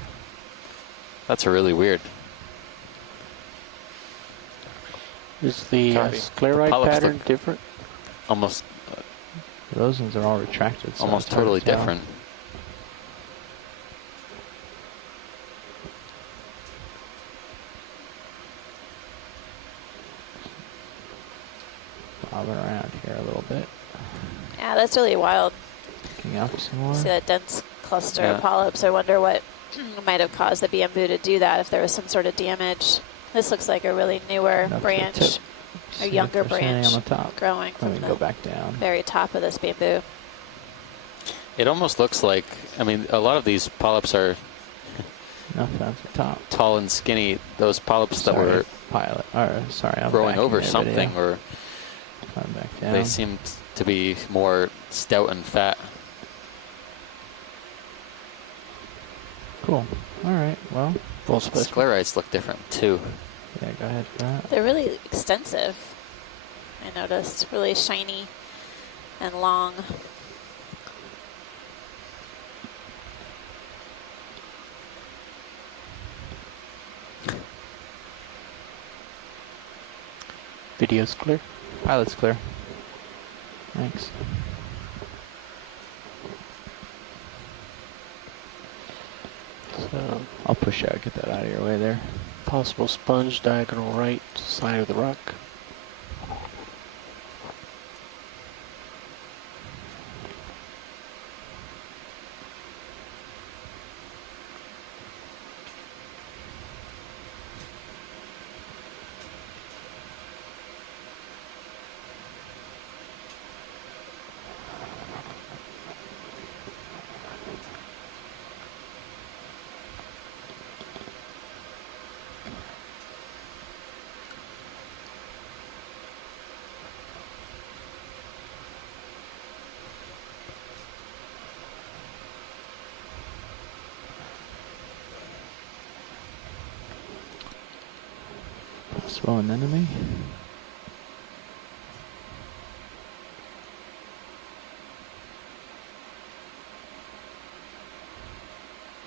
That's really weird. Is the Copy. sclerite Polyps pattern look different? Almost, Those ones are all retracted. So almost it's hard to totally tell. different. Bobbing around here a little bit. Yeah, that's really wild. Picking up some more. See that dense cluster Yeah. of polyps. I wonder what might have caused the bamboo to do that, if there was some sort of damage. This looks like a really newer Enough to branch, tip. a See if younger there's anything branch on the top. growing Let from me the go back down. very top of this bamboo. It almost looks like, I mean, a lot of these polyps are Nothing at the top. tall and skinny. Those polyps that Sorry, were pilot. Sorry, I'm growing backing over the something, video. or Climb back down. they seem to be more stout and fat. Cool. All right. Well, Full The specimen. sclerites look different too. yeah. Go ahead for that. They're really extensive, I noticed. Really shiny and long. Video's clear. Pilot's clear. Thanks. So, I'll push out, get that out of your way there. possible sponge, diagonal right side of the rock. Slow an enemy.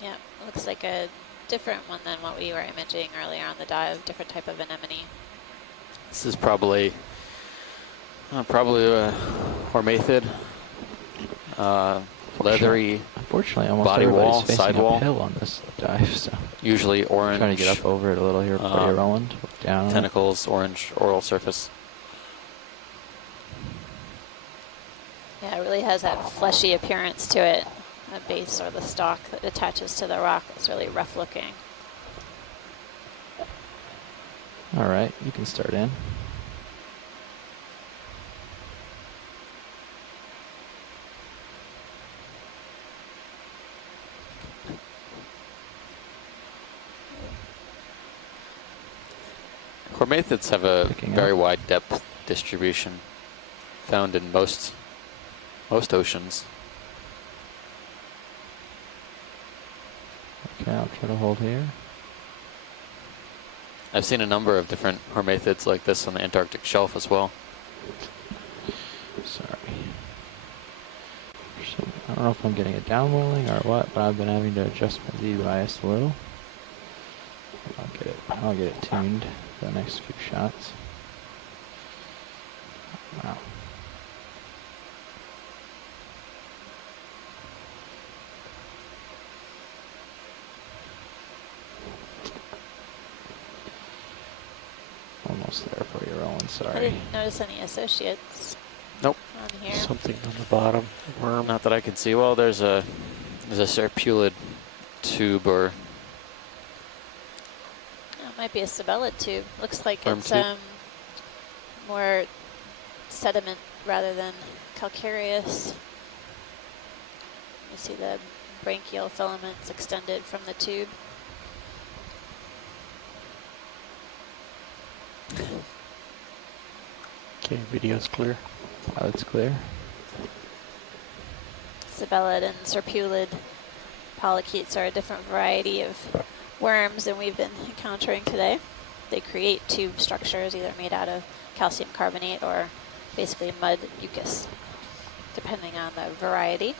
Yeah, looks like a different one than what we were imaging earlier on the dive, different type of anemone. This is probably a hormathid, leathery Unfortunately, almost body everybody's wall, facing sidewall. uphill on this dive, so Usually orange. trying to get up over it a little here before you Roland. Look down on it. Tentacles, orange oral surface. Yeah, it really has that fleshy appearance to it. The base or the stalk that attaches to the rock. It's really rough looking. All right, you can start in. Hormathids have a Picking very up. wide depth distribution, found in most oceans. Okay, I'll try to hold here. I've seen a number of different hormathids like this on the Antarctic shelf as well. Sorry. So, I don't know if I'm getting it downwelling or what, but I've been having to adjust my Z bias a little. I'll get it tuned for the next few shots. Wow. Almost there for you, Roland. I Sorry. didn't notice any associates. Nope. On here. Something on the bottom. Worm. Not that I can see. Well, there's a serpulid tube or It might be a sabellid tube. Looks like Worm it's tube. more sediment rather than calcareous. You see the branchial filaments extended from the tube. Okay, video's clear. Pilot's clear. Sabellid and serpulid polychaetes are a different variety of worms than we've been encountering today. They create tube structures either made out of calcium carbonate or basically mud mucus, depending on the variety.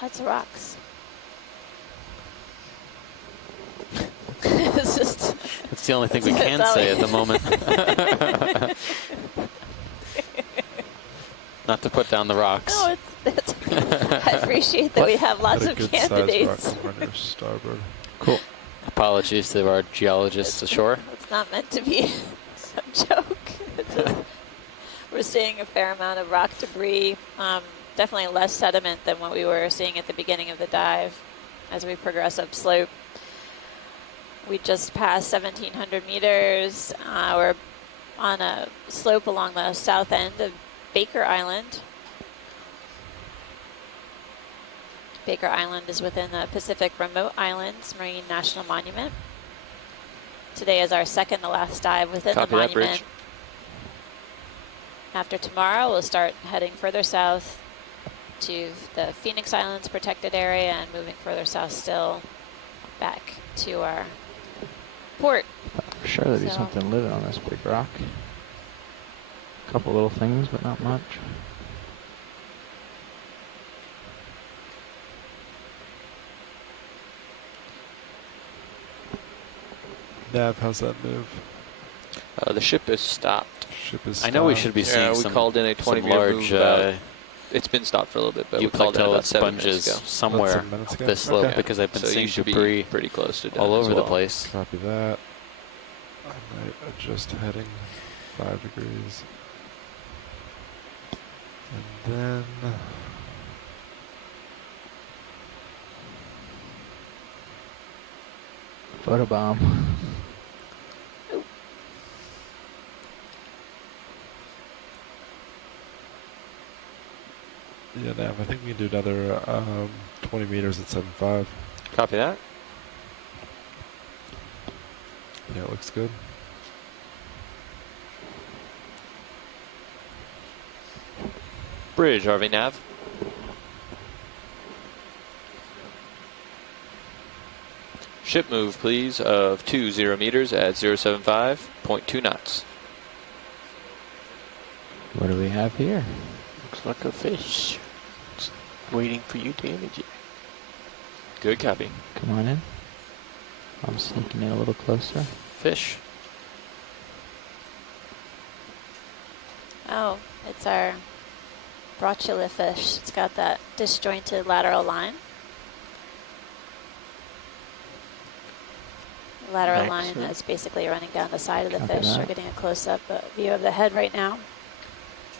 That's rocks. It's just. It's the only thing we That's can all say we- at the moment. Not to put down the rocks. No, it's I appreciate that we have lots of candidates. Starboard. Cool. Apologies to our geologists ashore. It's not meant to be a joke. It's just, we're seeing a fair amount of rock debris. Definitely less sediment than what we were seeing at the beginning of the dive as we progress upslope. We just passed 1,700 meters. We're on a slope along the south end of Baker Island. Baker Island is within the Pacific Remote Islands Marine National Monument. Today is our second to last dive within Copy the that, monument. bridge. After tomorrow, we'll start heading further south to the Phoenix Islands protected area and moving further south still back to our port. For sure there'd be So- something living on this big rock. A couple little things, but not much. Nav, how's that move? The ship is stopped. Ship is I know we stopped. should be seeing Yeah, we some, called in a 20 some meter large move about- It's been stopped for a little bit, but we called it Eucalyptus about 7 minutes sponges ago. somewhere 7 minutes up ago? this slope Okay. because I've been So you seeing should debris be pretty close to done all as over the well. place. Copy that. I might adjust heading 5 degrees. And then Photobomb. yeah, Nav, I think we can do another 20 meters at 7.5. Copy that. Yeah, it looks good. Bridge, RV Nav. Ship move, please, of 20 meters at 075.2 knots. What do we have here? Looks like a fish. It's waiting for you to image it. Good copy. Come on in. I'm sneaking in a little closer. Fish. Oh, it's our brochula fish. It's got that disjointed lateral line. Lateral line Excellent. that's basically running down the side of the Copy fish. that. We're getting a close-up view of the head right now.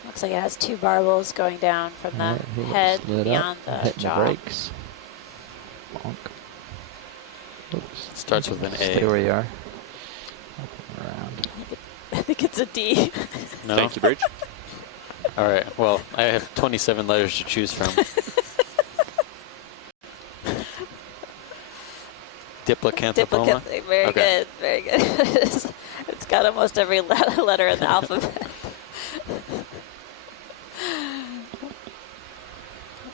Looks like it has 2 barbels going down from the Alright, here, head slid beyond up, the hitting jaw. the brakes. Bonk. Oops. It starts with an Stay A. where you are. Up and around. I think it's a D. No. Thank you, Bridge. All right. Well, I have 27 letters to choose from. Diplocanthopoma. Very Okay. good, very good. It's got almost every letter in the alphabet.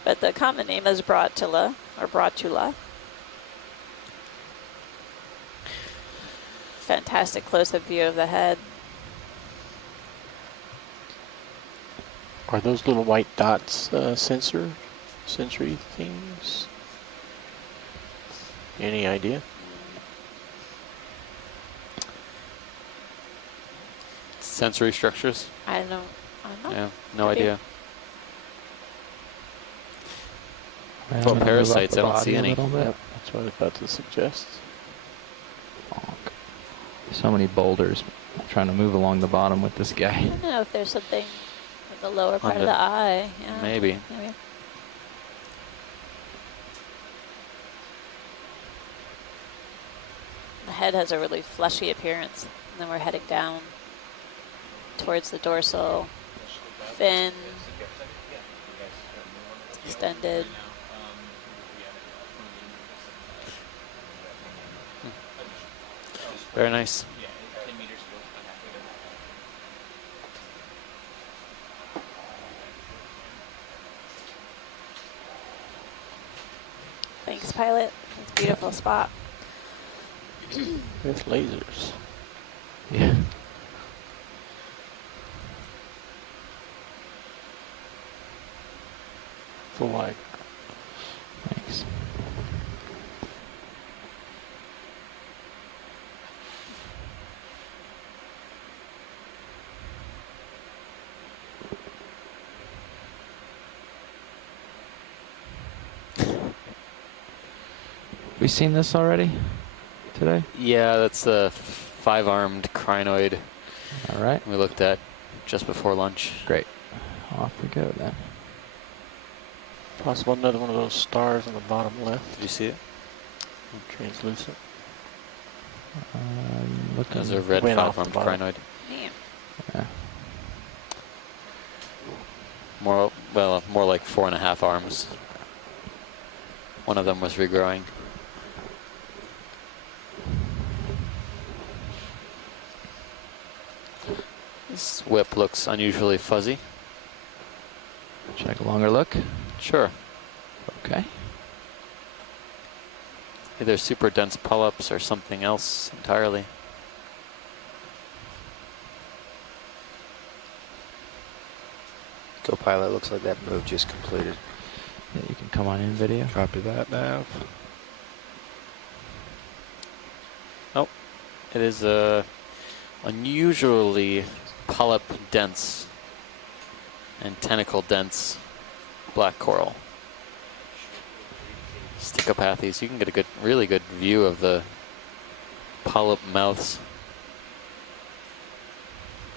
But the common name is brochula, or brochula. Fantastic close-up view of the head. Are those little white dots sensory things? Any idea? Sensory structures. I don't know. Yeah, no Could be. idea. Well, Well, I'm gonna move up parasites, the I don't body see a any. little bit. Yep, that's what I was about to suggest. Bonk. So many boulders. I'm trying to move along the bottom with this I guy. don't know if there's something in the lower part On of the- the eye. Yeah, Maybe. maybe. The head has a really fleshy appearance, and then we're heading down towards the dorsal fin, extended. Very nice. Thanks, pilot. It's a beautiful spot. With lasers. Yeah. Full wide. Thanks. We seen this already today? Yeah, that's a 5-armed crinoid All right. we looked at just before lunch. Great. Off we go then. Possible another one of those stars on the bottom left. Did you see it? Translucent. Looking. There's a red Went off the 5-armed bottom. crinoid. Damn. Yeah. More like 4.5 arms. One of them was regrowing. This whip looks unusually fuzzy. Check a longer look. Sure. Okay. Either super dense polyps or something else entirely. Copilot, looks like that move just completed. Yeah, you can come on in video. Copy that, Nav. Oh, it is a unusually polyp dense and tentacle dense black coral. Stichopathes. You can get a really good view of the polyp mouths.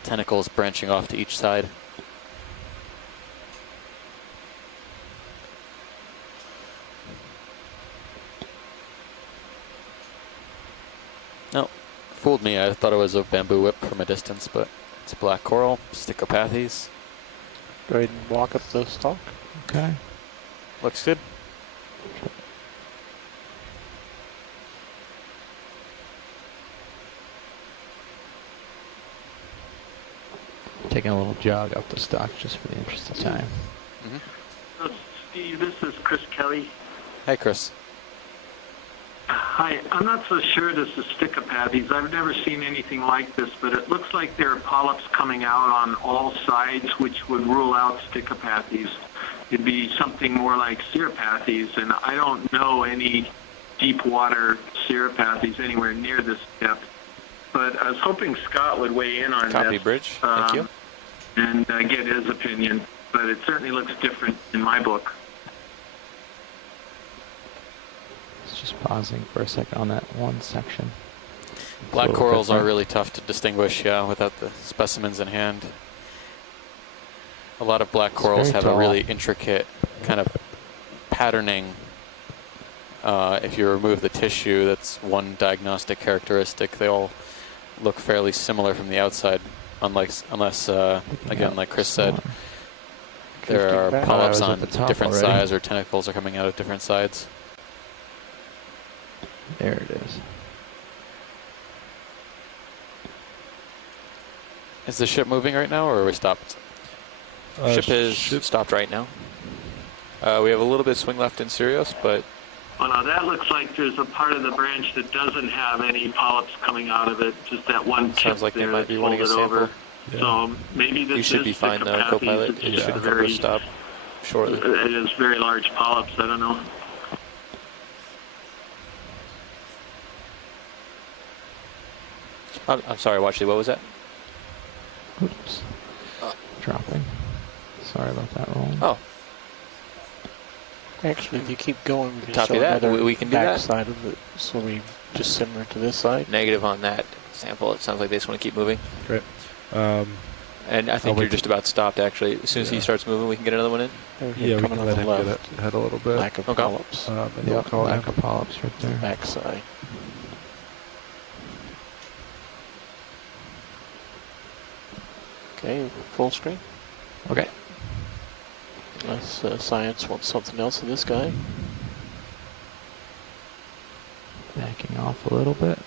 Tentacles branching off to each side. No, fooled me. I thought it was a bamboo whip from a distance, but it's black coral, Stichopathes. Go ahead and walk up the stalk. Okay. Looks good. Taking a little jog up the stalk just for the interest of time. Steve, this is Chris Kelly. Hey, Chris. Hi, I'm not so sure this is Stichopathes. I've never seen anything like this, but it looks like there are polyps coming out on all sides, which would rule out Stichopathes. It'd be something more like Cirripathes, and I don't know any deep water Cirripathes anywhere near this depth. But I was hoping Scott would weigh in on Copy, this. Bridge. Thank you. And get his opinion. But it certainly looks different in my book. Just pausing for a second on that one section. Black corals are really tough to distinguish, yeah, without the specimens in hand. A lot of black corals have a really intricate kind of patterning. If you remove the tissue, that's one diagnostic characteristic. They all look fairly similar from the outside, unless again, like Chris said, there are polyps on different sides or tentacles are coming out of different sides. There it is. Is the ship moving right now, or are we stopped? Ship is stopped right now. We have a little bit of swing left in Sirius, but Well, now that looks like there's a part of the branch that doesn't have any polyps coming out of it, just that one tip. Sounds like they might be wanting a folded over. sample. So maybe this you should be fine though, Copilot. It should come to a stop shortly. It is very large polyps. I don't know. I'm sorry, Watchley, what was that? Oops. Dropping. Sorry about that roll. Oh. Actually, if you keep going, we can Copy show that. another We can do back that. side of it. So we just similar to this side. Negative on that sample. It sounds like they just want to keep moving. Great. And I think you're just about stopped, actually. As soon as he starts moving, we can get another one in. Yeah, we can let him get ahead a little bit. Lack of polyps. Yep, lack of polyps right there. Back side. Okay, full screen. Okay. Unless science wants something else of this guy. Backing off a little bit.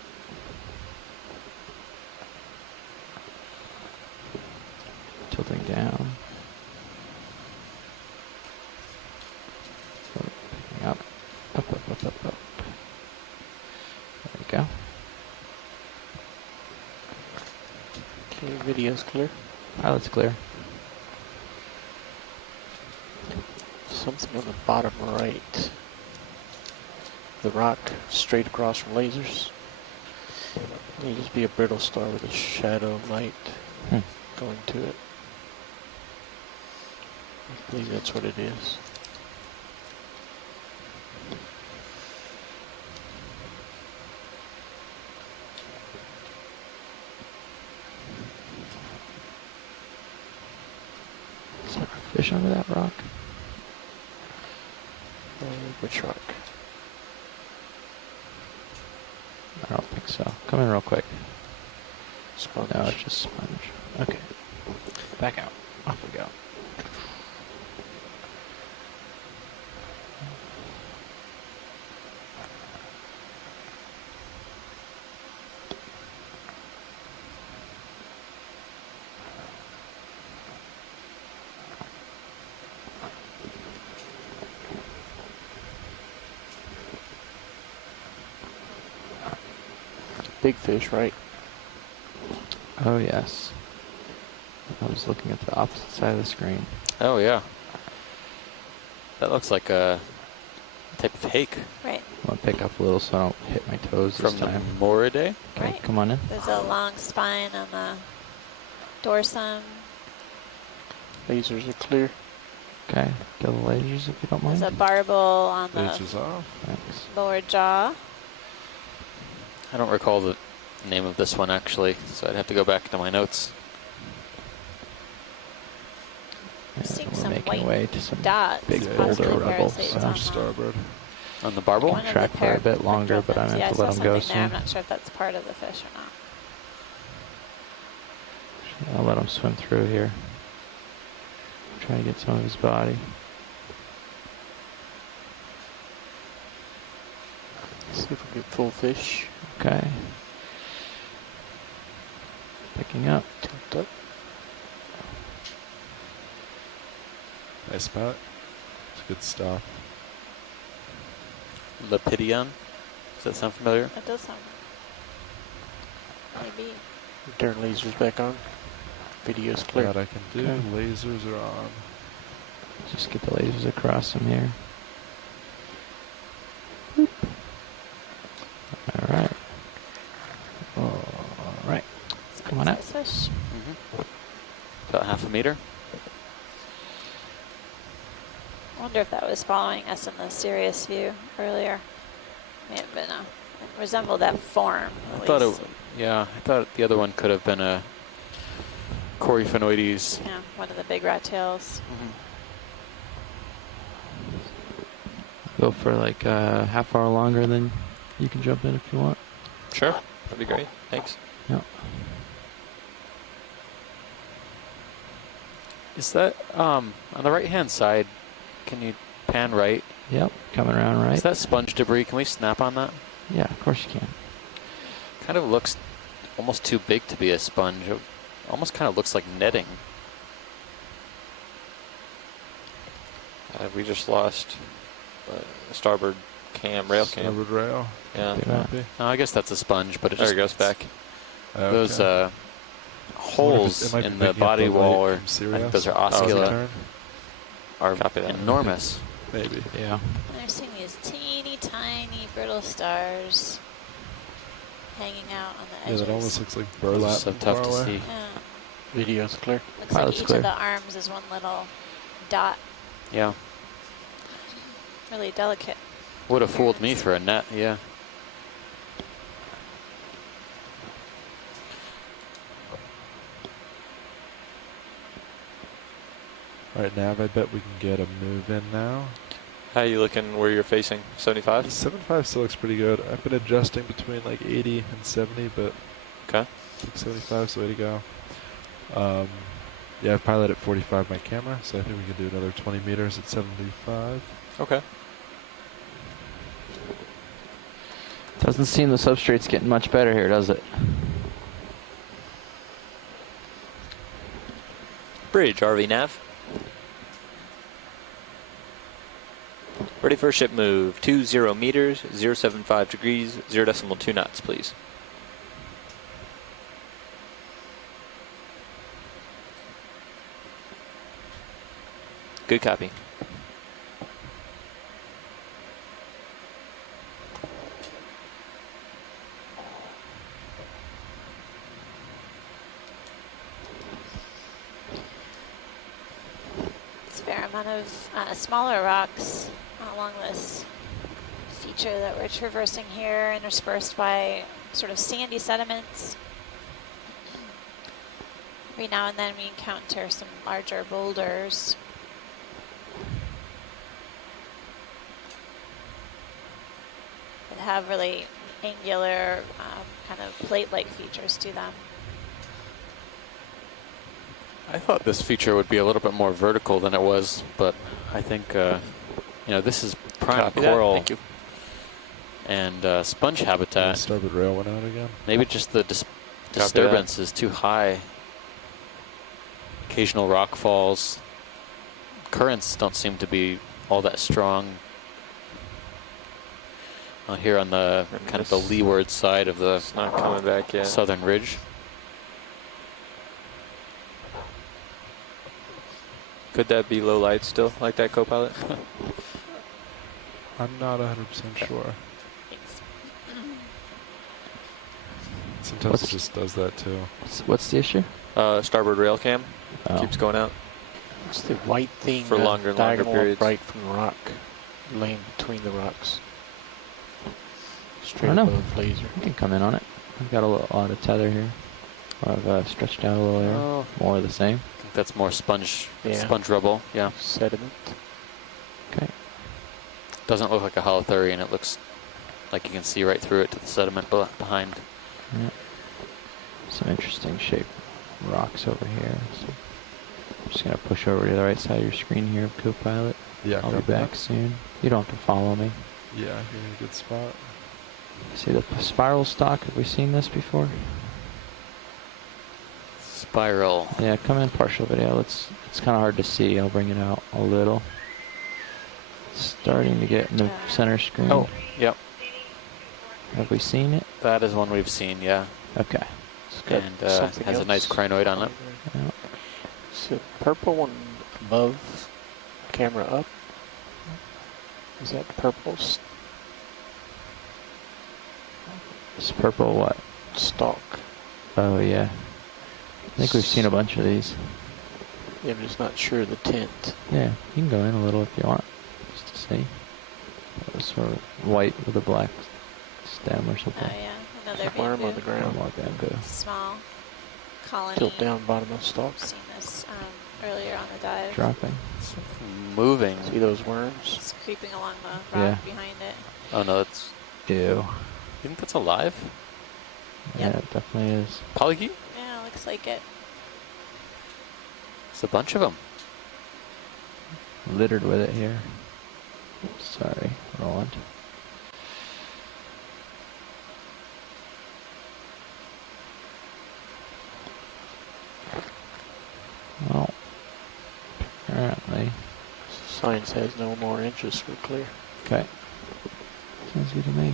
Tilting down. Picking up. Up, up, up, up, up. There we go. Okay, video's clear. Pilot's clear. Something on the bottom right. The rock straight across from lasers. May just be a brittle star with a shadow of light going to it. I believe that's what it is. Is there a fish under that rock? Which rock? I don't think so. Come in real quick. Sponge. No, it's just sponge. Okay. Back out. Off we go. big fish, right? Oh yes. I was looking at the opposite side of the screen. Oh yeah. That looks like a type of hake. Right. I'm gonna pick up a little so I don't hit my toes From this the time. Moridae? Okay, Right. come on in. There's a long spine on the dorsum. Lasers are clear. Okay, go the lasers if you don't mind. There's a barbel on the Lasers off. Thanks. lower jaw. I don't recall the name of this one actually, so I'd have to go back to my notes. Yeah, Seeing we're some making white way to some dots. big possibly boulder rebels. parasites So on the- Starboard. On the barbel? One of the track for a bit longer, but I'm pterodactyls. gonna Yeah, I have to saw let them go something there. I'm soon. not sure if that's part of the fish or not. I'll let him swim through here. Try to get some of his body. See if we get full fish. Okay. Picking up. Tilt up. Nice spot. It's a good stop. Lepidion? Does that sound familiar? It does sound. Maybe. Turn lasers back on. Video's clear. That I can do. Okay. Lasers are on. Just get the lasers across him here. Boop. All right. All right. Come on out. Fish. About half a meter. I wonder if that was following us in the Sirius view earlier. May have been a. It resembled that form. I thought it. Yeah, I thought the other one could have been a Coryphonoides. Yeah, one of the big rat tails. Go for like a half hour longer, then you can jump in if you want. Sure, that'd be great. Thanks. Yep. Is that on the right-hand side? Can you pan right? Yep. Coming around right. Is that sponge debris? Can we snap on that? Yeah, of course you can. Kind of looks almost too big to be a sponge. It almost kind of looks like netting. We just lost starboard cam, rail cam. Starboard rail. Yeah. Do that. No, I guess that's a sponge, but it There just it goes back. Okay. those I wonder if holes it might be in the picking up body the wall, light or from I Sirius. think those are As we oscula, turn. are Copy that. enormous. Maybe. Yeah. And they're seeing these teeny tiny brittle stars hanging out on the Yeah, edges. that almost looks like Those are burlap. so from tough far to away. see. Yeah. Video's clear. Looks Pilot's like each clear. of the arms is one little dot. Yeah. Really delicate. Would have fooled me for a net, yeah. All right, Nav, I bet we can get a move in now. How are you looking where you're facing? 75? 75 still looks pretty good. I've been adjusting between like 80 and 70, but Okay. I think 75 is the way to go. Yeah, I've piloted at 45 my camera, so I think we can do another 20 meters at 75. Okay. Doesn't seem the substrate's getting much better here, does it? Bridge, RV nav. Ready for a ship move. 20 meters, 075 degrees, 0.2 knots, please. Good copy. It's a fair amount of smaller rocks along this feature that we're traversing here, interspersed by sort of sandy sediments. Every now and then we encounter some larger boulders. That have really angular, kind of plate-like features to them. I thought this feature would be a little bit more vertical than it was, but I think, you know, this is prime Copy that. coral Thank you. and sponge habitat. Starboard rail went out again. Maybe just the that. disturbance is too high. Occasional rock falls. Currents don't seem to be all that strong. here on the kind of the leeward side of the It's not coming back yet. southern ridge. Could that be low light still, like that, co-pilot? I'm not 100% sure. Sometimes it just does that too. What's the issue? Starboard rail cam Oh. keeps going out. It's the white thing For longer and longer diagonal periods. upright from the rock, laying between the rocks. I Straight don't know. above laser. I can come in on it. I've got a lot of tether here. I've stretched out a little area. Oh. More of the same. I think that's more sponge Yeah. sponge rubble. Yeah. Sediment. Okay. Doesn't look like a holothurian. It looks like you can see right through it to the sediment behind. Yeah. Some interesting shaped rocks over here. So I'm just gonna push over to the right side of your screen here, Copilot. Yeah, I'll be copy back that. soon. You don't have to follow me. Yeah, you're in a good spot. See the spiral stock? Have we seen this before? Spiral. Yeah, come in partial video. It's kind of hard to see. I'll bring it out a little. Starting to get in the center screen. Oh, yep. Have we seen it? That is one we've seen, yeah. Okay. It's got And something has a nice else. crinoid on it. Yeah. It's the purple one above, camera up. Is that purple It's purple what? stalk? Oh yeah. I think we've seen a bunch of these. Yeah, I'm just not sure of the tint. Yeah, you can go in a little if you want, just to see. That was sort of white with a black stem or Oh something. yeah, another Worm on the bamboo. ground. More bamboo. Small colony. Tilt down bottom of the stalk. I've seen this earlier on the dive. Dropping. Moving. See those worms? It's creeping along the rock Yeah. behind it. Oh no, that's. Ew. You think that's alive? Yeah, Yep. it definitely is. Polychaete? Yeah, looks like it. It's a bunch of them. Littered with it here. Sorry, Roland. Well, apparently. Science has no more interest. We're clear. Okay. Sounds good to me.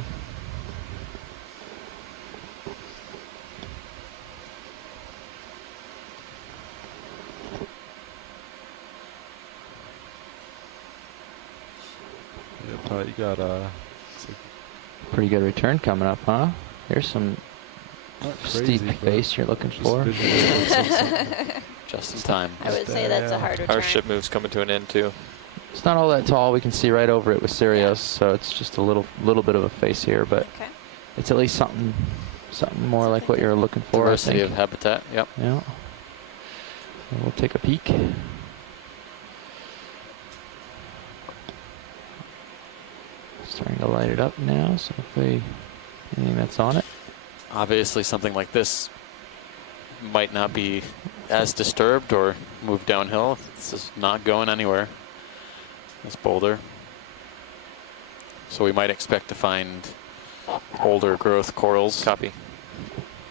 Yeah, but you got Pretty good return coming up, huh? Here's some not steep crazy, but face you're looking just for. visually Just in time. I would say that's a hard return. Our ship move's coming to an end too. It's not all that tall. We can see right over it with Sirius, so it's just a little bit of a face here, but Okay. it's at least something more like what you're looking for. Diversity I of think. habitat. Yep. Yeah. So we'll take a peek. Starting to light it up now, so hopefully anything that's on it. Obviously, something like this might not be as disturbed or move downhill. This is not going anywhere. This boulder. So we might expect to find older growth corals. Copy.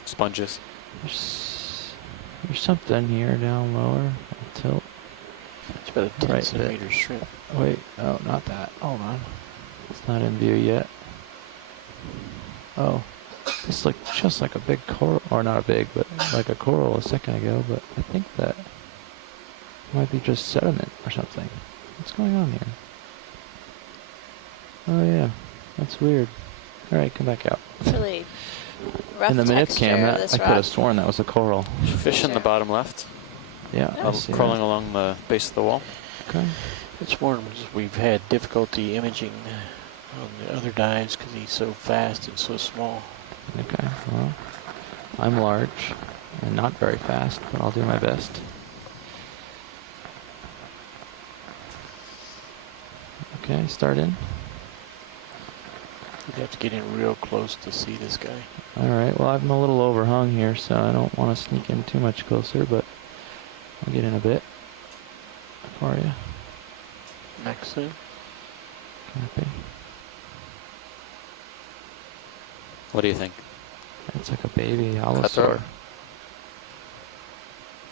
Sponges. There's something here down lower. I'll tilt. It's about a 10 Right centimeter shrimp. Wait, oh, not that. Hold on. It's not in view yet. Oh, this looked just like a big coral, or not a big, but like a coral a second ago, but I think that might be just sediment or something. What's going on here? Oh yeah, that's weird. Alright, come back out. It's really rough In the minutes texture cam, of that, this I could rock. have sworn that was a coral. Fish in the Sure. bottom left. Yeah, I see Crawling that. along the base of the wall. Okay. It's worms. We've had difficulty imaging on the other dives because he's so fast and so small. Okay, well, I'm large and not very fast, but I'll do my best. Okay, start in. You'd have to get in real close to see this guy. Alright, well I'm a little overhung here, so I don't want to sneak in too much closer, but I'll get in a bit for you. Max soon. Copy. What do you think? It's like a baby Cutthroat? allosaur.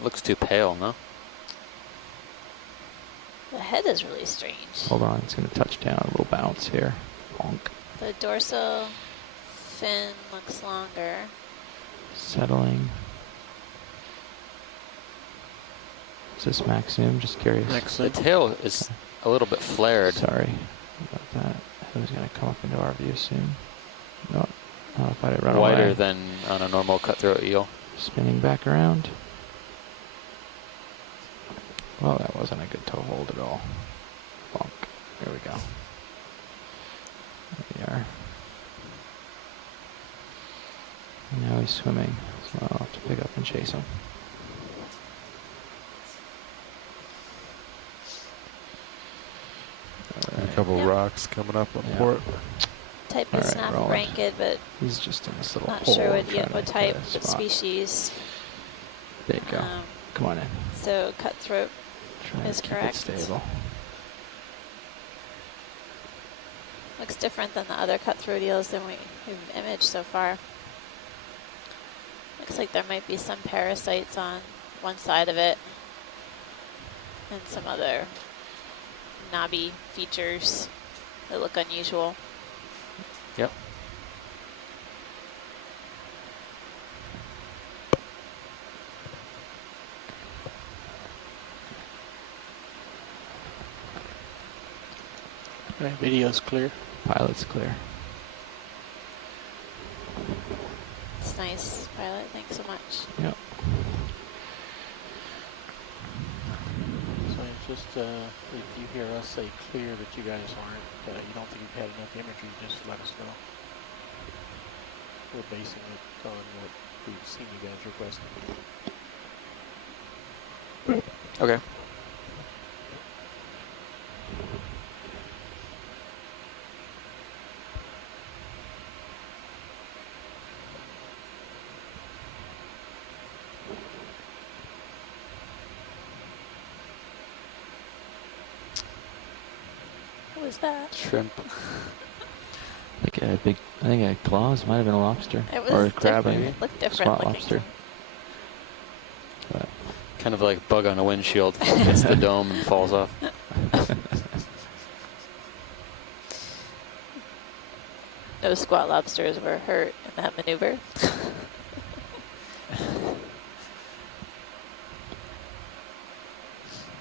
Looks too pale, no? The head is really strange. Hold on, it's going to touch down, a little bounce here. Bonk. The dorsal fin looks longer. Settling. Is this max zoom? Just curious. The tail is a little bit flared. Sorry about that. It was going to come up into our view soon. No, not if I didn't run Wider away. than on a normal cutthroat eel. Spinning back around. Well, that wasn't a good toe hold at all. Bonk. There we go. There we are. And now he's swimming, so I'll have to pick up and chase him. A couple rocks coming up on Yeah. port. Type All is right, not rolling. ranked, but He's just in this little not hole. sure I'm trying what to type, get a what spot. species. There you go. Come on in. So cutthroat Try is to keep it correct. stable. Looks different than the other cutthroat eels than we've imaged so far. Looks like there might be some parasites on one side of it and some other knobby features that look unusual. Yep. Right, video's clear. Pilot's clear. It's nice, Pilot. Thanks so much. Yep. So it's just if you hear us say clear that you guys aren't, you don't think you've had enough imagery, just let us know. We're basing it on what we've seen you guys requesting. Okay. What was that? Shrimp. I think I had claws. Might have been a lobster. It was or a crab, different. maybe. It looked different Spot looking lobster. But Kind of like bug on a windshield. Hits the dome and falls off. No squat lobsters were hurt in that maneuver.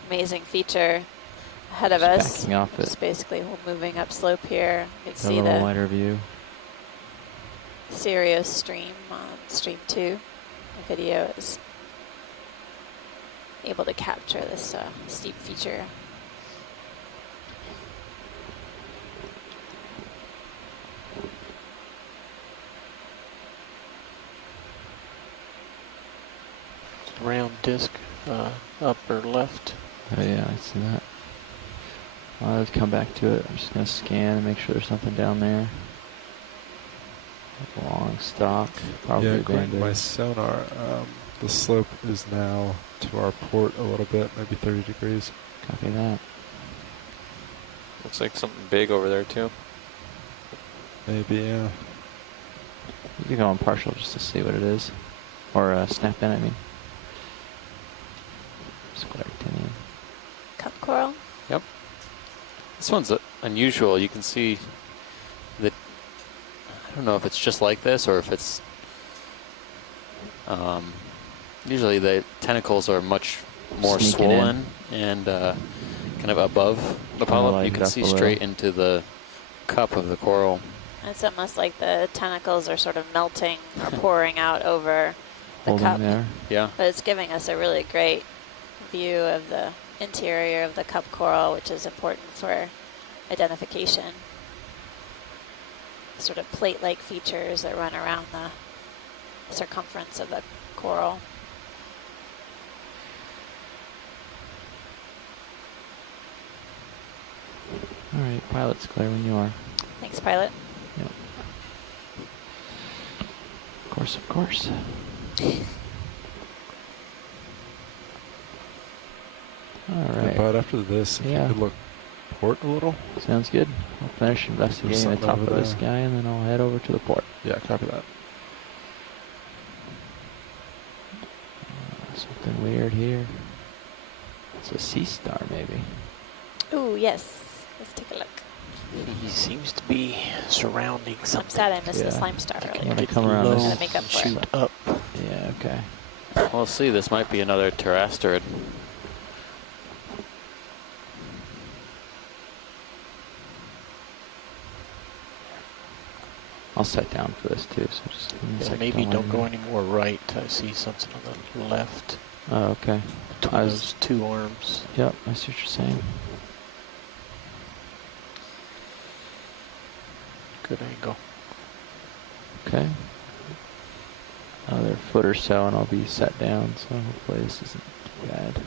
Amazing feature ahead of Just us. backing off it. Just basically moving upslope here. You can a see little the wider view. Sirius stream on stream 2. The video is able to capture this steep feature. Round disc, upper left. Oh yeah, I see that. Let's come back to it. I'm just gonna scan and make sure there's nothing down there. Long stock, probably Yeah, according to my band-aid. sonar, the slope is now to our port a little bit, maybe 30 degrees. Copy that. Looks like something big over there too. Maybe, yeah. You can go on partial just to see what it is. Or snap in, I mean. Scleractinium. Cup coral. Yep. This one's unusual. You can see that. I don't know if it's just like this or if it's. Usually the tentacles are much more Sneaking swollen and kind of above the polyp. You lighten can it up see a little. straight into the cup of the coral. It's almost like the tentacles are sort of melting or pouring out over the Holding cup. there. Yeah. But it's giving us a really great view of the interior of the cup coral, which is important for identification. Sort of plate-like features that run around the circumference of the coral. All right, pilot's clear when you are. Thanks, pilot. Yep. Of course, of course. All right. But after this, if Yeah. you could look port a little. Sounds good. I'll finish investigating the something top over of this there. guy, and then I'll head over to the port. Yeah, copy that. Something weird here. It's a sea star, maybe. Ooh, yes. Let's take a look. He seems to be surrounding I'm something. sad I missed the Yeah. slime star earlier. When I come around Low, Gotta make up for it. shoot up. Yeah, okay. We'll see. This might be another pterosterid. I'll set down for this too, so just give me a Yeah, second. maybe don't go let me- any more right. I see something on the left Oh, okay. between I those was, two arms. yep, I see what you're saying. Good angle. Okay. Another foot or so and I'll be set down, so hopefully this isn't too bad.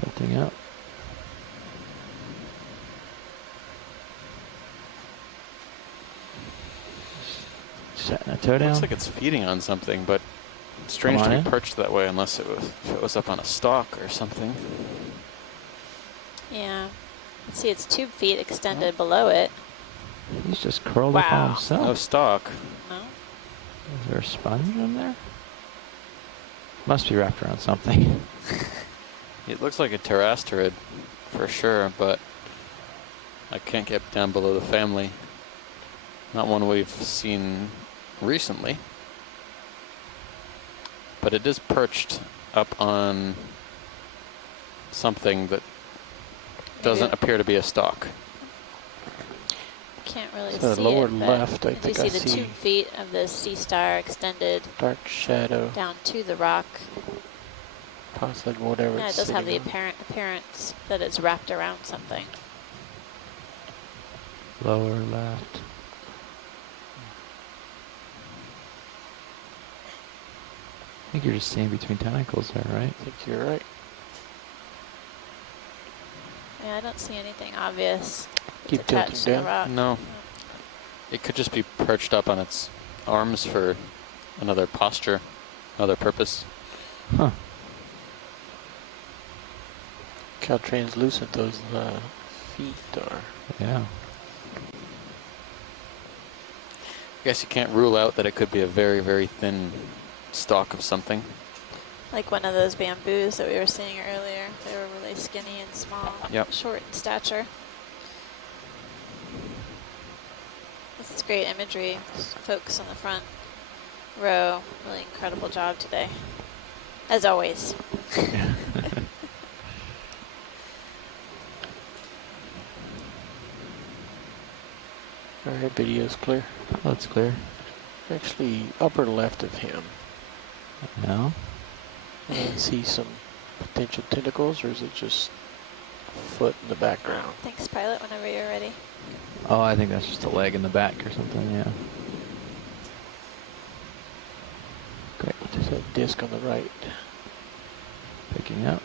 Tilting out. Setting a toe down. Looks like it's feeding on something, but it's strange Come to on be in. perched that way unless if it was up on a stalk or something. Yeah. You see its tube feet extended below it. He's just curled up on Wow. himself. No stalk. No? Is there a sponge in there? Must be wrapped around something. It looks like a pterosterid for sure, but I can't get down below the family. Not one we've seen recently. But it is perched up on something that doesn't Maybe- appear to be a stalk. Can't really So see lower it, but left, I you think see I the see tube feet of the sea star extended dark shadow, down to the rock. possibly whatever Yeah, it it's does have the sitting on. appearance that it's wrapped around something. Lower left. I think you're just seeing between tentacles there, right? I think you're right. Yeah, I don't see anything obvious. Keep It's attached tilting to the down. rock. No. It could just be perched up on its arms for another posture, another purpose. Huh. Look how translucent those feet are. Yeah. I guess you can't rule out that it could be a very, very thin stalk of something. Like one of those bamboos that we were seeing earlier. They were really skinny and small, Yep. short in stature. This is great imagery. Folks on the front row, really incredible job today. As always. All right, video's clear. Oh, that's clear. Actually, upper left of him. No. See some potential tentacles, or is it just foot in the background? Thanks, pilot, whenever you're ready. Oh, I think that's just a leg in the back or something, yeah. Great. There's that disc on the right. Picking up.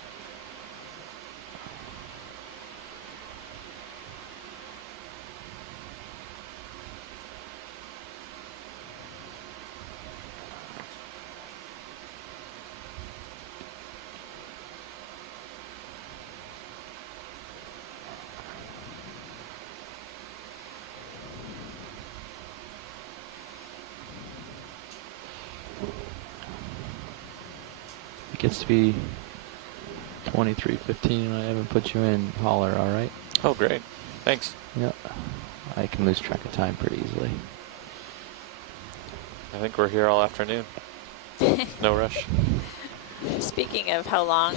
It gets to be 23:15 and I haven't put you in. Holler, all right? Oh, great. Thanks. Yep. I can lose track of time pretty easily. I think we're here all afternoon. No rush. Speaking of how long,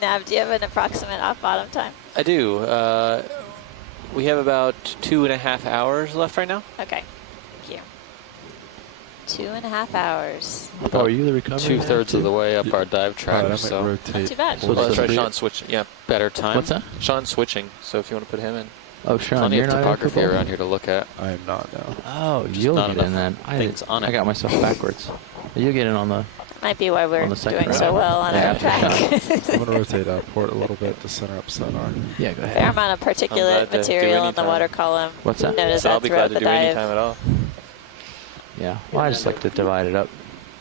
Nav, do you have an approximate off-bottom time? I do. We have about 2.5 hours left right now. Okay, thank you. 2.5 hours. Oh, are you the recovery? 2/3 of the way up our dive track. I might So rotate. Not too bad. So well, that's just right. three- Sean's switching. Yeah, better time. What's that? Sean's switching. So if you want to put him in, Oh, Sean, plenty you're of not in topography football? around here to look at. I am not now. Oh, Just you'll not get in enough then. things on it. I got myself backwards. You'll get in on the. Might be why we're On the second doing so round. well on Yeah, our track. I'm going to rotate outport a little bit to center up sonar. Yeah, go Fair ahead. amount of glad particulate to do material in the anytime. water column. What's that? Notice So that I'll be throughout glad to the do dive. anytime at all. Yeah. Well, I just like to divide it up.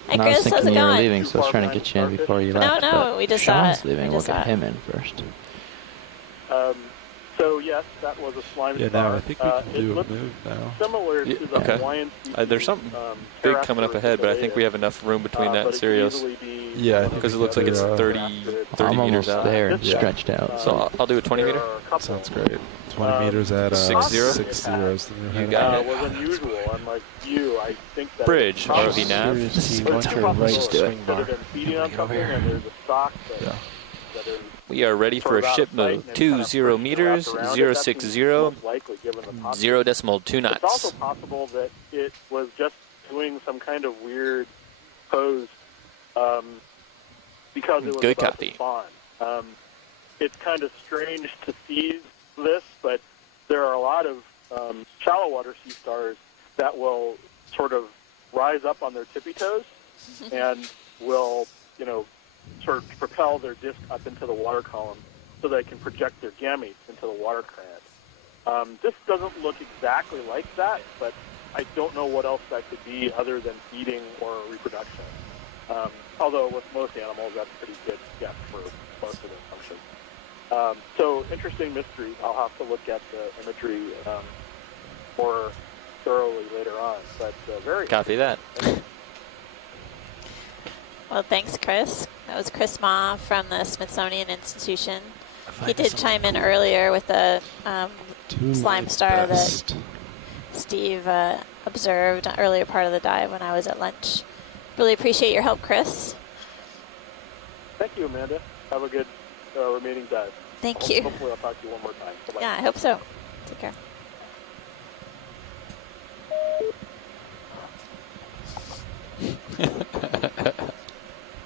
Hey, And I was Chris, how's thinking it you were going? leaving, so I was trying to get you in before you No, left. no, but we just saw Sean's it. leaving. We We'll just saw get it. him in first. So yes, that was a slime Yeah, star. now I think we can It do a looks move now. similar Yeah, to the okay. Hawaiian There's something big coming up ahead, but I think we have enough room between that and but it can Sirius. easily be Yeah, I think Because it we looks could like it's do, 30 I'm meters almost out. there, Yeah. stretched out. So I'll do a 20 meter. Sounds great. 20 meters at 6-0? 6-0 is the new You head. got it. Was unusual. Unlike you, I think that Bridge, probably RV nav. Seriously, But want it's your right possible swing that bar. they've been feeding on something, and there's a stock that is We are ready for sort a of out ship of sight, move. and it's kind of 20 pushed and meters, wrapped around it. 060, That seems most likely, given the possibility. 0.2 knots. It's also possible that it was just doing some kind of weird pose because it was Good about copy. to spawn. It's kind of strange to see this, but there are a lot of shallow water sea stars that will sort of rise up on their tippy toes and will, sort of propel their disc up into the water column so they can project their gametes into the water current. This doesn't look exactly like that, but I don't know what else that could be other than feeding or reproduction. Although with most animals, that's a pretty good guess for most of their functions. So interesting mystery. I'll have to look at the imagery more thoroughly later on. But very Copy that. Well, thanks, Chris. That was Chris Ma from the Smithsonian Institution. He did chime in earlier with the slime star that Steve observed earlier part of the dive when I was at lunch. Really appreciate your help, Chris. Thank you, Amanda. Have a good remaining dive. Thank you. Hopefully I'll talk to you one more time. Bye-bye. Yeah, I hope so. Take care.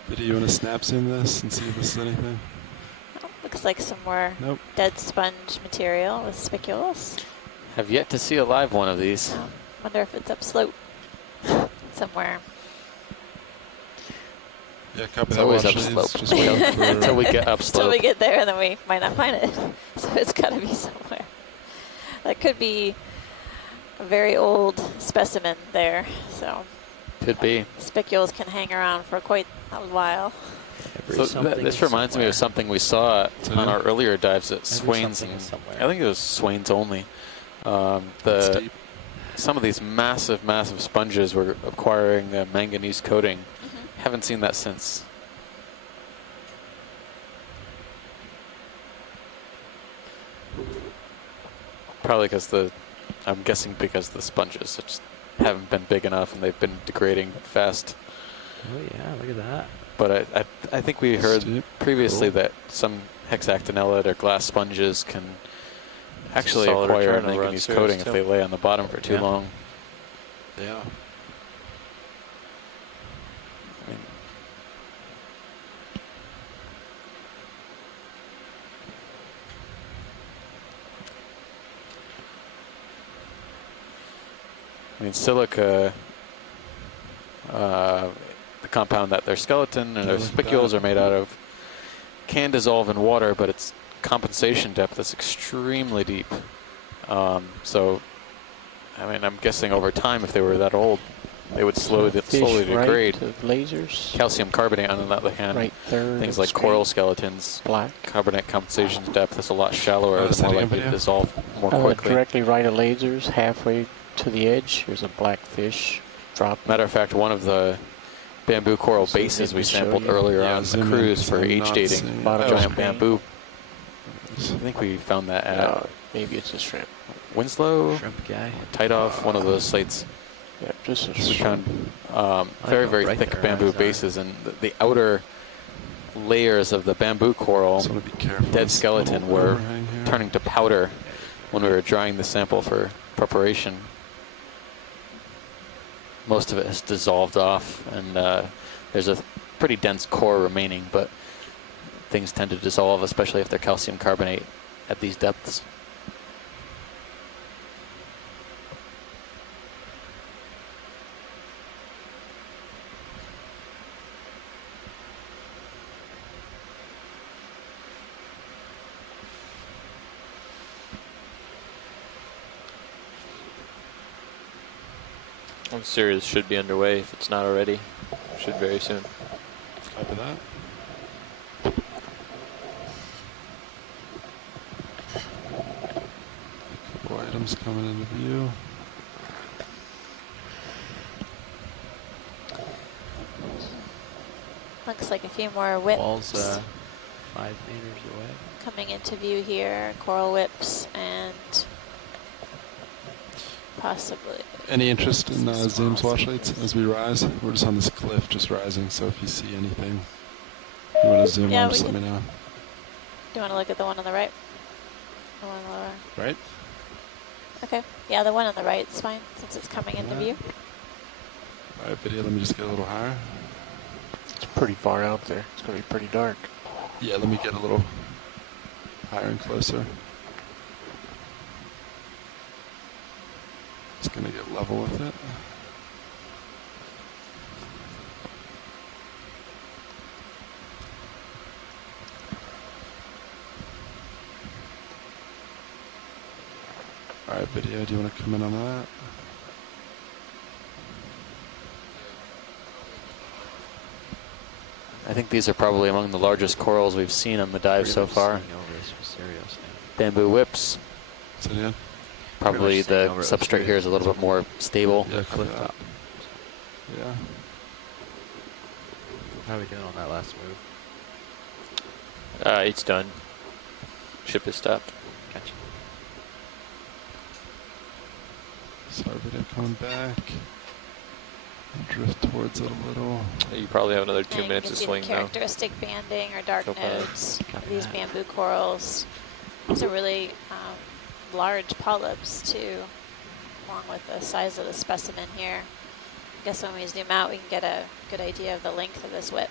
Did you want to snap zoom this and see if this is anything? Looks like some more dead sponge material with spicules. Have yet to see a live one of these. Wonder if it's upslope somewhere. Yeah, copy It's that. always Watch upslope. these. Just wait for Until we get Until upslope. we get there, and then we might not find it. So it's got to be somewhere. That could be a very old specimen there. So Could be. spicules can hang around for quite a while. So this reminds me of something we saw on our earlier dives at Swain's. And I think it was Swain's only. Some of these massive, massive sponges were acquiring the manganese coating. Haven't seen that since. Probably because I'm guessing because the sponges just haven't been big enough and they've been degrading fast. Oh yeah, look at that. But I think we heard previously that some hexactinella or glass sponges can actually Solid acquire a return over on manganese Cirrus, coating if too. they lay on the bottom for too Yeah. long. Yeah. I mean, silica, the compound that their skeleton and their spicules are made out of, can dissolve in water, but its compensation depth is extremely deep. So, I mean, I'm guessing over time, if they were that old, they would slowly degrade. Lasers. Calcium carbonate, on the other hand, Right third things of like screen. coral skeletons, Black. carbonate compensation depth is a lot shallower and more likely to dissolve more quickly. Directly right of lasers, halfway to the edge. Here's a black fish drop. Matter of fact, one of the bamboo coral So bases we maybe show sampled you. earlier Yeah, on the zoom in, cruise for I'm age not dating seeing Bottom giant of screen. bamboo. I think we found that at Maybe it's a shrimp. Winslow, Shrimp guy. Tight Off, one of those sites. Yeah, just a We shrimp. found very, very right thick there, bamboo eyes are. bases, and the outer layers of the bamboo coral, So be careful. dead This skeleton, little were overhang here. turning to powder when we were drying the sample for preparation. Most of it has dissolved off, and there's a pretty dense core remaining, but things tend to dissolve, especially if they're calcium carbonate at these depths. The series should be underway if it's not already. Should very soon. Copy that. Couple items coming into view. Looks like a few more whips Wall's 5 meters away. coming into view here. Coral whips and possibly. Any interest in Zoom's watch lights as we rise? We're just on this cliff, just rising. So if you see anything, you want to zoom Yeah, on, we just let can- me know. Do you want to look at the one on the right? The one lower. Right? Okay. Yeah, the one on the right is fine since it's coming into Yeah. view. All right, video. Let me just get a little higher. It's pretty far out there. It's going to be pretty dark. Yeah, let me get a little higher and closer. Just gonna get level with it. All right, video. Do you want to come in on that? I think these are probably among the largest corals we've seen on the dive Pretty so much far. staying over this for Sirius now. Bamboo whips. Say it again. Probably Pretty much staying the over it substrate with here is a little bit more stable. Yeah, Cliff copy top. that. Yeah. How are we doing on that last move? It's done. Ship is stopped. Gotcha. Sorry, video coming back. Drift towards it a little. You probably have another 2 And minutes you to can swing see the now. characteristic banding or dark So far. nodes of Copy these that. bamboo corals. These are really large polyps too, along with the size of the specimen here. I guess when we zoom out, we can get a good idea of the length of this whip.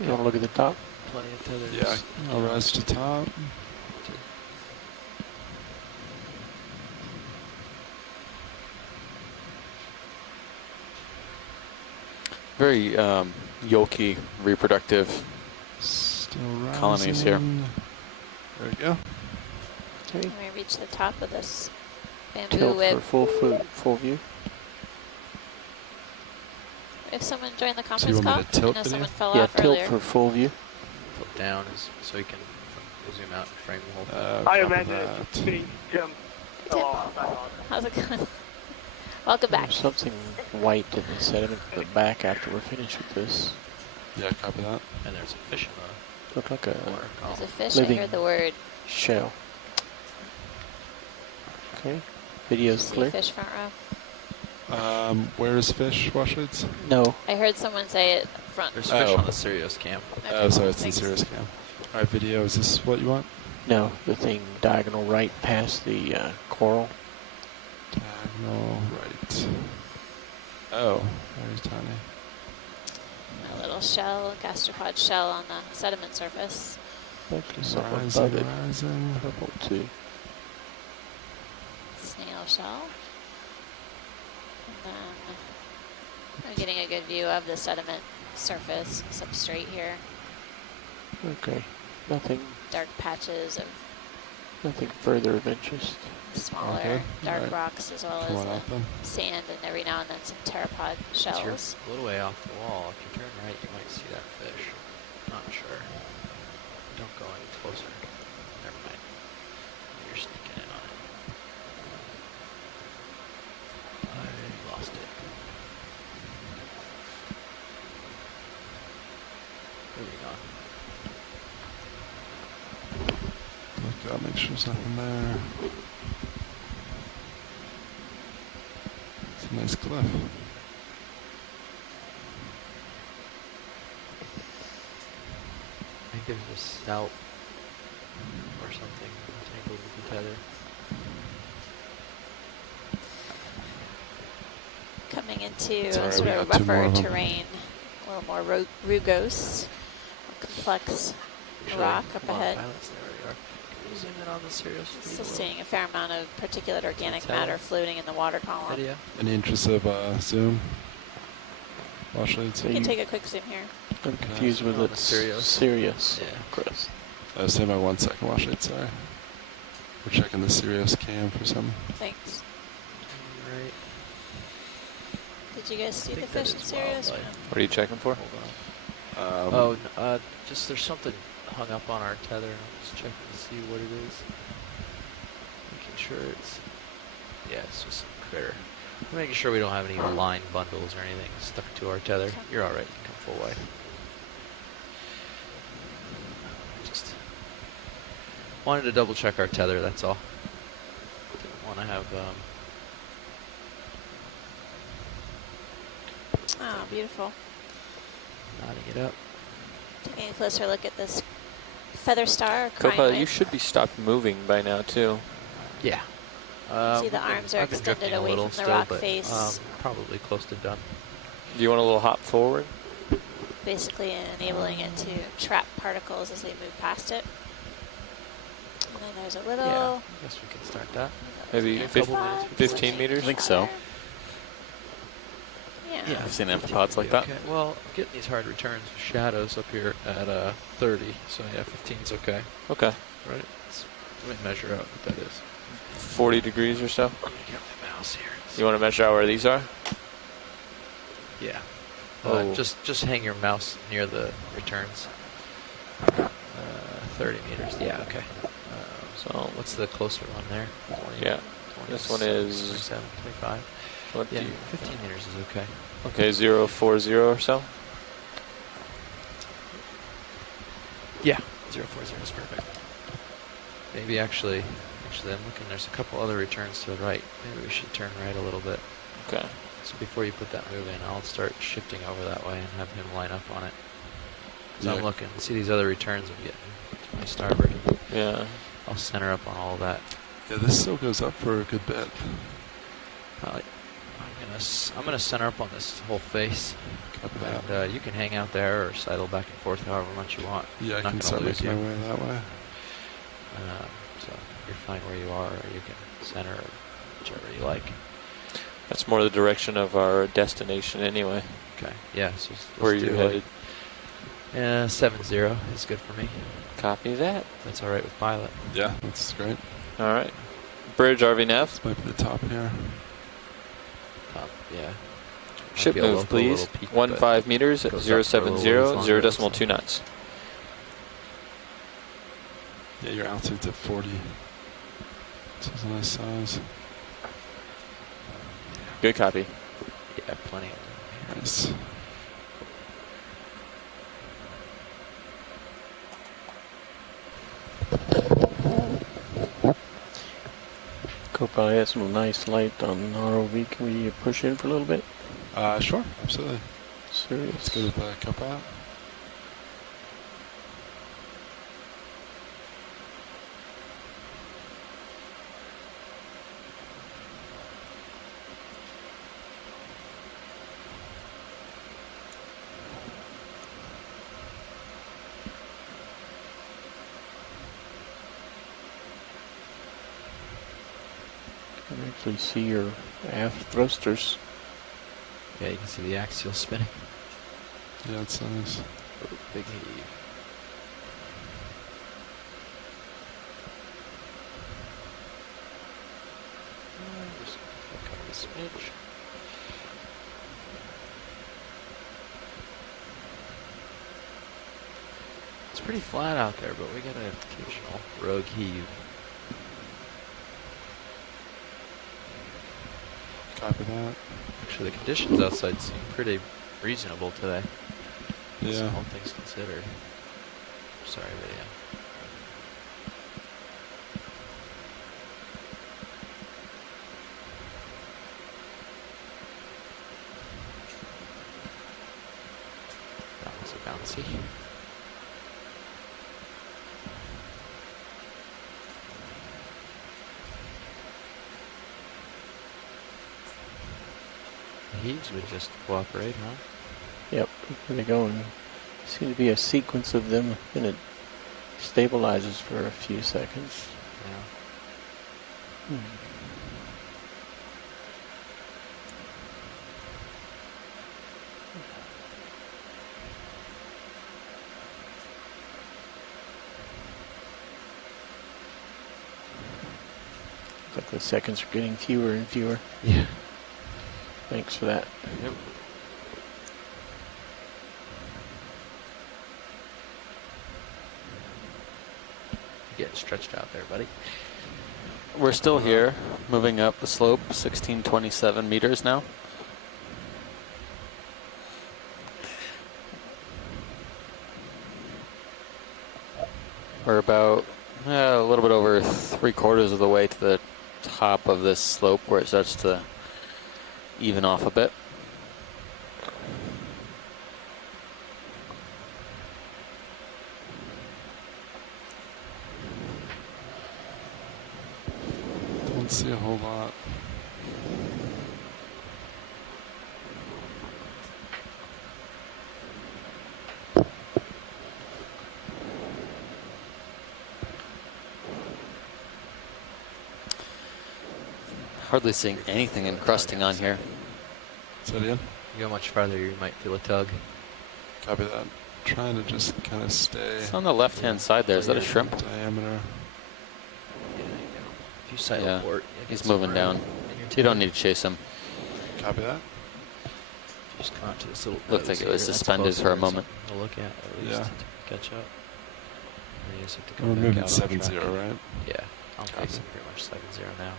You want to look at the top? Plenty of tethers. Yeah, I'll rise to top. Very yolky, reproductive Still rising. colonies here. There we go. Okay. When we reach the top of this bamboo Tilt whip, for full view. if someone joined the you conference want me call, to tilt I know video? someone fell Yeah, off tilt earlier. for full view. Flip down so you can zoom out and frame the whole thing. Hi, Amanda. It's me, Tim. Hello. How's it going? Welcome back. There's something white in the sediment at the back after we're finished with this. Yeah, copy that. And there's a fish in Look like a the water column. There's a fish. I living heard the word. shell. Okay. Video's See clear. fish front row. Where's fish washlights? No. I heard someone say it front. There's fish Oh. on the Sirius cam. Okay, Oh, sorry, it's the thanks. serious cam. All right, video. Is this what you want? No. The thing diagonal right past the coral. Diagonal right. Oh, very tiny. A little shell, gastropod shell on the sediment surface. Actually, something Rising, above it. rising. Purple too. Snail shell. And then I'm getting a good view of the sediment surface, substrate here. Okay. Nothing. Dark patches of Nothing further of interest. smaller Okay, dark alright. rocks as well Come as on the out then. sand and every now and then some pteropod Since you're shells. a little way off the wall, if you turn right, you might see that fish. Not sure. Don't go any closer. Never mind. You're sneaking in on it. I lost it. Moving on. Look up, make sure there's nothing there. It's a nice cliff. I think there's a snout or something tangled with the tether. Coming into It's all right, sort we of got two more rougher of 'em. terrain, a little more rugose, complex rock up ahead. Pilots, there we are. Can you zoom in on the Sirius? Still seeing a fair amount of particulate organic Tell matter floating in the water column. Video. Any interest of zoom? Washlights? We can take a quick zoom here. I'm confused with On the its Sirius. Sirius. Yeah. Chris. Stay by 1 second, washlights, sorry. We're checking the serious cam for some. Thanks. Right. Did you guys see the that fish in is Sirius? wildlife. What are you checking for? Just there's something hung up on our tether. I'm just checking to see what it is. Making sure it's, yeah, it's just some critter. I'm making sure we don't have any line bundles or anything stuck to our tether. Okay. You're all right. You can come full way. Just wanted to double check our tether. That's all. Didn't want to have. Oh, beautiful. Knotting it up. Taking a closer look at this feather star. Copilot, you should be stopped moving by now too. Yeah. See the arms are I've been extended drifting a away little from the still, rock but, face, probably close to done. Do you want a little hop forward? basically enabling it to trap particles as they move past it. And then there's a little. Yeah, I guess we can start that. Maybe A couple minutes. 15 meters? I think so. Yeah. I've seen amphipods like that. Okay, well, I'm getting these hard returns with shadows up here at 30, so yeah, 15's okay. Okay. Right? Let me measure out what that is. 40 degrees or so? Let me get my mouse here. You want to measure out where these are? Yeah. Oh. Just hang your mouse near the returns. 30 meters. Yeah, okay. So what's the closer one there? 20, Yeah. 20, This one is 27, 25. Yeah, 15 meters is okay. Okay, 040 or so? Yeah, 040 is perfect. Maybe actually I'm looking, there's a couple other returns to the right. Maybe we should turn right a little bit. Okay. So before you put that move in, I'll start shifting over that way and have him line up on it. So Yeah. I'm looking, see these other returns I'm getting to my starboard. Yeah. I'll center up on all of that. Yeah, this still goes up for a good bit. I'm gonna center up on this whole face, and you can hang out there or sidle back and forth however much you want. Yeah, I I'm not can gonna start lose making you. my way that way. So you're fine where you are, or you can center or whichever you like. That's more the direction of our destination anyway. Okay. Yeah. So where are you headed? 7-0 is good for me. Copy that. That's all right with pilot. Yeah, that's great. All right. Bridge RV nav. This might be the top here. Yeah. Ship move, please. 15 meters, 070, 0.2 knots. Yeah, your altitude's at 40. This is a nice size. Good copy. Yeah, plenty. Nice. Copilot has some nice light on ROV. Can we push in for a little bit? Sure, absolutely. Serious. Let's go with the Copilot. You can actually see your aft thrusters. Yeah, you can see the axial spinning. Yeah, it's nice. Oh, big heave. Just look up the smidge. It's pretty flat out there, but we got an occasional rogue heave. Copy that. Actually, the conditions outside seem pretty reasonable today. Yeah. All things considered. Sorry, but yeah. Bouncy. The heaves would just cooperate, huh? Yep, there they go. And seems to be a sequence of them, and it stabilizes for a few seconds. Yeah. Like the seconds are getting fewer and fewer. Yeah. Thanks for that. Yep. Getting stretched out there, buddy. We're still here, moving up the slope, 1627 meters now. We're about a little bit over 3/4 of the way to the top of this slope where it starts to even off a bit. Don't see a whole lot. Hardly seeing anything encrusting on here. Is that in? You go much farther, you might feel a tug. Copy that. Trying to just kind of stay. It's on the left-hand side there. Is that a shrimp? Diameter. If you sail Yeah, port, he's moving down. You don't need to chase him. Copy that. Just come out to this little. Looked like it was suspended for a moment. To look at least Yeah. to catch up. And you just have to We're come back moving out on 7-0, track. right? Yeah, I'm Copy. facing pretty much 7-0 now.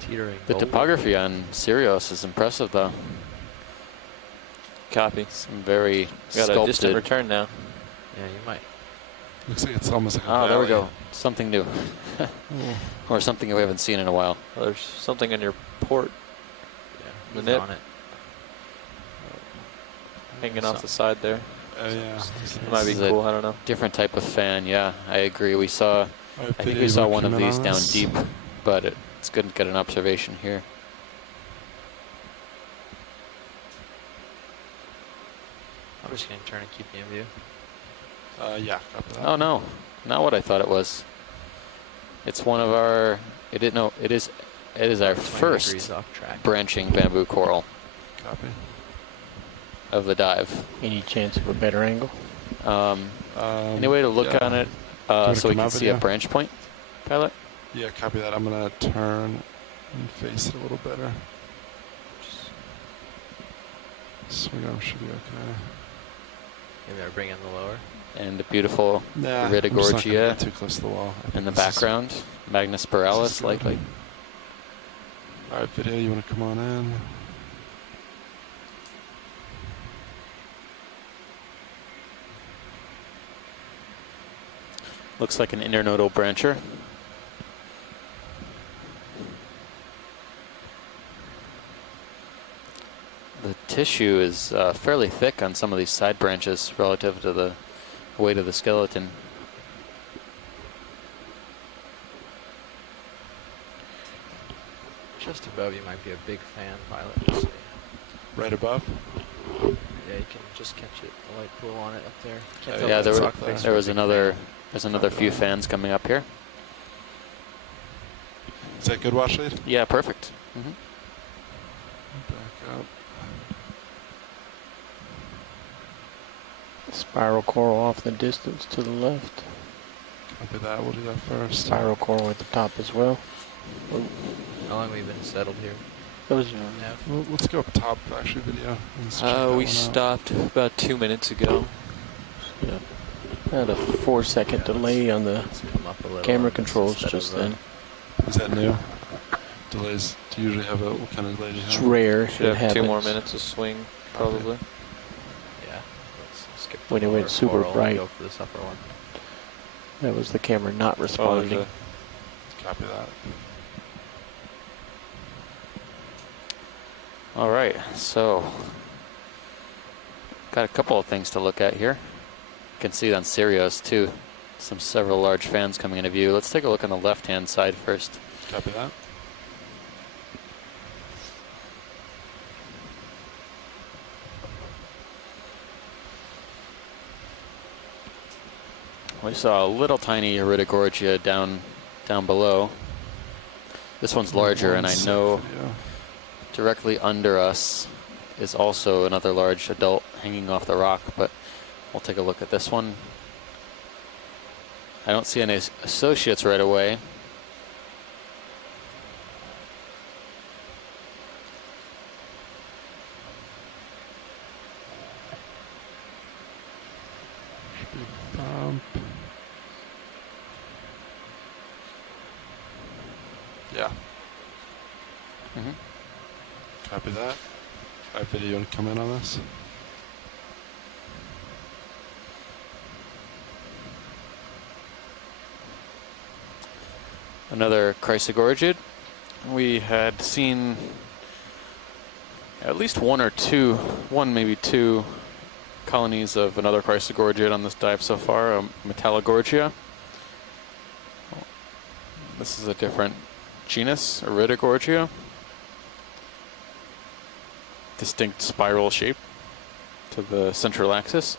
Teetering. The bold. topography on Sirius is impressive, though. Copy. Some very Got a distant sculpted. return now. Yeah, you might. Looks like it's almost like a Oh, there we valley. go. Something new. Or something we haven't seen in a while. Well, there's something on your port Yeah, The he's nip. on it. hanging off the side there. Yeah. It might be This is a cool. I don't know. different type of fan, yeah. I agree. I think we saw one of these down deep, but it's good to get an observation here. I'm just gonna turn and keep you in view. Yeah. Copy that. Oh no, not what I thought it was. It's one of our. It is our 20 degrees first off track. branching bamboo coral Copy. of the dive. Any chance of a better angle? Any way to look yeah. on it Do you wanna so we come can out see a video? branch point, pilot? Yeah, copy that. I'm gonna turn and face it a little better. Swing arm should be okay. Maybe I bring in the lower. And the beautiful Nah, I'm just not gonna Iridogorgia get too close to the wall. I in think the this is- background. Magnus this spiralis, is good. likely. All right, video. You want to come on in? Looks like an internodal brancher. The tissue is fairly thick on some of these side branches relative to the weight of the skeleton. Just above you might be a big fan pilot. Just say. Right above. Yeah, you can just catch it. The light pool on it up there. Can't tell Yeah, if there, it's were, rock face there or a was big another. fan. There's another few fans coming up here. Is that good, watch lead? Yeah, perfect. Back up. Spiral coral off in the distance to the left. Copy that. We'll do that first. Spiral coral at the top as well. How long have we been settled here? Those Well, let's go up top, actually, video. Let's check that We one out. stopped about 2 minutes ago. had a 4-second delay on the Let's come up a little camera on this controls instead just of, then. Is that new? Delays. Do you usually have a what kind of delay do you It's have? rare. Should It have 2 more happens. minutes of swing, probably. Yeah. Let's skip When the it went lower super coral and bright. Go for this upper one. That was the camera not responding. Copy that. All right, so got a couple of things to look at here. You can see it on Sirius too. Several large fans coming into view. Let's take a look on the left-hand side first. Copy that. We saw a little tiny Iridogorgia down below. This one's larger, and I know directly under us is also another large adult hanging off the rock, but we'll take a look at this one. I don't see any associates right away. Bump. Yeah. Mm-hmm. Copy that. Alright, video, you want to come in on this? Another chrysogorgid. We had seen at least one, maybe two colonies of another chrysogorgid on this dive so far, Metallogorgia. This is a different genus, Iridogorgia. Distinct spiral shape to the central axis.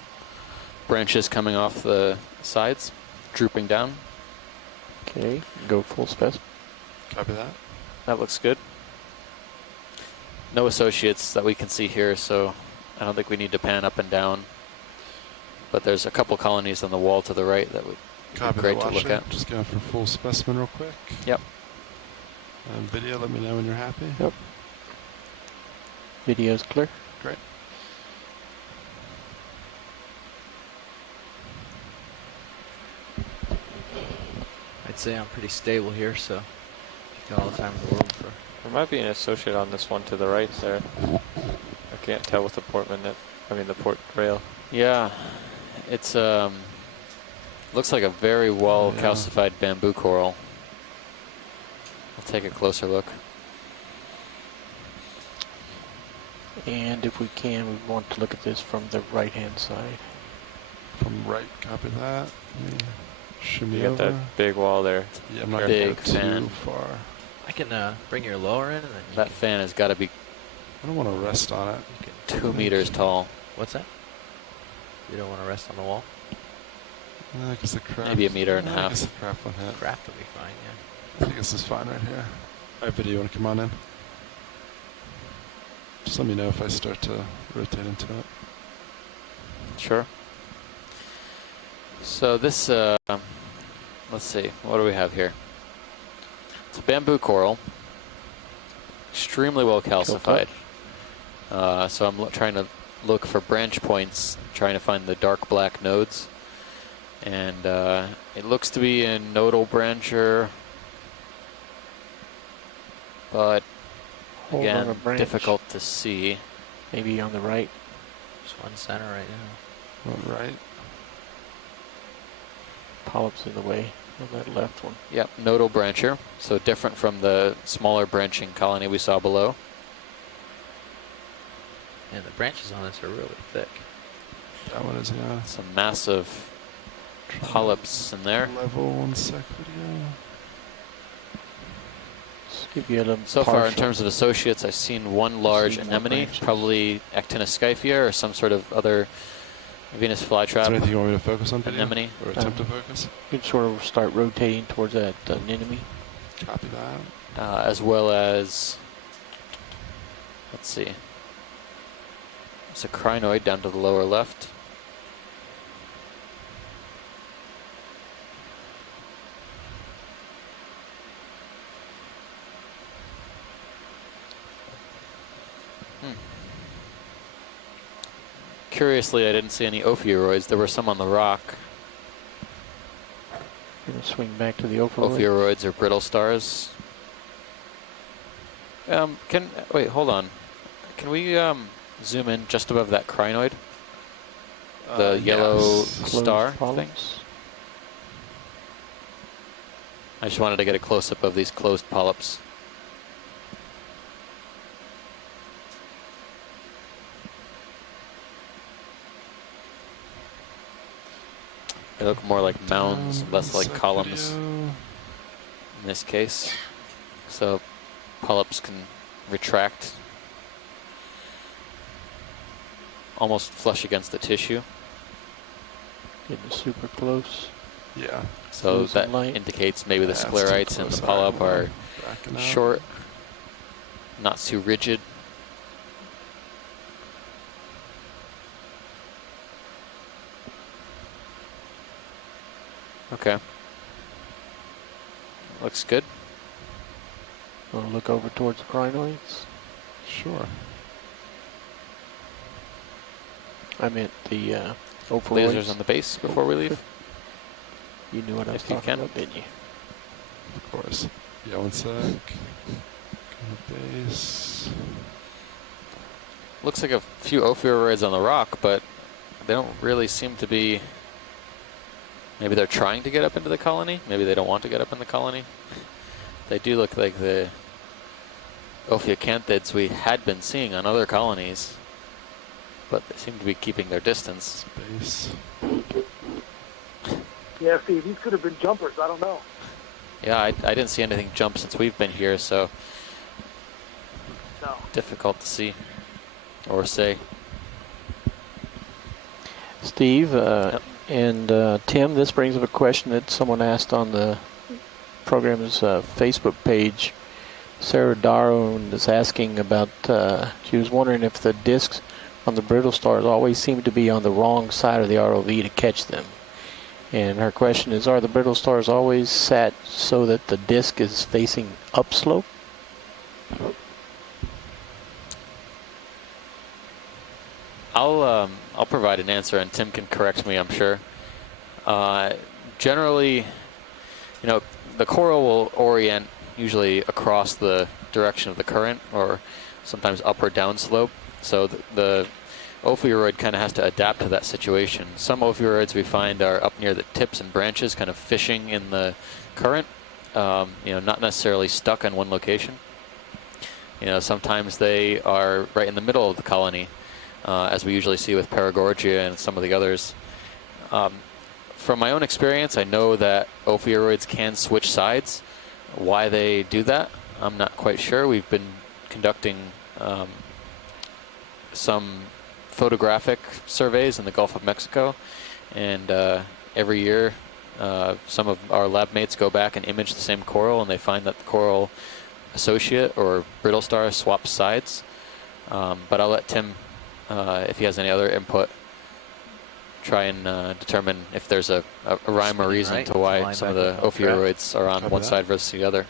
Branches coming off the sides, drooping down. Okay, go full spec. Copy that. That looks good. No associates that we can see here, so I don't think we need to pan up and down. But there's a couple colonies on the wall to the right that would be great to look at. Just going for full specimen real quick. Yep. And video, let me know when you're happy. Yep. Video's clear. Great. I'd say I'm pretty stable here, so you got all the time in the world for. There might be an associate on this one to the right there. I can't tell with the port rail. Yeah, it's looks like a very well calcified bamboo coral. I'll take a closer look. And if we can, we want to look at this from the right-hand side. From right, copy that. Shimmy You got over. that big wall there. Yeah, I'm not big going too fan. far. I can bring your lower in and then That fan has got to be I don't want to rest on it. 2 meters tall. What's that? You don't want to rest on the wall? I guess the craft. Maybe a meter and a I half. guess the craft one hit. Craft will be fine, yeah. I think this is fine right here. Alright, video, you want to come on in? Just let me know if I start to rotate into it. Sure. So this, let's see, what do we have here? It's a bamboo coral, extremely well calcified. So I'm trying to look for branch points, trying to find the dark black nodes. And it looks to be in nodal brancher, but Hold on a again, branch. difficult to see. Maybe on the right. Just one center right now. One right. Polyps in the way on that left one. Yep, nodal brancher, so different from the smaller branching colony we saw below. And the branches on this are really thick. That one is, yeah. Some massive polyps in there. Level 1 sec video. Just give you a little So far, in partial. terms of associates, I've seen one large See more anemone, branches. probably Actinoscyphia or some sort of other Venus Is there flytrap anything you want me to focus on, video? anemone. Or attempt to focus? You can sort of start rotating towards that anemone. Copy that. As well as, let's see, it's a crinoid down to the lower left. Curiously, I didn't see any ophiuroids. There were some on the rock. We're going to swing back to the ophiuroid. Ophiuroids or brittle stars. Wait, hold on. Can we zoom in just above that crinoid? The yellow yes. star Closed thing? polyps. I just wanted to get a close-up of these closed polyps. They look more like mounds, less like columns in this case. So polyps can retract almost flush against the tissue. Getting super close. Yeah. So Losing that light. indicates maybe the Yeah, it's too sclerites and the close. polyp Alright, are backing up. short, not too rigid. Okay. Looks good. Want to look over towards the crinoids? Sure. I meant the lasers on the base before we leave? You knew what I was If you talking can. about, didn't you? Of course. Yeah, one sec. Base. Looks like a few ophiurids on the rock, but they don't really seem to be. Maybe they're trying to get up into the colony. Maybe they don't want to get up in the colony. They do look like the ophiacanthids we had been seeing on other colonies, but they seem to be keeping their distance. Base. Yeah, Steve, these could have been jumpers. I don't know. Yeah, I didn't see anything jump since we've been here, so No. difficult to see or say. Steve and Tim, this brings up a question that someone asked on the program's Facebook page. Sarah Darrow is asking about, she was wondering if the discs on the brittle stars always seem to be on the wrong side of the ROV to catch them. And her question is, are the brittle stars always set so that the disc is facing upslope? I'll provide an answer, and Tim can correct me, I'm sure. Generally, the coral will orient usually across the direction of the current, or sometimes up or down slope. So the ophiuroid kind of has to adapt to that situation. Some ophiuroids we find are up near the tips and branches, kind of fishing in the current, not necessarily stuck on one location. Sometimes they are right in the middle of the colony, as we usually see with Paragorgia and some of the others. From my own experience, I know that ophiuroids can switch sides. Why they do that, I'm not quite sure. We've been conducting some photographic surveys in the Gulf of Mexico, and every year some of our lab mates go back and image the same coral, and they find that the coral associate or brittle star swaps sides. But I'll let Tim, if he has any other input, try and determine if there's a rhyme or reason to why some of the ophiuroids are on one side versus the other.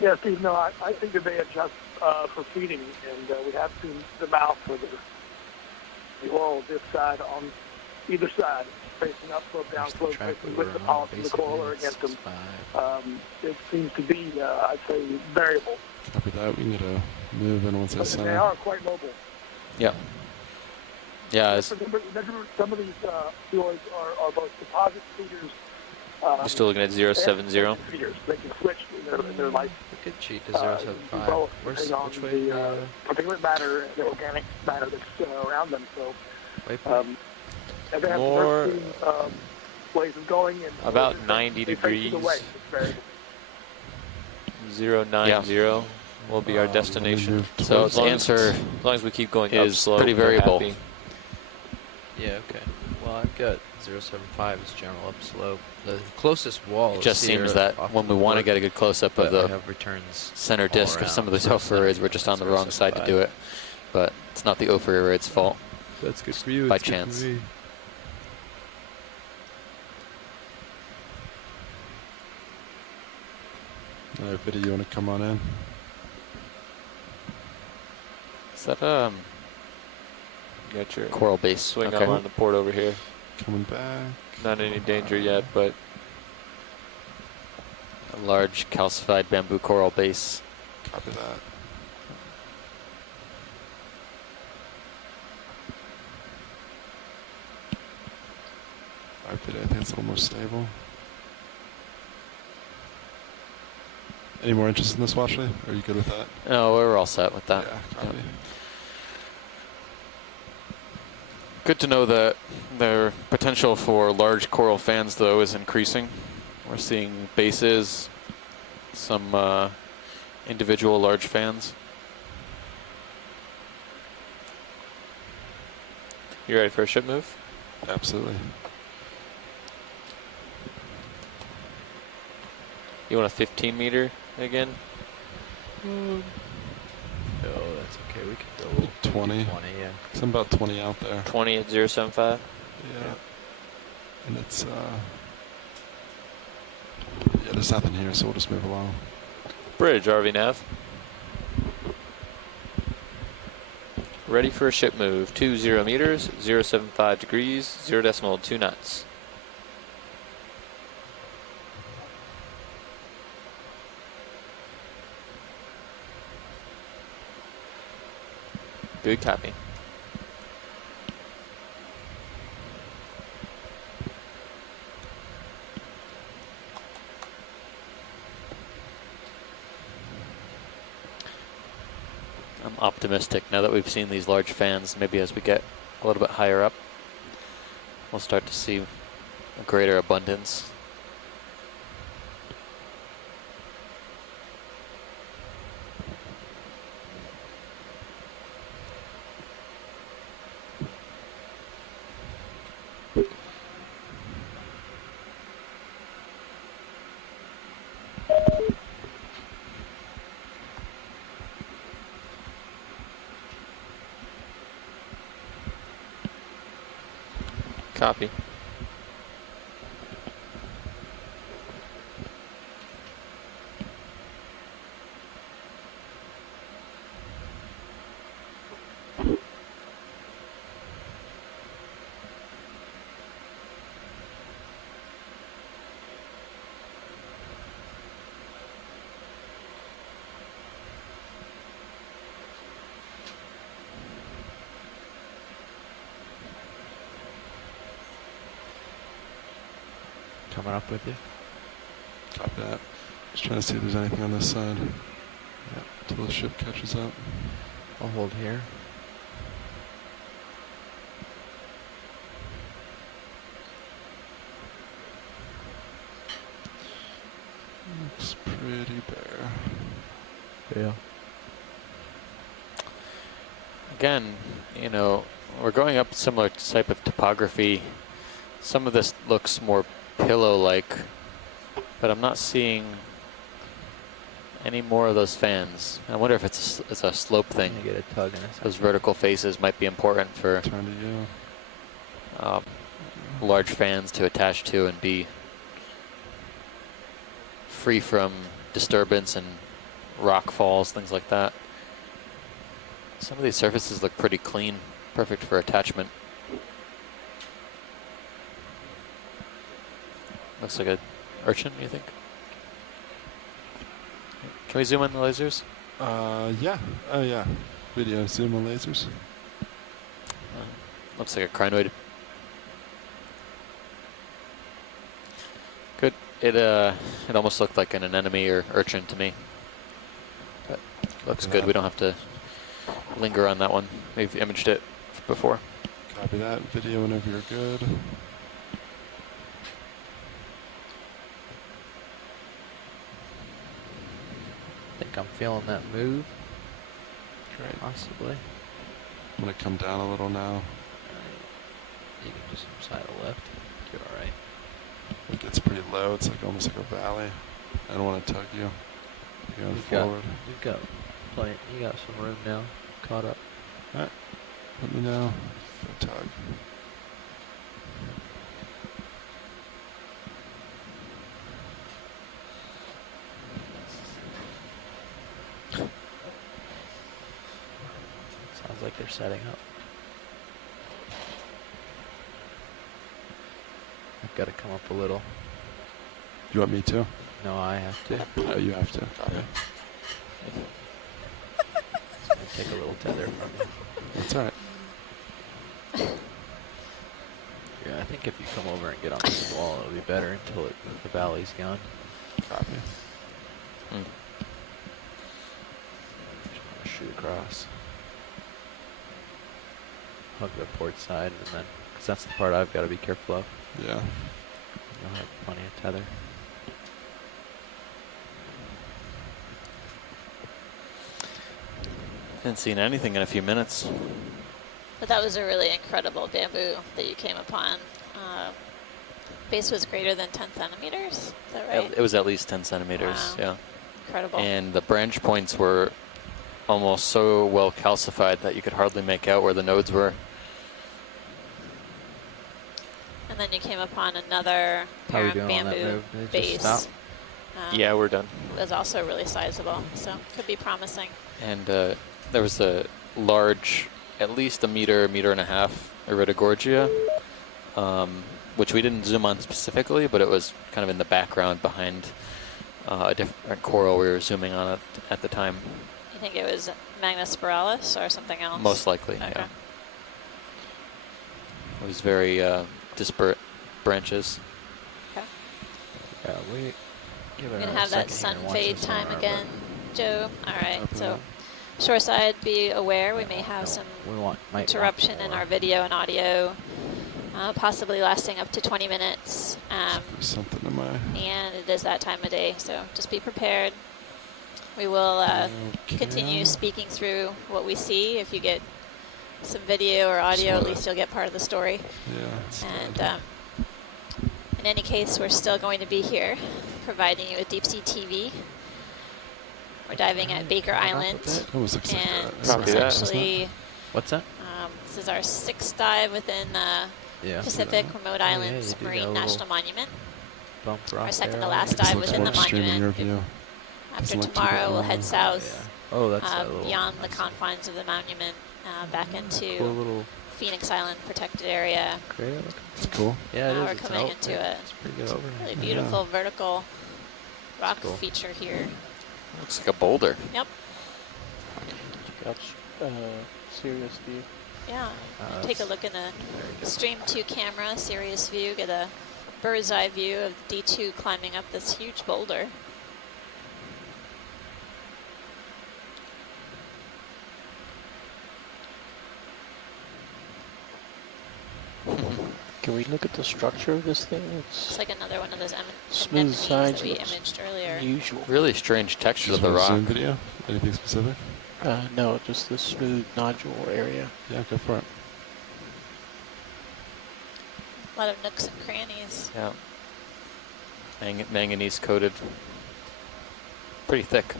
Yeah, Steve, no, I think that they adjust for feeding, and we have seen them out for the oral this side on either side, facing up slope, down slope, facing with the polyps and the coral or against them. It seems to be, I'd say, variable. Copy that. We need to move in once I sign. They are quite mobile. Yeah. Yeah. Remember, some of these fjords are both deposit feeders. You're still looking at 070. Feeders. They can switch in their life. Good cheat to 075. Both, Which way? The particulate matter and the organic matter that's around them. So, and they have More, diverse ways of going. And about 90 degrees. 090 will be our destination. So the answer as long as we keep going is upslope, pretty we're variable. happy. Yeah, okay. Well, I've got 075 as general upslope. The closest wall It is just here seems that off when the we want to board, get a good close-up but of I the have returns center all disk of some of those around, ophiurids, we're just on the wrong side to do it. But it's not the ophiurid's fault. That's good for you. By It's good chance. for me. All right, Biddy, you want to come on in? Is that You got your coral base? swing Okay. arm on the port over here. Coming back. Not any danger yet, but A large calcified bamboo coral base. Copy that. All right, Biddy, I think it's a little more stable. Any more interest in this, Washley? Are you good with that? No, we're all set with that. Yeah, copy. Good to know that their potential for large coral fans, though, is increasing. We're seeing bases, some individual large fans. you ready for a ship move? Absolutely. You want a 15 meter again? No, that's okay. We can go 20. 20, yeah. I'm about 20 out there. 20 at 075? Yeah. And it's, yeah, there's nothing here, so we'll just move along. Bridge, RV nav. Ready for a ship move. 20 meters, 075 degrees, 0.2 knots. Good copy. I'm optimistic now that we've seen these large fans. Maybe as we get a little bit higher up, we'll start to see a greater abundance. Copy. Coming up with you. Copy that. Just trying to see if there's anything on this side. Yeah, until the ship catches up. I'll hold here. Looks pretty bare. Yeah. Again, you know, we're going up similar type of topography. Some of this looks more pillow-like, but I'm not seeing any more of those fans. I wonder if it's a slope thing. Get a tug in a Those vertical faces might be important for Turn to you. large fans to attach to and be free from disturbance and rock falls, things like that. Some of these surfaces look pretty clean, perfect for attachment. Looks like a urchin, you think? Can we zoom in the lasers? Yeah. Oh, yeah. Video zoom on lasers. Looks like a crinoid. Good. It almost looked like an anemone or urchin to me. But looks good. We don't have to linger on that one. We've imaged it before. Copy that. Video whenever you're good. I think I'm feeling that move. Great. Possibly. I'm going to come down a little now. You can just side to left. You're alright. It gets pretty low. It's like almost like a valley. I don't want to tug you. You're going forward. You've got plenty. You got some room now. Caught up. Alright. Let me know. Go tug. Sounds like they're setting up. I've got to come up a little. You want me to? No, I have to. Oh, you have to. Copy. Take a little tether from you. That's alright. Yeah, I think if you come over and get on this wall, it'll be better until the valley's gone. Copy. Just want to shoot across. Hug the port side, and then, because that's the part I've got to be careful of. Yeah. You'll have plenty of tether. Haven't seen anything in a few minutes. But that was a really incredible bamboo that you came upon. Base was greater than 10 centimeters, is that right? It was at least 10 centimeters, Wow. yeah. Incredible. And the branch points were almost so well calcified that you could hardly make out where the nodes were. And then you came upon another How are we parent doing on that bamboo move? Did it base. just stop? Yeah, we're done. It was also really sizable, so could be promising. And there was a large at least a meter, meter and a half Iridogorgia, which we didn't zoom on specifically, but it was kind of in the background behind a different coral we were zooming on at the time. You think it was Magnospiralis or something else? Most likely, Okay. yeah. It was very disparate branches. Okay. Yeah, we give We're it gonna a have that second sun here once fade it's time over, again, Joe. All right, Copy so that. shoreside, be aware we may have some might interruption in our video and audio, possibly lasting up to 20 minutes. Something in my. And it is that time of day, so just be prepared. We will continue speaking through what we see. If you get some video or audio, at least you'll get part of the story. Yeah. And in any case, we're still going to be here providing you with deep sea TV. We're diving at Baker Island. Almost looks like And that. Copy that. essentially, What's that? this is our 6th dive within Yeah. Pacific Remote yeah, Islands you do Marine that National Monument. Bump rock Our second there. to last This dive looks within the more extreme in your monument. view. After Doesn't look too tomorrow, bad. we'll head south Oh, that's that little, beyond the that's confines of the monument, back into cool little Phoenix Island protected area. crater looking. It's cool. Yeah, it Now is. we're It's coming out. into Yeah, a it's pretty good over really here. beautiful vertical rock cool. feature here. Looks like a boulder. Yep. Got serious view. Yeah. Take a look in the Stream 2 camera, serious view, get a bird's eye view of D2 climbing up this huge boulder. Can we look at the structure of this thing? It's like another one of those Smooth anemones sides that we looks imaged earlier. unusual. Really strange texture Just to the for a rock. Zoom video? Anything specific? No, just the smooth nodule area. Yeah, go for it. A lot of nooks and crannies. Yeah. Manganese coated. Pretty thick.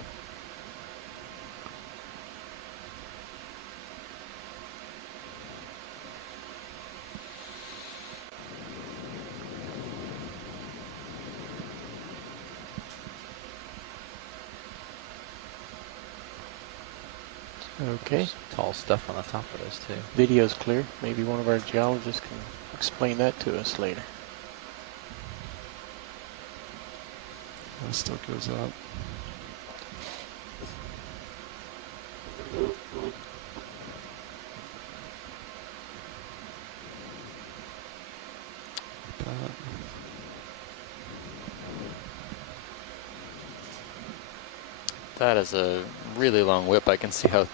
Okay. Tall stuff on the top of this too. Video's clear. Maybe one of our geologists can explain that to us later. That still goes up. That is a really long whip. I can see how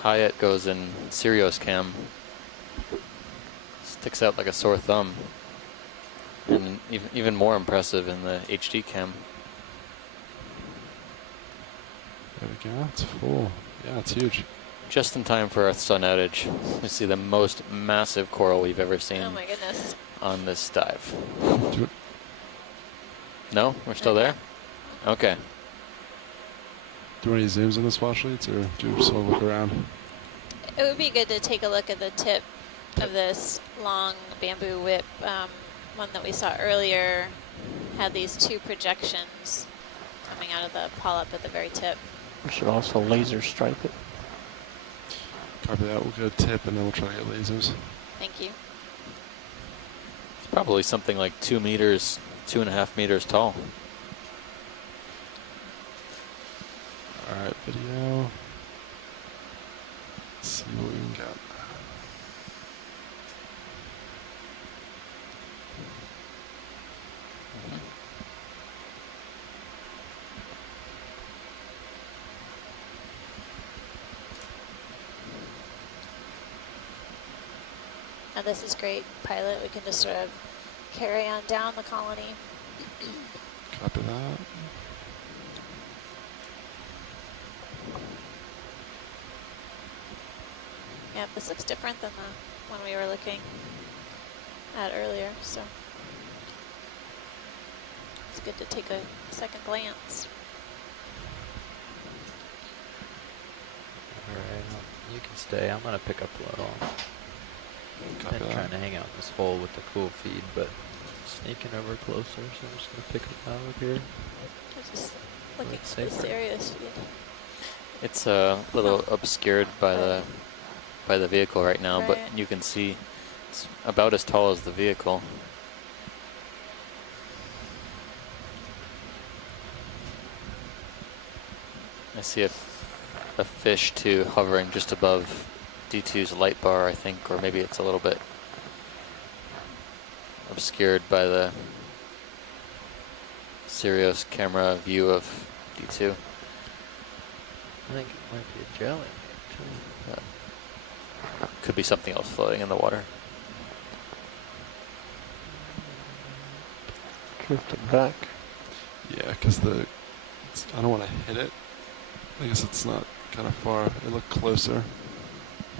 high it goes in Sirius cam. Sticks out like a sore thumb. And even more impressive in the HD cam. There we go. It's full. Yeah, it's huge. Just in time for our sun outage. We see the most massive coral we've ever seen Oh my goodness. on this dive. Do- No? We're still there? Okay. Do any zooms on the swash leads, or do you just want to look around? It would be good to take a look at the tip of this long bamboo whip. One that we saw earlier had these 2 projections coming out of the polyp at the very tip. We should also laser stripe it. Copy that. We'll go tip, and then we'll try to get lasers. Thank you. It's probably something like 2 meters, 2.5 meters tall. All right, video. Let's see what we can get. Now this is great, pilot. We can just sort of carry on down the colony. Copy that. Yeah, this looks different than the one we were looking at earlier, so it's good to take a second glance. Alright, you can stay. I'm gonna pick up load on. Copy Been that. trying to hang out in this hole with the cool feed, but sneaking over closer, so I'm just gonna pick up out of here. I'm just looking It's for the safer. Sirius feed. It's a little obscured by the vehicle right now, but Right. you can see it's about as tall as the vehicle. I see a fish too hovering just above D2's light bar, I think, or maybe it's a little bit obscured by the Sirius camera view of D2. I think it might be a jelly, actually. Could be something else floating in the water. Drifting back. Yeah, because I don't want to hit it. I guess it's not kind of far. It looked closer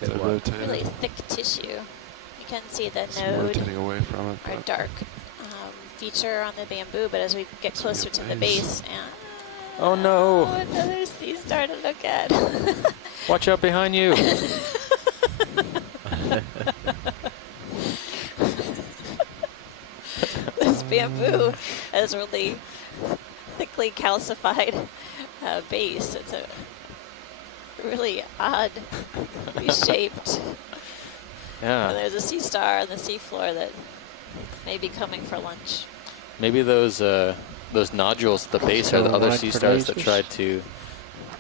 as I rotated. Really thick tissue. You can see the It's node rotating away from it. or but dark feature on the bamboo, but as we get closer to the base, and Oh no! another sea star to look at. Watch out behind you! This bamboo has really thickly calcified base. It's a really odd, shaped. Yeah. And there's a sea star on the seafloor that may be coming for lunch. Maybe those nodules at the base are the other sea stars that tried to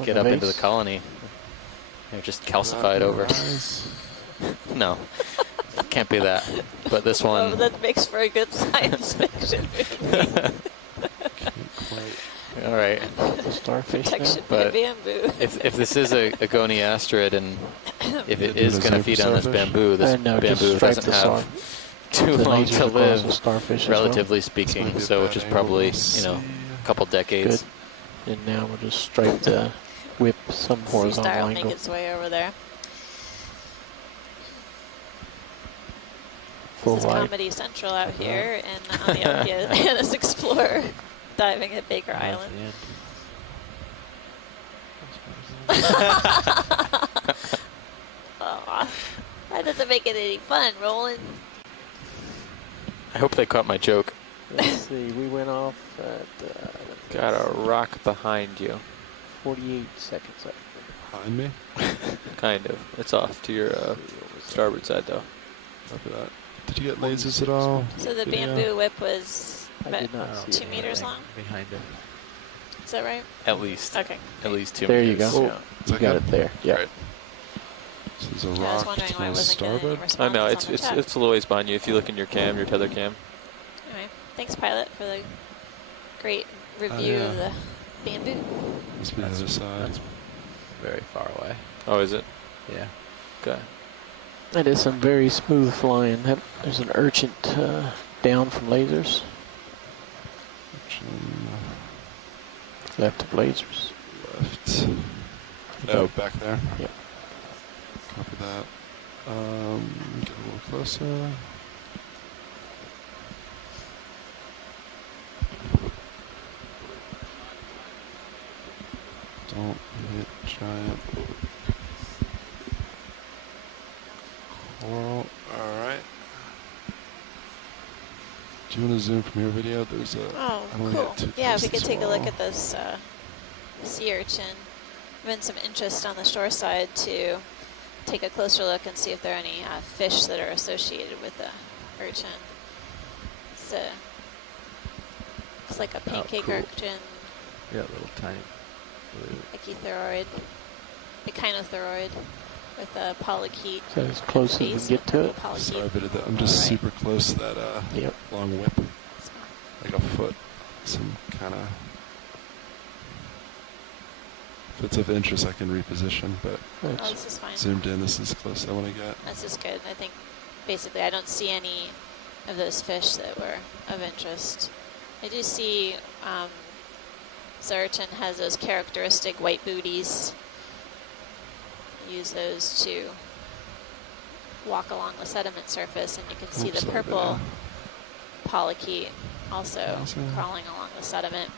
get up into the colony. They're just calcified over. No, it can't be that. But this one. Oh, that makes for a good science fiction movie. All right. Starfish. Protection by But bamboo. if this is a goniasterid and if it Did is it going to zoom feed for on this starfish? bamboo, this No, just bamboo stripe doesn't the have too the long laser to across live, the starfish as well. relatively speaking. So which is probably, you know, a couple decades. Good. And now we'll just stripe the whip some Sea horizontal star will make angle. its way over there. Full This is light. Comedy Central out here, and on the Okeanos Explorer, diving at Baker Island. Aw, that doesn't make it any fun, Roland. I hope they caught my joke. Let's see, we went off at Got a rock behind you. 48 seconds up. Behind me? Kind of. It's off to your starboard side, though. After that. Did you get lasers at all? So the Video? bamboo whip was I about did not see 2 meters long? Behind it. Is that right? At least. Okay. At least 2 There you meters. go. Yeah. You got it there. Yeah. Right. So there's a I was rock wondering why I to the wasn't getting any starboard. responses I know, on it's the it's chat. it's a little ways behind you if you look in your cam, your tether cam. Anyway, thanks, pilot, for the great review yeah. of the bamboo. Must be the other side. That's very far away. Oh, is it? Yeah. Okay. That is some very smooth flying. There's an urchin down from lasers. Left of lasers. Left. Oh, back there? Yep. Copy that. Get a little closer. Don't hit giant coral. Alright. Do you want to zoom from your video? There's a. Oh, I don't wanna cool. get too Yeah, close if we to could take a look swallow. at this sea urchin. Been some interest on the shore side to take a closer look and see if there are any fish that are associated with the urchin. It's like a pancake cool. urchin, Yeah, little tiny blue. echinothyroid with a polychaete. So as close as we can get to it. Sorry, but I'm just Alright. super close to that Yep. long whip. Like a foot. Some kind of. If it's of interest, I can reposition, but Oh, this is fine. zoomed in, this is close I want to get. This is good. I think basically I don't see any of those fish that were of interest. I do see Zertin has those characteristic white booties. Use those to walk along the sediment surface, and you can see Oops, the sorry, purple polychaete also Awesome. crawling along the sediment.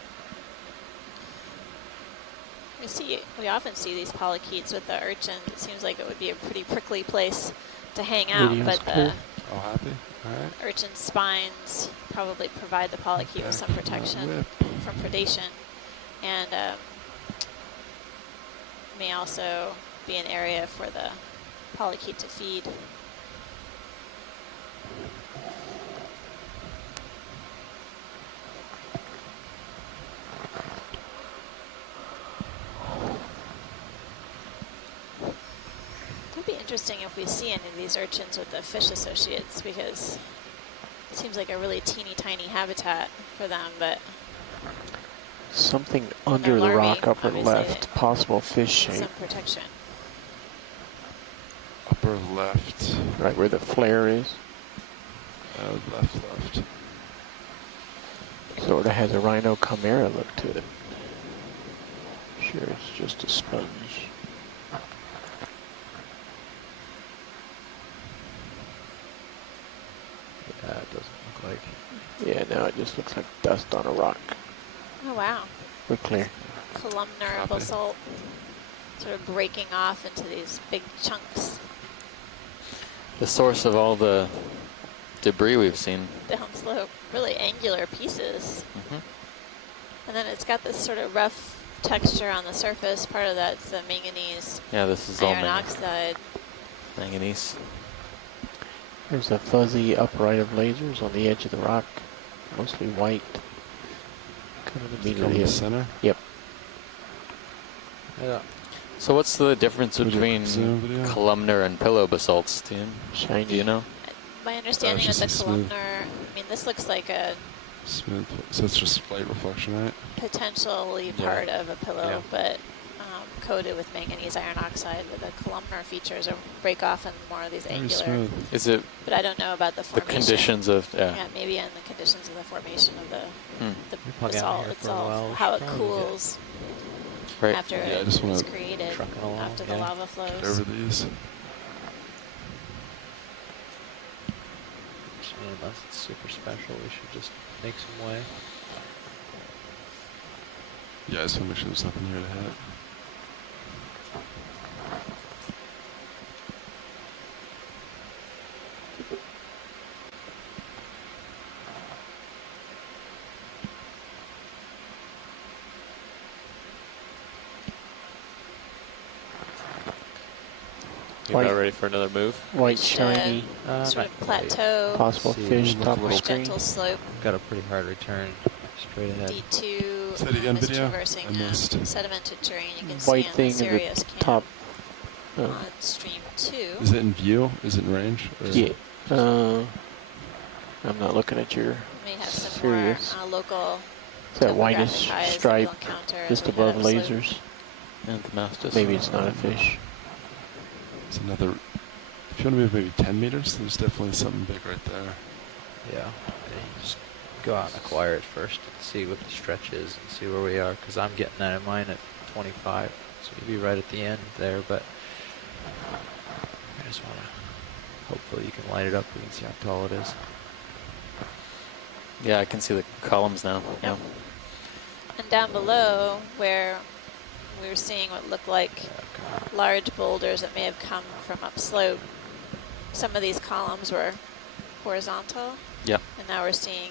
We often see these polychaetes with the urchins. It seems like it would be a pretty prickly place to hang out, Video's but clear. the Oh, happy? Alright. urchin spines probably provide the polychaete with some Back to that protection whip. from predation. And may also be an area for the polychaete to feed. It'd be interesting if we see any of these urchins with the fish associates, because it seems like a really teeny tiny habitat for them, but Something they're under the larvae, rock upper obviously, left, possible fish shape. some protection. Upper left. Right where the flare is. Left. Sort of has a rhino chimera look to it. Sure, it's just a sponge. Yeah, it doesn't look like. Yeah, no, it just looks like dust on a rock. Oh, wow. We're clear. Columnar Copy. basalt sort of breaking off into these big chunks The source of all the debris we've seen. downslope. Really angular pieces. Mm-hmm. And then it's got this sort of rough texture on the surface. Part of that's the manganese Yeah, this is all iron oxide. manganese. There's a fuzzy upright of lasers on the edge of the rock, mostly white. Kind of immediately in the center? Yep. Yeah. So what's the difference Would you between zoom video? columnar and pillow basalts, Tim? Shiny. Do you know? My understanding it's of the just a smooth- columnar, I mean, this looks like a Smooth. So it's just light reflection, right? potentially Yeah. part of a pillow, Yeah. but coated with manganese iron oxide. But the columnar features are break off in more of these Very angular. smooth. Is it But I don't know about the the formation. conditions of, yeah. Yeah, maybe in the conditions of the formation of the probably out basalt here for a itself, while. We how should it probably get cools Right. after Yeah, I it just wanna is created, trucking along, after the yeah. lava flows. Get over these. Unless it's super special, we should just make some way. Yeah, I just want to make sure there's nothing here to hit. You're not ready for another move? White Just shiny. sort of plateau, Possible fish top of screen. gentle slope, Got a pretty hard return straight ahead. D2 Say it again, is video? traversing I missed. sedimented terrain. You can White see on thing the in the Sirius cam top. on stream 2. Is it in view? Is it in range? Or Yeah. I'm not looking at your You may have some Sirius. more local It's that topographic whitish highs that we'll stripe encounter as just we head above upslope. lasers. And the Mastis. Maybe it's not a fish. It's another. If you want to move maybe 10 meters, there's definitely something big right there. Yeah. Just go out and acquire it first and see what the stretch is and see where we are, because I'm getting that in mine at 25. So we'll be right at the end there, but I just want to, hopefully you can light it up, we can see how tall it is. Yeah, I can see the columns now. Yep. And down below, where we were seeing what looked like large boulders that may have come from upslope, some of these columns were horizontal. Yeah. And now we're seeing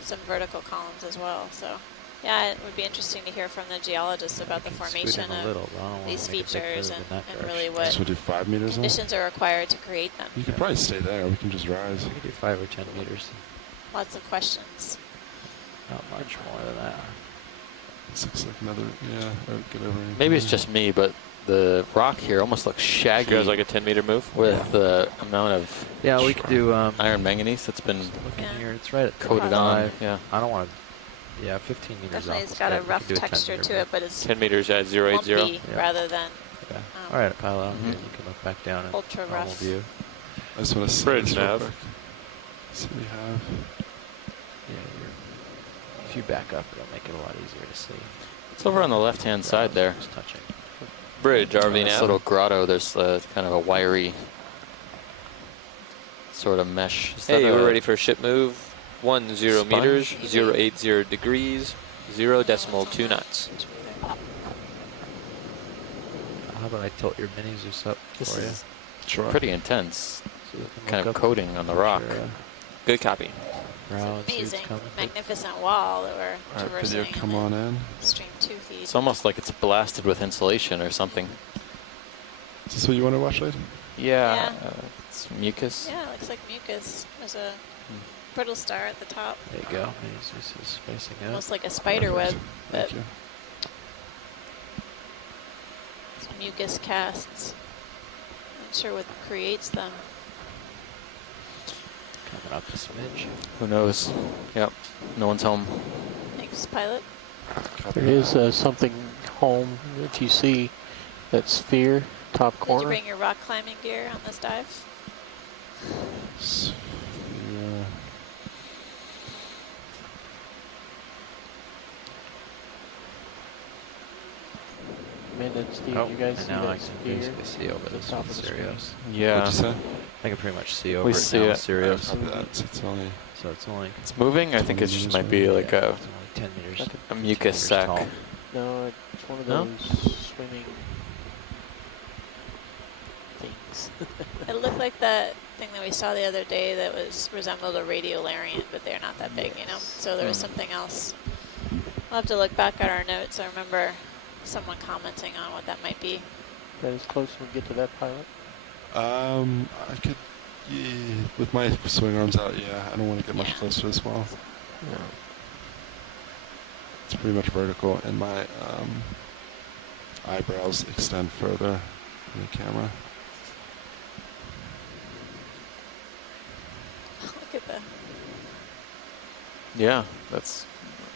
some vertical columns as well. So, yeah, it would be interesting to hear from the geologists about the formation a of little, but I don't wanna these make a big features curve and, in that and really direction. what So we'll do 5 meters now? conditions are required to create them. You could probably stay there. We can just rise. We could do 5 or 10 meters. Lots of questions. Not much more than that. This looks like another. Yeah. Or get over. Maybe it's just me, but the rock here almost looks shaggy. You guys like a 10-meter move? With the amount of Yeah, we could do iron manganese that's been looking here. It's right at coated 25. on. Yeah. I don't want to. Yeah, 15 meters Definitely off. it's is got a good. We rough could do 10 texture meter to move. it, but it's 10 meters at 080. lumpy Yeah. rather than Yeah. All right, pile out. Mhm. You can look back down and ultra normal rough. view. I just want to see Bridge this real nav. quick. See what we have. Yeah, if you back up, it'll make it a lot easier to see. It's over on the left-hand side there. Just touching. Bridge, RV This nav. little grotto, there's kind of a wiry sort of mesh. Is Hey, that we're a ready for a ship move. 10 sponge? meters, 080 degrees, 0.2 knots. How about I tilt your mini Zeus up This for you? is pretty intense. So we can Kind look of up coating on the rock. your, Good copy. Brown suits Amazing, coming. magnificent wall that we're All right, traversing. video, come on in. Stream 2 feet. It's almost like it's blasted with insulation or something. Is this what you want to watch later? Yeah, it's mucus. Yeah, it looks like mucus. There's a brittle star at the top. There you go. This is facing up. Almost like a spider web, but Thank you. it's mucus casts. Not sure what creates them. Coming up a smidge. Who knows? Yep, no one's home. Thanks, pilot. There is something home that you see, that sphere, top Did you corner. bring your rock climbing gear on this dive? Yeah. Amanda and Steve, Oh, you guys and see now I that can sphere basically see over at the this top one, of the screen? Sirius. Yeah. What'd you say? I can pretty much see over We it see now, it. Sirius. Copy that. It's only. So it's only It's moving. I think it just might be like yeah, a it's only 10 meters. a mucus sac. Tall. No, it's one of No? those swimming things. It looked like that thing that we saw the other day that resembled a radiolarian, but they're not that big, you know? So there was something else. We'll have to look back at our notes. I remember someone commenting on what that might be. That is close when we get to that pilot. I could, yeah, with my swing arms out, yeah, I don't want to get much closer as well. No. It's pretty much vertical, and my eyebrows extend further in the camera. Look at that. Yeah, that's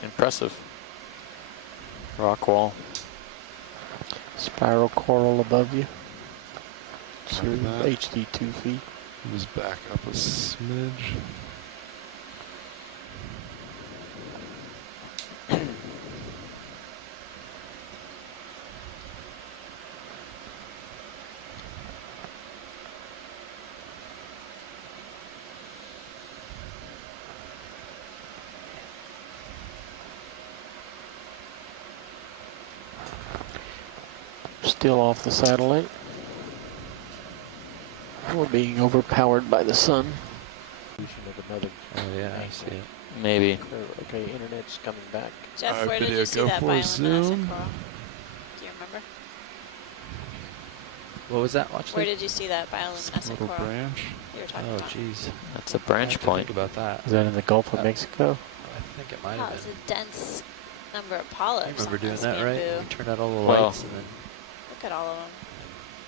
impressive. Rock wall. Spiral coral above you. Copy Your that. HD 2 feet. Just back up a smidge. Still off the satellite. We're being overpowered by the sun. Of another Oh yeah, I see it. Maybe. Okay, internet's coming back. Jeff, Alright, where did video, you see go that for bioluminescent zoom. coral? Do you remember? What was that? Watch Where that. did you see that bioluminescent Little coral? branch. You were talking Oh about. jeez. That's a I branch have to point. think about that. Is that in the Gulf of Mexico? I think it might Wow, have it's been. a dense number of I polyps. remember on doing this that, right? bamboo. We turned out all the Well, lights and then. Look at all of them.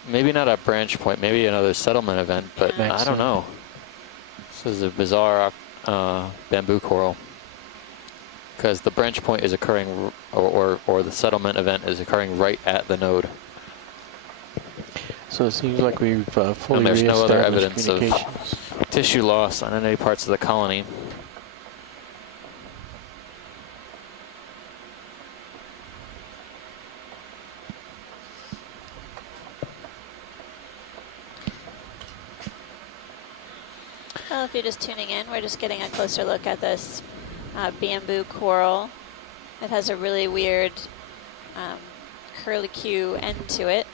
Maybe not a branch point. Maybe another settlement event. But Yeah. I don't know. This is a bizarre bamboo coral. Because the branch point is occurring, or the settlement event is occurring right at the node. So it seems like we've fully And there's no other reestablished evidence of communications. tissue loss on any parts of the colony. Well, if you're just tuning in, we're just getting a closer look at this bamboo coral. It has a really weird curlicue end to it.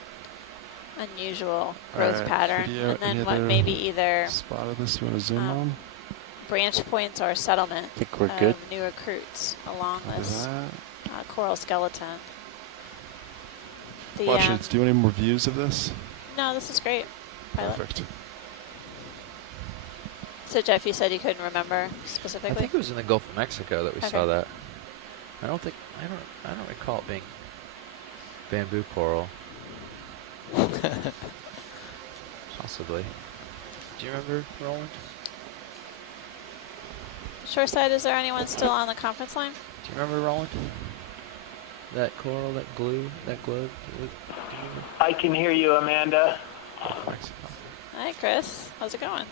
Unusual growth Alright, pattern. video, And then any what other may be either spot of this you want to zoom on? branch points or settlement I think we're of good. new recruits along Copy this that. coral skeleton. The, Watch it. Do you want any more views of this? No, this is great. Pilot. Perfect. So Jeff, you said you couldn't remember I specifically? think it was in the Gulf of Mexico that we saw Okay. that. I don't recall it being bamboo coral. Possibly. Do you remember, Roland? Shoreside, is there anyone still on the conference line? Do you remember, Roland? That coral, that glue, that globe? Do you remember? I can hear you, Amanda. Gulf of Mexico. Hi, Chris. How's it going?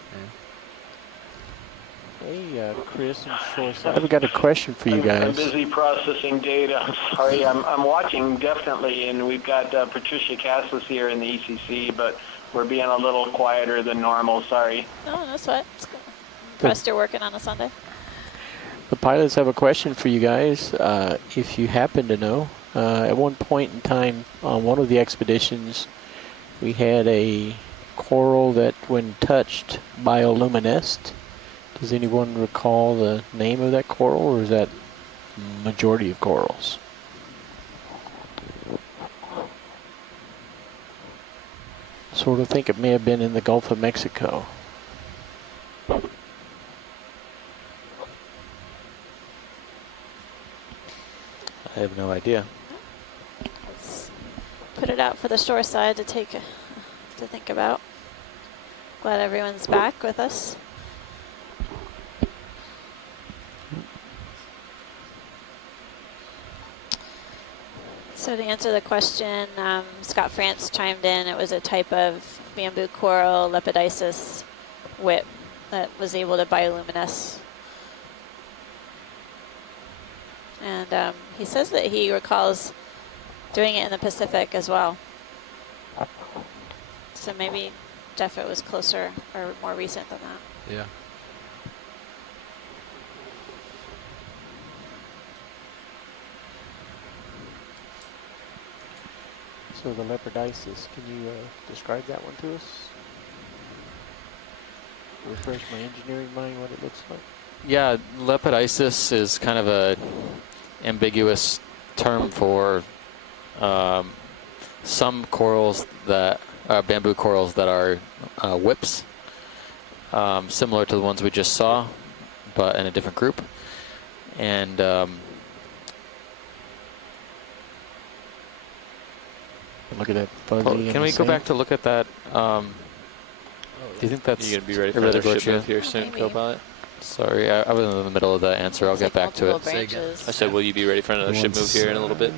Hey, Chris and Shoreside. I've got a question for you I'm guys. busy processing data. I'm sorry. I'm watching definitely, and we've got Patricia Cassis here in the ECC, but we're being a little quieter than normal. Sorry. No, no sweat. It's good. Impressed you're working on a Sunday. The pilots have a question for you guys. If you happen to know, at one point in time on one of the expeditions, we had a coral that, when touched, bioluminesced. Does anyone recall the name of that coral, or is that majority of corals? Sort of think it may have been in the Gulf of Mexico. I have no idea. Let's put it out for the shore side to think about. Glad everyone's back with us. So to answer the question, Scott France chimed in. It was a type of bamboo coral, Lepidopsis whip, that was able to bioluminesce. And he says that he recalls doing it in the Pacific as well. So maybe, Jeff, it was closer or more recent than that. Yeah. So the Lepidopsis, can you describe that one to us? Refresh my engineering mind what it looks like. Yeah, Lepidopsis is kind of a ambiguous term for some corals that bamboo corals that are whips, similar to the ones we just saw, but in a different group. And look at that fuzzy. can we go back to look at that? Do you think that's You gonna be ready for another ship move here soon, Maybe. co-pilot? Sorry, I was in the middle of the answer. I'll It's get like back to multiple it. branches. I said, will you be ready for another ship move here in a little bit?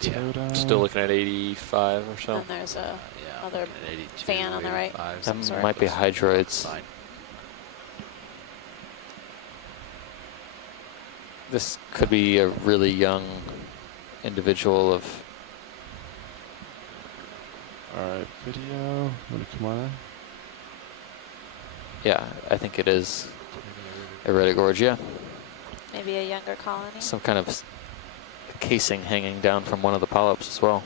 Toda. Still looking at 85 or so. And there's a Yeah, other looking at 82, fan on the right. 85, That Sorry. might be hydroids. Fine. This could be a really young individual of. Alright, video. Want to come on in? Yeah, I think it is Iridogorgia. Maybe a younger colony. Some kind of casing hanging down from one of the polyps as well.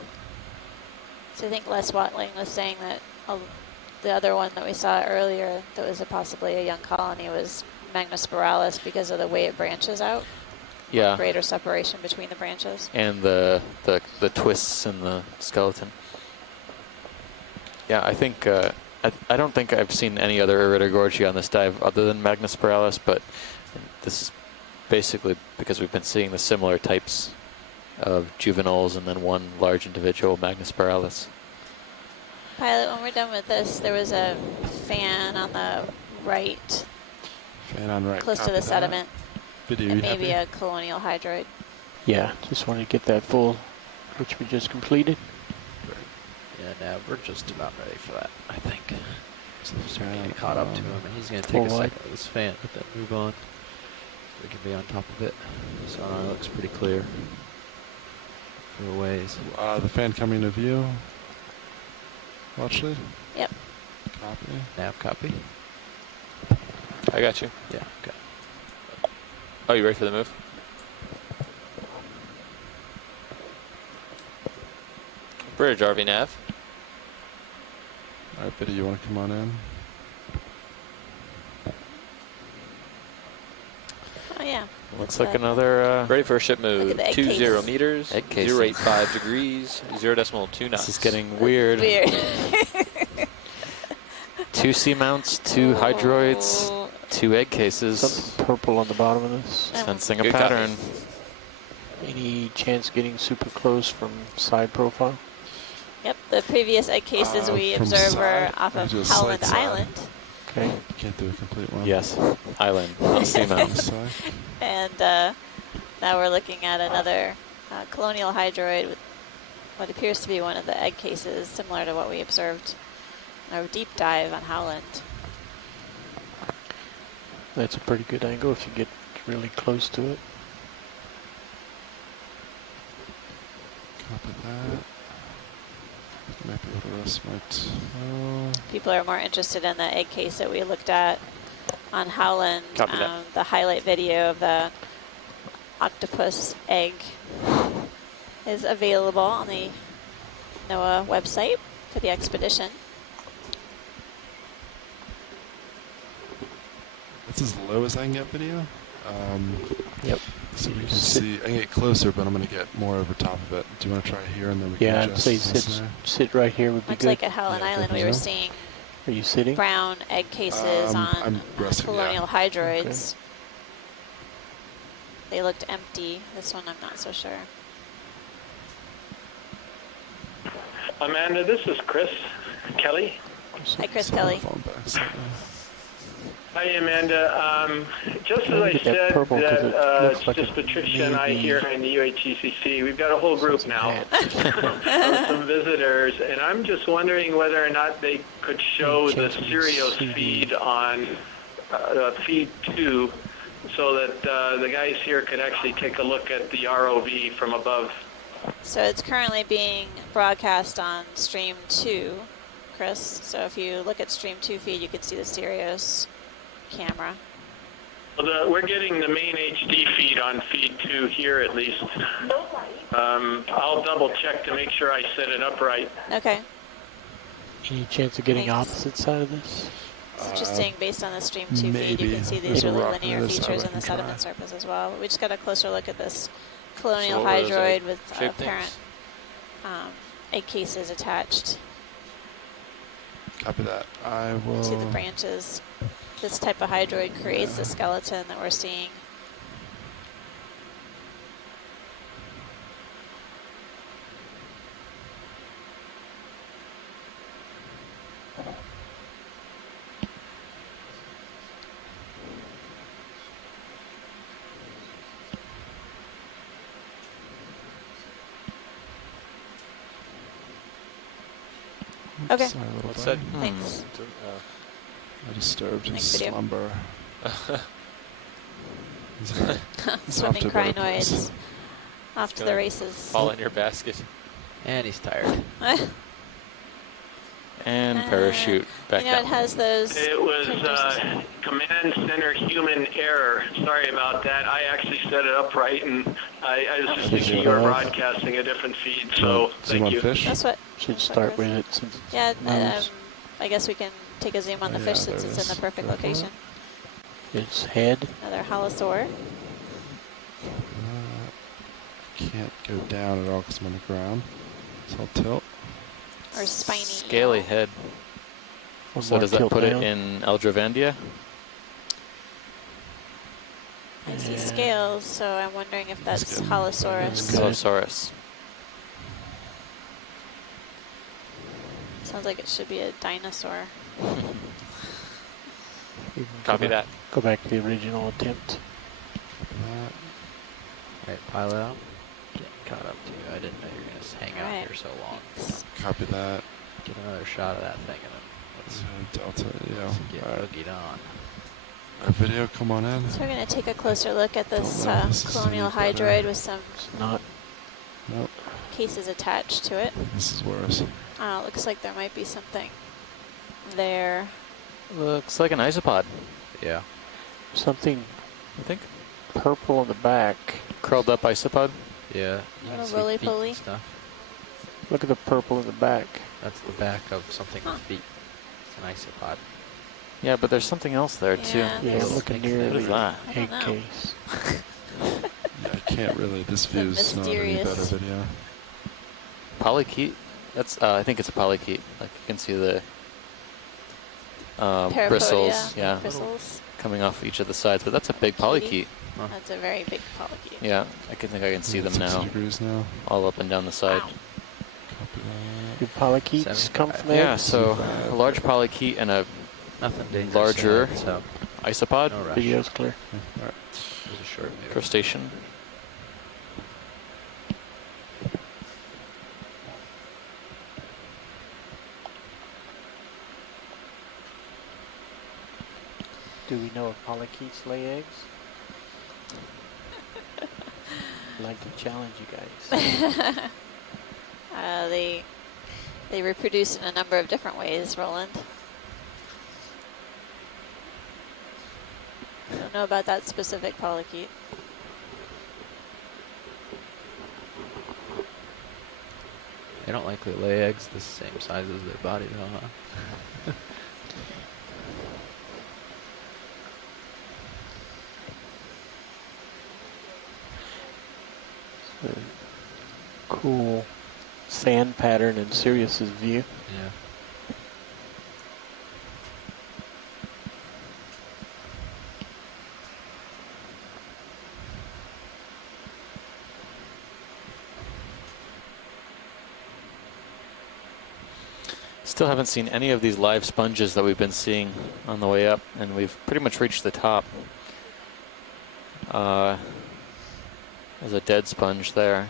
So I think Les Watling was saying that the other one that we saw earlier that was possibly a young colony was Magnospiralis because of the way it branches out. Yeah. Greater separation between the branches. And the twists in the skeleton. Yeah, I think I don't think I've seen any other Iridogorgia on this dive other than Magnospiralis, but this is basically because we've been seeing the similar types of juveniles and then one large individual, Magnospiralis. Pilot, when we're done with this, there was a fan on the right, Fan on right. close to Copy the that. sediment, Video, and you maybe happy? a colonial hydroid. Yeah, just wanted to get that full, which we just completed. Yeah, no, we're just about ready for that, I think. So we're starting to Fan get caught up to on him, and he's going to full take a wide. second with his fan, but then move on. We can be on top of it. Sonar looks pretty clear for a ways. The fan coming to view. Watch lead. Yep. Copy. Nav copy. I got you. Yeah, okay. Oh, you ready for the move? Bridge, RV nav. Alright, video, you want to come on in? Oh yeah. Looks That's like that. another. Ready for a ship Look move. at the egg 20 case. meters, Egg case. 0.85 degrees, 0.2 knots. This is getting weird. Weird. 2 seamounts, 2 hydroids, Oh. 2 egg cases. Something purple on the bottom of this. Sensing a Good copy. pattern. Any chance getting super close from side profile? Yep, the previous egg cases we from observed were side, off or of just Howland side side? Island. Okay. You can't do a complete one. Yes, island, not seamount. Side. And now we're looking at another colonial hydroid with what appears to be one of the egg cases, similar to what we observed in our deep dive on Howland. That's a pretty good angle if you get really close to it. Copy that. Might be able to rest my toe. People are more interested in the egg case that we looked at on Howland. Copy that. The highlight video of the octopus egg is available on the NOAA website for the expedition. That's as low as I can get video. Yep. So we can see. I can get closer, but I'm going to get more over top of it. Do you want to try here and then we can Yeah, I'd adjust say this there? sit right here would be Looks good. like at Howland Yeah, Island good we were view. seeing Are you sitting? brown egg cases on I'm resting, colonial yeah. hydroids. They looked empty. This one I'm not so sure. Amanda, this is Chris Kelly. Hi, Chris Kelly. Phone back slightly. Hi, Amanda. Just as I Look at that said, purple 'cause it that looks like just it Patricia and I may be here in the UHGCC, we've got a whole group now of some visitors, and I'm just wondering whether or not they could show the Sirius feed on feed 2 so that the guys here could actually take a look at the ROV from above. So it's currently being broadcast on stream 2, Chris. So if you look at stream 2 feed, you can see the Sirius camera. Well, we're getting the main HD feed on feed 2 here at least. I'll double check to make sure I set it up right. Okay. Any chance of getting Thanks. opposite side of this? It's interesting, based on the stream 2 feed, you can see these There's a really rock linear on the other side features I in the can try. sediment surface as well. We just got a closer look at this colonial So what are those hydroid with egg-shaped apparent egg cases attached Copy that. I will. to the branches. This type of hydroid creates the skeleton that we're seeing. Okay. Sorry, little What's buddy. that? Thanks. I disturbed his Thanks, video. slumber. He's off Swimming to a better place. crinoids. Off to the races. Fall in your basket. And he's tired. And parachute back You know, it down. has those. It was command center human error. Sorry about that. I actually set it up right, and I was just thinking you were broadcasting a different feed, so thank you. Fish? That's what. Should start with it since it's Yeah, mouse. I guess we can take a zoom on the Yeah, fish there since it it's in is. the perfect Go for it. location. Its head. Another holosaur. Can't go down at all because I'm on the ground. So I'll tilt. Or spiny. Scaly eel. head. One So more does that tilt put down. it in Eldravendia? I see scales, so I'm wondering if that's That's good. Holosaurus. Good. Zolosaurus. Sounds like it should be a dinosaur. You can Copy go back, that. Go back to the original attempt. Alright, pilot out. Getting caught up to you. I didn't know you were going to hang out Alright. here so long. Thanks. Copy that. Get another shot of that thing and then let's Delta, get Alright. boogied on. Our video, come on in. So we're going to take a closer look at this Oh, this is colonial any better. hydroid with some Not. Nope, cases attached to it. this is worse. Looks like there might be something there. Looks like an isopod, Yeah. Something I think. purple in the back. Curled up isopod. Yeah. You Little can see roly feet poly. and stuff. Look at the purple in the back. That's the back of something Huh. with feet. It's an isopod. Yeah, but there's something else there too. Yeah, Yeah, there's- looking What near is the that? I don't egg know. case. Yeah, I can't really. This The view's not any better mysterious- video. Polychaete. That's. I think it's a polychaete. Like you can see the Parapodia, bristles. Yeah, bristles. coming off each of the sides. But that's a big polychaete. Huh. That's a very big polychaete. Yeah, I think I can see them 60 now, degrees now. all up and down the side. Wow. Copy that. Do polychaetes come from eggs? Yeah, so a large polychaete and a Nothing dangerous. larger in it, so isopod, no rush. Video's clear. Alright. It was a short video. crustacean. Do we know if polychaetes lay eggs? I'd like to challenge you guys. They reproduce in a number of different ways, Roland. I don't know about that specific polychaete. They don't likely lay eggs the same size as their body, though, huh? Cool sand pattern in Sirius's view. Yeah. Still haven't seen any of these live sponges that we've been seeing on the way up, and we've pretty much reached the top. There's a dead sponge there,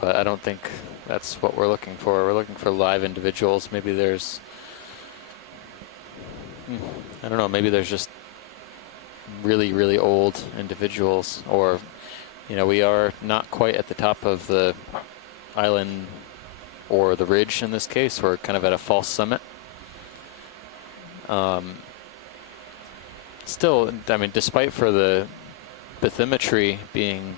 but I don't think that's what we're looking for. We're looking for live individuals. Maybe there's, I don't know, maybe there's just really, really old individuals, or, you know, we are not quite at the top of the island or the ridge in this case. We're kind of at a false summit. Still, I mean, despite for the bathymetry being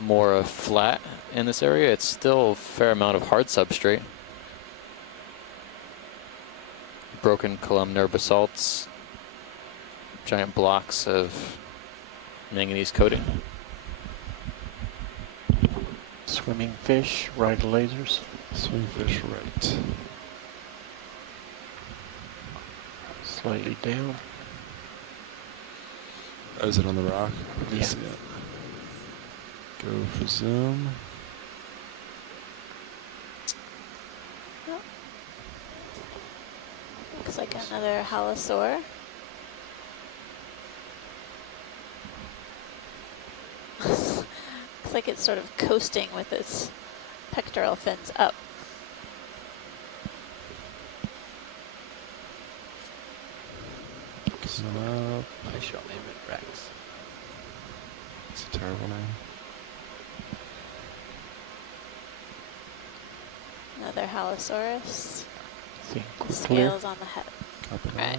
more flat in this area, it's still a fair amount of hard substrate. Broken columnar basalts, giant blocks of manganese coating. Swimming fish, right lasers. Swing fish right. Slightly down. Oh, is it on the rock? I Yeah. see it. Go for zoom. Looks like another halosaur. Looks like it's sort of coasting with its pectoral fins up. Coming up. I shall name it Rex. It's a terrible name. Another halosaurus. See, The clear. scales on the head. Copy Right. that.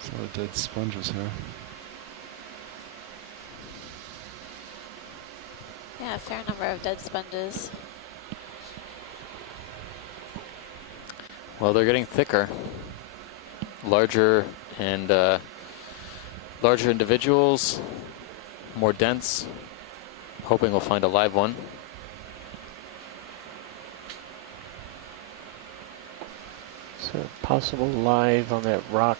There's a lot of dead sponges here. Yeah, a fair number of dead sponges. Well, they're getting thicker, larger, and larger individuals, more dense. Hoping we'll find a live one. So possible live on that rock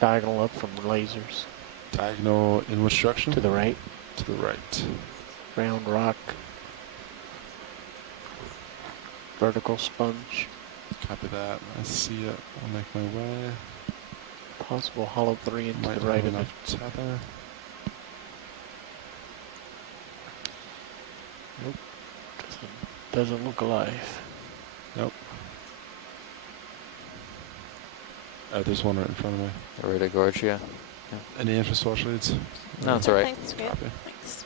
diagonal up from lasers. Diagonal in which direction? To the right. To the right. Round rock. Vertical sponge. Copy that. I see it. I'll make my way. Possible hollow 3 into Might the right have of it. enough tether. Nope. Doesn't look alive. Nope. There's one right in front of me. Right at Gorge, yeah. Any interest watch leads? No, it's all right. Thanks, great. Copy. Thanks.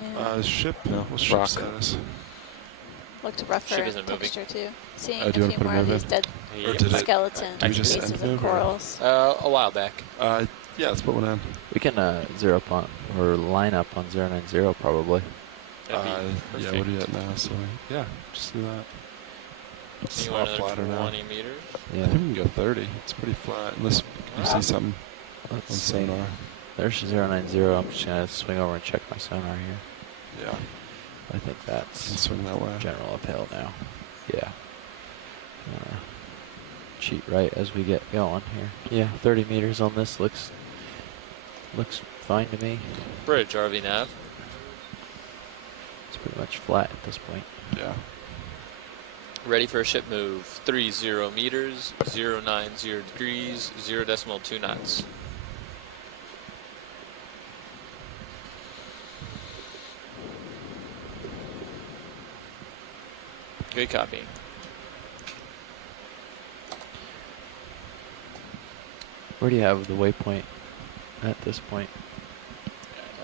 Yeah. Ship? No, What's ship rock. status? Looked rougher Ship in isn't moving. texture too. Seeing Do you a wanna few put a more of move these in? dead Or did it- skeleton did we just pieces end of move or- corals. A while back. Yeah, let's put one in. We can zero up on, or line up on 090 probably. Yeah, what are you at now? So, yeah, just do that. It's a lot flatter now. 20 meters? I think we can go 30. It's pretty flat, unless you see something Let's on see. sonar. There's 090. I'm just going to swing over and check my sonar here. Yeah. I think that's Can swing that way. general uphill now. Yeah. Cheat right as we get going here. Yeah, 30 meters on this looks fine to me. Bridge, RV nav. It's pretty much flat at this point. Yeah. Ready for a ship move. 30 meters, 090 degrees, 0.2 knots. Good copy. Where do you have the waypoint at this point?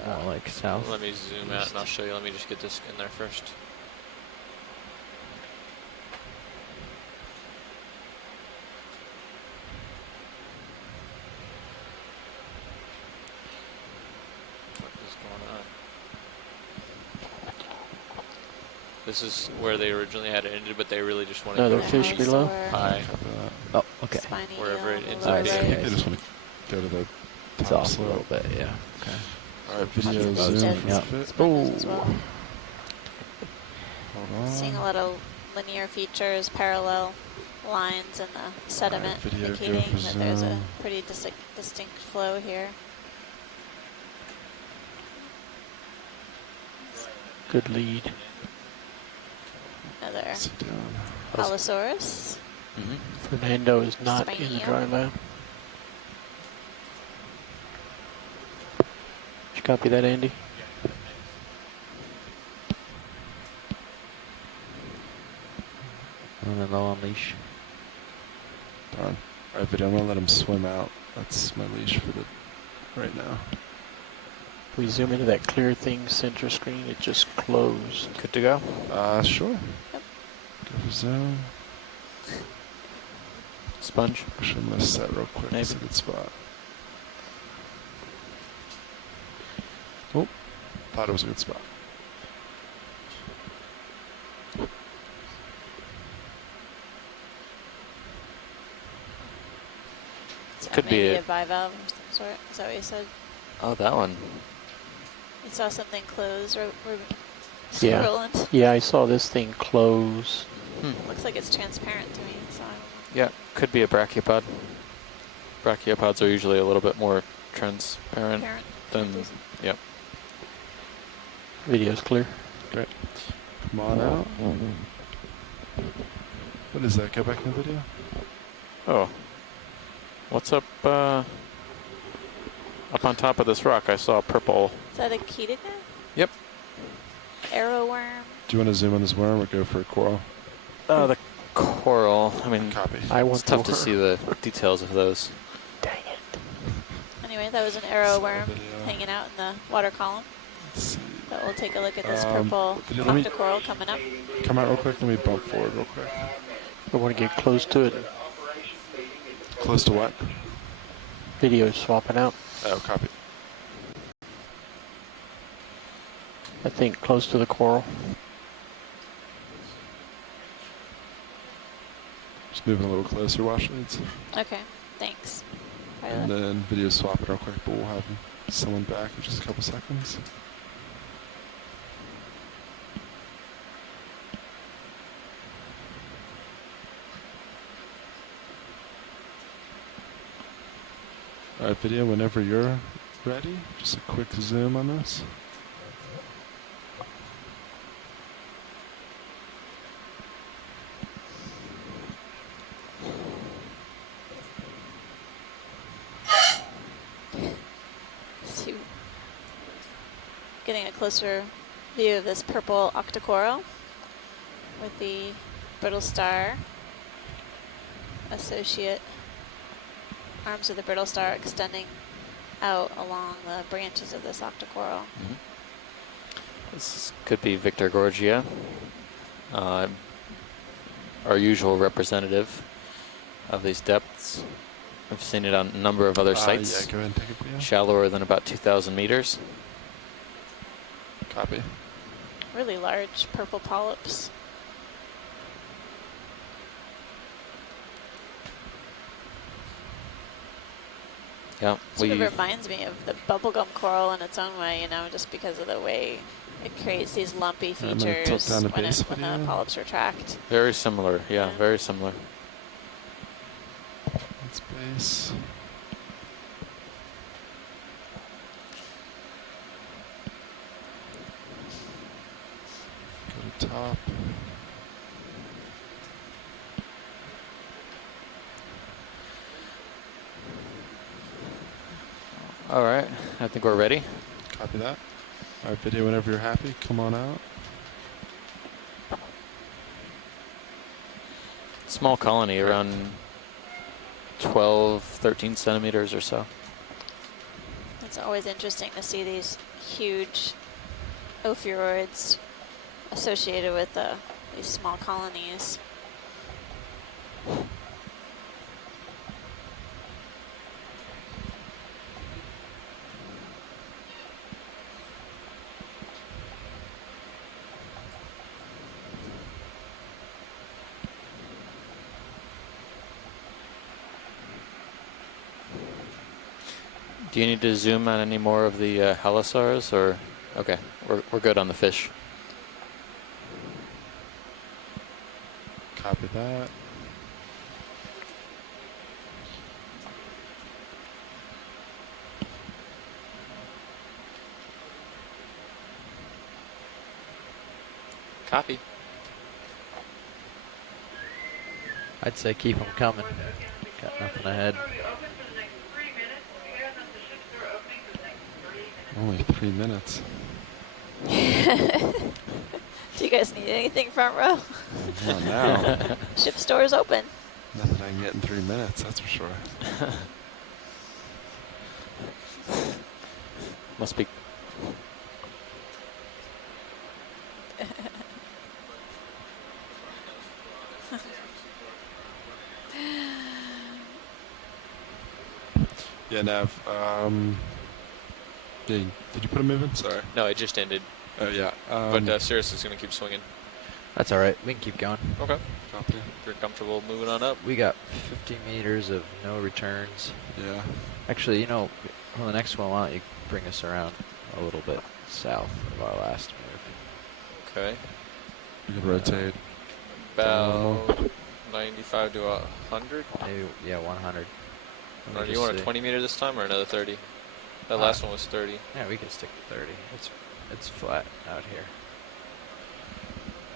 More like south. Let me zoom out and I'll show you. Let me just get this in there first. What is going on? This is where they originally had it ended, but they really just wanted Another to fish below? high. Oh, okay. Spiny Wherever eel it on ends the up lower being. I think they right. just want to go to the It's top off a slope. little bit, yeah. Okay. All right, video Lots of zoom dead for fit. sponges as well. Hold Seeing a on. lot of linear features, parallel lines in the sediment, video go indicating for that there's a zoom. pretty distinct flow here. Good lead. Another Sit down. Allosaurus. Fernando is not Spiny in the eel. dry lab. Did you copy that, Andy? Running low on leash. Darn. All right, video. I'm gonna let him swim out. That's my leash for the right now. If we zoom into that clear thing center screen, it just closed. Good to go? Sure. Go for zoom. Sponge? Actually, I'm gonna set real quick. It's a Maybe. good spot. Oh, thought it was a good spot. So Could be maybe a- a bivalve of some sort. Is that what you said? Oh, that one. You saw something close, Yeah. Roland? Yeah, I saw this thing close. Looks like it's transparent to me, so I don't know. Yeah, could be a brachiopod. Brachiopods are usually a little bit more transparent than. Yep. Video's clear. Great. Come on out. What is that? Go back in the video. Oh. What's up on top of this rock? I saw a purple. Is that a Ketognath? Yep. Arrow worm? Do you want to zoom on this worm or go for a coral? The coral. I mean, Copy. it's tough to see the details of those. Anyway, that was an arrow worm hanging out in the water column. But we'll take a look at this purple video, let me- octocoral coming up. Come out real quick. Let me bump forward real quick. I want to get close to it. Close to what? Video's swapping out. Oh, copy. I think close to the coral. Just moving a little closer, wash leads. Okay, thanks. And then video swapping real quick, but we'll have someone back in just a couple seconds. All right, video, whenever you're ready, just a quick zoom on this. So, getting a closer view of this purple octocoral with the brittle star associate arms of the brittle star extending out along the branches of this octocoral. This could be Victor Gorgia, our usual representative of these depths. I've seen it on a number of other sites. Yeah, go ahead and take a video. Shallower than about 2,000 meters. Copy. Really large purple polyps. Yeah, Sort of reminds me of the bubblegum coral in its own way, you know, just because of the way it creates these lumpy I'm gonna tilt features down the when, base when the video. polyps retract. Very similar, yeah, very similar. That's base. Go to top. All right, I think we're ready. Copy that. All right, video, whenever you're happy, come on out. Small colony, around 12, 13 centimeters or so. It's always interesting to see these huge ophiuroids associated with these small colonies. Do you need to zoom on any more of the halosars, or okay, we're good on the fish. Copy that. Copy. I'd say keep them coming. Got nothing ahead. Only 3 minutes. Do you guys need anything, front row? Not now. Ship store is open. Nothing I can get in 3 minutes, that's for sure. Must be. Yeah, Nav. Yeah, did you put a move in? Sorry. No, it just ended. Oh, yeah. But Sirius is going to keep swinging. That's all right. We can keep going. Okay. Copy. If you're comfortable moving on up. We got 50 meters of no returns. Yeah. Actually, you know, on the next one, why don't you bring us around a little bit south of our last move? Okay. We can rotate. About 95 to 100. Maybe, yeah, 100. Or do you want a 20 meter this time or another 30? That last one was 30. Yeah, we can stick to 30. It's flat out here.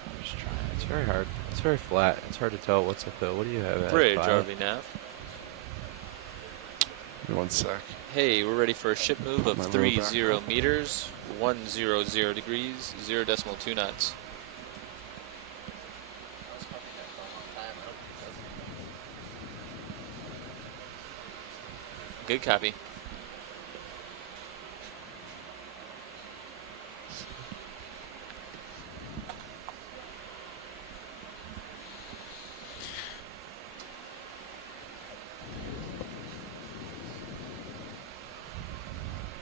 I'm just trying. It's very hard. It's very flat. It's hard to tell what's uphill. What do you have? Bridge, Pilot? RV Nav. Give me 1 sec. Hey, we're ready for a ship move of My lower 30 back. meters, 100 degrees, 0.2 knots. Good copy.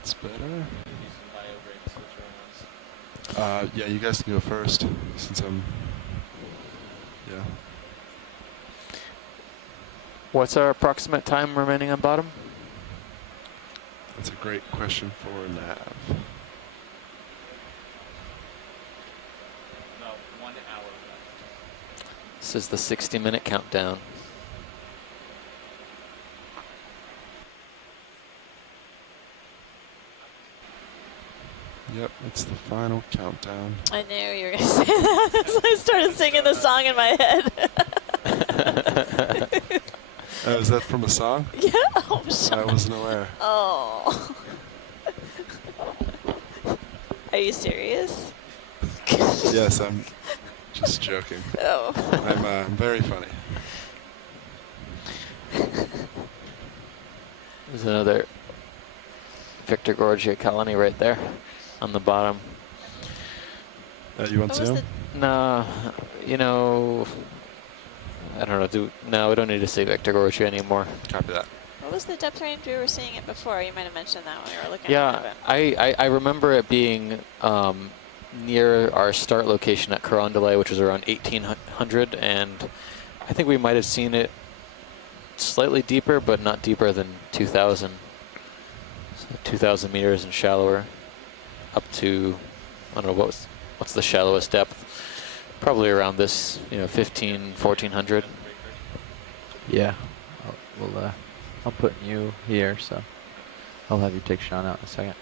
It's better. Yeah, you guys can go first, since I'm... Yeah. What's our approximate time remaining on bottom? That's a great question for Nav. About 1 hour left. This is the 60-minute countdown. Yep, it's the final countdown. I knew you were going to say that. So I started singing the song in my head. Oh, is that from a song? Yeah, I'm sure. I wasn't aware. Oh. Are you serious? Yes, I'm just joking. Oh. I'm very funny. There's another Victor Gorgia colony right there on the bottom. You want to? No, you know, I don't know. No, we don't need to see Victor Gorgia anymore. Copy that. What was the depth range we were seeing it before? You might have mentioned that when we were looking at Yeah, I remember it being near our start location at Carondelet, which was around 1800, and I think we might have seen it slightly deeper, but not deeper than 2,000. So 2,000 meters and shallower, up to, I don't know, what's the shallowest depth? Probably around this, 15, 1400. Yeah. I'm putting you here, so I'll have you take Sean out in a second.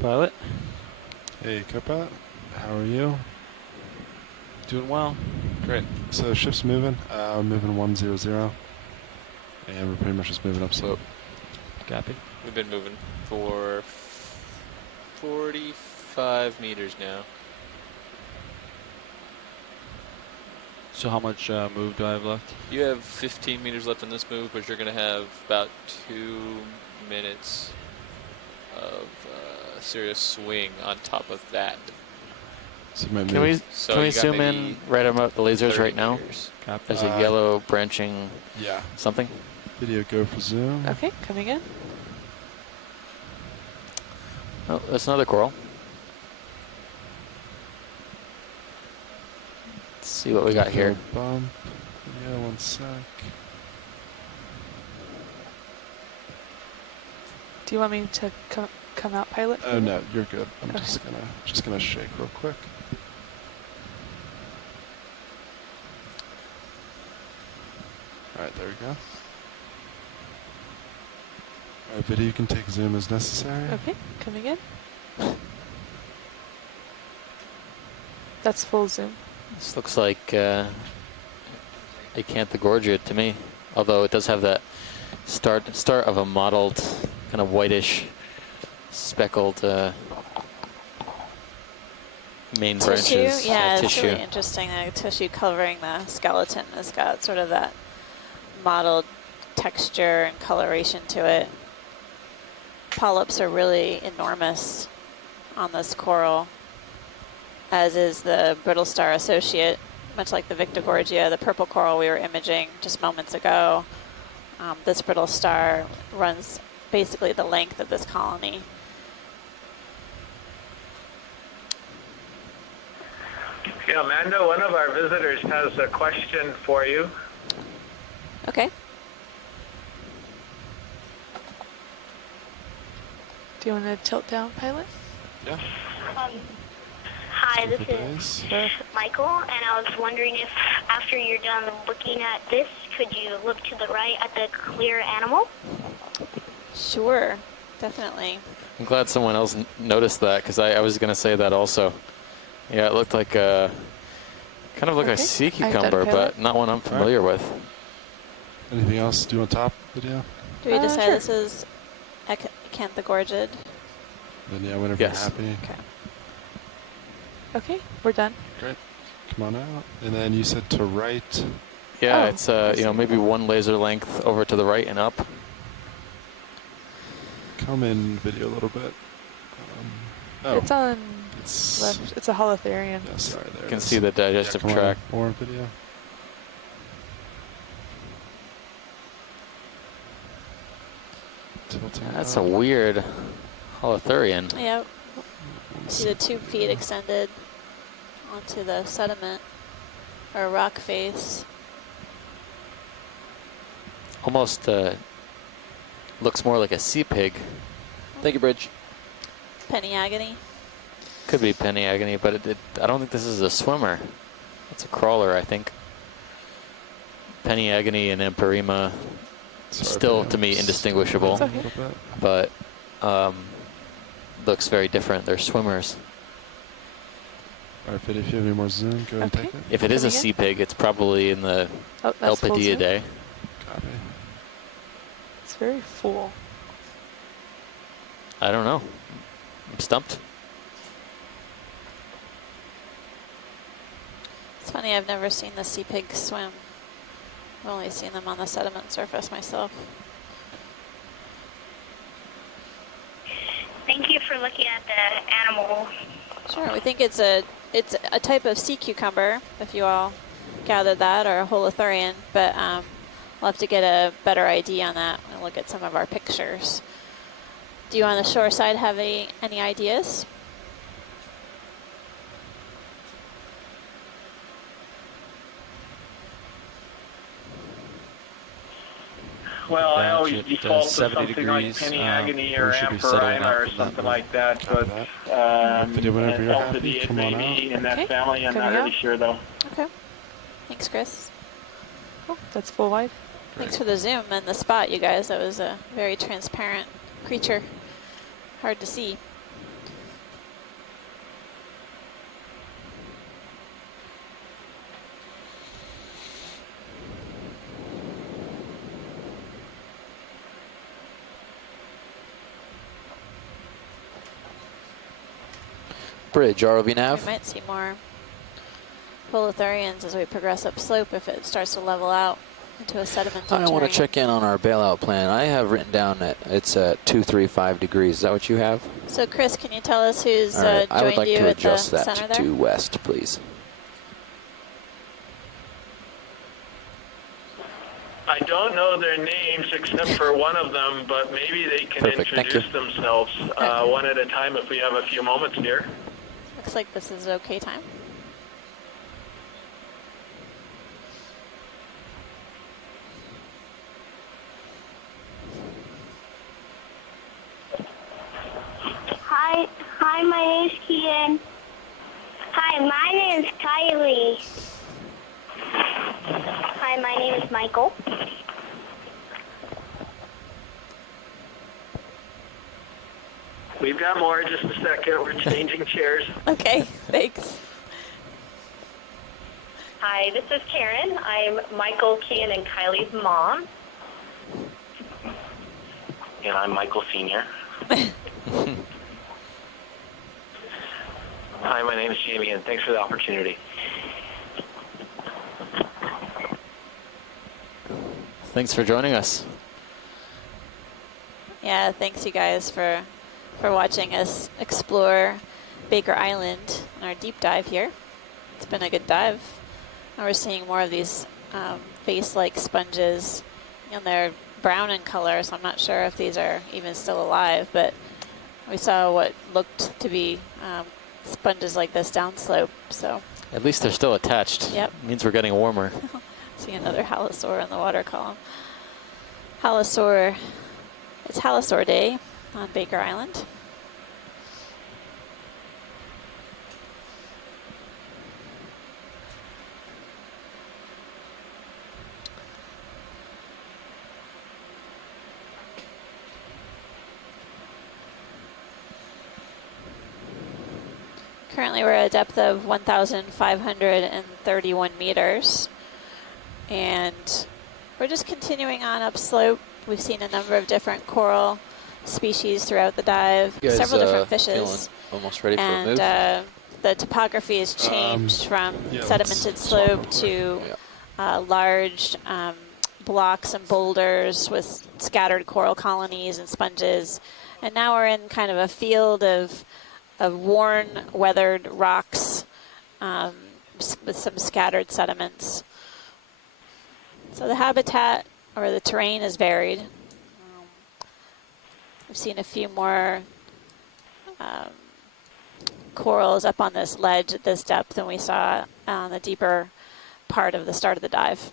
Pilot? Hey, Copilot. How are you? Doing well. Great. So ship's moving. We're moving 100, and we're pretty much just moving upslope. Copy. We've been moving for 45 meters now. So how much move do I have left? You have 15 meters left in this move, but you're going to have about 2 minutes of serious swing on top of that. So Can we zoom in right about the lasers right now? There's a yellow branching something. Video go for zoom. Okay, coming in. Oh, that's another coral. Let's see what we got here. Bump. Yeah, 1 sec. Do you want me to come out, pilot? Oh no, you're good. I'm Okay. just gonna shake real quick. All right, there we go. All right, video, you can take zoom as necessary. Okay, coming in. That's full zoom. This looks like Acanthogorgia to me, although it does have that start of a mottled, kind of whitish, speckled main Tissue, branches. yeah, it's tissue. really interesting. The tissue covering the skeleton has got sort of that mottled texture and coloration to it. Polyps are really enormous on this coral, as is the brittle star associate, much like the Victigorgia, the purple coral we were imaging just moments ago. This brittle star runs basically the length of this colony. Okay, Amanda, one of our visitors has a question for you. Okay. Do you want to tilt down, pilot? Yeah. Hi, this is Michael, and I was wondering if after you're done looking at this, could you look to the right at the clear animal? Sure, definitely. I'm glad someone else noticed that, because I was going to say that also. Yeah, it looked like a kind of like a sea cucumber, but not one I'm familiar with. Anything else? Do you want top video? Do we decide sure. this is Acanthogorgid? Then yeah, whenever Yes. you're happy. Okay. Okay, we're done. Great. Come on out. And then you said to right. Yeah, Oh, it's maybe one laser length over to the right and up. Come in video a little bit. Oh, It's on it's left. It's a holotherian. Yeah, sorry, there You it can is. see the digestive Come on, tract. more video. Tilting That's up. a weird holothurian. Yep. See the tube feet extended onto the sediment or rock face. Almost looks more like a sea pig. Thank you, Bridge. Peniagony. Could be Peniagony, but I don't think this is a swimmer. It's a crawler, I think. Peniagony and Emperima, still to me indistinguishable, It's okay. but looks very different. They're swimmers. All right, video, if you have any more zoom, go and take it. If it is a Coming in? sea pig, it's probably in the Oh, that's full zoom. Elpidiidae. Copy. It's very full. I don't know. I'm stumped. It's funny, I've never seen the sea pig swim. I've only seen them on the sediment surface myself. Thank you for looking at the animal. Sure, we think it's a type of sea cucumber, if you all gathered that, or a holothurian, but we'll have to get a better idea on that and look at some of our pictures. Do you on the shore side have any ideas? Well, I Batch always at, default to 70 something like degrees, Peniagony we or should be settling Amperima out or from that something move. like that, but Video whenever and you're happy, Elpidiid come on maybe out. in that Okay, family. I'm not coming really out. sure though. Okay. Thanks, Chris. Oh, that's full wide. Thanks for the zoom and the spot, you guys. That was a very transparent creature. Hard to see. Bridge, ROV nav. We might see more holothurians as we progress upslope if it starts to level out into a sedimented I want to terrain. check in on our bailout plan. I have written down that it's at 235 degrees. Is that what you have? So Chris, can you tell us who's All right. I would joined like you to at the adjust that center to there? 2 west, please. I don't know their names except for one of them, but maybe they can Perfect, thank introduce themselves one at a time if we have a few moments here. Looks like this is okay time. Hi, my name's Kian. Hi, my name is Kylie. Hi, my name is Michael. We've got more, just a second. We're changing chairs. Okay, thanks. Hi, this is Karen. I'm Michael, Kian, and Kylie's mom. And I'm Michael Sr. Hi, my name is Jamie, and thanks for the opportunity. Thanks for joining us. Yeah, thanks you guys for watching us explore Baker Island on our deep dive here. It's been a good dive. And we're seeing more of these face-like sponges, and they're brown in color, so I'm not sure if these are even still alive, but we saw what looked to be sponges like this downslope, so. At least they're still attached. Yep. Means we're getting warmer. See another halosaur in the water column. Halosaur, it's halosaur day on Baker Island. Currently we're at a depth of 1,531 meters, and we're just continuing on upslope. We've seen a number of different coral species throughout the dive, You guys, several different feeling fishes. almost ready for a And move? the topography has changed from yeah, sedimented let's slope swap to large blocks and boulders with scattered coral colonies and sponges. And now we're in kind of a field of worn, weathered rocks with some scattered sediments. So the habitat or the terrain is varied. We've seen a few more corals up on this ledge at this depth than we saw on the deeper part of the start of the dive.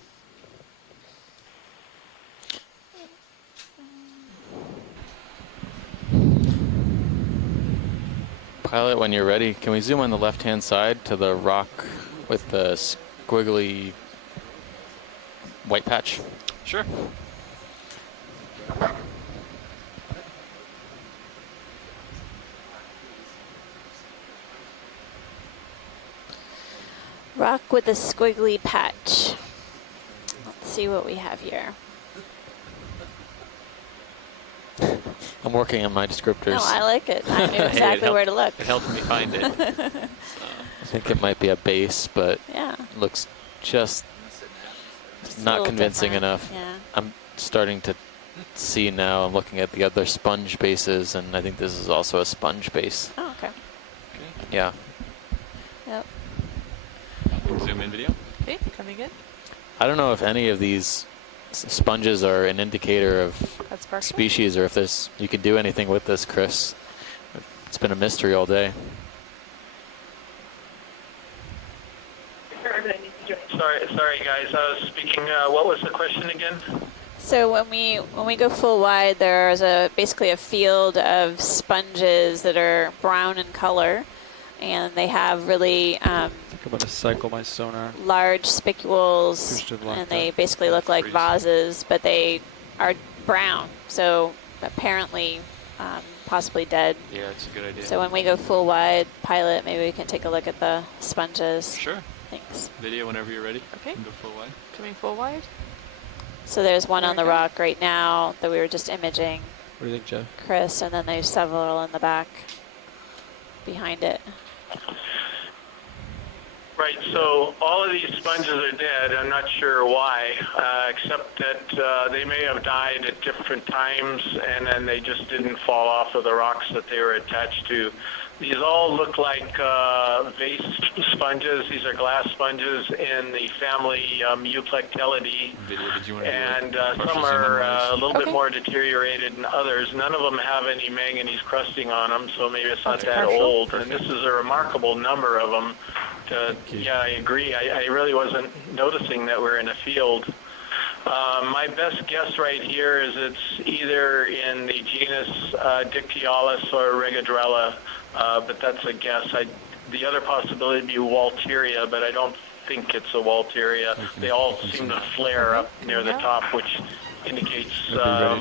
Pilot, when you're ready, can we zoom on the left-hand side to the rock with the squiggly white patch? Sure. Rock with a squiggly patch. Let's see what we have here. I'm working on my descriptors. No, I like it. I knew exactly where to look. It helped me find it. I think it might be a base, but yeah, looks just a not little convincing different, enough. yeah. I'm starting to see now. I'm looking at the other sponge bases, and I think this is also a sponge base. Oh, okay. Yeah. Yep. Zoom in video. Okay, coming in. I don't know if any of these sponges are an indicator of That's perfect. species, or if there's you can do anything with this, Chris. It's been a mystery all day. Sorry, guys. I was speaking. What was the question again? So when we go full wide, there's basically a field of sponges that are brown in color, and they have really I'm about to cycle my sonar. large spicules, Appears to have locked and they up. basically look like vases, but they are brown. So apparently, possibly dead. Yeah, it's a good idea. So when we go full wide, pilot, maybe we can take a look at the sponges. Sure. Thanks. Video whenever you're ready. Okay. You can go full wide. Coming full wide. So there's one There on we the go. rock right now that we were just imaging, What do you think, Jeff? Chris, and then there's several in the back behind it. Right, so all of these sponges are dead. I'm not sure why, except that they may have died at different times and then they just didn't fall off of the rocks that they were attached to. These all look like vase sponges. These are glass sponges in the family Euplectellidae. And some are a little bit more deteriorated than others. None of them have any manganese crusting on them, so maybe it's not that old. And this is a remarkable number of them. Yeah, I agree. I really wasn't noticing that we're in a field. My best guess right here is it's either in the genus Dictyalis or Regadrella, but that's a guess. The other possibility would be Walteria, but I don't think it's a Walteria. They all seem to flare up near the top, which indicates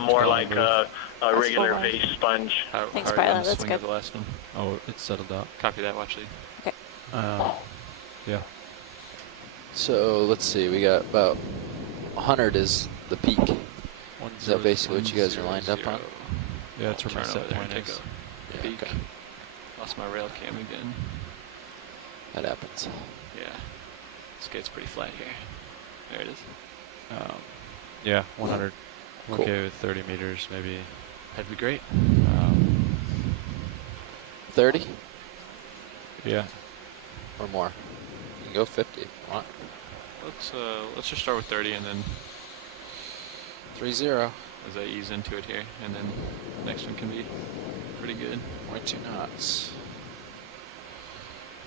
more like a regular vase sponge. Thanks, Pilot. That's good. The last one. Oh, it's settled out. Copy that, watch lead. Okay. Yeah. So let's see, we got about 100 is the peak. Is that basically what you guys are lined up on? Yeah, it's where my set point take is. a peek. Okay. Lost my rail cam again. That happens. Yeah. Skate's pretty flat here. There it is. Yeah, 100. Cool. Okay with 30 meters, maybe. That'd be great. 30 Yeah. or more? You can go 50 if you want. Let's just start with 30 and then 3-0. as I ease into it here, and then the next one can be pretty good. 0.2 knots.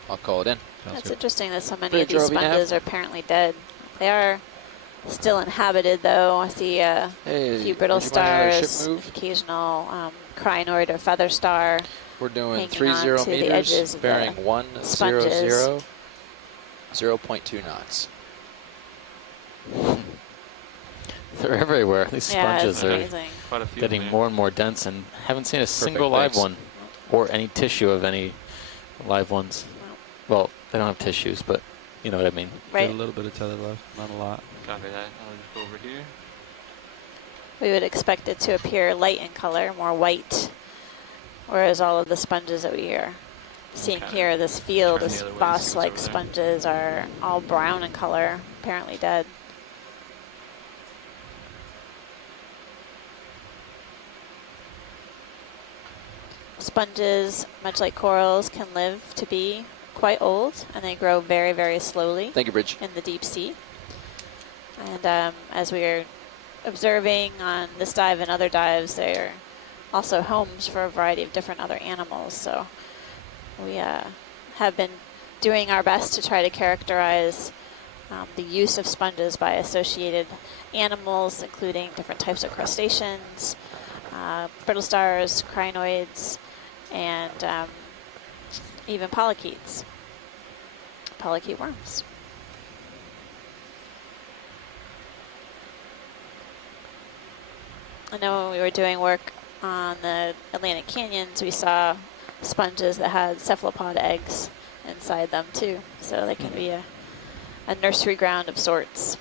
I'll call it in. That's interesting that so many Bridge of these Roby nav. sponges are apparently dead. They are still inhabited, though. I see a few brittle would you mind another ship stars, move? occasional crinoid or feather star. We're doing hanging on 30 to the edges meters, of bearing the 100, sponges. 0.2 knots. They're everywhere. These Yeah, sponges it's are amazing. Quite a few getting there. more and more dense, and haven't seen a single live thanks. one or any tissue of any live ones. Well, they don't have tissues, but you know what I mean. Right. Got a little bit of tether left, not a lot. Copy that. I'll just go over here. We would expect it to appear light in color, more white, whereas all of the sponges that we are seeing Okay. here, this field Turn of the other way, see boss-like what's over there. sponges are all brown in color, apparently dead. Sponges, much like corals, can live to be quite old, and they grow very, very slowly. Thank you, Bridge. In the deep sea. And as we are observing on this dive and other dives, they're also homes for a variety of different other animals. So we have been doing our best to try to characterize the use of sponges by associated animals, including different types of crustaceans, brittle stars, crinoids, and even polychaetes, polychaete worms. I know when we were doing work on the Atlantic Canyons, we saw sponges that had cephalopod eggs inside them too. So they can be a nursery ground of sorts.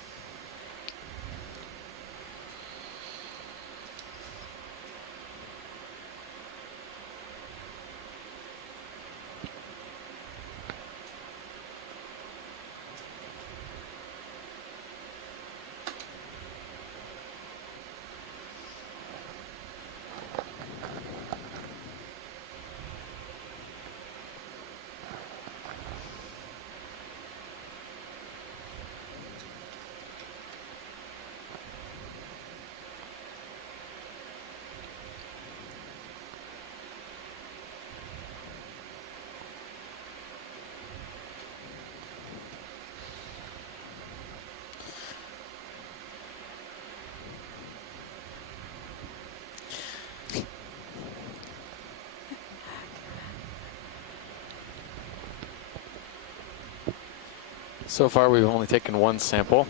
So far, we've only taken one sample,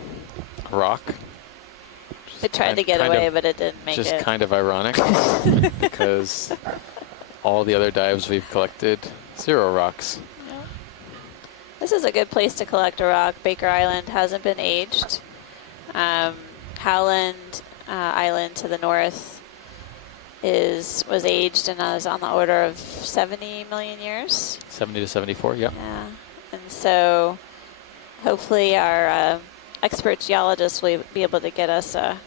a rock. It tried to get away, but it didn't make just it. Just kind of ironic because all the other dives we've collected, 0 rocks. This is a good place to collect a rock. Baker Island hasn't been aged. Howland Island to the north was aged and is on the order of 70 million years. 70 to 74, yeah. Yeah, and so hopefully our expert geologist will be able to get us an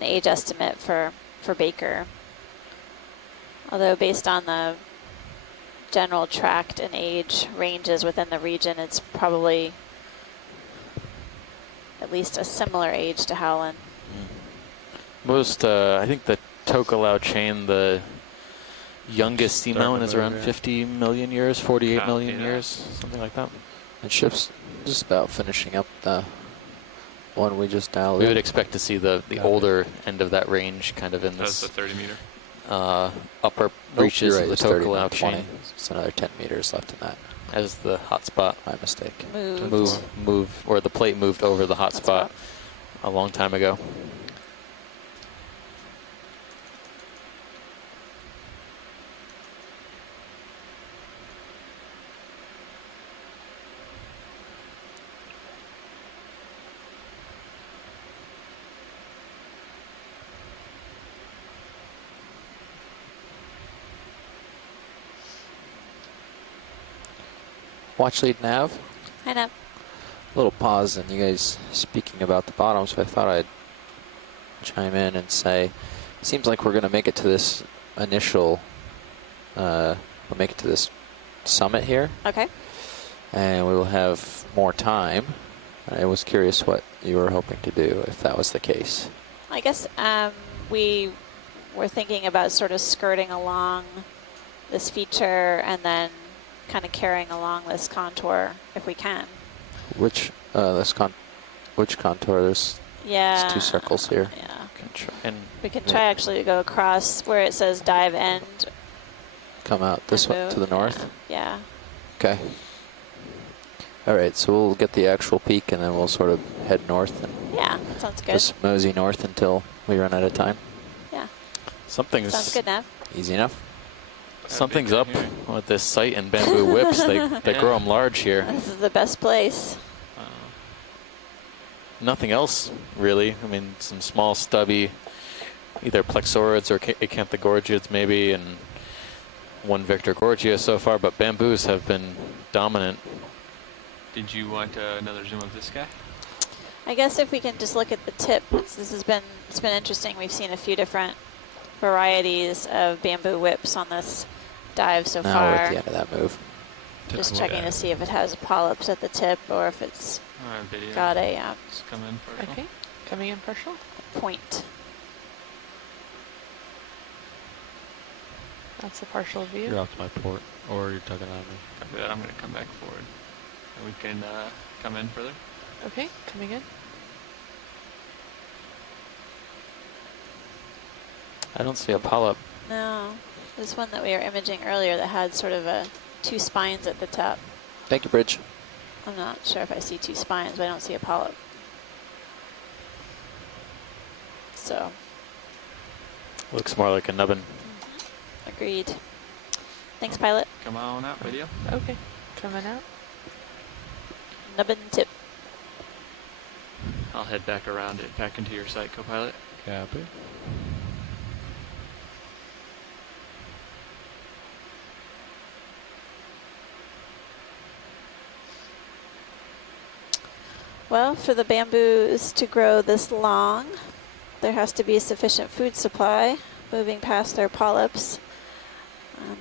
age estimate for Baker. Although based on the general tract and age ranges within the region, it's probably at least a similar age to Howland. Most, I think the Tokelau chain, the youngest seamount is around 50 million years, 48 million years, something like that. And ship's just about finishing up the one we just dialed We in. would expect to see the older end of that range kind of in That's this the 30 meter. Upper reaches You're right, of the it's 30, Tokelau not 20. chain. It's another 10 meters left in that. As the hot spot. My mistake. Move, or the plate moved over the hot spot a long time ago. Watch lead nav. I know. A little pause and you guys speaking about the bottom, so I thought I'd chime in and say, seems like we're going to make it to this initial, we'll make it to this summit here. Okay. And we will have more time. I was curious what you were hoping to do if that was the case. I guess we were thinking about sort of skirting along this feature and then kind of carrying along this contour if we can. Which which contour? There's two circles here. Yeah. We can try actually to go across where it says dive end. Come out this way to the north? Yeah. Okay. All right, so we'll get the actual peak and then we'll sort of head north and yeah, that sounds good. Just mosey north until we run out of time. Yeah. Something's sounds good now. Easy enough. Something's up with this site and bamboo whips. They grow them large here. This is the best place. Nothing else, really. I mean, some small stubby, either plexaurids or acanthogorgiids maybe, and one Victorgorgia so far, but bamboos have been dominant. Did you want another zoom of this guy? I guess if we can just look at the tip, it's been interesting. We've seen a few different varieties of bamboo whips on this dive so now far. We're at the end of that move. Just checking to see if it has polyps at the tip or if it's got a come in partial. Okay, coming in partial. Point. That's a partial view. You're off to my port, or you're tugging on me. After that, I'm going to come back forward. And we can come in further. Okay, coming in. I don't see a polyp. No, this one that we were imaging earlier that had sort of two spines at the top. Thank you, Bridge. I'm not sure if I see two spines, but I don't see a polyp. So. Looks more like a nubbin. Agreed. Thanks, pilot. Come on out, video. Okay, coming out. Nubbin tip. I'll head back around it, back into your site, co-pilot. Copy. Well, for the bamboos to grow this long, there has to be sufficient food supply moving past their polyps.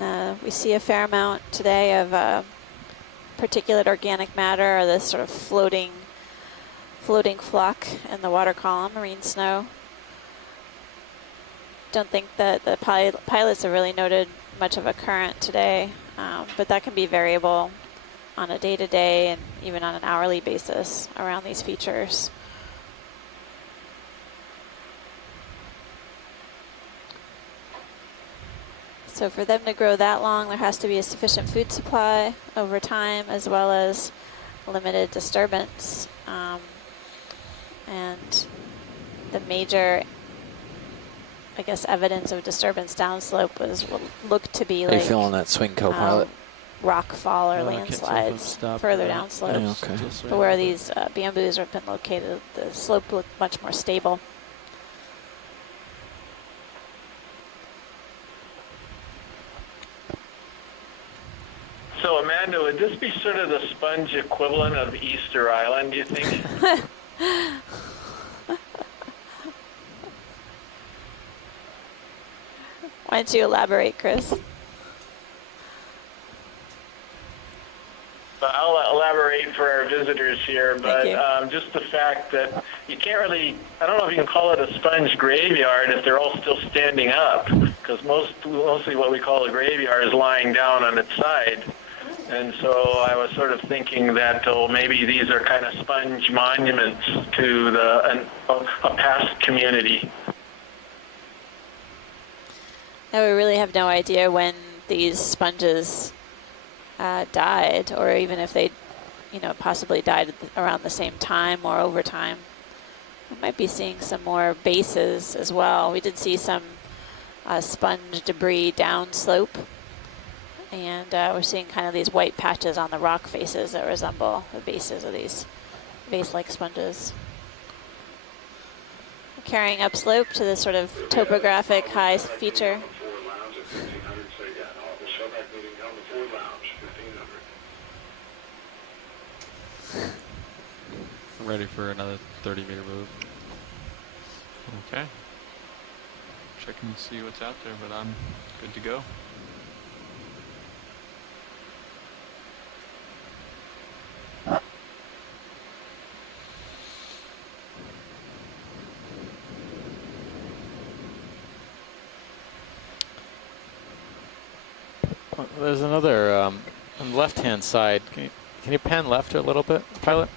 And we see a fair amount today of particulate organic matter, or this sort of floating flock in the water column, marine snow. Don't think that the pilots have really noted much of a current today, but that can be variable on a day-to-day and even on an hourly basis around these features. So for them to grow that long, there has to be a sufficient food supply over time, as well as limited disturbance. And the major, I guess, evidence of disturbance downslope was what looked to be How like you feeling that swing, co-pilot? rock fall or I can't landslides stop further that. downslope. Yeah, okay. But where these bamboos have been located, the slope looked much more stable. So, Amanda, would this be sort of the sponge equivalent of Easter Island, do you think? Why don't you elaborate, Chris? I'll elaborate for our visitors here, but just the fact that you can't really, I don't know if you can call it a sponge graveyard if they're all still standing up, because mostly what we call a graveyard is lying down on its side. And so I was sort of thinking that, maybe these are kind of sponge monuments to a past community. Now we really have no idea when these sponges died, or even if they, possibly died around the same time or over time. We might be seeing some more bases as well. We did see some sponge debris downslope, and we're seeing kind of these white patches on the rock faces that resemble the bases of these vase-like sponges. Carrying upslope to this sort of topographic high feature. I'm ready for another 30-meter move. Okay. Checking to see what's out there, but I'm good to go. There's another on the left-hand side. Can you pan left a little bit, pilot?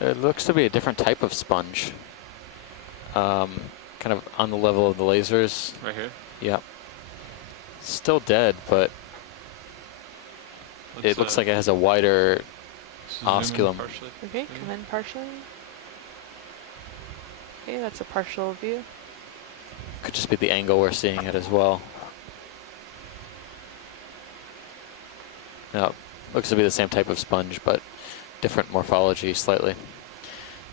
It looks to be a different type of sponge. Kind of on the level of the lasers. Right here? Yep. Still dead, but it looks like it has a wider osculum. Okay, come in partially. Okay, that's a partial view. Could just be the angle we're seeing it as well. No, looks to be the same type of sponge, but different morphology slightly.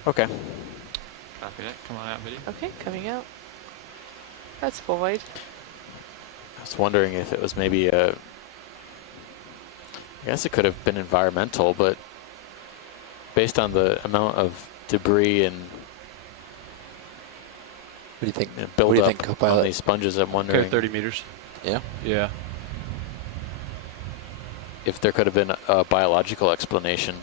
Okay. Copy that. Come on out, video. Okay, coming out. That's full wide. I was wondering if it was maybe I guess it could have been environmental, but based on the amount of debris and what do you think? Build what do you up think, co-pilot? on these sponges, I'm wondering. Okay, 30 meters. Yeah? Yeah. If there could have been a biological explanation.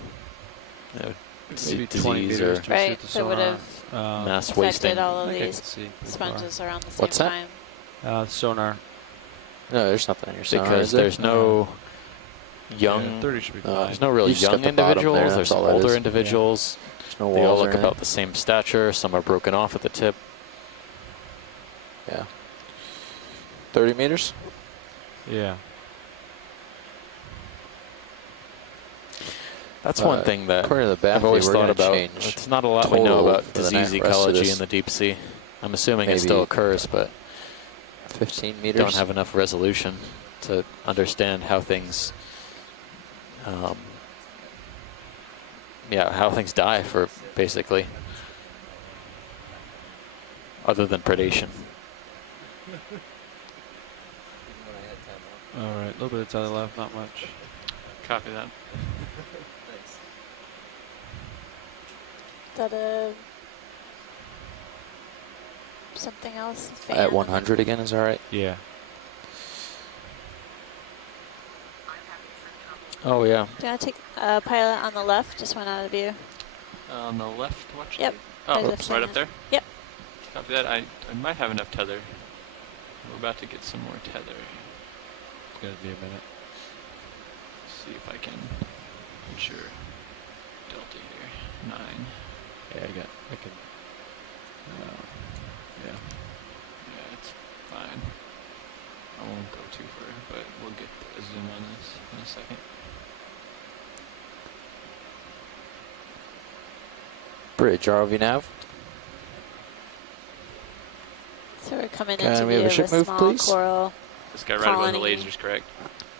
Maybe 20 disease meters or to Right, the that would sonar. have mass affected wasting. all of I can these see sponges around the same What's that? time. Sonar. No, there's nothing on your sonar, Because is there? there's no young, Yeah, 30 should be fine. there's no really You just got young the bottom individuals. there, There's that's some all that older is. individuals. There's no They all walls or look anything. about the same stature. Some are broken off at the tip. Yeah. 30 meters? Yeah. That's one thing that according to the I've Baptiste, always we're thought gonna about. change It's not a lot we know total about for the disease rest of ecology this. in the deep sea. I'm assuming it Maybe still occurs, but 15 meters. don't have enough resolution to understand how things, how things die for basically, other than predation. All right, a little bit of tether left, not much. Copy that. Is that a something else? At 100 again, is that right? Yeah. Oh yeah. Do you want to take a pilot on the left? Just went out of view. On the left, watch. Yep. Oh, There's a right up there? Yep. Copy that. I might have enough tether. We're about to get some more tether. It's going to be a minute. See if I can ensure delta here. 9. Yeah, I can. Yeah. Yeah, it's fine. I won't go too far, but we'll get a zoom on this in a second. Bridge, ROV nav. So we're coming Can into we have view a of ship a move, small please? coral This guy right above the colony. lasers, correct?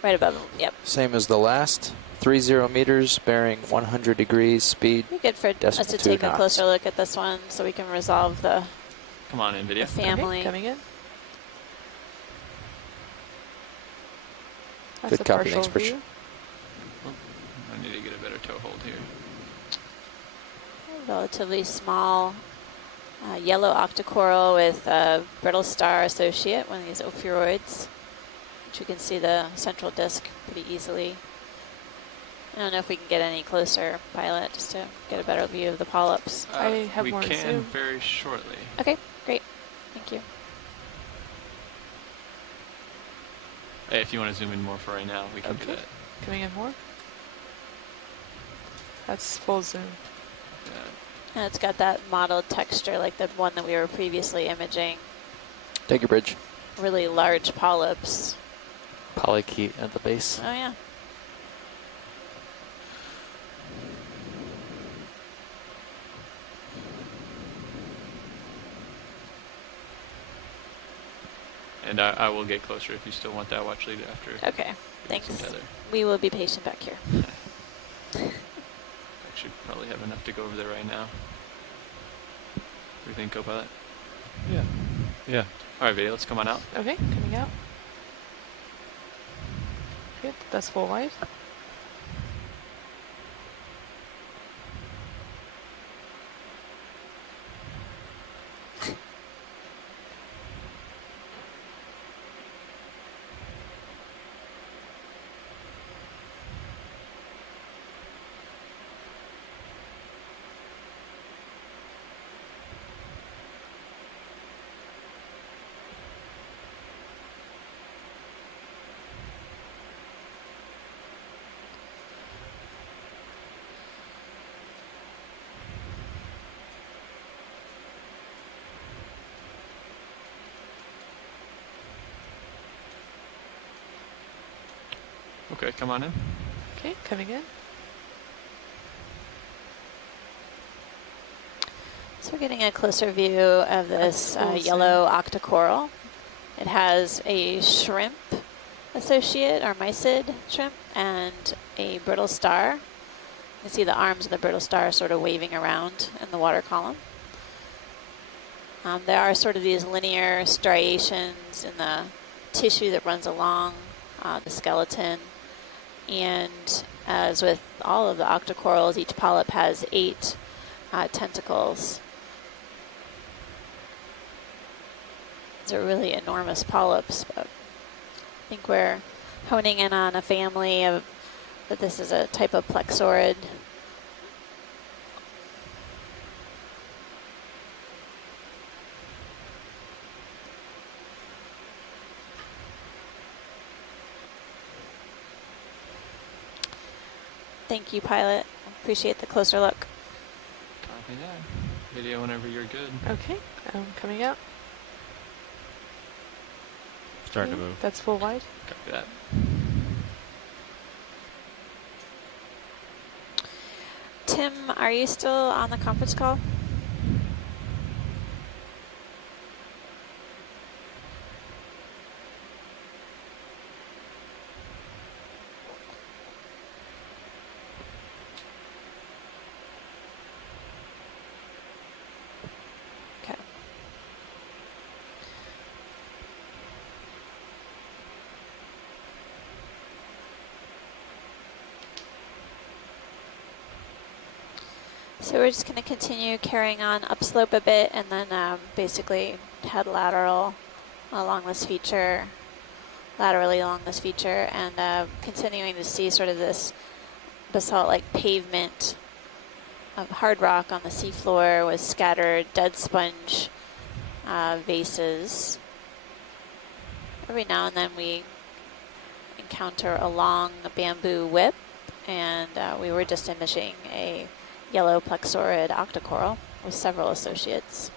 Right above them. Yep. Same as the last. 30 meters, bearing 100 degrees, speed. Be good for us decimal to 2 take a knots. closer look at this one so we can resolve the Come on, NVIDIA. family. Okay, coming in. That's Good a copy. partial Thanks, Rich. view. I need to get a better toe hold here. Relatively small yellow octocoral with a brittle star associate, one of these ophiuroids, which you can see the central disc pretty easily. I don't know if we can get any closer, Pilot, just to get a better view of the polyps. I have we more to can zoom. very shortly. Okay, great. Thank you. Hey, if you want to zoom in more for right now, we can do that. Coming in more. That's full zoom. And it's got that mottled texture like the one that we were previously imaging. Take your bridge. Really large polyps. Polychaete at the base. Oh, yeah. And I will get closer if you still want that watch lead after. Okay, thanks. some tether. We will be patient back here. I should probably have enough to go over there right now. What do you think, co-pilot? Yeah. Yeah. All right, video, let's come on out. Okay, coming out. Good, that's full wide. Okay, come on in. Okay, coming in. So we're getting a closer view of this yellow octocoral. It has a shrimp associate, or mysid shrimp, and a brittle star. You can see the arms of the brittle star sort of waving around in the water column. There are sort of these linear striations in the tissue that runs along the skeleton. And as with all of the octocorals, each polyp has 8 tentacles. These are really enormous polyps, but I think we're honing in on a family of that this is a type of plexaurid. Thank you, Pilot. Appreciate the closer look. Copy that. Video whenever you're good. Okay, coming out. Starting to move. That's full wide. Copy that. Tim, are you still on the conference call? Okay. So we're just going to continue carrying on upslope a bit and then basically head lateral along this feature, laterally along this feature, and continuing to see sort of this basalt-like pavement of hard rock on the seafloor with scattered dead sponge vases. Every now and then we encounter a long bamboo whip, and we were just imaging a yellow plexaurid octocoral with several associates.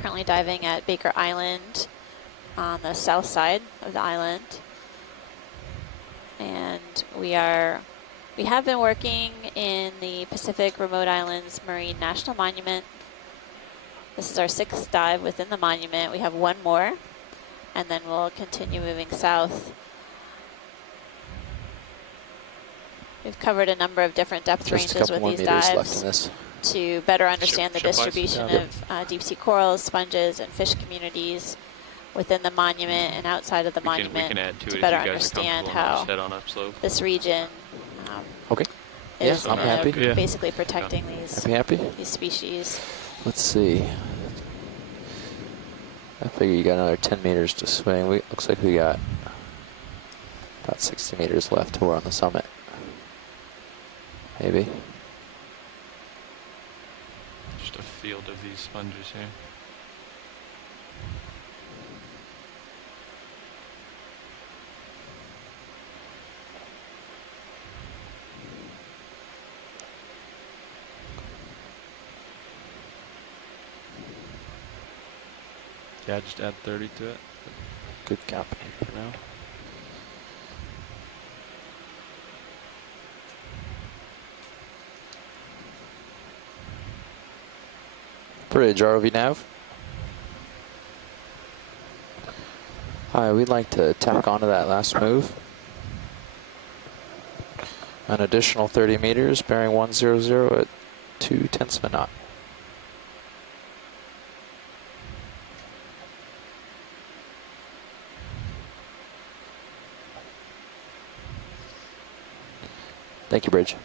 Currently diving at Baker Island on the south side of the island. And we have been working in the Pacific Remote Islands Marine National Monument. This is our 6th dive within the monument. We have one more, and then we'll continue moving south. We've covered a number of different depth ranges with these dives to better understand the distribution of deep sea corals, sponges, and fish communities. within the monument and outside of the We monument can add to it if better you guys are understand comfortable and how just head on upslope. this region Okay. is Yeah, I'm happy. basically protecting these Happy? these species. Let's see. I figure you got another 10 meters to swing. Looks like we got about 60 meters left till we're on the summit. Maybe. Just a field of these sponges here. Yeah, just add 30 to it. Good copy. For now. Bridge, ROV nav. Hi, we'd like to tack onto that last move. An additional 30 meters, bearing 100 at 2/10 of a knot. Thank you, Bridge.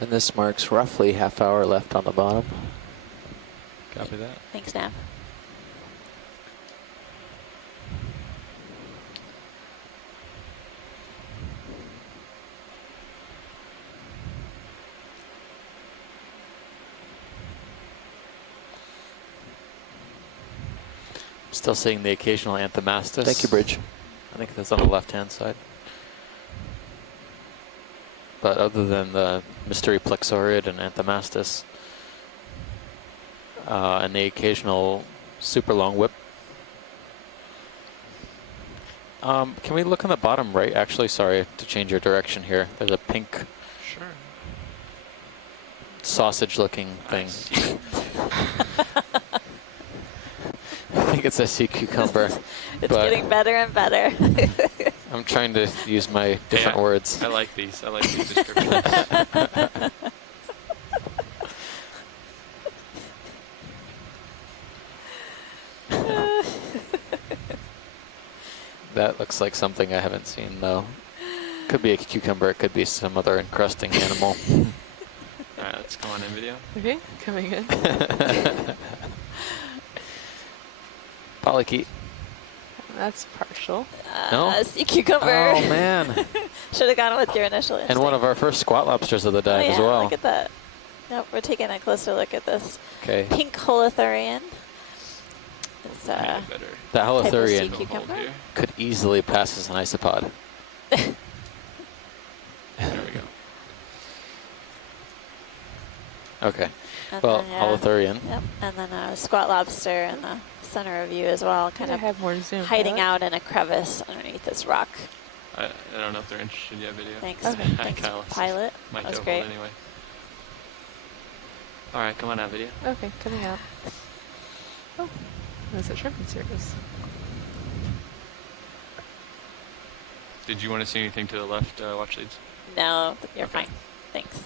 And this marks roughly half hour left on the bottom. Copy that. Thanks, Nav. Still seeing the occasional Anthomastus. Thank you, Bridge. I think that's on the left-hand side. But other than the mystery plexaurid and Anthomastus, and the occasional super long whip. Can we look on the bottom right? Actually, sorry to change your direction here. There's a pink sausage-looking thing. I think it's a sea cucumber. It's getting better and better. I'm trying to use my different words. I like these. I like these descriptions. That looks like something I haven't seen, though. Could be a cucumber. It could be some other encrusting animal. All right, let's go on in video. Okay, coming in. Polychaete. That's partial. No? Sea cucumber. Oh, man. Should have gone with your initial instinct. And one of our first squat lobsters of the dive as well. Look at that. Nope, we're taking a closer look at this. Okay. Pink holothurian. It's That type of sea holothurian cucumber. could easily pass as an isopod. There we go. Okay. And Well, then, holothurian. Yep, and then a squat lobster in the center of you as well, kind I of have more zoom, hiding Pilot? out in a crevice underneath this rock. I don't know if they're interested yet. Video. Thanks. Hi, Thanks, Kyle. Pilot. Might That was go great. hold anyway. All right, come on now, video. Okay, coming out. Oh, that's a shrimping circus. Did you want to see anything to the left, watch leads? No, you're fine. Thanks.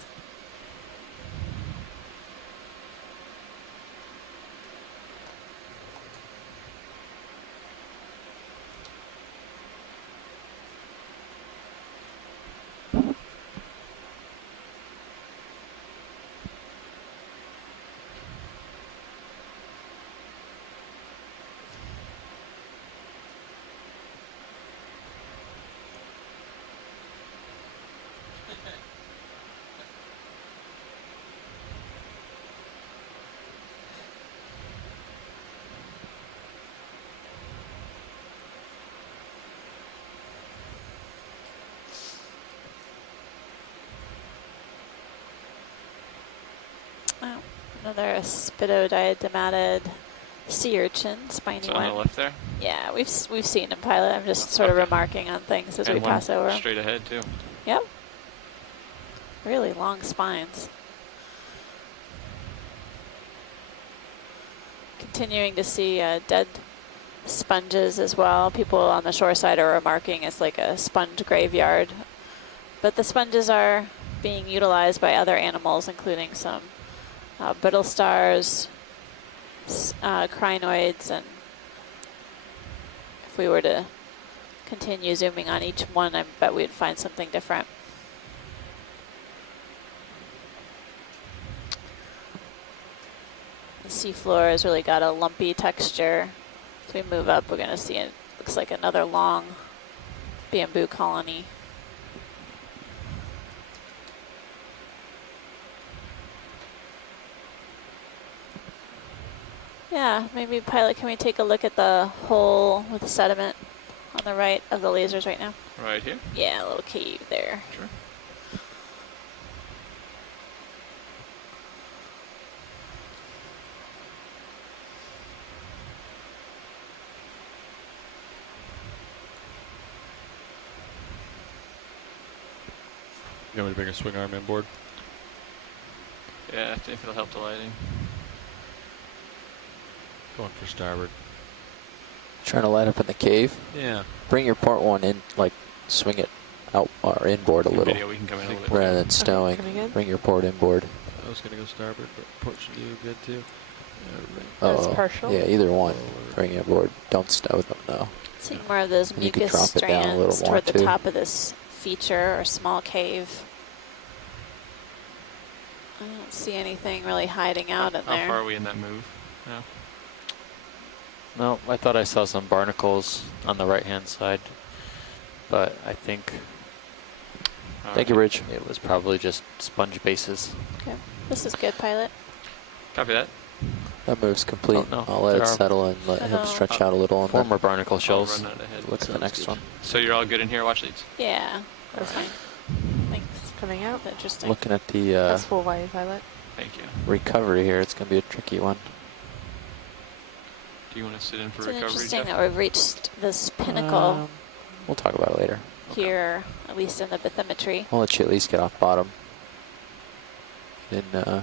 Oh, another spidodiadematid sea urchin, spiny So one. on the left there? Yeah, we've seen him, Pilot. I'm just sort of remarking on things as And we one pass over 'em. straight ahead too. Yep. Really long spines. Continuing to see dead sponges as well. People on the shore side are remarking it's like a sponge graveyard. But the sponges are being utilized by other animals, including some brittle stars, crinoids, and if we were to continue zooming on each one, I bet we'd find something different. The seafloor has really got a lumpy texture. As we move up, we're going to see it looks like another long bamboo colony. Yeah, maybe pilot, can we take a look at the hole with the sediment on the right of the lasers right now? Right here? Yeah, a little cave there. Sure. You want me to bring a swing arm inboard? Yeah, I think it'll help the lighting. Going for starboard. Trying to light up in the cave? Yeah. Bring your port one in, like swing it out or inboard a little. Video, we can come in a little bit. Rather than stowing. Bring your port inboard. I was going to go starboard, but port should do good too. That's partial? Yeah, either one. Bring it aboard. Don't stow them, though. Seeing more of those And you could mucus drop it down a little strands more, toward the too. top of this feature or small cave. I don't see anything really hiding out in there. How far are we in that move now? No, I thought I saw some barnacles on the right-hand side, but I think. Thank you, Rich. It was probably just sponge bases. Okay, this is good, pilot. Copy that. That move's complete. Oh, no, I'll let there it are settle and let him stretch out a little on former the barnacle shells. run out ahead. Look at the next one. So you're all good in here? Watch these. Yeah, that's fine. Thanks. Coming out. Interesting. Looking at the That's full wide, pilot. Thank you. recovery here, it's going to be a tricky one. Do you want to sit in for It's recovery, interesting Jeff? that we've reached this pinnacle We'll talk about it later. here, at least in the bathymetry. I'll let you at least get off bottom. And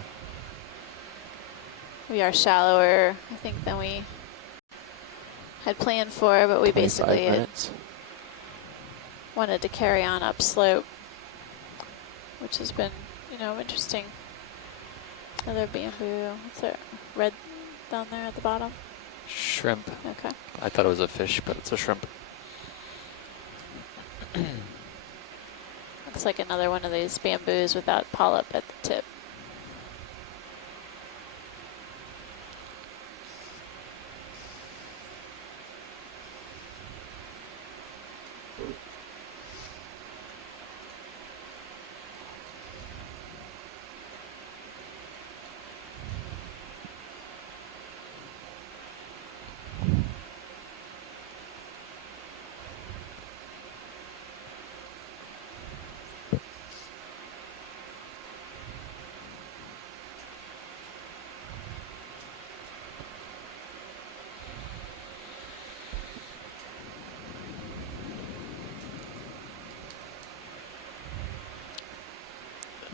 We are shallower, I think, than we had planned for, but we 25 basically minutes. wanted to carry on upslope, which has been, you know, interesting. Another bamboo. What's that red down there at the bottom? Shrimp. Okay. I thought it was a fish, but it's a shrimp. Looks like another one of these bamboos without polyp at the tip.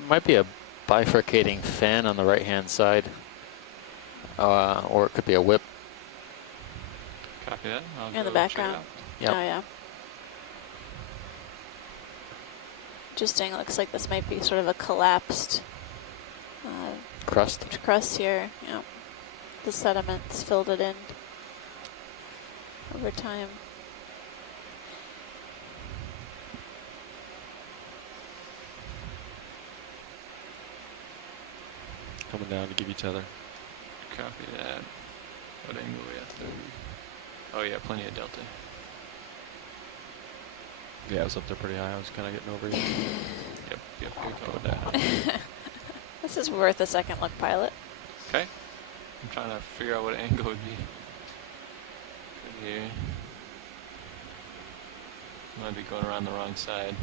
Might be a bifurcating fan on the right-hand side, or it could be a whip. Copy that. I'll In the go check it background. out. Yep. Oh, yeah. Interesting. Looks like this might be sort of a collapsed Crust. crust here. Yeah. The sediments filled it in over time. Coming down to give each other. Copy that. What angle are we at? 30. Oh yeah, plenty of delta. Yeah, I was up there pretty high. I was kind of getting over you. Yep, good call with that. This is worth a second look, pilot. Okay. I'm trying to figure out what angle would be good here. Might be going around the wrong side.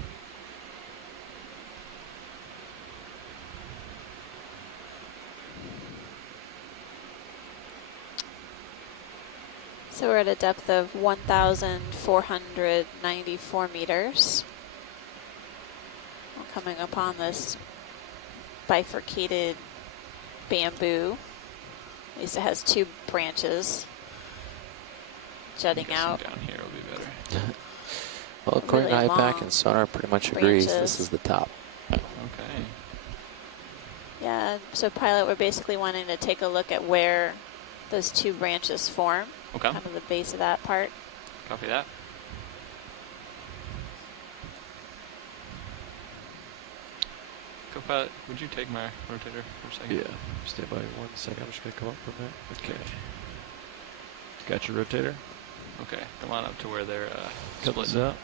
So we're at a depth of 1,494 meters. We're coming upon this bifurcated bamboo. At least it has 2 branches jutting out. Down here will be better. Well, according Really to IPAC long and Sonar, pretty much agrees branches. this is the top. Okay. Yeah, so pilot, we're basically wanting to take a look at where those 2 branches form. Okay. Kind of the base of that part. Copy that. Co-pilot, would you take my rotator for a second? Yeah. Stay by 1 second. I'm just gonna come up from there. Okay. Got your rotator. Okay. Come on up to where they're Cut this splitting. up.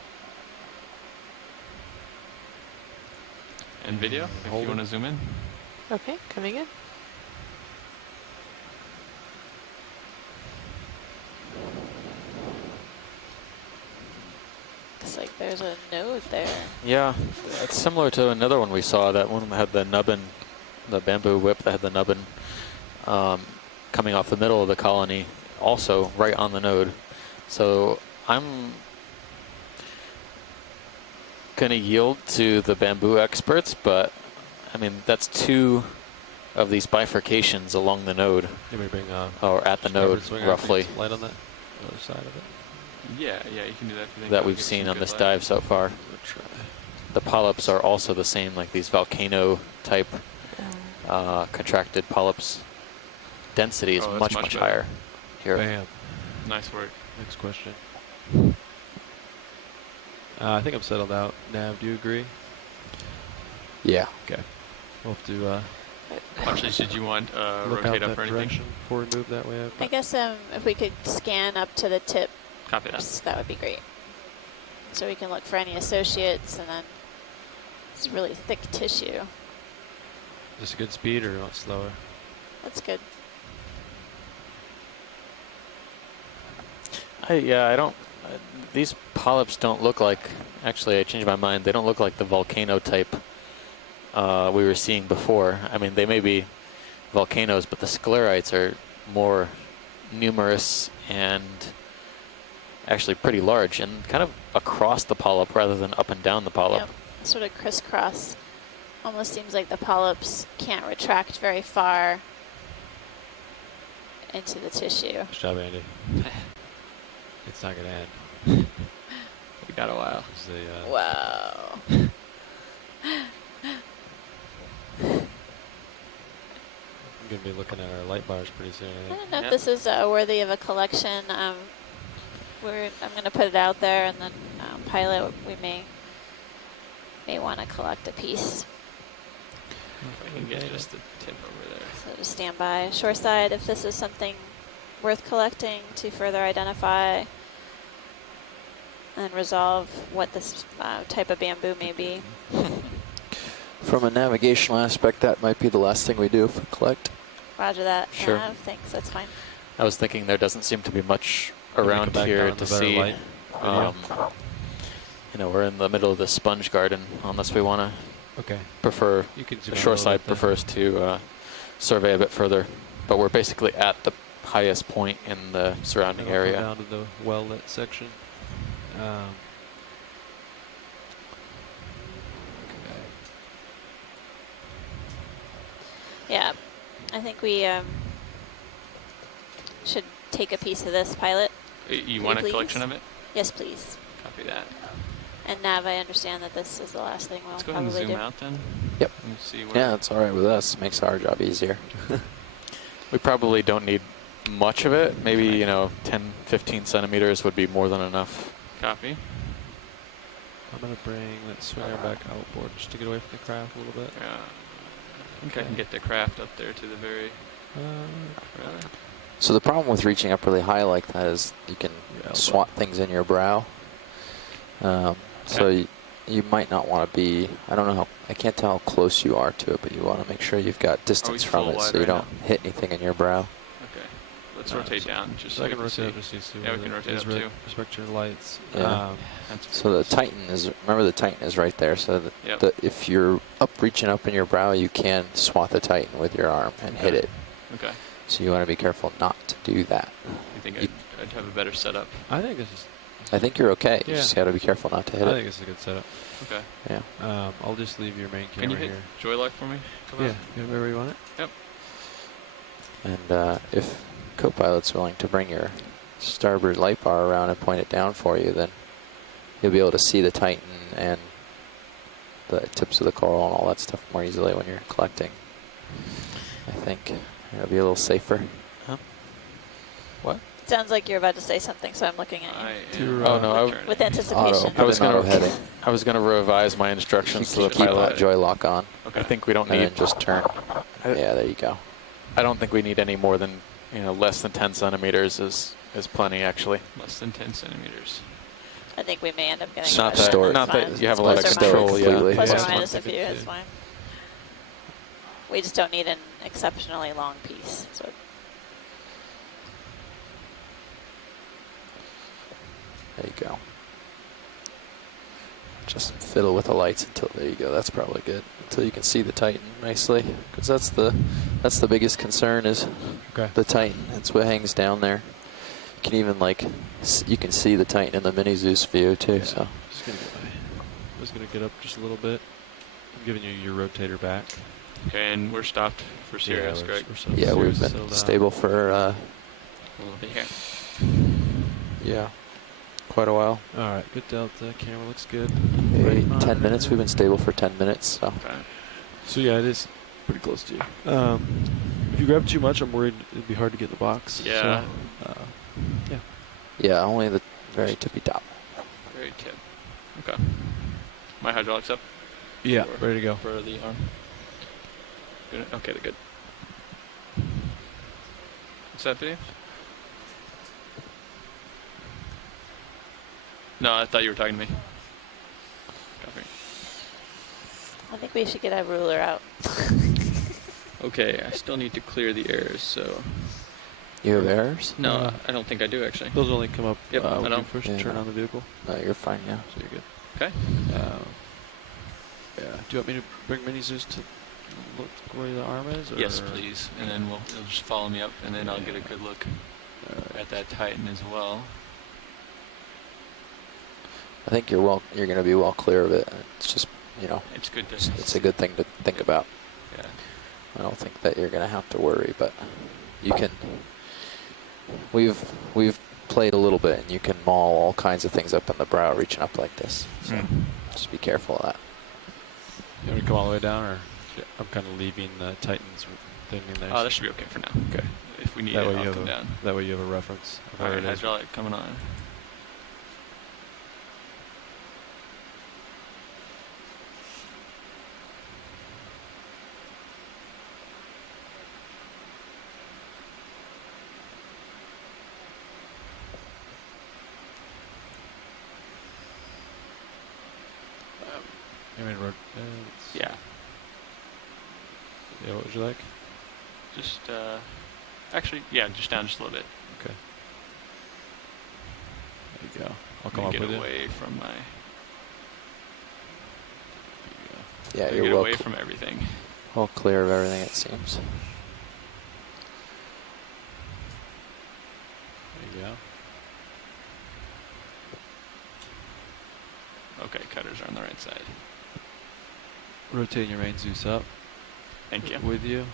And video, if hold you it. want to zoom in. Okay, coming in. Looks like there's a node there. Yeah, it's similar to another one we saw. That one had the nubbin, the bamboo whip that had the nubbin coming off the middle of the colony, also right on the node. So I'm gonna yield to the bamboo experts, but I mean that's 2 of these bifurcations along the node, You may bring or at the node, roughly, light on that other side of it. Yeah, you can do that if you think that that'll we've give seen some on good this light. dive so far. The polyps are also the same, like these volcano type contracted polyps. Density is Oh, that's much, much much better. higher here. Bam. Nice work. Next question. I think I'm settled out. Nav, do you agree? Yeah. Okay. We'll have to Actually, did you want look rotate out up that or anything? direction before we move that way. I guess if we could scan up to the tip, Copy that. that would be great. So we can look for any associates, and then it's really thick tissue. Just a good speed or not slower? That's good. I don't. These polyps don't look like. Actually, I changed my mind. They don't look like the volcano type we were seeing before. I mean, they may be volcanoes, but the sclerites are more numerous and actually pretty large, and kind of across the polyp rather than up and down the polyp. Yep. Sort of crisscross. Almost seems like the polyps can't retract very far into the tissue. Good job, Andy. It's not going to end. We got a while. Wow. I'm going to be looking at our light bars pretty soon. I don't know if this is worthy of a collection. I'm going to put it out there, and then pilot, we may want to collect a piece. If I can get just the tip over there. So just stand by shoreside if this is something worth collecting to further identify and resolve what this type of bamboo may be. From a navigational aspect, that might be the last thing we do if we collect. Roger that. Sure. Thanks, that's fine. I was thinking there doesn't seem to be much Can we around come back here down to the better see. light? You know, we're in the middle of the sponge garden, unless we want to Okay. prefer, You can the zoom out a shore little side bit then. prefers to survey a bit further. But we're basically at the highest point in the surrounding And I'll area. Go down to the well-lit section. Yeah, I think we should take a piece of this, pilot. You want a Please? collection of it? Yes, please. Copy that. And Nav, I understand that this is the last thing we'll Let's go ahead and probably zoom do. out then. Yep. Let me see where Yeah, it's all right with us. Makes our job easier. We probably don't need much of it. Maybe, you know, 10, 15 centimeters would be more than enough. Copy. I'm going to bring that swinger back outboard just to get away from the craft a little bit. Yeah. I think I can get the craft up there to the very. Really? So the problem with reaching up really high like that is you can swat things in your brow. So you might not want to be, I don't know how, I can't tell how close you are to it, but you want to make sure you've got distance from full it wide so you right don't hit anything in your brow. Okay. Let's rotate down just so I we can rotate up see. just to see Yeah, where we can the- rotate up is too. Respect your lights. Yeah. So the Titan is, remember the Titan is right there, so that Yep. if you're reaching up in your brow, you can swat the Titan with your arm and hit it. Okay. So you want to be careful not to do that. You think I'd have a better setup? I think this is. I think you're okay. You Yeah. just got to be careful not to hit I it. think it's a good setup. Okay. Yeah. I'll just leave your main Can camera you hit here. joy lock for me? Come Yeah, on. you have wherever you want it? Yep. And if co-pilot's willing to bring your starboard light bar around and point it down for you, then you'll be able to see the Titan and the tips of the coral and all that stuff more easily when you're collecting. I think it'll be a little safer. Huh? What? It sounds like you're about to say something, so I'm looking at you. Oh no! With anticipation. I was going to revise my instructions to the pilot. Joy lock on. Okay. I think we don't need. And then just turn. Yeah, there you go. I don't think we need any more than less than 10 centimeters is plenty actually. Less than 10 centimeters. I think we may end up getting not that you have a lot of control. Yeah. Plus or minus a few is fine. We just don't need an exceptionally long piece. So. There you go. Just fiddle with the lights until there you go. That's probably good until you can see the Titan nicely, because that's the biggest concern is the Titan. That's what hangs down there. You can even you can see the Titan in the mini Zeus view too. Yeah. So Just gonna get up just a little bit. I'm giving you your rotator back. Okay, and we're stopped for Sirius, correct? Yeah, we've been stable for a little bit here. Yeah. Quite a while. All right, good delta. Camera looks good. 10 minutes. We've been stable for 10 minutes. So. Okay. So yeah, it is pretty close to you. If you grab too much, I'm worried it'd be hard to get in the box. Yeah. So, yeah. Yeah, only the very tippy top. Very tip. Okay. My hydraulics up? Yeah, ready to go. For the arm. Good. Okay, they're good. What's that video? No, I thought you were talking to me. Copy. I think we should get a ruler out. Okay, I still need to clear the errors, so... You have errors? No, I don't think I do, actually. Those only come up when you first turn on the vehicle. No, you're fine now. So you're good. Okay. Yeah. Do you want me to bring mini Zeus to look where the arm is? Or? Yes, please. And then you'll just follow me up, and then I'll get a good look at that Titan as well. I think you're going to be well clear of it. It's just, it's good distance. It's a good thing to think about. Yeah. I don't think that you're going to have to worry, but you can. We've played a little bit, and you can maul all kinds of things up in the brow, reaching up like this. So just be careful of that. You want me to come all the way down, or I'm kind of leaving the Titan's thing in there? Oh, that should be okay for now. Okay. If we need that it, way I'll you come down. That way you have a reference. All right, hydraulic coming on. Yeah. Yeah, what would you like? Just, actually, yeah, just down just a little bit. Okay. There you go. I'll come up with get away from my... Yeah, you're you're get well away from everything. All clear of everything, it seems. There you go. Okay, cutters are on the right side. Rotating your main Zeus up. Thank you. With you.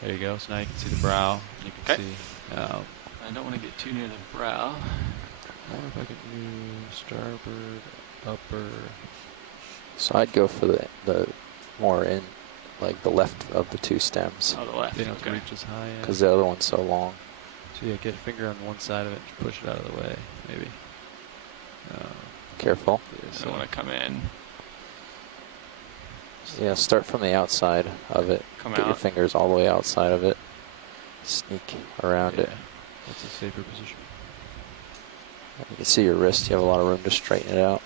There you go. So now you can see the brow. You can see. I don't want to get too near the brow. I wonder if I can do starboard, upper. So I'd go for the more in, like the left of the two stems. Oh, the left. They don't have to reach as high. Because the other one's so long. So yeah, get a finger on one side of it, just push it out of the way, maybe. Careful. I don't want to come in. Yeah, start from the outside of it. Come Get your out. fingers all the way outside of it. Sneak around it. That's a safer position. You can see your wrist. You have a lot of room to straighten it out.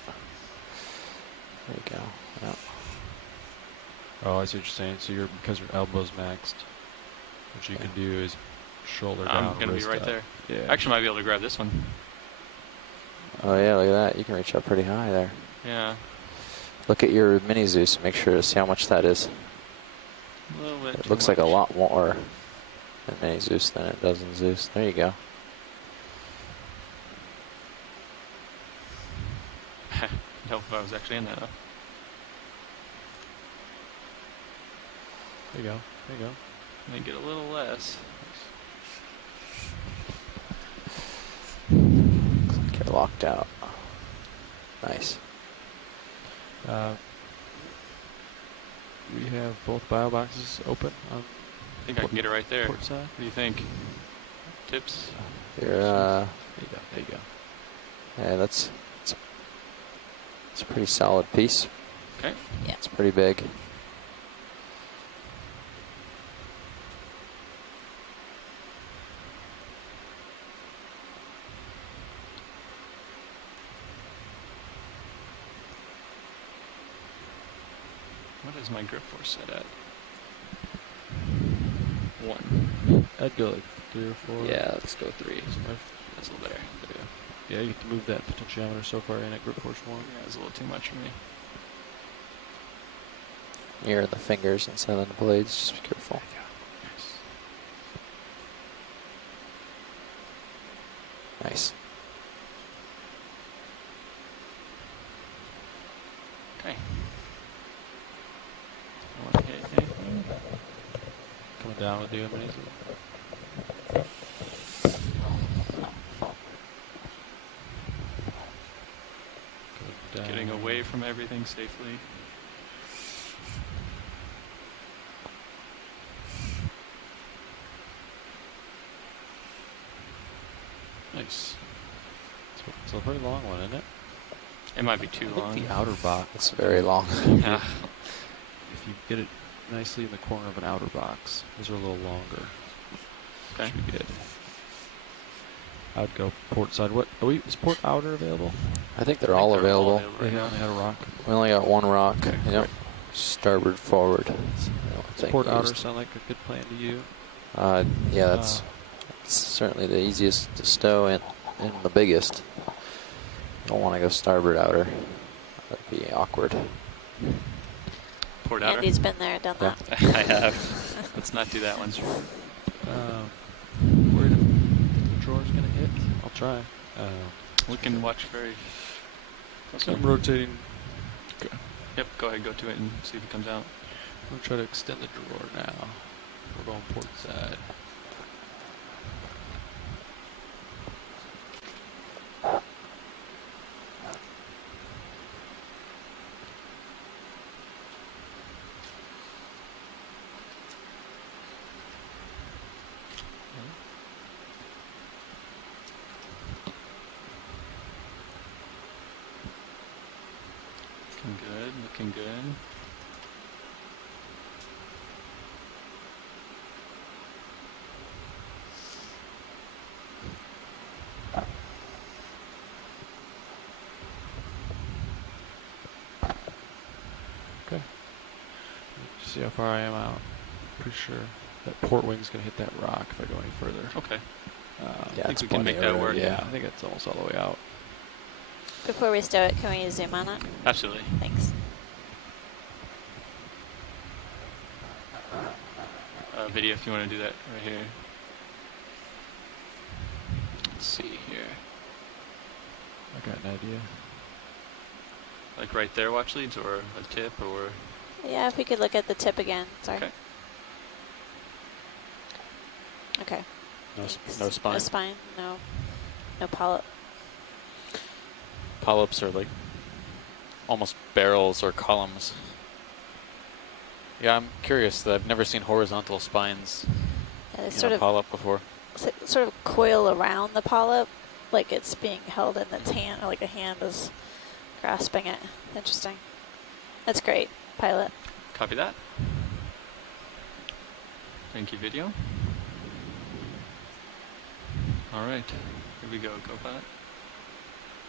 There you go. Yeah. Oh, I see what you're saying. So because your elbow's maxed, what you can do is shoulder down. I'm going to be right up. there. Yeah. Actually, might be able to grab this one. Oh yeah, look at that. You can reach up pretty high there. Yeah. Look at your mini Zeus and make sure to see how much that is. A little bit It looks like a lot more in mini Zeus than it does in Zeus. There you go. Help if I was actually in that. Though. There you go. There you go. May get a little less. Looks like you're locked out. Nice. We have both bio boxes open on I think I can get it right there. port side. What do you think? Tips? You're, There you go. There you go. yeah, it's a pretty solid piece. Okay. Yeah. It's pretty big. What is my grip force set at? 1. I'd go like 3 or 4. Yeah, let's go 3. That's That's a little better. There we go. Yeah, you have to move that potentiometer so far in at grip force 1. Yeah, it's a little too much for me. You're in the fingers instead of the blades. Just be careful. Nice. Okay. I want to hit anything. Coming down with you, amazing. Getting away from everything safely. Nice. It's a very long one, isn't it? It might be too long. The outer box. It's very long. Yeah. If you get it nicely in the corner of an outer box, those are a little longer. Okay. Should be good. I would go port side. What? Is port outer available? I think they're all available. They only had a rock. We only got one rock. Okay, Yep. great. Starboard forward. Does port outer sound like a good plan to you? Yeah, that's certainly the easiest to stow and the biggest. Don't want to go starboard outer. That'd be awkward. Port outer? Andy's been there, done that. I have. Let's not do that one. Worried if the drawer's going to hit? I'll try. We can watch very closely. I'm rotating. Okay. Yep, go ahead, go to it and see if it comes out. I'm going to try to extend the drawer now. We're going port side. Looking good, looking good. Okay. See how far I am out. Pretty sure that port wing's going to hit that rock if I go any further. Okay. Yeah, I think we can make that work. Yeah, I think it's almost all the way out. Before we stow it, can we zoom on it? Absolutely. Thanks. Video if you want to do that right here. Let's see here. I got an idea. Like right there, watch leads, or a tip, or... Yeah, if we could look at the tip again. Sorry. Okay. Okay. No Thanks. spine? No spine, no polyp. Polyps are like almost barrels or columns. Yeah, I'm curious that I've never seen horizontal spines Yeah, they in sort a of polyp before. sort of coil around the polyp, like it's being held in its hand, or like a hand is grasping it. Interesting. That's great, pilot. Copy that. Thank you, video. All right, here we go, pilot.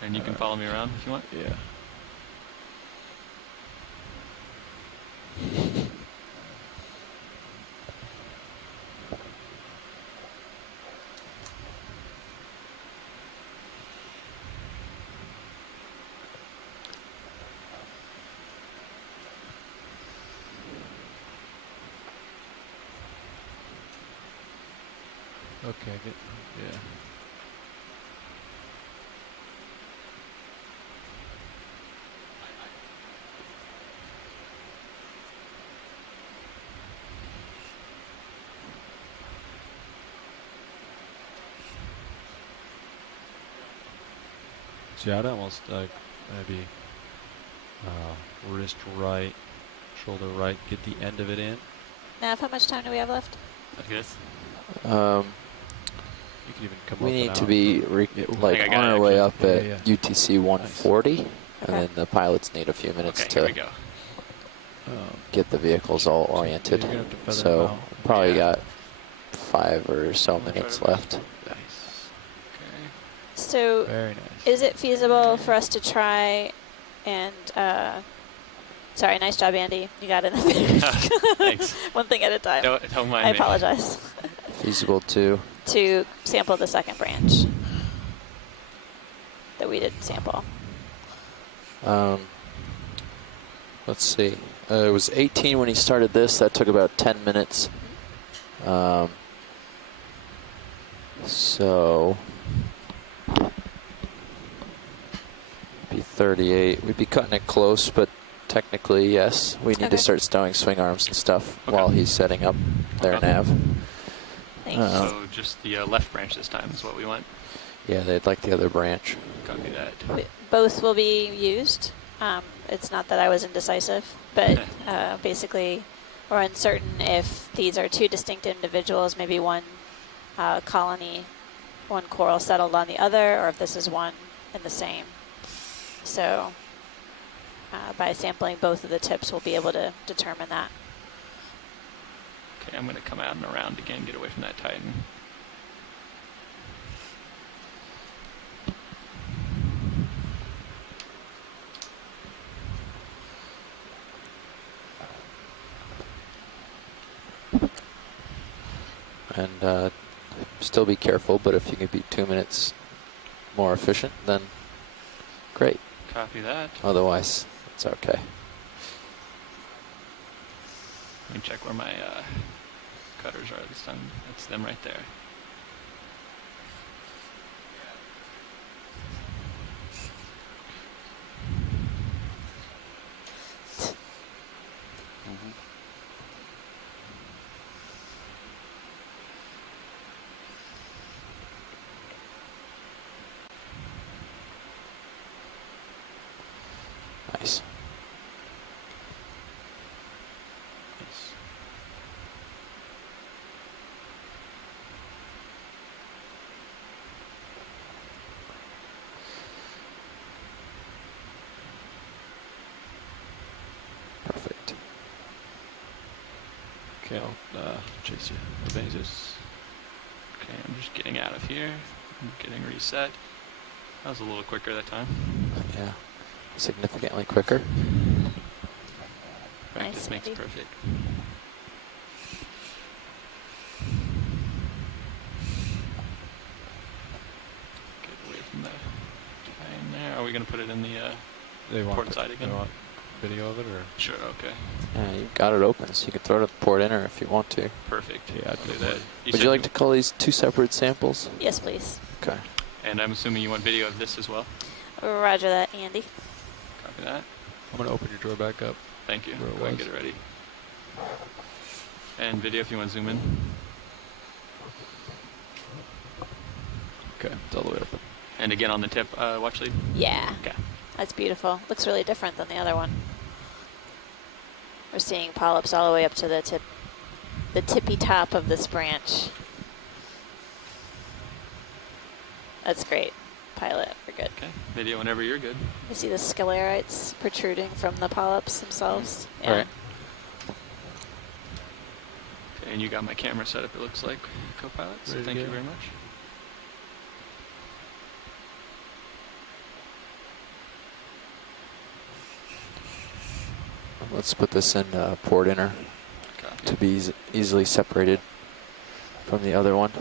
And you can follow me around if you want. Yeah. Okay, yeah. So yeah, I'd almost maybe wrist right, shoulder right, get the end of it in. Nav, how much time do we have left? Like this? Um, You can even come we up need and to out. be like I got on it, our way actually. up Yeah, at UTC 140, Okay. and then the pilots need a few minutes Okay, here we to go. get the vehicles all So oriented. you're gonna have to feather So them out. probably Yeah. got 5 or so I'll try minutes to- left. Nice. Okay. So, Very nice. is it feasible for us to try and, sorry, nice job, Andy. You got it. Thanks. One thing at a time. Don't mind I me. apologize. Feasible to To sample the second branch that we didn't sample. let's see. It was 18 when he started this. That took about 10 minutes. So be 38. We'd be cutting it close, but technically, yes. We need to start stowing swing arms and stuff while he's setting up their nav. So just the left branch this time is what we want. Yeah, they'd like the other branch. Copy that. Both will be used. It's not that I was indecisive, but basically we're uncertain if these are two distinct individuals, maybe one colony, one coral settled on the other, or if this is one and the same. So by sampling both of the tips, we'll be able to determine that. Okay, I'm going to come out and around again, get away from that Titan. And still be careful, but if you can be 2 minutes more efficient, then great. Copy that. Otherwise, it's okay. Let me check where my cutters are this time. That's them right there. Nice. Perfect. Okay, I'll chase you. Bezos. Okay, I'm just getting out of here. I'm getting reset. That was a little quicker that time. Yeah. Significantly quicker. Practice makes perfect. Get away from that Titan there. Are we going to put it in the They want port side again? They want video of it, or? Sure, okay. Yeah, you've got it open, so you can throw it at the port inner if you want to. Perfect. Yeah, I'd do do that. that. Would you like to call these 2 separate samples? Yes, please. Okay. And I'm assuming you want video of this as well? Roger that, Andy. Copy that. I'm going to open your drawer back up. Thank you. Where it Go ahead and was. get it ready. And video if you want to zoom in. Okay, it's all the way open. And again on the tip, watch lead. Yeah. Okay. That's beautiful. Looks really different than the other one. We're seeing polyps all the way up to the tip, the tippy top of this branch. That's great. Pilot, we're good. Okay. Video whenever you're good. You see the sclerites protruding from the polyps themselves? Yeah. Right. Okay, and you got my camera set up, it looks like, co-pilot. So Ready to thank you go. very much. Let's put this in port inner Copy. to be easily separated from the other one.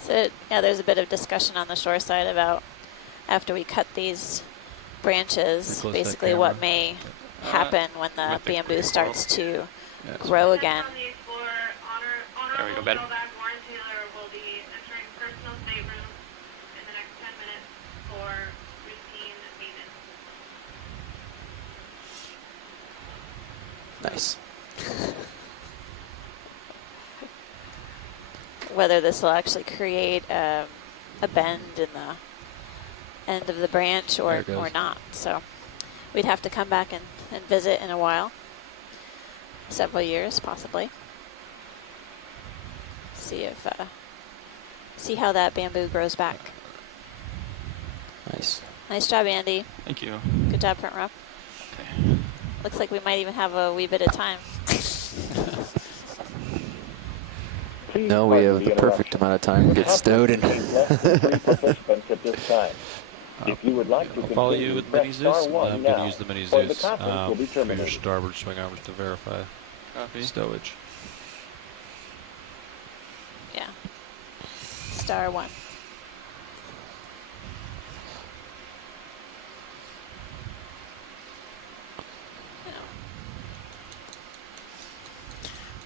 So, yeah, there's a bit of discussion on the shore side about after we cut these branches, Close that basically what camera. may happen when the with the bamboo starts to Yeah, that's grow again. There we go, better. Nice. Whether this will actually create a bend in the end of the branch or not. So we'd have to come back and visit in a while. Several years, possibly. See if see how that bamboo grows back. Nice. Nice job, Andy. Thank you. Good job, front row. Okay. Looks like we might even have a wee bit of time. No, we have the perfect amount of time to get stowed in. If you would like to I'll follow you with Mini Zeus. I'm going to use the Mini Zeus for for your starboard swing arms to verify stowage. Yeah. Star 1.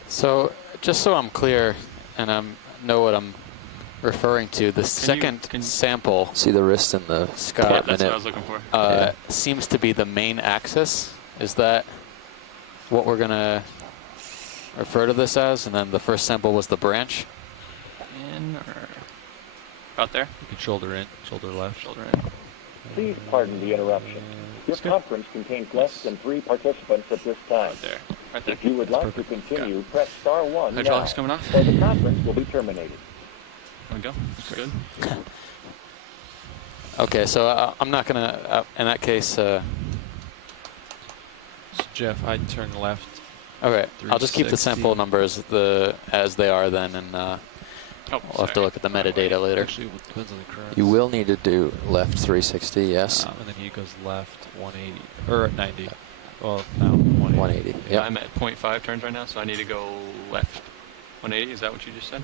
So, just so I'm clear, and I know what I'm referring to, the second sample. See the wrist in the Scott Yeah, that's what I was looking for. Seems to be the main axis. Is that what we're gonna refer to this as? And then the first sample was the branch. In or out there? You can shoulder in, shoulder left, shoulder in. Please pardon the interruption. Your conference contains less than 3 participants at this time. Right there. Right there. If you would like to continue, press star 1 Hydraulics now, coming off? or the conference will be terminated. There we go. That's good. Okay, so I'm not gonna. In that case. So Jeff, I'd turn left. Okay, I'll just keep the sample numbers as they are then, and we'll have to look at the metadata later. Actually, it depends on the currents. You will need to do left 360, yes. And then he goes left 180 or 90. Well, now 180. 180. Yeah. I'm at 0.5 turns right now, so I need to go left 180. Is that what you just said?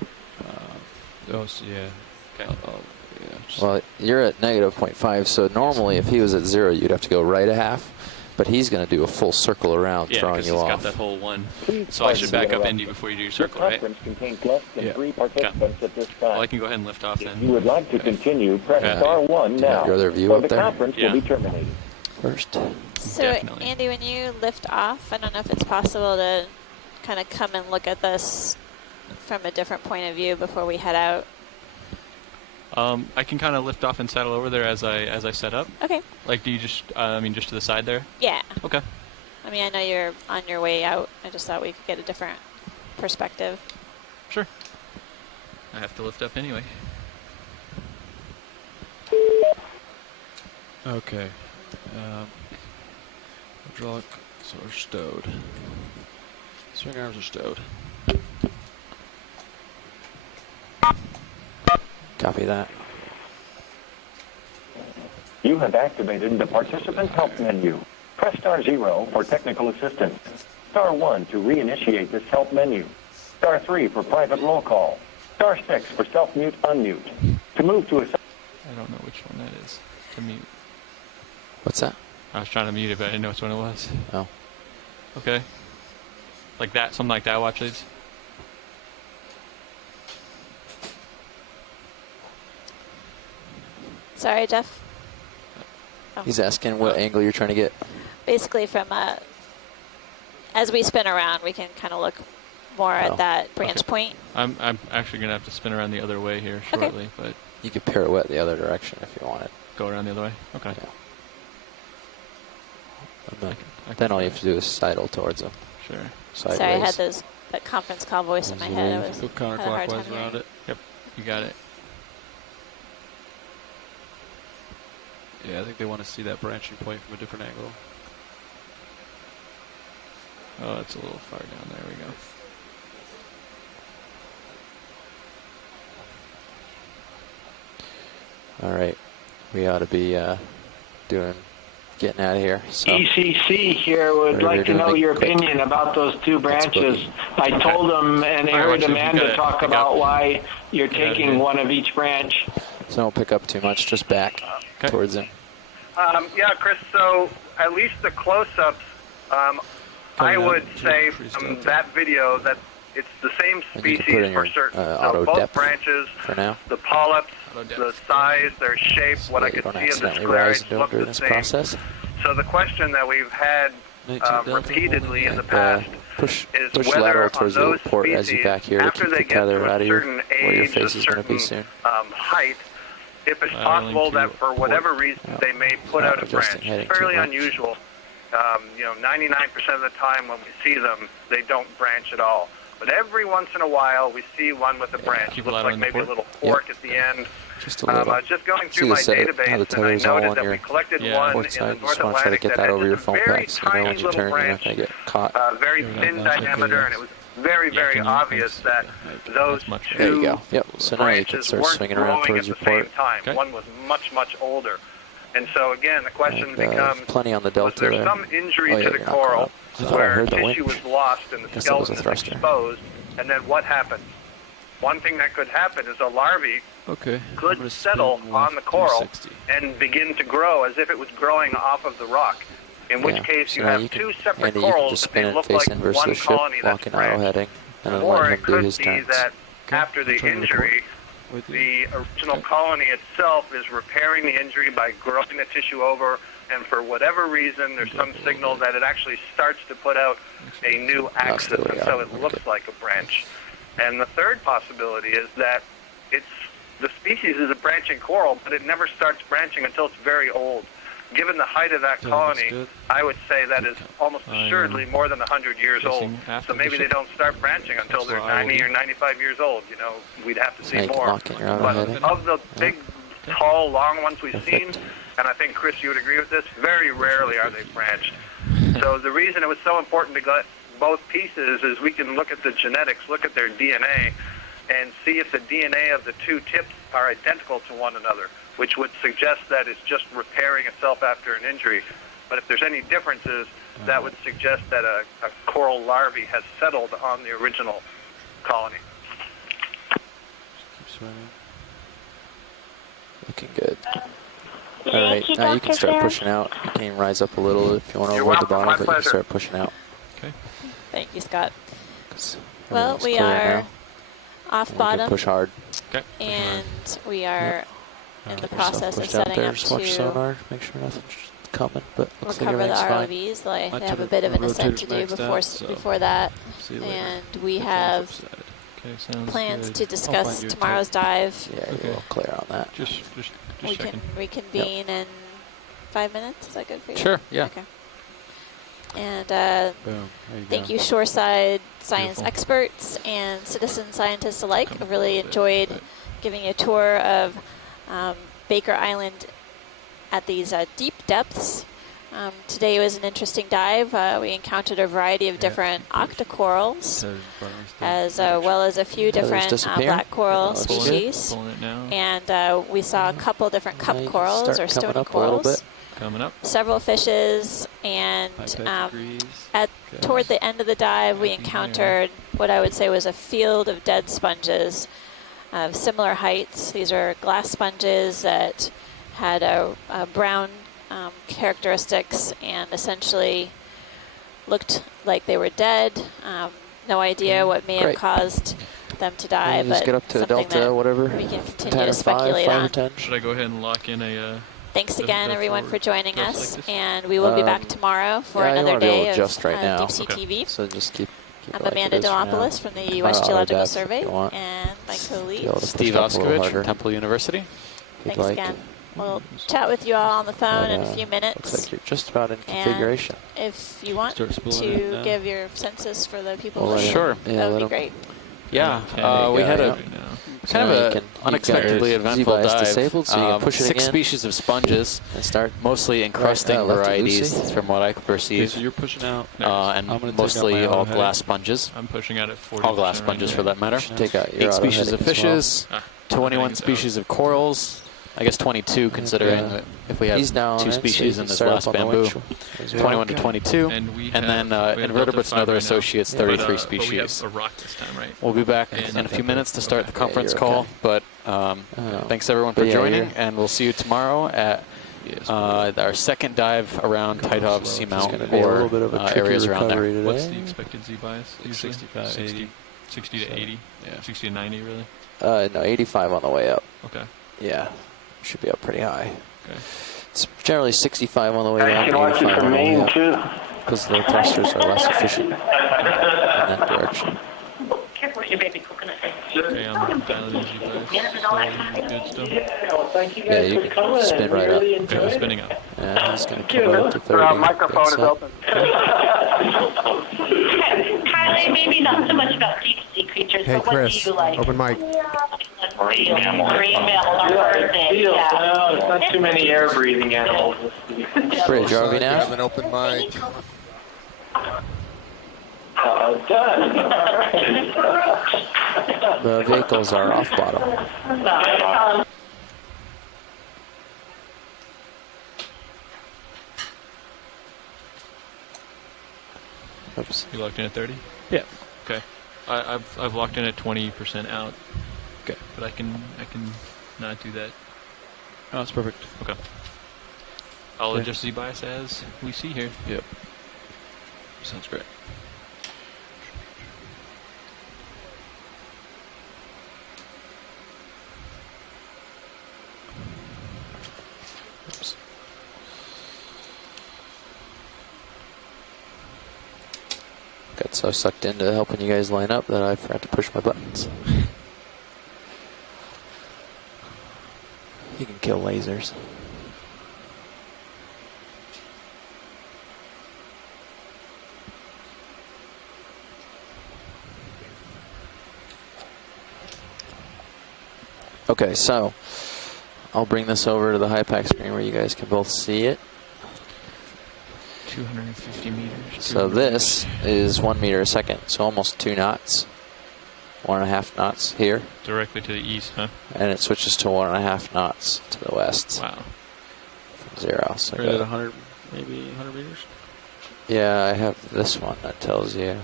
Oh, so yeah. Okay. Yeah, Well, you're at negative 0.5, so normally if he was at 0, you'd have to go right a half. But he's going to do a full circle around, throwing you he's off. got that whole one. So I should back up Indy before you do your circle, right? Contains less than 3 participants at this time. Well, I can go ahead and lift off then. If you would like to continue, press star 1 now, your other view or up the there? conference will be terminated. First. So, Andy, when you lift off, I don't know if it's possible to kind of come and look at this from a different point of view before we head out. I can kind of lift off and saddle over there as I set up. Okay. Like, do you just, I mean, just to the side there? Yeah. Okay. I mean, I know you're on your way out. I just thought we could get a different perspective. Sure. I have to lift up anyway. Okay. Hydraulic, so we're stowed. Swing arms are stowed. Copy that. You have activated the participant help menu. Press star 0 for technical assistance. Star 1 to reinitiate this help menu. Star 3 for private roll call. Star 6 for self-mute, unmute. To move to a... I don't know which one that is to mute. What's that? I was trying to mute it, but I didn't know which one it was. Oh. Okay. Like that, something like that, watch leads. Sorry, Jeff. Oh. He's asking what angle you're trying to get. Basically, from as we spin around, we can kind of look more at that branch point. I'm actually gonna have to spin around the other way here shortly, but you could pirouette the other direction if you wanted. Go around the other way. Okay. Yeah. Then all you have to do is sidle towards him. Sure. Sideways. Sorry, I had that conference call voice in my head. I was Go counterclockwise around it. Yep. You got it. Yeah, I think they want to see that branching point from a different angle. Oh, that's a little far down. There we go. All right. We ought to be getting out of here. So. ECC here would like to know your opinion about those 2 branches. I told them, and I heard Amanda talk about why you're taking one of each branch. So don't pick up too much, just back towards him. Yeah, Chris, so at least the close-ups, I would say from that video that it's the same species for certain. So both branches, for now. the polyps, the size, their shape, what I could see of the sclera looks the same. process. So the question that we've had repeatedly in the past push is push whether lateral on towards the those port as you species, back here to after keep they the get to tether a out of your certain where your age, face a is going to be certain soon. height, if it's Laterally possible to that for whatever reason they may put out a branch. adjusting heading It's fairly too much. unusual. 99% of the time when we see them, they don't branch at all. But every once in a while, we see one with a branch. It looks like maybe a little fork at the end. Just a little. I was just going See through the my setup, how the database, and I tether's all noted on that your we collected Yeah. one port in side. the You North just want to try to Atlantic get that that had over your just a foam very packs. So you know tiny when you little turn, you're not branch, going to get caught. very thin diameter, and it was very, very obvious that those There you two go. Yep. So now you can branches start weren't swinging around growing towards at your the same port. time. One was much, much older. And so again, the question And, becomes, plenty on the was delta there there. some injury Oh, yeah, to the you're not caught coral up. I thought I where heard the tissue winch. was lost and the Guess that was a skeleton is thruster. exposed? And then what happens? One thing that could happen is a larvae Okay. could settle on the coral and begin to grow as if it was growing off of the rock. In which Yeah. case So you now have you can, two separate Andy, you can corals, just but they spin it look face like inverse one the ship, colony that's lock in auto branched. heading, and then Or let it him do could his be turns. that after the injury, the original colony itself is repairing the injury by growing the tissue over, and for whatever reason, there's some signal that it actually starts to put out a new axis, and so it looks like a branch. And the third possibility is that the species is a branching coral, but it never starts branching until it's very old. Given the height of that colony, I would say that is almost assuredly more than 100 years old. So maybe they don't start branching until they're 90 or 95 years old. We'd have to see Now you can more. lock in your auto But heading. of the big, tall, long ones we've seen, and I think, Chris, you would agree with this, very rarely are they branched. So the reason it was so important to get both pieces is we can look at the genetics, look at their DNA, and see if the DNA of the two tips are identical to one another, which would suggest that it's just repairing itself after an injury. But if there's any differences, that would suggest that a coral larvae has settled on the original colony. Keep swimming. Looking good. Thank All right, you, now you can Dr. start Sam. pushing out. You can even rise up a little if you want to You're avoid the welcome. bottom, My but you can pleasure. start pushing out. Okay. Thank you, Scott. 'Cause Well, everything's we clear are now. off And you can bottom, push hard. Okay. and we are in the Get yourself process of pushed out setting there. up Just watch to sonar. Make sure nothing's coming, but looks like recover the everything's fine. ROVs. Though I My have a turn- bit of an my ascent to rotator's do maxed before out, so before that, see you later. and we That have comes upside. Okay, sounds plans good. to I'll discuss find you a tomorrow's dive. Yeah, you're all clear on that. Just We checking. can reconvene in 5 minutes. Is that good for you? Sure, yeah. Okay. And Boom. There you thank go. you, shoreside science Beautiful. experts and citizen scientists alike. I really enjoyed giving you a tour of Baker Island at these deep depths. Today was an interesting dive. We encountered a variety of different octocorals, as well as a few different black coral species. Pulling it now. And we saw a couple different cup Now you can corals start or coming stony up a little corals. bit. Coming up. Several fishes, and degrees. toward the end of the dive, we encountered what I would say was a field of dead sponges of similar heights. These are glass sponges that had a brown characteristics and essentially looked like they were dead. No idea what may have Great. caused them to die, Yeah, just but get up to something Delta, that whatever. we can 10 continue or to 5, speculate 5 or on. 10. Should I go ahead and lock in a? Thanks again, everyone, for joining dress us, like this? and we will be back tomorrow for yeah, you another wanna be able day to of adjust right now. Deep Sea TV. So just keep I'm it like Amanda it is for now. Delopoulos from the U.S. Auto Geological depth if Survey, you want. and my Be able colleague. to push Steve it up a little Oskowicz harder from Temple University. If you'd Thanks like. again. We'll chat with you all on the phone in a few minutes. Looks like you're just about in And configuration. if you want Start spooling it to now. give your census for the people We'll let listening, him- yeah, that would let be him- great. Yeah, we had a So kind now you of can- an you unexpectedly got your eventful Z-bias dive. disabled, so you can push it 6 again species of sponges, and start mostly encrusting lefty varieties, loosey. from what I could Okay, perceive, so you're pushing out. and I'm gonna take out mostly my all auto heading. glass sponges. I'm pushing out at 40. all glass sponges for that matter. Take out your 8 auto species heading of as well. fishes, 21 species of corals. I guess 22 considering that if we have He's down 2 on it, so species you in can this start last up on the bamboo. winch as well. 21 to Okay. 22. And And then invertebrates and other associates, 33 species. a rock this time, right? We'll be back And in a few minutes to start the conference you're call, okay. but thanks everyone for But yeah, joining, you're- and we'll see you tomorrow at our second dive around Tidehove Seamount gonna be a little bit of a tricky areas around there. recovery What's today. the expected Z bias? Usually 65, 80. 60 to 80. Yeah. 60 to 90, really. No, 85 on the way up. Okay. Yeah, should be up pretty high. Okay. It's generally 65 on the way I down. can watch it 85 from on the way Maine up. too. because the thrusters are less efficient in that direction. Careful with your baby coconut. Okay, I'm dialing in Z5. So good still. Yeah, you can spin right up. Okay, I'm spinning up. Yeah, he's going to come up to 30. Microphone is open. Kylie, maybe not so much about deep sea creatures, Hey, but what Chris, do you like? open mic. Marine mammals are birthing, yeah. It's not too many air-breathing animals. Bridge, RV You now? have an open mic. The vehicles are off bottom. Oops. You locked in at 30? Yeah. Okay. I've locked in at 20% out. Okay. But I can not do that. Oh, that's perfect. Okay. I'll Okay. adjust Z bias as we see here. Yep. Sounds great. Oops. Got so sucked into helping you guys line up that I forgot to push my buttons. You can kill lasers. Okay, so I'll bring this over to the high pack screen where you guys can both see it. 250 meters. So this is 1 meter a second, so almost 2 knots. 1.5 knots here. Directly to the east, huh? And it switches to 1.5 knots to the west. Wow. From 0. So Right at 100, maybe 100 meters? yeah, I have this one that tells you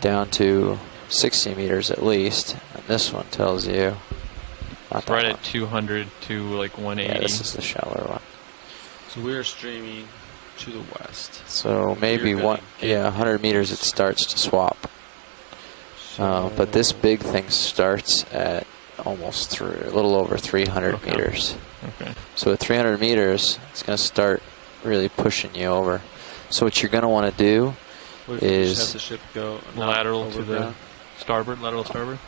down to 60 meters at least. And this one tells you not It's that right one. at 200 to like 180. Yeah, this is the shallower one. So we are streaming to the west. So maybe You're one, gonna yeah, 100 meters it starts to swap. But this big thing starts at almost through a little over 300 meters. Okay. So at 300 meters, it's going to start really pushing you over. So what you're going to want to do What if we just have is, the ship go not Lateral over to the ground? starboard, lateral starboard,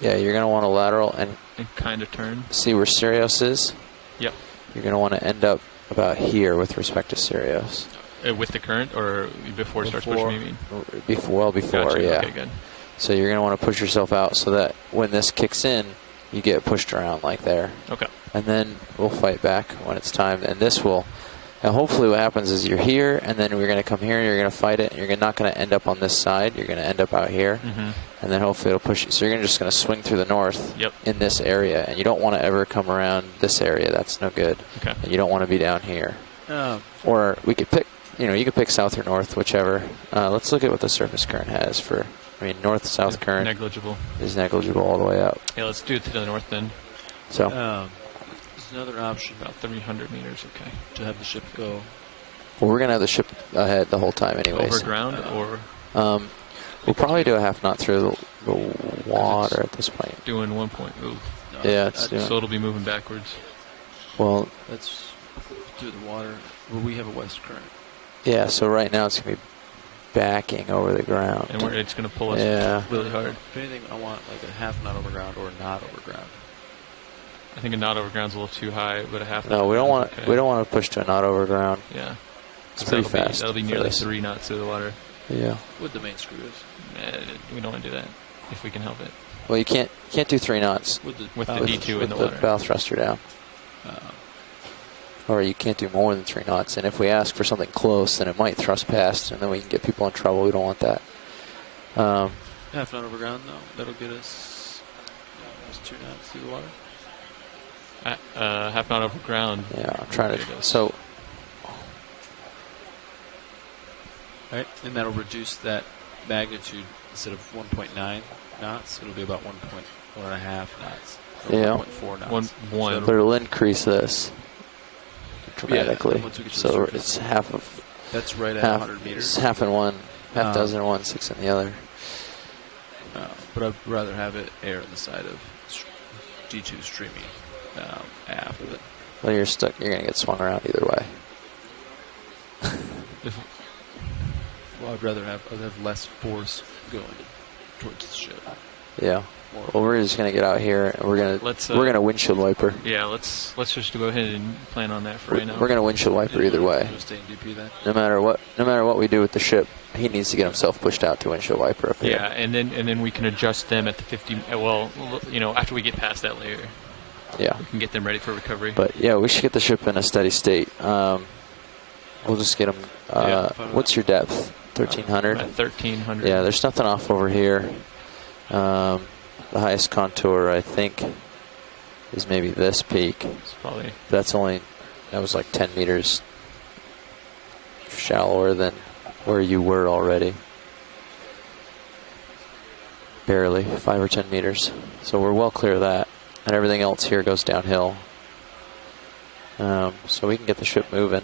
yeah, you're going to want to lateral and kind of turn. see where Sirius is. Yep. You're going to want to end up about here with respect to Sirius. With the current or before it starts pushing me, you mean? Before, Gotcha. yeah. Okay, good. So you're going to want to push yourself out so that when this kicks in, you get pushed around like there. Okay. And then we'll fight back when it's time. And this will, and hopefully what happens is you're here, and then we're going to come here, and you're going to fight it, and you're not going to end up on this side. You're going to end up out here. Mm-hmm. And then hopefully it'll push you. So you're just going to swing through the north in this area. And you don't want to ever come around this area. That's no good. Okay. And you don't want to be down here. Or we could pick, you could pick south or north, whichever. Let's look at what the surface current has for, north-south current. Negligible. Is negligible all the way up. Yeah, let's do it to the north then. So. There's another option. About 300 meters, okay. To have the ship go. Well, we're going to have the ship ahead the whole time anyways. Over ground or? We'll probably do a half knot through the water at this point. Doing 1 point. Ooh. Yeah, it's doing. So it'll be moving backwards. Well, That's through the water. Well, we have a west current. yeah, so right now it's going to be backing over the ground. And it's going to pull us really hard. If anything, I want like a half knot over ground or not over ground. I think a knot over ground's a little too high, but a half. No, we don't want okay. we don't want to push to a knot over ground. Yeah, it's pretty fast. That'll be for nearly this. 3 knots through the water. Yeah. With the main screw is. We don't want to do that if we can help it. Well, you can't do 3 knots with the D2 in the with water. the bow thruster down. Or you can't do more than 3 knots. And if we ask for something close, then it might thrust past, and then we can get people in trouble. We don't want that. Half knot over ground, though. That'll get us almost 2 knots through the water. Half knot over ground. Yeah, I'm trying to. So. Right, and that'll reduce that magnitude instead of 1.9 knots. It'll be about 1.5 knots. Yeah. 1.4 knots. But it'll increase this dramatically. once we get to the So surface. it's half of. That's right at half, 100 meters. It's half in one, half dozen in one, 6 in the other. But I'd rather have it air on the side of D2 streaming aft. Well, you're stuck. You're gonna get swung around either way. Well, I'd rather have less force going towards the ship. Yeah. Well, we're just gonna get out here and we're gonna windshield wiper. Yeah, let's just go ahead and plan on that for right now. We're gonna windshield wiper either way. Stay in DP then. No matter what we do with the ship, he needs to get himself pushed out to windshield wiper up here. Yeah, and then we can adjust them at the 50. Well, after we get past that layer. Yeah. We can get them ready for recovery. But yeah, we should get the ship in a steady state. We'll just get them. What's your depth? 1300. At 1300. Yeah, there's nothing off over here. The highest contour, I think, is maybe this peak. It's probably. That was like 10 meters shallower than where you were already. Barely, 5 or 10 meters. So we're well clear of that. And everything else here goes downhill. So we can get the ship moving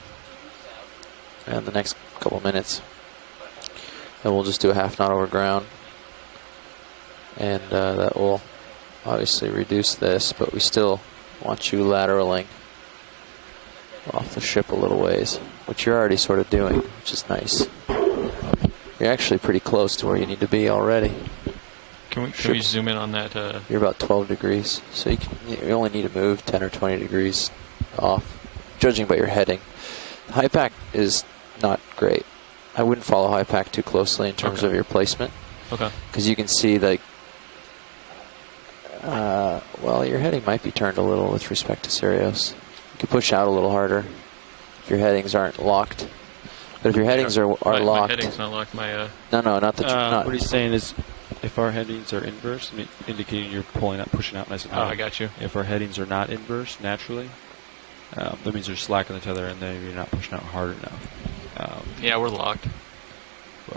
in the next couple minutes. And we'll just do a half knot over ground. And that will obviously reduce this, but we still want you lateraling off the ship a little ways, which you're already sort of doing, which is nice. You're actually pretty close to where you need to be already. Can we zoom in on that? You're about 12 degrees, so you only need to move 10 or 20 degrees off, judging by your heading. High pack is not great. I wouldn't follow high pack too closely in terms of your placement. Okay. Because you can see like, well, your heading might be turned a little with respect to Sirius. You could push out a little harder if your headings aren't locked. But if your headings are locked. My heading's not locked. No, not that. What he's saying is, if our headings are inverse, indicating you're pulling out, pushing out nice and hard. I got you. If our headings are not inverse naturally, that means you're slack on the tether and then you're not pushing out hard enough. Yeah, we're locked.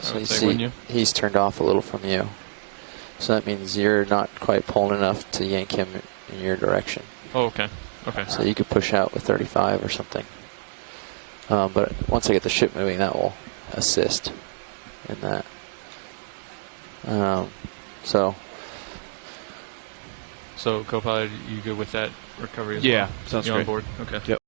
So you see, he's turned off a little from you. So that means you're not quite pulling enough to yank him in your direction. Oh, okay. Okay. So you could push out with 35 or something. But once I get the ship moving, that will assist in that. So co-pilot, you good with that recovery as well? Yeah, sounds you great. On board? Okay. Yep.